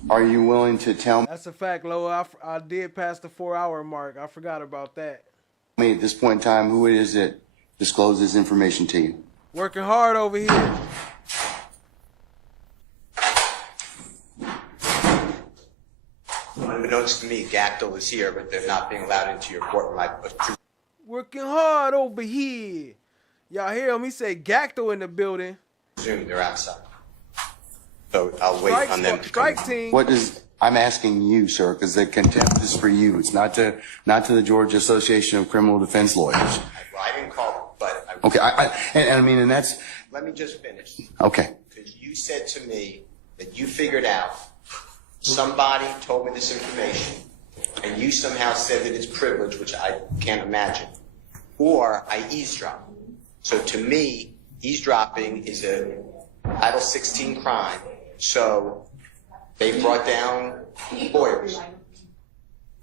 are you willing to tell That's a fact, Loa. I did pass the 4-hour mark. I forgot about that. me at this point in time who it is that disclosed this information to you? Working hard over here. Unbeknownst to me, Gacto is here, but they're not being allowed into your courtroom. Working hard over here. Y'all hear him? He said Gacto in the building. presume they're outside. So I'll wait on them to come. Team. What is, I'm asking you, sir, because the contempt is for you. It's not to the Georgia Association of Criminal Defense Lawyers. Well, I didn't call, but I Okay, I mean, and that's, let me just finish. okay. Because you said to me that you figured out somebody told me this information, and you somehow said that it's privilege, which I can't imagine, or I eavesdropped. So to me, eavesdropping is a Title 16 crime. So they brought down lawyers.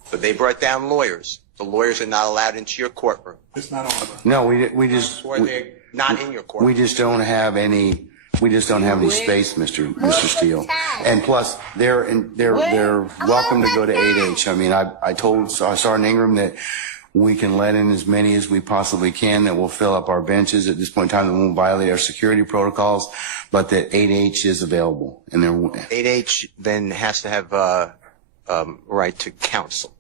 But they brought down lawyers. The lawyers are not allowed into your courtroom. It's not on. No, we just, Or they're not in your courtroom. we just don't have any space, Mr. Steele. And plus, they're welcome to go to 8H. I mean, I told Sergeant Ingram that we can let in as many as we possibly can, that will fill up our benches at this point in time, that won't violate our security protocols, but that 8H is available. And 8H then has to have right to counsel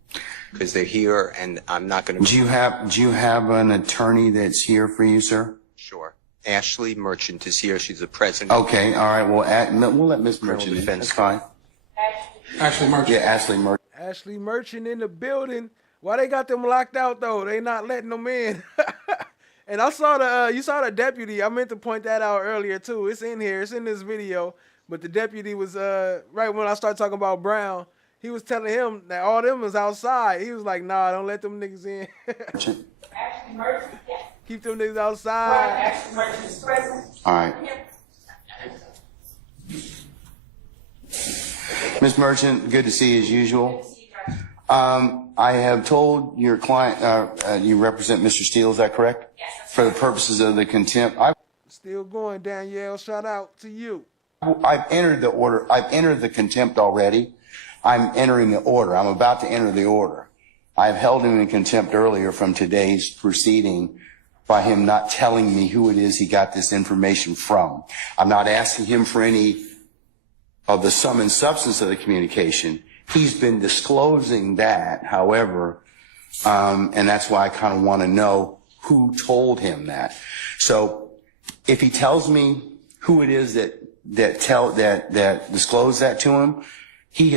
because they're here, and I'm not going to. Do you have an attorney that's here for you, sir? Sure. Ashley Merchant is here. She's the president. Okay, all right. Well, we'll let Ms. Merchant in. That's fine. Ashley Merchant. Yeah, Ashley Merchant. Ashley Merchant in the building. Why they got them locked out though? They not letting them in. And I saw you saw the deputy. I meant to point that out earlier too. It's in here. It's in this video. But the deputy was right when I started talking about Brown. He was telling him that all them was outside. He was like, "Nah, don't let them niggas in." Merchant. Ashley Merchant. Keep them niggas outside. Actually, Merchant is present. All right. Ms. Merchant, good to see you as usual. I have told your client, you represent Mr. Steele, is that correct? Yes. For the purposes of the contempt. Still going, Danielle. Shout out to you. I've entered the order. I've entered the contempt already. I'm entering the order. I'm about to enter the order. I've held him in contempt earlier from today's proceeding by him not telling me who it is he got this information from. I'm not asking him for any of the sum and substance of the communication. He's been disclosing that, however, and that's why I kind of want to know who told him that. So if he tells me who it is that disclosed that to him, he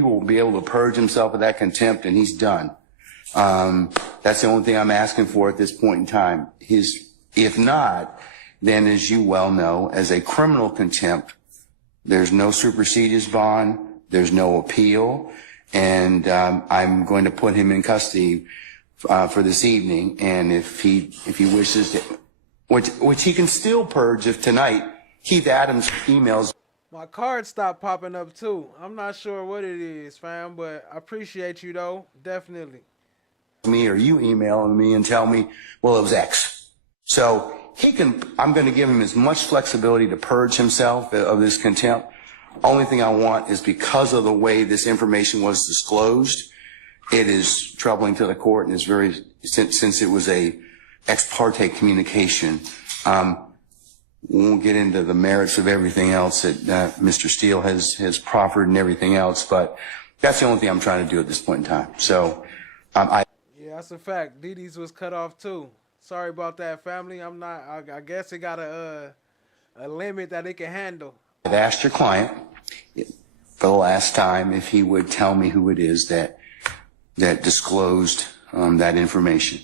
will be able to purge himself of that contempt, and he's done. That's the only thing I'm asking for at this point in time. If not, then as you well know, as a criminal contempt, there's no supersedious bond, there's no appeal, and I'm going to put him in custody for this evening. And if he wishes to, which he can still purge if tonight Keith Adams emails. My card stopped popping up too. I'm not sure what it is, fam, but I appreciate you though, definitely. Me or you emailing me and tell me, well, it was X. So I'm going to give him as much flexibility to purge himself of this contempt. Only thing I want is, because of the way this information was disclosed, it is troubling to the court, and it's since it was a ex parte communication. We won't get into the merits of everything else that Mr. Steele has proffered and everything else, but that's the only thing I'm trying to do at this point in time. So, yeah, that's a fact. Didi's was cut off too. Sorry about that, family. I guess it got a limit that it can handle. I've asked your client for the last time if he would tell me who it is that disclosed that information.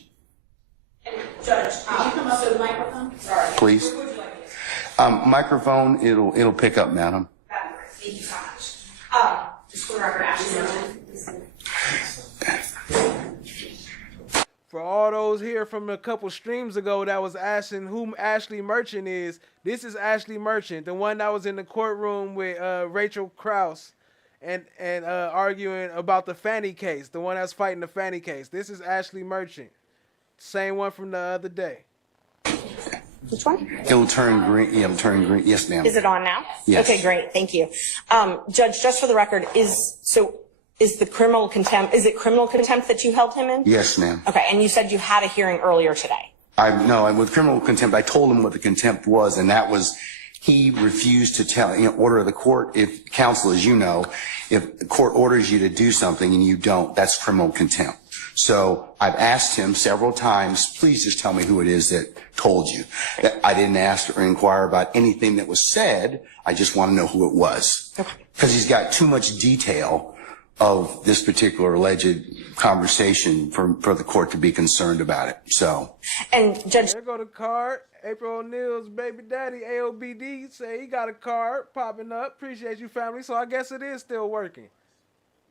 Judge, can you come up to the microphone? Sorry. Please. Microphone, it'll pick up, madam. Thank you so much. Just for the record, Ashley. For all those here from a couple streams ago that was asking who Ashley Merchant is, this is Ashley Merchant, the one that was in the courtroom with Rachel Krause and arguing about the Fannie case, the one that's fighting the Fannie case. This is Ashley Merchant, same one from the other day. Which one? It'll turn green. Yeah, it'll turn green. Yes, ma'am. Is it on now? Yes. Okay, great. Thank you. Judge, just for the record, is it criminal contempt that you held him in? Yes, ma'am. Okay, and you said you had a hearing earlier today. No, with criminal contempt, I told him what the contempt was, and that was he refused to tell, order of the court. If counsel, as you know, if the court orders you to do something and you don't, that's criminal contempt. So I've asked him several times, please just tell me who it is that told you. I didn't ask or inquire about anything that was said. I just want to know who it was. Because he's got too much detail of this particular alleged conversation for the court to be concerned about it. So. And Judge. There go the card. April O'Neill's baby daddy, AOBD, say he got a card popping up. Appreciate you, family. So I guess it is still working.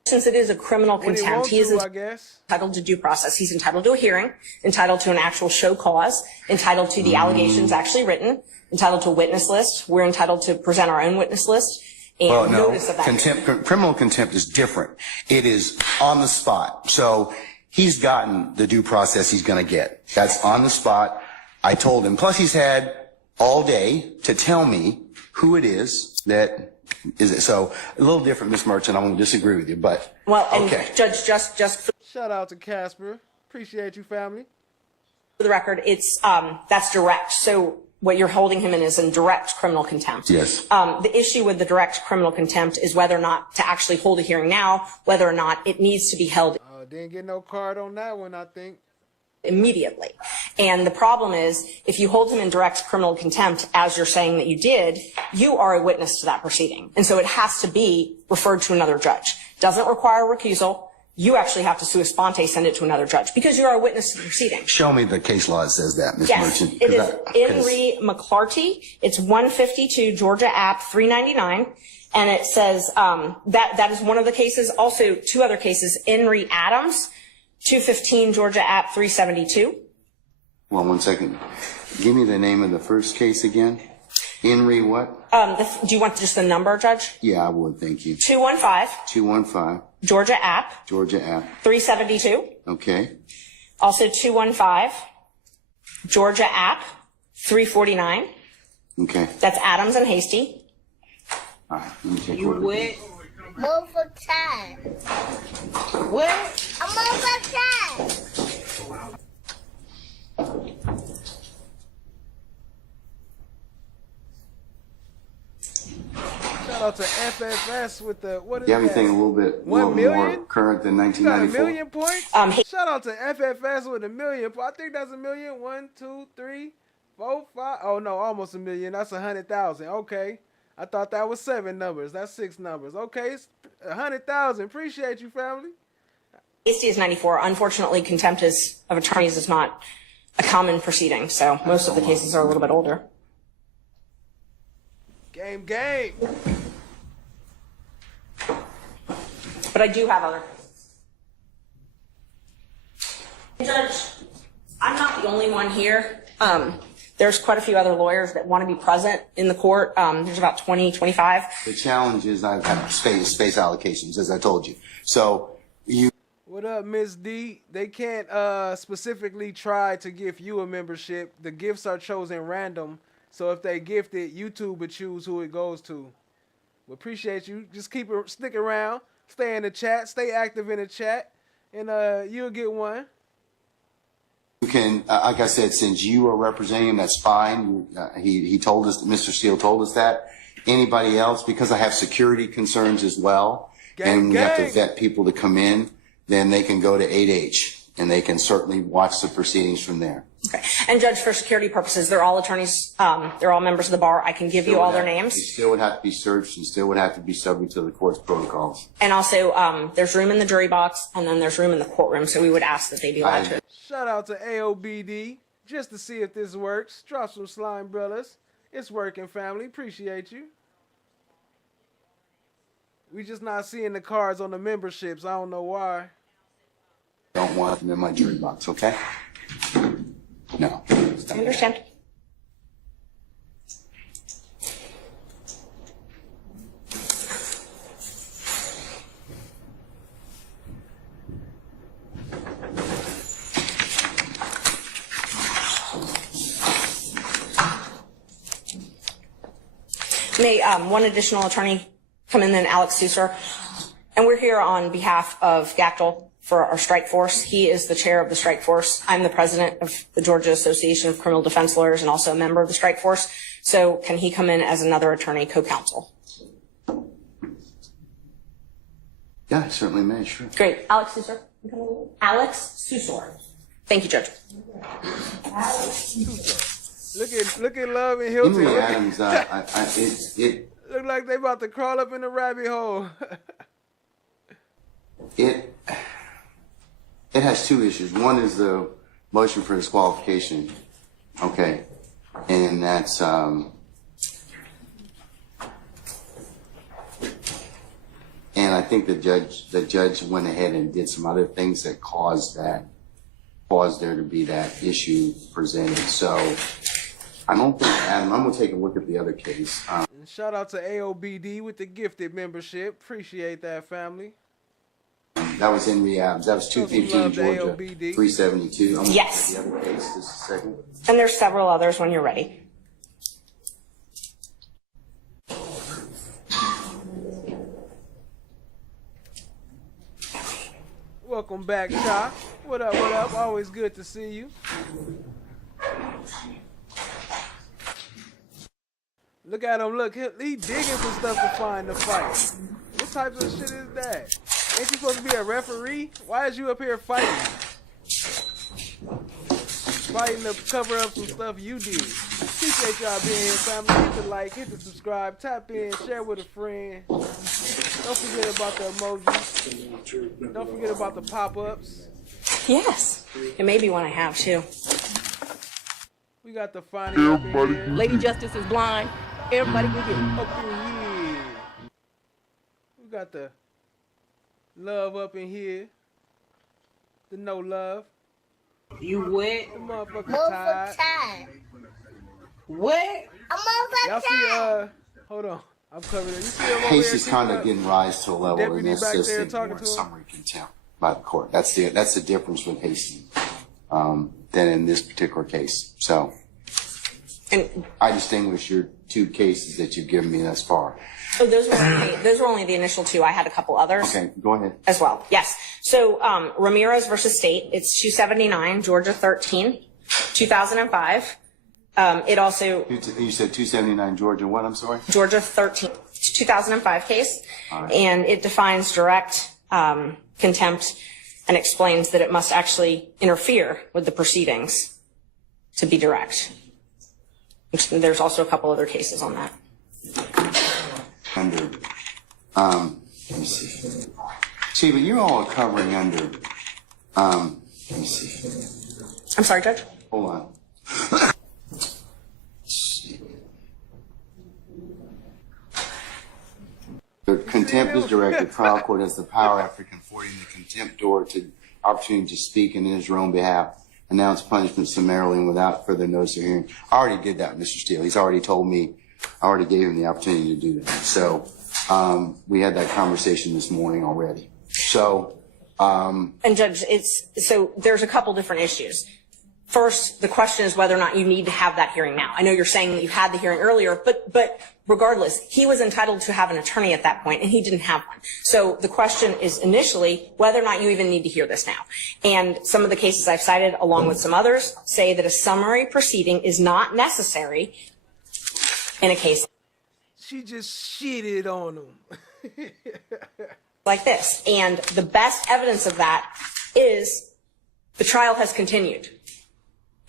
Since it is a criminal contempt, he is entitled to due process. He's entitled to a hearing, entitled to an actual show cause, entitled to the allegations actually written, entitled to a witness list. We're entitled to present our own witness list. And notice of that. Criminal contempt is different. It is on the spot. So he's gotten the due process he's going to get. That's on the spot. I told him. Plus, he's had all day to tell me who it is that is it. So a little different, Ms. Merchant. I won't disagree with you, but okay. Judge, just for shout out to Casper. Appreciate you, family. For the record, it's that's direct. So what you're holding him in is in direct criminal contempt. Yes. The issue with the direct criminal contempt is whether or not to actually hold a hearing now, whether or not it needs to be held. Didn't get no card on that one, I think. Immediately. And the problem is, if you hold him in direct criminal contempt, as you're saying that you did, you are a witness to that proceeding. And so it has to be referred to another judge. Doesn't require recusal. You actually have to sua sponte send it to another judge because you are a witness to the proceeding. Show me the case law that says that, Ms. Yes, Merchant. it is Henry McClarty. It's 152 Georgia App 399. And it says that is one of the cases. Also, two other cases, Henry Adams, 215 Georgia App 372. Well, 1 second. Give me the name of the first case again. Henry what? Do you want just the number, Judge? Yeah, I would. Thank you. 215. 215. Georgia App. Georgia App. 372. Okay. Also 215. Georgia App. 349. Okay. That's Adams and Hasty. All right. Let me take You a look. would? Move for time. What? I'm over time. Shout out to FFS with the what is You have that? anything a little bit 1 more million? current than You got a 1994? million points? Shout out to FFS with a million. I think that's a million. 1, 2, 3, 4, 5. Oh no, almost a million. That's 100,000. Okay. I thought that was 7 numbers. That's 6 numbers. Okay, it's 100,000. Appreciate you, family. Hasty is 94. Unfortunately, contempt of attorneys is not a common proceeding, so most of the cases are a little bit older. Game. But I do have other cases. Judge, I'm not the only one here. There's quite a few other lawyers that want to be present in the court. There's about 20, 25. The challenge is I've had space allocations, as I told you. So you. What up, Miss D? They can't specifically try to give you a membership. The gifts are chosen random. So if they gift it, YouTube would choose who it goes to. We appreciate you. Just stick around, stay in the chat, stay active in the chat, and you'll get one. You can, like I said, since you are representing him, that's fine. He told us, Mr. Steele told us that. Anybody else, because I have security concerns as well, and we have to vet people to come in, then they can go to 8H, and they can certainly watch the proceedings from there. Okay. And Judge, for security purposes, they're all attorneys, they're all members of the bar. I can give you all their names. They still would have to be searched and still would have to be subject to the court's protocols. And also, there's room in the jury box, and then there's room in the courtroom, so we would ask that they be allowed to. Shout out to AOBD, just to see if this works. Drop some slime, brothers. It's working, family. Appreciate you. We just not seeing the cards on the memberships. I don't know why. Don't want them in my jury box, okay? No. I understand. May one additional attorney come in, then Alex Susser. And we're here on behalf of Gactel for our strike force. He is the chair of the strike force. I'm the president of the Georgia Association of Criminal Defense Lawyers and also a member of the strike force. So can he come in as another attorney co-counsel? Yeah, I certainly may, sure. Great. Alex Susser. Alex Susser. Thank you, Judge. Look at Love and Hilton. Henry Adams, Look like they about to crawl up in the rabbit hole. It has two issues. One is the motion for disqualification. Okay. And that's, and I think the judge went ahead and did some other things that caused there to be that issue presented. So I don't think, Adam, I'm going to take a look at the other case. And shout out to AOBD with the gifted membership. Appreciate that, family. That was Henry Adams. That was 215 Georgia, 372. Yes. The other case, just a second. And there's several others when you're ready. Welcome back, Cha. What up, what up? Always good to see you. Look at him, look. He digging for stuff to find the fight. What type of shit is that? Ain't you supposed to be a referee? Why is you up here fighting? Fighting to cover up some stuff you did. Appreciate y'all being here, family. Hit the like, hit the subscribe, tap in, share with a friend. Don't forget about the emojis. Don't forget about the pop-ups. Yes. It may be one I have, too. We got the finding up in here. Lady Justice is blind. Everybody can get up in here. We got the love up in here. The no love. You what? Motherfucker tired. What? Y'all see, hold on. I'm covering it. You see him over Case there is kind of sitting getting rise to a level deputy and that's back just there ignoring talking to him? summary contempt by the court. That's the difference with Hastings than in this particular case. So I distinguish your two cases that you've given me thus far. So those were only the initial two. I had a couple others. Okay, go ahead. As well. Yes. So Ramirez versus State, it's 279, Georgia 13, 2005. It also... You said 279 Georgia what, I'm sorry? Georgia 13, 2005 case. Right. And it defines direct contempt and explains that it must actually interfere with the proceedings to be direct. There's also a couple other cases on that. Under, let me see. See, but you all are covering under, let me see. I'm sorry, Judge? Hold on. The contempt is direct. The trial court has the power after confording the contempt door to opportunity to speak in his own behalf, announce punishment summarily and without further notice or hearing. I already did that, Mr. Steele. He's already told me, I already gave him the opportunity to do that. So, we had that conversation this morning already. So, and Judge, so there's a couple different issues. First, the question is whether or not you need to have that hearing now. I know you're saying that you had the hearing earlier, but regardless, he was entitled to have an attorney at that point, and he didn't have one. So the question is initially whether or not you even need to hear this now. And some of the cases I've cited, along with some others, say that a summary proceeding is not necessary in a case. She just shitted on him. Like this. And the best evidence of that is the trial has continued.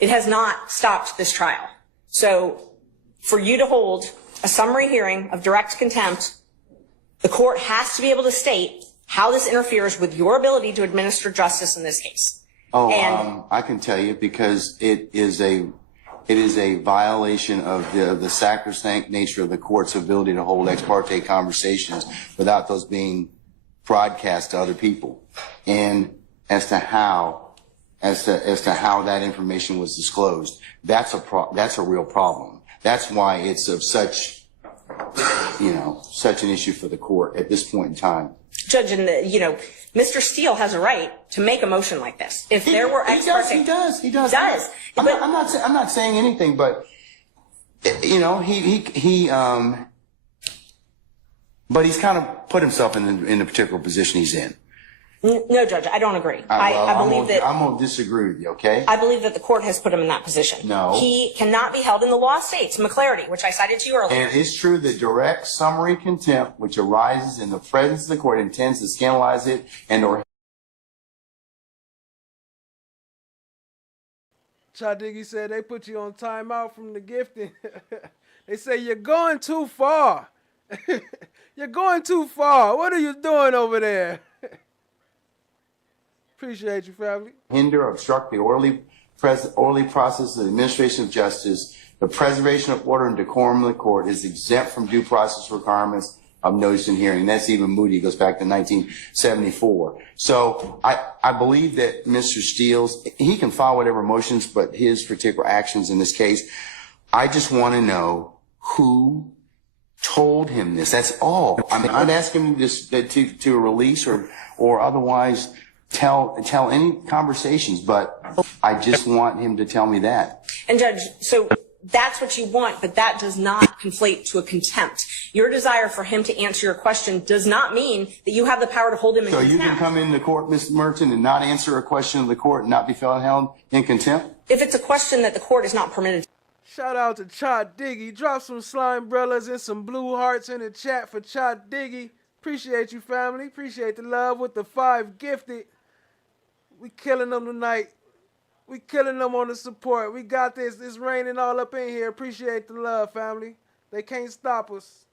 It has not stopped this trial. So for you to hold a summary hearing of direct contempt, the court has to be able to state how this interferes with your ability to administer justice in this case. I can tell you because it is a violation of the sacrosanct nature of the court's ability to hold ex parte conversations without those being broadcast to other people. And as to how that information was disclosed, that's a real problem. That's why it's of such an issue for the court at this point in time. Judge, Mr. Steele has a right to make a motion like this. If there were ex parte, he does. But I'm not saying anything, but but he's kind of put himself in the particular position he's in. No, Judge, I don't agree. I believe that I'm gonna disagree with you. Okay. I believe that the court has put him in that position. No. He cannot be held in the law states, McClarity, which I cited to you earlier. And it's true that direct summary contempt, which arises in the presence of the court, intends to scandalize it and or Chadiggy said they put you on timeout from the gifting. They say you're going too far. You're going too far. What are you doing over there? Appreciate you, family. hinder, obstruct the orderly process of the administration of justice. The preservation of order and decorum of the court is exempt from due process requirements of notice and hearing. That's even Moody. It goes back to 1974. So I believe that Mr. Steele's, he can file whatever motions, but his particular actions in this case, I just want to know who told him this. That's all. I'm not asking him to release or otherwise tell any conversations, but I just want him to tell me that. And Judge, so that's what you want, but that does not conflate to a contempt. Your desire for him to answer your question does not mean that you have the power to hold him in contempt. So you can come into court, Mr. Merton, and not answer a question of the court and not be held in contempt? If it's a question that the court is not permitted to. Shout out to Chot Diggy. Drop some slime brellas and some blue hearts in the chat for Chot Diggy. Appreciate you, family. Appreciate the love with the 5 gifted. We killing them tonight. We killing them on the support. We got this. It's raining all up in here. Appreciate the love, family. They can't stop us.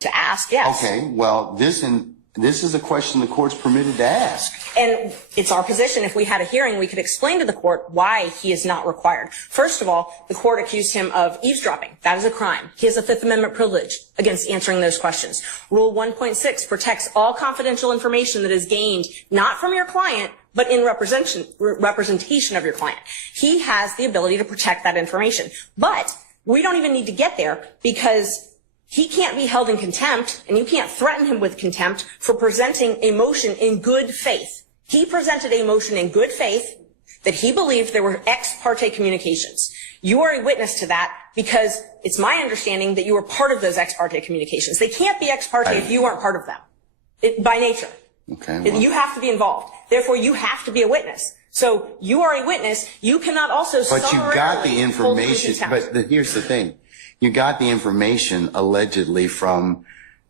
To ask, yes. Okay, well, this is a question the court's permitted to ask. And it's our position, if we had a hearing, we could explain to the court why he is not required. First of all, the court accused him of eavesdropping. That is a crime. He has a Fifth Amendment privilege against answering those questions. Rule 1.6 protects all confidential information that is gained not from your client, but in representation of your client. He has the ability to protect that information. But we don't even need to get there because he can't be held in contempt, and you can't threaten him with contempt for presenting a motion in good faith. He presented a motion in good faith that he believed there were ex parte communications. You are a witness to that because it's my understanding that you were part of those ex parte communications. They can't be ex parte if you aren't part of them, by nature. Okay. Well, you have to be involved. Therefore, you have to be a witness. So you are a witness. You cannot also But you got the information. But here's the thing. You got the information allegedly from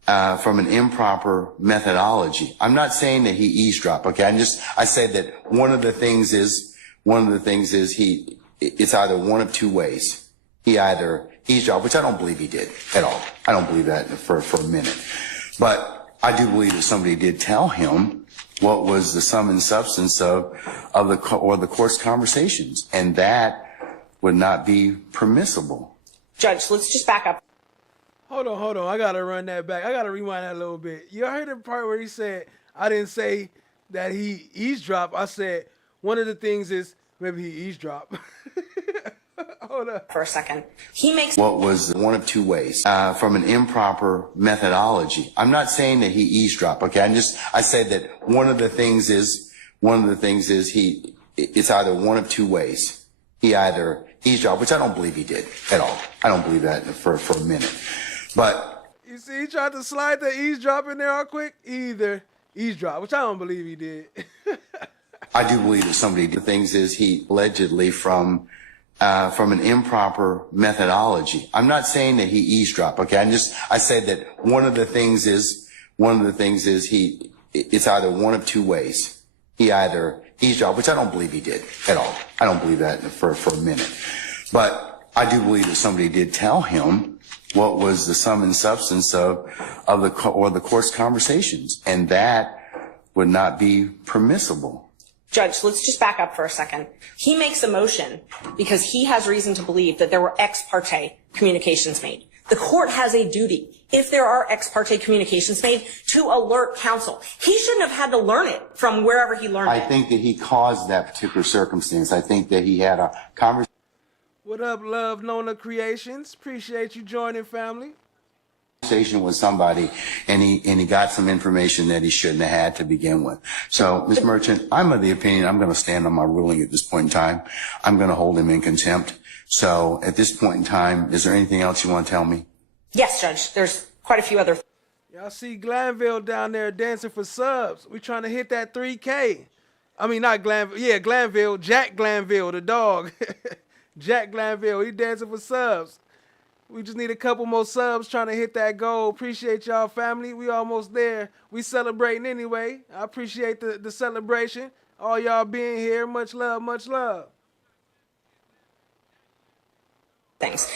an improper methodology. I'm not saying that he eavesdropped. Okay. I said that one of the things is it's either one of two ways. He either eavesdropped, which I don't believe he did at all. I don't believe that for a minute. But I do believe that somebody did tell him what was the sum and substance of the court's conversations, and that would not be permissible. Judge, let's just back up. Hold on. I gotta run that back. I gotta rewind that a little bit. You heard the part where he said, I didn't say that he eavesdropped. I said one of the things is maybe he eavesdropped. Hold up. For a second. He makes what was one of two ways from an improper methodology. I'm not saying that he eavesdropped. Okay. I said that one of the things is it's either one of two ways. He either eavesdropped, which I don't believe he did at all. I don't believe that for a minute. But you see, he tried to slide the eavesdrop in there all quick. He either eavesdropped, which I don't believe he did. I do believe that somebody did. The things is he allegedly from an improper methodology. I'm not saying that he eavesdropped. Okay. I said that one of the things is it's either one of two ways. He either eavesdropped, which I don't believe he did at all. I don't believe that for a minute. But I do believe that somebody did tell him what was the sum and substance of the court's conversations, and that would not be permissible. Judge, let's just back up for a second. He makes a motion because he has reason to believe that there were ex parte communications made. The court has a duty, if there are ex parte communications made, to alert counsel. He shouldn't have had to learn it from wherever he learned it. I think that he caused that particular circumstance. I think that he had a conversation. What up, Love Nona Creations? Appreciate you joining, family. With somebody, and he got some information that he shouldn't have had to begin with. So, Ms. Merchant, I'm of the opinion I'm going to stand on my ruling at this point in time. I'm going to hold him in contempt. So, at this point in time, is there anything else you want to tell me? Yes, Judge. There's quite a few other. Y'all see Glanville down there dancing for subs. We trying to hit that 3K. I mean, not Glanville. Yeah, Glanville. Jack Glanville, the dog. Jack Glanville. He dancing for subs. We just need a couple more subs trying to hit that goal. Appreciate y'all, family. We almost there. We celebrating anyway. I appreciate the celebration. All y'all being here. Much love, much love. Things.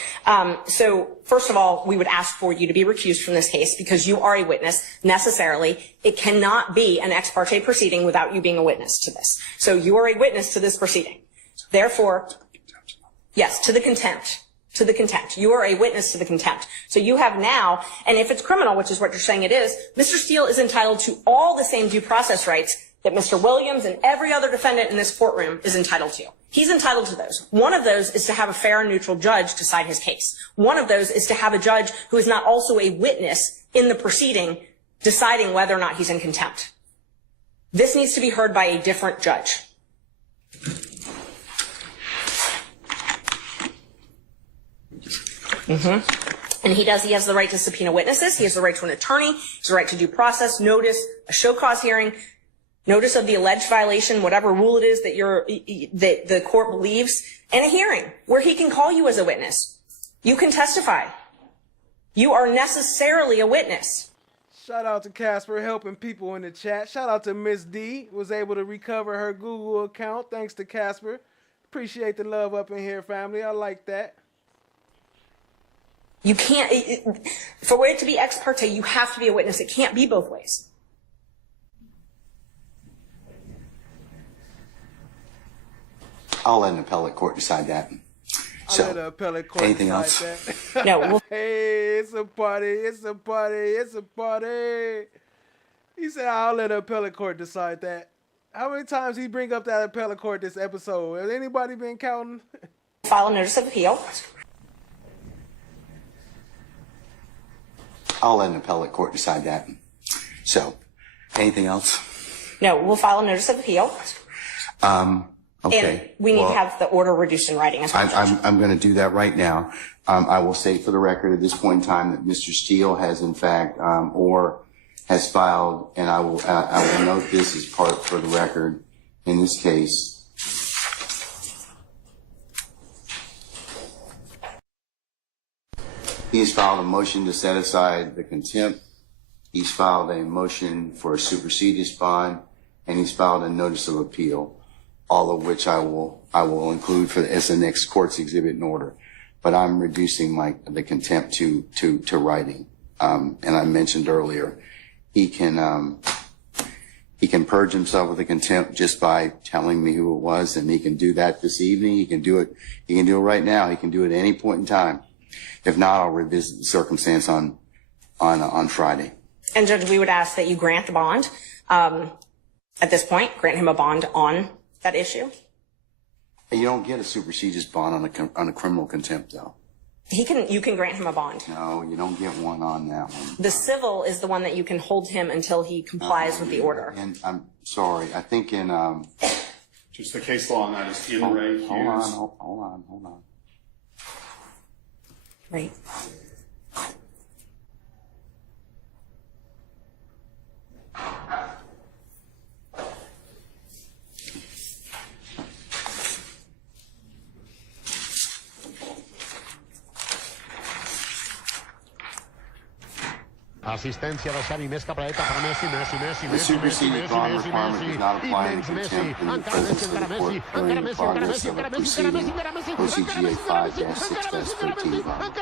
So first of all, we would ask for you to be recused from this case because you are a witness necessarily. It cannot be an ex parte proceeding without you being a witness to this. So you are a witness to this proceeding. Therefore, yes, to the contempt. To the contempt. You are a witness to the contempt. So you have now, and if it's criminal, which is what you're saying it is, Mr. Steele is entitled to all the same due process rights that Mr. Williams and every other defendant in this courtroom is entitled to. He's entitled to those. One of those is to have a fair and neutral judge decide his case. One of those is to have a judge who is not also a witness in the proceeding deciding whether or not he's in contempt. This needs to be heard by a different judge. And he has the right to subpoena witnesses. He has the right to an attorney. He has the right to due process, notice, a show cause hearing, notice of the alleged violation, whatever rule it is that the court believes, and a hearing where he can call you as a witness. You can testify. You are necessarily a witness. Shout out to Casper helping people in the chat. Shout out to Miss D, was able to recover her Google account thanks to Casper. Appreciate the love up in here, family. I like that. You can't, for it to be ex parte, you have to be a witness. It can't be both ways. I'll let an appellate court decide that. So, I'll let an appellate court anything decide else? That. No. Hey, it's a party. It's a party. It's a party. He said, I'll let an appellate court decide that. How many times he bring up that appellate court this episode? Has anybody been counting? File a notice of appeal. I'll let an appellate court decide that. So, anything else? No, we'll file a notice of appeal. Okay. And we need to have the order reduced in writing as well. I'm going to do that right now. I will say for the record at this point in time that Mr. Steele has in fact, or has filed, and I will note this as part for the record in this case. He has filed a motion to set aside the contempt. He's filed a motion for a supersedious bond, and he's filed a notice of appeal, all of which I will include as the next court's exhibit in order. But I'm reducing the contempt to writing. And I mentioned earlier, he can purge himself with the contempt just by telling me who it was, and he can do that this evening. He can do it right now. He can do it at any point in time. If not, I'll revisit the circumstance on Friday. And Judge, we would ask that you grant a bond. At this point, grant him a bond on that issue. You don't get a supersedious bond on a criminal contempt, though. You can grant him a bond. No, you don't get one on that one. The civil is the one that you can hold him until he complies with the order. And I'm sorry, I think in just the case law on that is in Ray Hughes. Hold on. Right. Assistència de Xavi, més capradeta per Messi. The superseded bond requirement does not apply in contempt in the presence of the court during the progress of a proceeding OCGA 5-6-13 bond.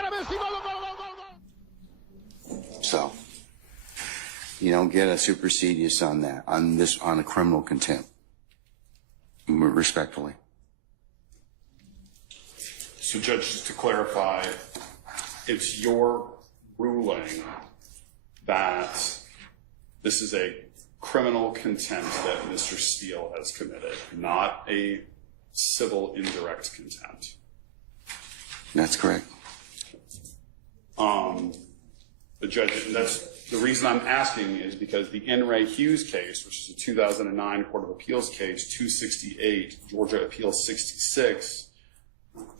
So, you don't get a supersedious on that, on a criminal contempt. Respectfully. So, Judge, just to clarify, it's your ruling that this is a criminal contempt that Mr. Steele has committed, not a civil indirect contempt. That's correct. But Judge, that's the reason I'm asking is because the N. Ray Hughes case, which is a 2009 Court of Appeals case, 268, Georgia Appeals 66,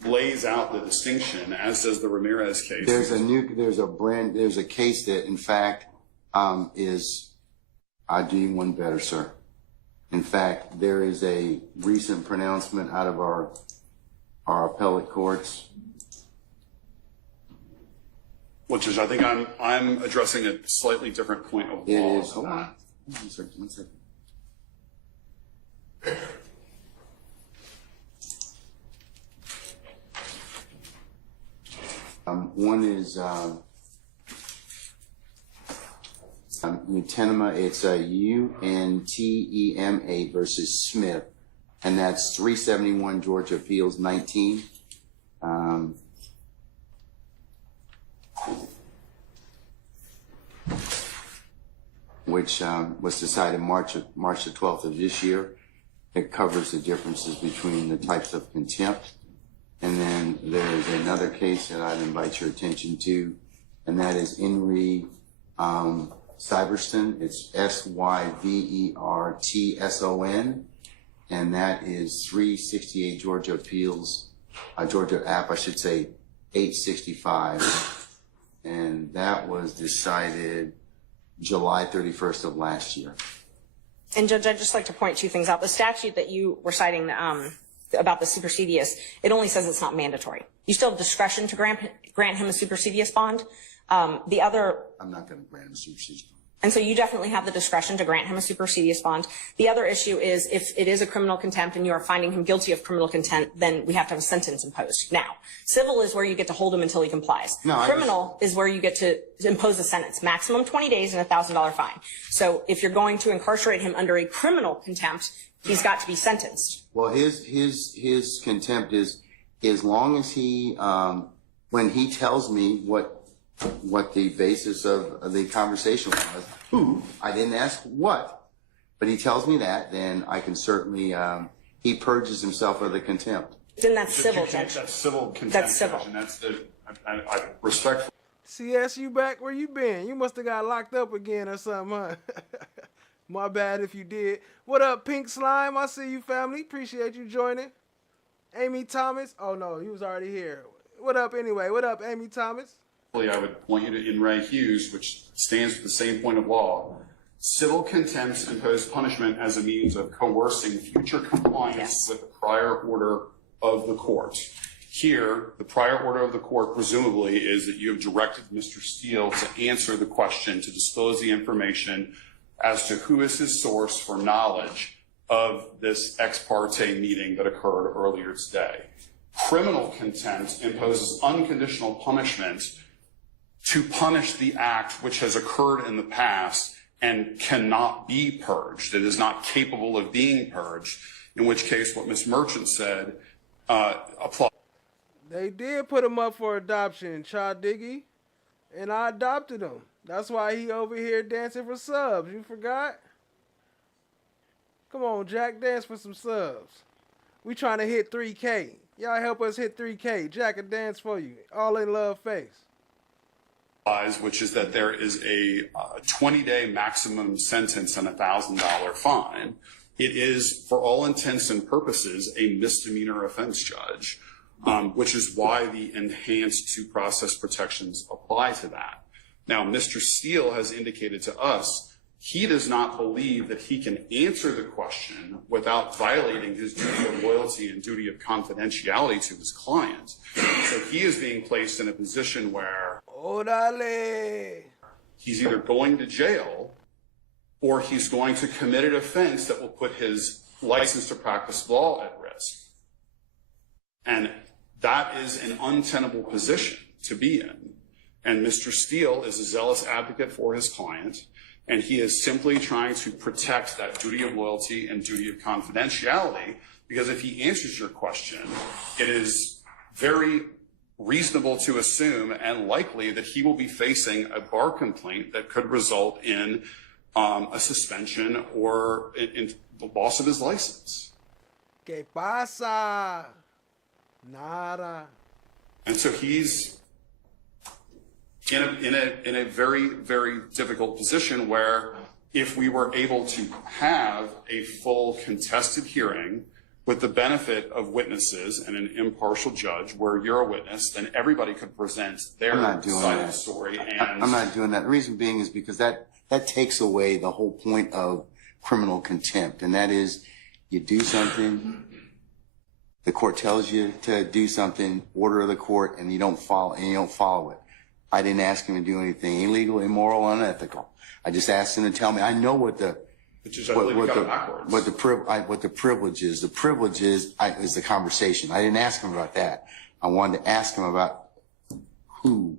lays out the distinction, as does the Ramirez case. There's a case that, in fact, I'll do you one better, sir. In fact, there is a recent pronouncement out of our appellate courts. Which is, I think I'm addressing a slightly different point of law. It is. Hold on. One second. One is Untema. It's UNTEMA versus Smith, and that's 371 Georgia Appeals 19. Which was decided March the 12th of this year. It covers the differences between the types of contempt. And then there's another case that I'd invite your attention to, and that is Henry Syverson. It's SYVERTSON, and that is 368 Georgia Appeals, Georgia App, I should say, 865. And that was decided July 31st of last year. And Judge, I'd just like to point two things out. The statute that you were citing about the supersedious, it only says it's not mandatory. You still have discretion to grant him a supersedious bond. I'm not going to grant him a supersedious bond. And so you definitely have the discretion to grant him a supersedious bond. The other issue is if it is a criminal contempt and you are finding him guilty of criminal contempt, then we have to have a sentence imposed. Now, civil is where you get to hold him until he complies. Criminal is where you get to impose a sentence, maximum 20 days and a $1,000 fine. So if you're going to incarcerate him under a criminal contempt, he's got to be sentenced. Well, his contempt is as long as he, when he tells me what the basis of the conversation was, who, I didn't ask what, but he tells me that, then I can certainly, he purges himself of the contempt. Then that's civil, Judge. That's civil contempt. That's civil. Judge, and that's I respectfully. CS, you back? Where you been? You must have got locked up again or something, huh? My bad if you did. What up, Pink Slime? I see you, family. Appreciate you joining. Amy Thomas. Oh, no, he was already here. What up, anyway? What up, Amy Thomas? I would point you to In Re Hughes, which stands for the same point of law. Civil contempt impose punishment as a means of coercing future compliance with the prior order of the court. Here, the prior order of the court presumably is that you have directed Mr. Steele to answer the question, to disclose the information as to who is his source for knowledge of this ex parte meeting that occurred earlier today. Criminal contempt imposes unconditional punishment to punish the act which has occurred in the past and cannot be purged. It is not capable of being purged, in which case what Ms. Merchant said applies. They did put him up for adoption, Child Diggy, and I adopted him. That's why he over here dancing for subs. You forgot? Come on, Jack, dance for some subs. We trying to hit 3K. Y'all help us hit 3K. Jack will dance for you. All in love face. Which is that there is a 20-day maximum sentence and a $1,000 fine. It is, for all intents and purposes, a misdemeanor offense, Judge, which is why the enhanced due process protections apply to that. Now, Mr. Steele has indicated to us he does not believe that he can answer the question without violating his duty of loyalty and duty of confidentiality to his client. So he is being placed in a position where he's either going to jail or he's going to commit an offense that will put his license to practice law at risk. And that is an untenable position to be in. And Mr. Steele is a zealous advocate for his client, and he is simply trying to protect that duty of loyalty and duty of confidentiality, because if he answers your question, it is very reasonable to assume and likely that he will be facing a bar complaint that could result in a suspension or in the loss of his license. ¿Qué pasa? Nada. And so he's in a very, very difficult position where if we were able to have a full contested hearing with the benefit of witnesses and an impartial judge where you're a witness, then everybody could present their side of the story. And I'm not doing that. The reason being is because that takes away the whole point of criminal contempt, and that is you do something, the court tells you to do something, order of the court, and you don't follow it. I didn't ask him to do anything illegal, immoral, unethical. I just asked him to tell me. I know what the privilege is. The privilege is the conversation. I didn't ask him about that. I wanted to ask him about who,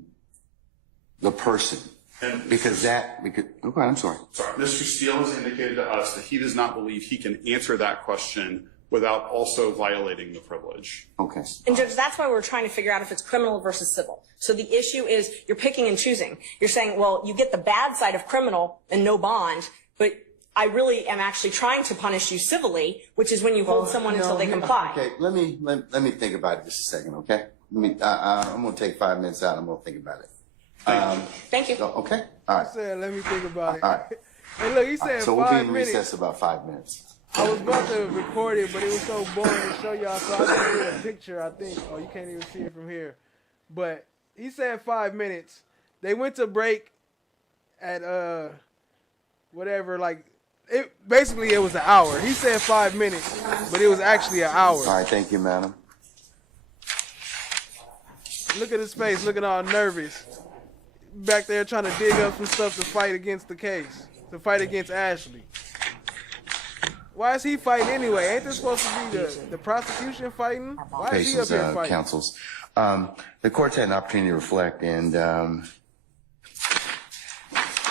the person. Okay, I'm sorry. Mr. Steele has indicated to us that he does not believe he can answer that question without also violating the privilege. Okay. And Judge, that's why we're trying to figure out if it's criminal versus civil. So the issue is you're picking and choosing. You're saying, well, you get the bad side of criminal and no bond, but I really am actually trying to punish you civilly, which is when you hold someone until they comply. Okay, let me think about it just a second, okay? I'm going to take 5 minutes out. I'm going to think about it. Thank you. Okay? All right. I said, let me think about it. All right. Hey, look, he said So we'll 5 be in minutes. recess about 5 minutes. I was about to record it, but it was so boring to show y'all, so I just did a picture, I think. Oh, you can't even see it from here. But he said 5 minutes. They went to break at, whatever, like, basically it was an hour. He said 5 minutes, but it was actually an hour. All right, thank you, madam. Look at his face, looking all nervous. Back there trying to dig up some stuff to fight against the case, to fight against Ashley. Why is he fighting anyway? Ain't this supposed to be the prosecution fighting? Why is he up here fighting? Counsels. The court's had an opportunity to reflect, and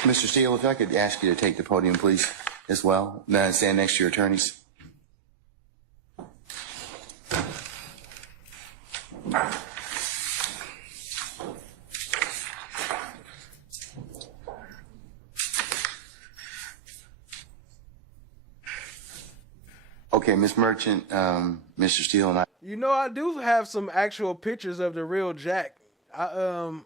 Mr. Steele, if I could ask you to take the podium, please, as well. Stand next to your attorneys. Okay, Ms. Merchant, Mr. Steele and I. You know, I do have some actual pictures of the real Jack. I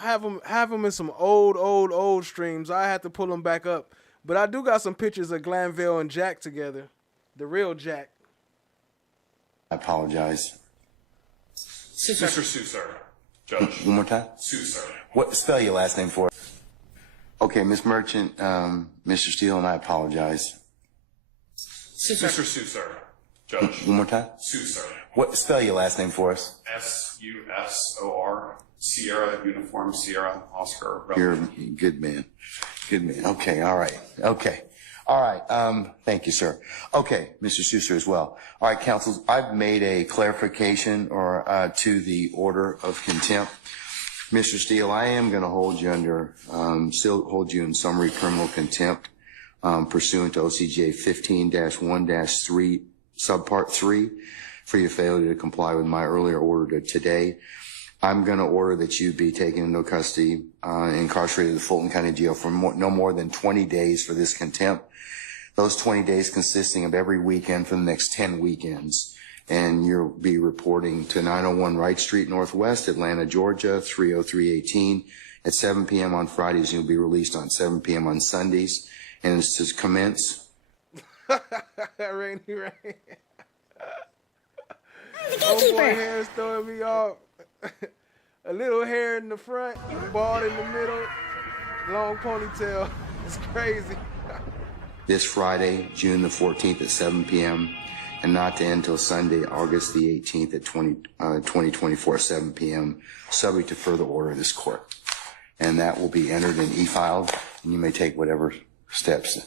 have them in some old streams. I had to pull them back up, but I do got some pictures of Glanville and Jack together, the real Jack. I apologize. Mr. Susar, Judge. One more time. Susar. What? Spell your last name for us. Okay, Ms. Merchant, Mr. Steele and I apologize. Mr. Susar, Judge. One more time. Susar. What? Spell your last name for us. SUSOR. Sierra Uniform Sierra Oscar. You're a good man. Good man. Okay. All right. Okay. All right. Thank you, sir. Okay, Mr. Susar as well. All right, counsels, I've made a clarification or to the order of contempt. Mr. Steele, I am going to hold you under, still hold you in summary criminal contempt pursuant to OCGA 15-1-3, subpart 3, for your failure to comply with my earlier order today. I'm going to order that you be taken into custody, incarcerated at the Fulton County Jail for no more than 20 days for this contempt. Those 20 days consisting of every weekend for the next 10 weekends. And you'll be reporting to 901 Wright Street Northwest, Atlanta, Georgia, 30318 at 7 p.m. on Fridays. You'll be released on 7 p.m. on Sundays. And it's to commence. Rainy Rain. Oh boy, hair is throwing me off. A little hair in the front, bald in the middle, long ponytail. It's crazy. This Friday, June the 14th at 7 p.m. and not to end until Sunday, August the 18th at 2024, 7 p.m., subject to further order of this court. And that will be entered and e-filed, and you may take whatever steps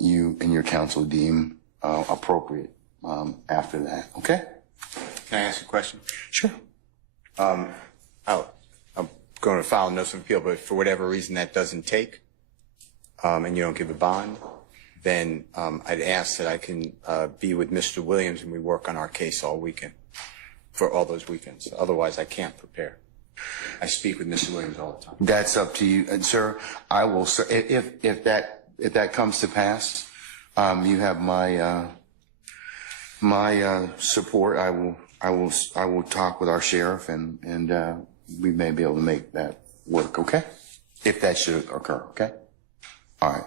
you and your counsel deem appropriate after that. Okay? Can I ask a question? Sure. I'm going to file a notice of appeal, but for whatever reason that doesn't take, and you don't give a bond, then I'd ask that I can be with Mr. Williams and we work on our case all weekend, for all those weekends. Otherwise, I can't prepare. I speak with Mr. Williams all the time. That's up to you, and sir. I will, sir. If that comes to pass, you have my support. I will talk with our sheriff, and we may be able to make that work. Okay, if that should occur. Okay. All right.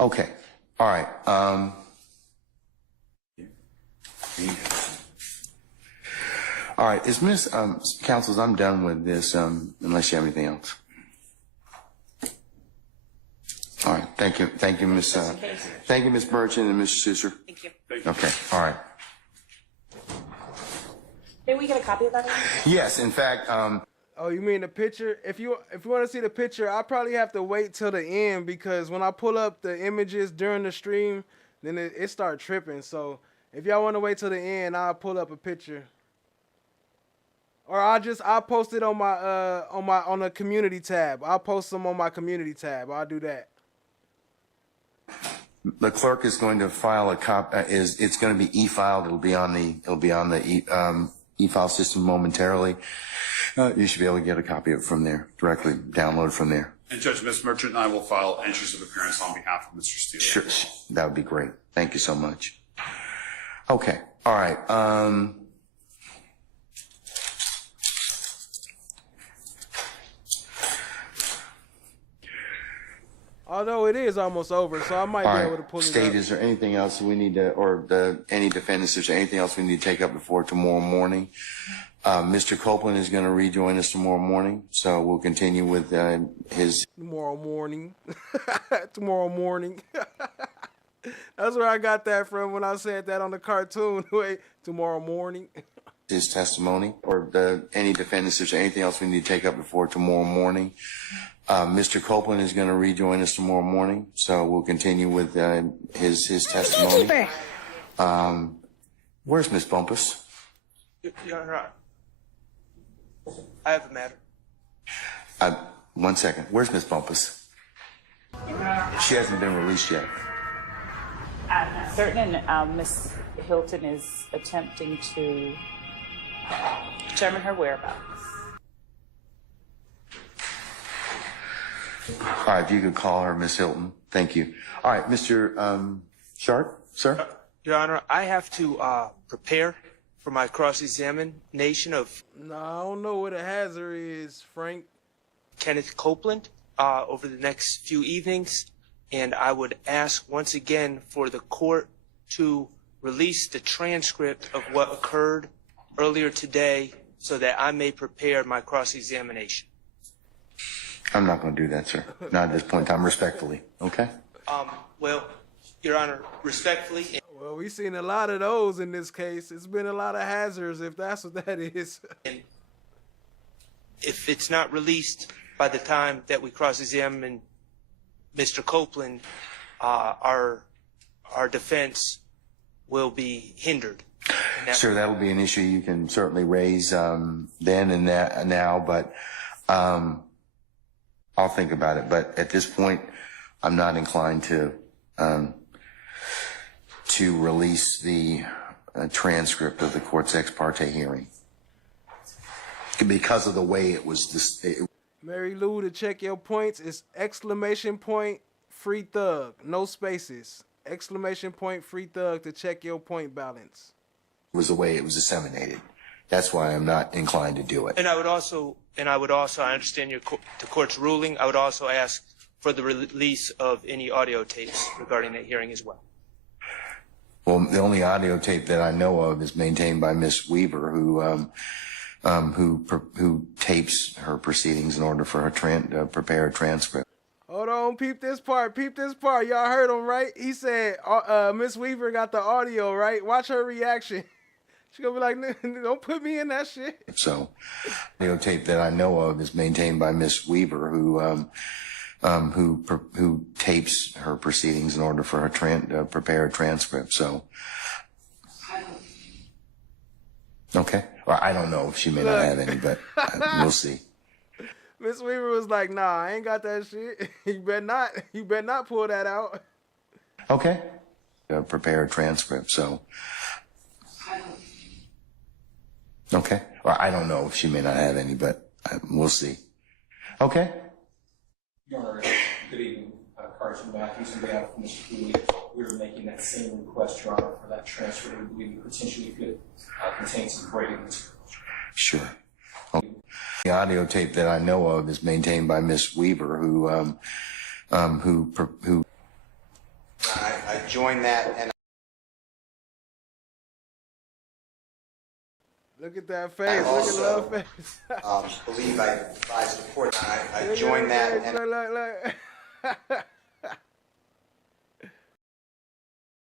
Okay. All right. All right. Is Miss Counsels, I'm done with this. Unless you have anything else. All right. Thank you. Thank you, Miss. Thank you, Miss Merchant and Mr. Susar. Thank you. Okay. All right. Did we get a copy of that? Yes. In fact. Oh, you mean the picture? If you want to see the picture, I'll probably have to wait till the end because when I pull up the images during the stream, then it start tripping. So if y'all want to wait till the end, I'll pull up a picture. Or I'll post it on the community tab. I'll post them on my community tab. I'll do that. The clerk is going to file a copy. It's going to be e-filed. It'll be on the e-file system momentarily. You should be able to get a copy of it from there, directly download from there. And Judge, Ms. Merchant and I will file entries of appearance on behalf of Mr. Steele. Sure, that would be great. Thank you so much. Okay, all right. Although it is almost over, so I might be able to pull it up. State, is there anything else we need to, or any defendants, is there anything else we need to take up before tomorrow morning? Mr. Copeland is going to rejoin us tomorrow morning, so we'll continue with his... Tomorrow morning. Tomorrow morning. That's where I got that from when I said that on the cartoon. Wait, tomorrow morning. His testimony, or any defendants, is there anything else we need to take up before tomorrow morning? Mr. Copeland is going to rejoin us tomorrow morning, so we'll continue with his testimony. Where's Miss Bumpus? You're right. I have a matter. 1 second. Where's Miss Bumpus? She hasn't been released yet. I'm certain Miss Hilton is attempting to determine her whereabouts. All right, if you could call her Miss Hilton. Thank you. All right, Mr. Sharp, sir? Your Honor, I have to prepare for my cross-examination of No, I don't know what a hazard is, Frank. Kenneth Copeland over the next few evenings, and I would ask once again for the court to release the transcript of what occurred earlier today so that I may prepare my cross-examination. I'm not going to do that, sir. Not at this point in time, respectfully. Okay? Well, Your Honor, respectfully. Well, we've seen a lot of those in this case. It's been a lot of hazards, if that's what that is. And if it's not released by the time that we cross-examine Mr. Copeland, our defense will be hindered. Sir, that will be an issue you can certainly raise then and now, but I'll think about it. But at this point, I'm not inclined to release the transcript of the court's ex parte hearing because of the way it was. Mary Lou, to check your points, is exclamation point free thug, no spaces. Exclamation point free thug to check your point balance. Was the way it was disseminated. That's why I'm not inclined to do it. And I would also, I understand the court's ruling. I would also ask for the release of any audio tapes regarding that hearing as well. Well, the only audio tape that I know of is maintained by Miss Weaver, who tapes her proceedings in order for her to prepare a transcript. Hold on, peep this part. Y'all heard him, right? He said Miss Weaver got the audio, right? Watch her reaction. She gonna be like, don't put me in that shit. So, the audio tape that I know of is maintained by Miss Weaver, who tapes her proceedings in order for her to prepare a transcript. So, okay. Well, I don't know if she may not have any, but we'll see. Miss Weaver was like, nah, I ain't got that shit. You better not pull that out. Okay. Prepare a transcript. So, okay. Well, I don't know if she may not have any, but we'll see. Okay. Your Honor, good evening. Carson Matthews on behalf of Mr. Cooley. We were making that same request, Your Honor, for that transfer. We believe potentially could contain some Brady material. Sure. Okay. The audio tape that I know of is maintained by Miss Weaver, who I join that, and look at that face. Look at love face. believe I advise the court. I join that, and look.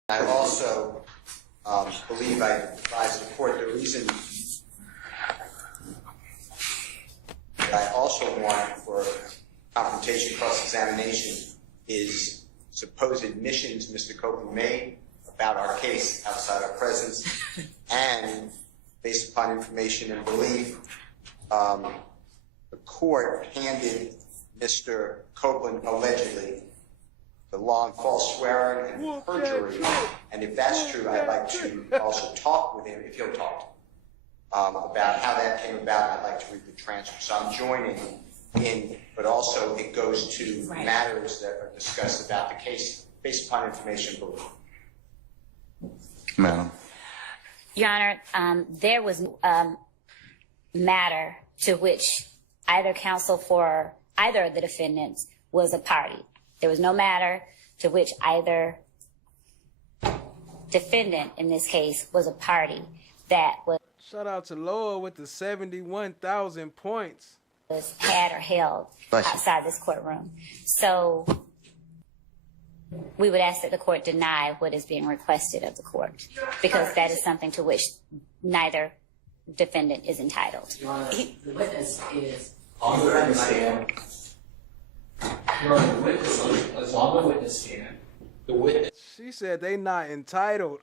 I also believe I advise the court the reason that I also want for confrontation cross-examination is supposed admissions Mr. Copeland made about our case outside our presence, and based upon information and belief, the court handed Mr. Copeland allegedly the long false swearing and perjury, and if that's true, I'd like to also talk with him, if he'll talk, about how that came about. I'd like to read the transcript. So I'm joining in, but also it goes to matters that are discussed about the case based upon information and belief. Madam. Your Honor, there was matter to which either counsel for either of the defendants was a party. There was no matter to which either defendant in this case was a party that was. Shout out to Loa with the 71,000 points. Was had or held outside this courtroom. So we would ask that the court deny what is being requested of the court, because that is something to which neither defendant is entitled. Your Honor, the witness is on the witness stand. Your Honor, the witness is on the witness stand. The witness. She said they not entitled.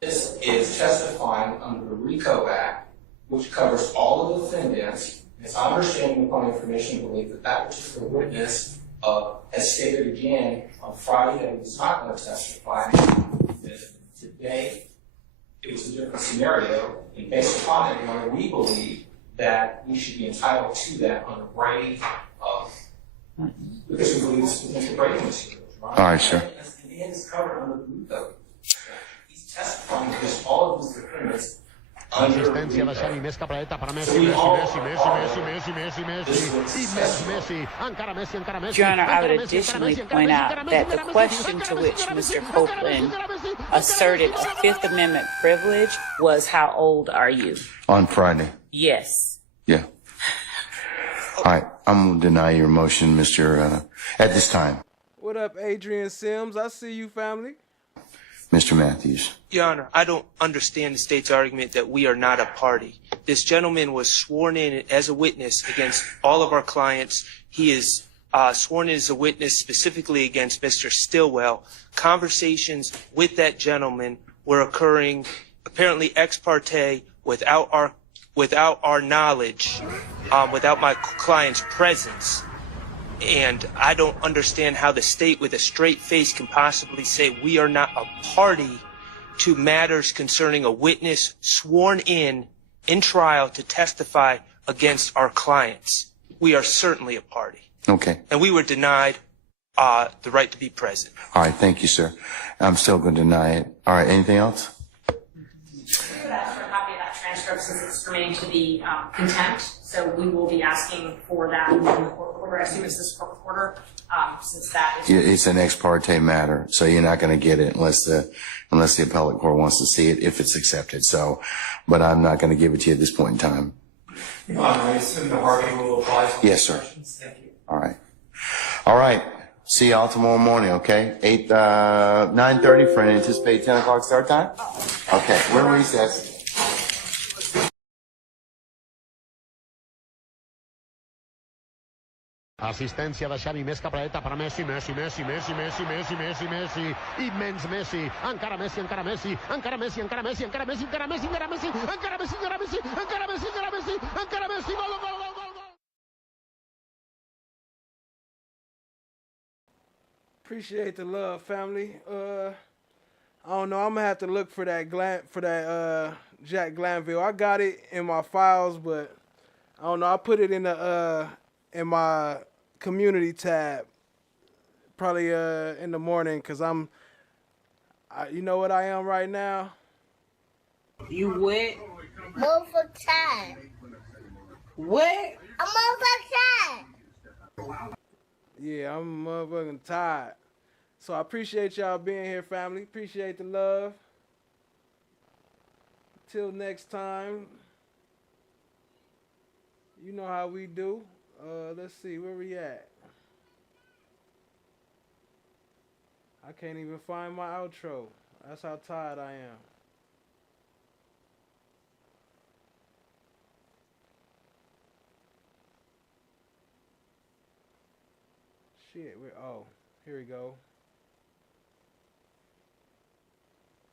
This is testifying under the RICO Act, which covers all of the defendants. It's our understanding upon information and belief that that particular witness has stated again on Friday that he was not going to testify. Today, it was a different scenario, and based upon it, Your Honor, we believe that we should be entitled to that on the Brady, because we believe it's potential Brady material. All right, sir. And it's covered under the RICO. testifying because all of these defendants Assistencia da Xavi, més capradeta per Messi, Messi, Messi, Messi, Messi, Messi, Messi, Messi, Messi, encara Messi, encara Messi. Your Honor, I would additionally point out that the question to which Mr. Copeland asserted a Fifth Amendment privilege was, how old are you? On Friday. Yes. Yeah. All right. I'm going to deny your motion, Mr. At this time. What up, Adrian Sims? I see you, family. Mr. Matthews. Your Honor, I don't understand the state's argument that we are not a party. This gentleman was sworn in as a witness against all of our clients. He is sworn in as a witness specifically against Mr. Stillwell. Conversations with that gentleman were occurring apparently ex parte without our knowledge, without my client's presence. And I don't understand how the state with a straight face can possibly say we are not a party to matters concerning a witness sworn in trial to testify against our clients. We are certainly a party. Okay. And we were denied the right to be present. All right. Thank you, sir. I'm still going to deny it. All right. Anything else? We would ask for a copy of that transcript since it's germane to the contempt. So we will be asking for that in the court order. I assume it's this court order, since that is. It's an ex parte matter, so you're not going to get it unless the appellate court wants to see it, if it's accepted. So, but I'm not going to give it to you at this point in time. I assume the Harvey rule applies to Yes, sir. questions. Thank you. All right. All right. See y'all tomorrow morning, okay? 9:30 for an anticipated 10 o'clock start time? Okay, we're recessed. Assistència de Xavi, més capradeta per Messi, Messi, Messi, Messi, Messi, Messi, Messi, Messi, immens Messi, encara Messi, encara Messi, encara Messi, encara Messi, encara Messi, encara Messi, encara Messi, encara Messi, encara Messi, encara Messi, encara Messi, encara Messi, gol, gol, gol, gol, gol. Appreciate the love, family. I don't know. I'm gonna have to look for that Jack Glanville. I got it in my files, but I don't know. I put it in the in my community tab probably in the morning, because you know what I am right now? You what? Motherfucker tired. What? I'm motherfucker tired. Yeah, I'm motherfucking tired. So I appreciate y'all being here, family. Appreciate the love. Till next time. You know how we do. Let's see, where we at? I can't even find my outro. That's how tired I am. Shit, here we go.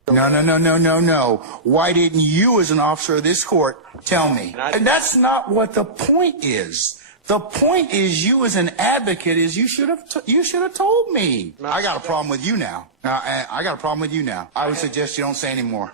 No. Why didn't you, as an officer of this court, tell me? And that's not what the point is. The point is, you as an advocate, is you should have told me. I got a problem with you now. I got a problem with you now. I would suggest you don't say anymore.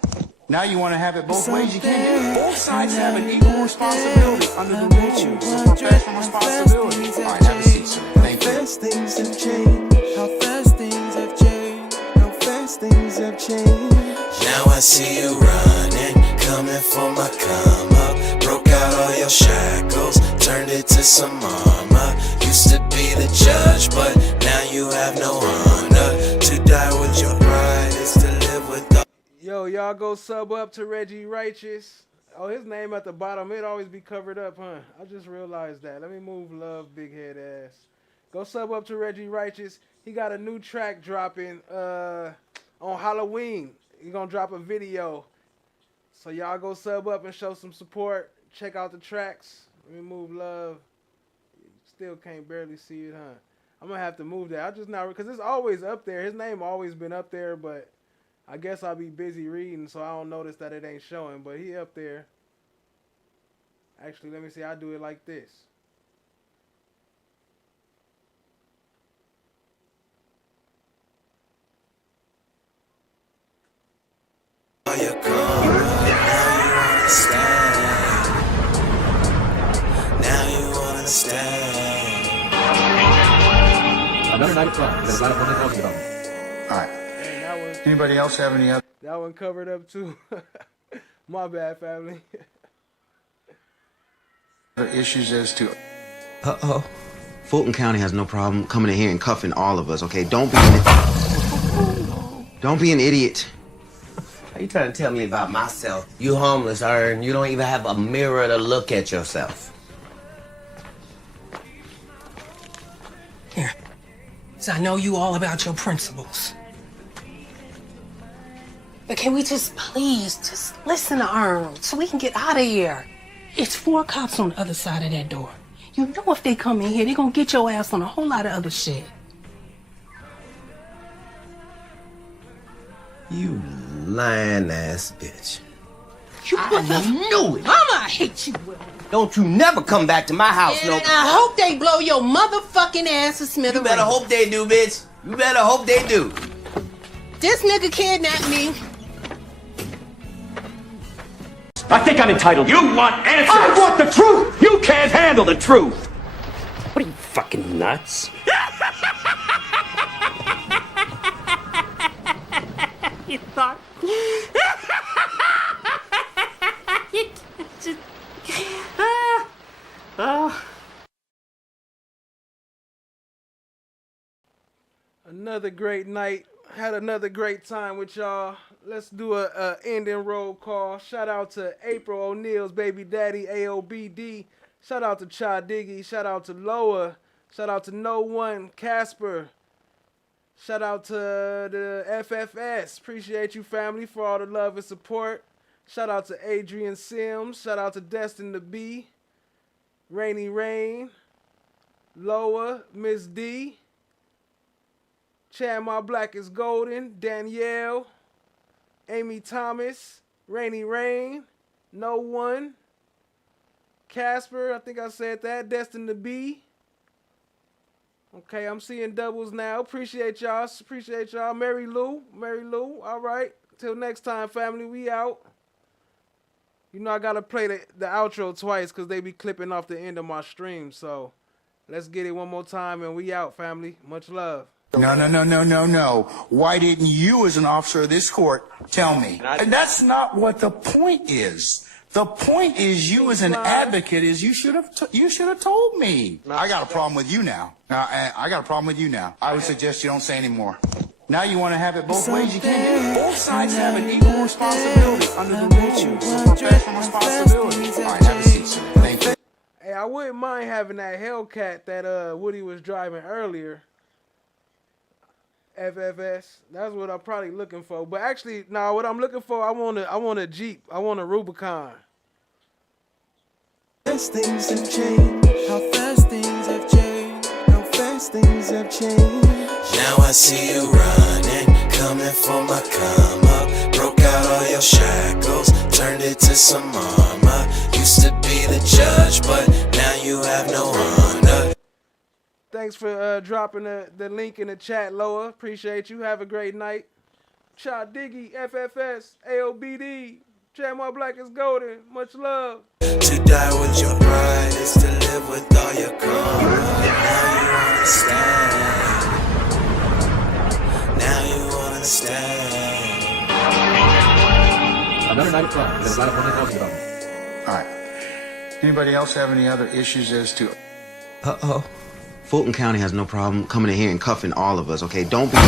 Now you want to have it both ways. You can't do it. Both sides have an equal responsibility under the rules. It's professional responsibility. All right, have a seat, sir. Thank you. How fast things have changed. How fast things have changed. How fast things have changed. Now I see you running, coming for my come up. Broke out all your shackles, turned it to some armor. Used to be the judge, but now you have no honor. To die with your pride is to live with the... Yo, y'all go sub up to Reggie Righteous. Oh, his name at the bottom, it always be covered up, huh? I just realized that. Let me move love, big head ass. Go sub up to Reggie Righteous. He got a new track dropping on Halloween. He gonna drop a video. So y'all go sub up and show some support. Check out the tracks. Let me move love. Still can't barely see it, huh? I'm gonna have to move that. I just now, because it's always up there. His name always been up there, but I guess I'll be busy reading, so I don't notice that it ain't showing. But he up there. Actually, let me see. I'll do it like this. All right. Anybody else have any other That one covered up too. My bad, family. issues as to? Uh-oh. Fulton County has no problem coming in here and cuffing all of us, okay? Don't be an idiot. Are you trying to tell me about myself? You homeless, and you don't even have a mirror to look at yourself. Here. So I know you all about your principles. But can we just please just listen to Earl so we can get out of here? It's 4 cops on the other side of that door. You know if they come in here, they're gonna get your ass on a whole lot of other shit. You lying ass bitch. I knew it. Mama, I hate you, Will. Don't you never come back to my house, And no. I hope they blow your motherfucking ass to smithereens. You better hope they do, bitch. You better hope they do. This nigga kidnapped me. I think I'm entitled. You want answers? I want the truth! You can't handle the truth! What are you, fucking nuts? You thought... Another great night. Had another great time with y'all. Let's do a ending roll call. Shout out to April O'Neill's baby daddy, AOBD. Shout out to Cha Diggy. Shout out to Loa. Shout out to No One, Casper. Shout out to the FFS. Appreciate you, family, for all the love and support. Shout out to Adrian Sims. Shout out to Destin the B. Rainy Rain. Loa, Miss D. Chad My Black is Golden, Danielle, Amy Thomas, Rainy Rain, No One, Casper, I think I said that, Destin to Be. Okay, I'm seeing doubles now. Appreciate y'all. Appreciate y'all. Mary Lou. All right. Till next time, family. We out. You know I gotta play the outro twice because they be clipping off the end of my stream. So let's get it one more time and we out, family. Much love. No. Why didn't you, as an officer of this court, tell me? And that's not what the point is. The point is, you as an advocate, is you should have told me. I got a problem with you now. I got a problem with you now. I would suggest you don't say anymore. Now you want to have it both ways. You can't do it. Both sides have an equal responsibility under the rules of professional responsibility. All right, have a seat, sir. Thank you. Hey, I wouldn't mind having that Hellcat that Woody was driving earlier. FFS. That's what I'm probably looking for. But actually, no, what I'm looking for, I want a Jeep. I want a Rubicon. Fast things have changed. How fast things have changed. How fast things have changed. Now I see you running, coming for my come up. Broke out all your shackles, turned it to some armor. Used to be the judge, but now you have no honor. Thanks for dropping the link in the chat, Loa. Appreciate you. Have a great night. Cha Diggy, FFS, AOBD, Chad My Black is Golden. Much love. To die with your pride is to live with all your karma. Now you understand. Now you understand. Another night at club. There's a lot of fun talking about. All right. Anybody else have any other issues as to? Uh-oh. Fulton County has no problem coming in here and cuffing all of us, okay? Don't be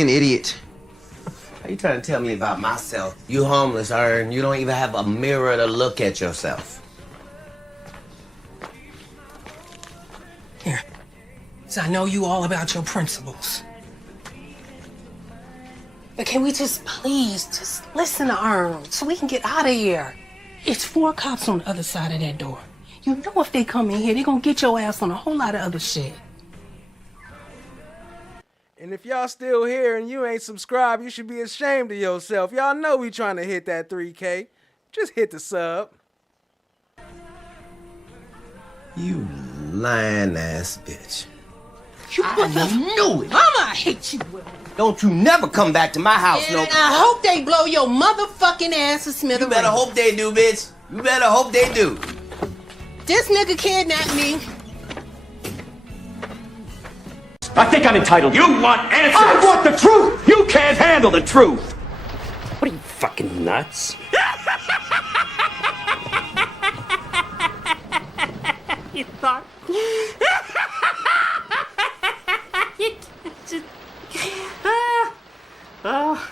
an idiot. Are you trying to tell me about myself? You homeless, and you don't even have a mirror to look at yourself. Here. So I know you all about your principles. But can we just please just listen to Earl so we can get out of here? It's 4 cops on the other side of that door. You know if they come in here, they're gonna get your ass on a whole lot of other shit. And if y'all still here and you ain't subscribed, you should be ashamed of yourself. Y'all know we trying to hit that 3K. Just hit the sub. You lying ass bitch. I knew it. Mama, I hate you, Will. Don't you never come back to my house, no. And I hope they blow your motherfucking ass to smithereens. You better hope they do, bitch. You better hope they do. This nigga kidnapped me. I think I'm entitled. You want answers? I want the truth! You can't handle the truth! What are you, fucking nuts? You thought? You just... Oh.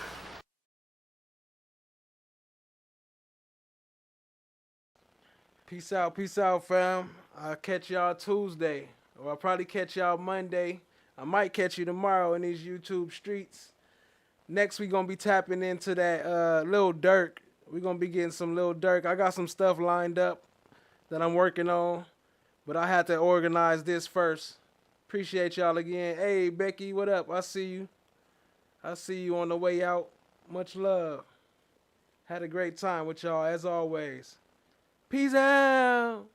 Peace out, fam. I'll catch y'all Tuesday, or I'll probably catch y'all Monday. I might catch you tomorrow in these YouTube streets. Next, we gonna be tapping into that Lil Durk. We gonna be getting some Lil Durk. I got some stuff lined up that I'm working on, but I had to organize this first. Appreciate y'all again. Hey, Becky, what up? I see you. I see you on the way out. Much love. Had a great time with y'all as always. Peace out.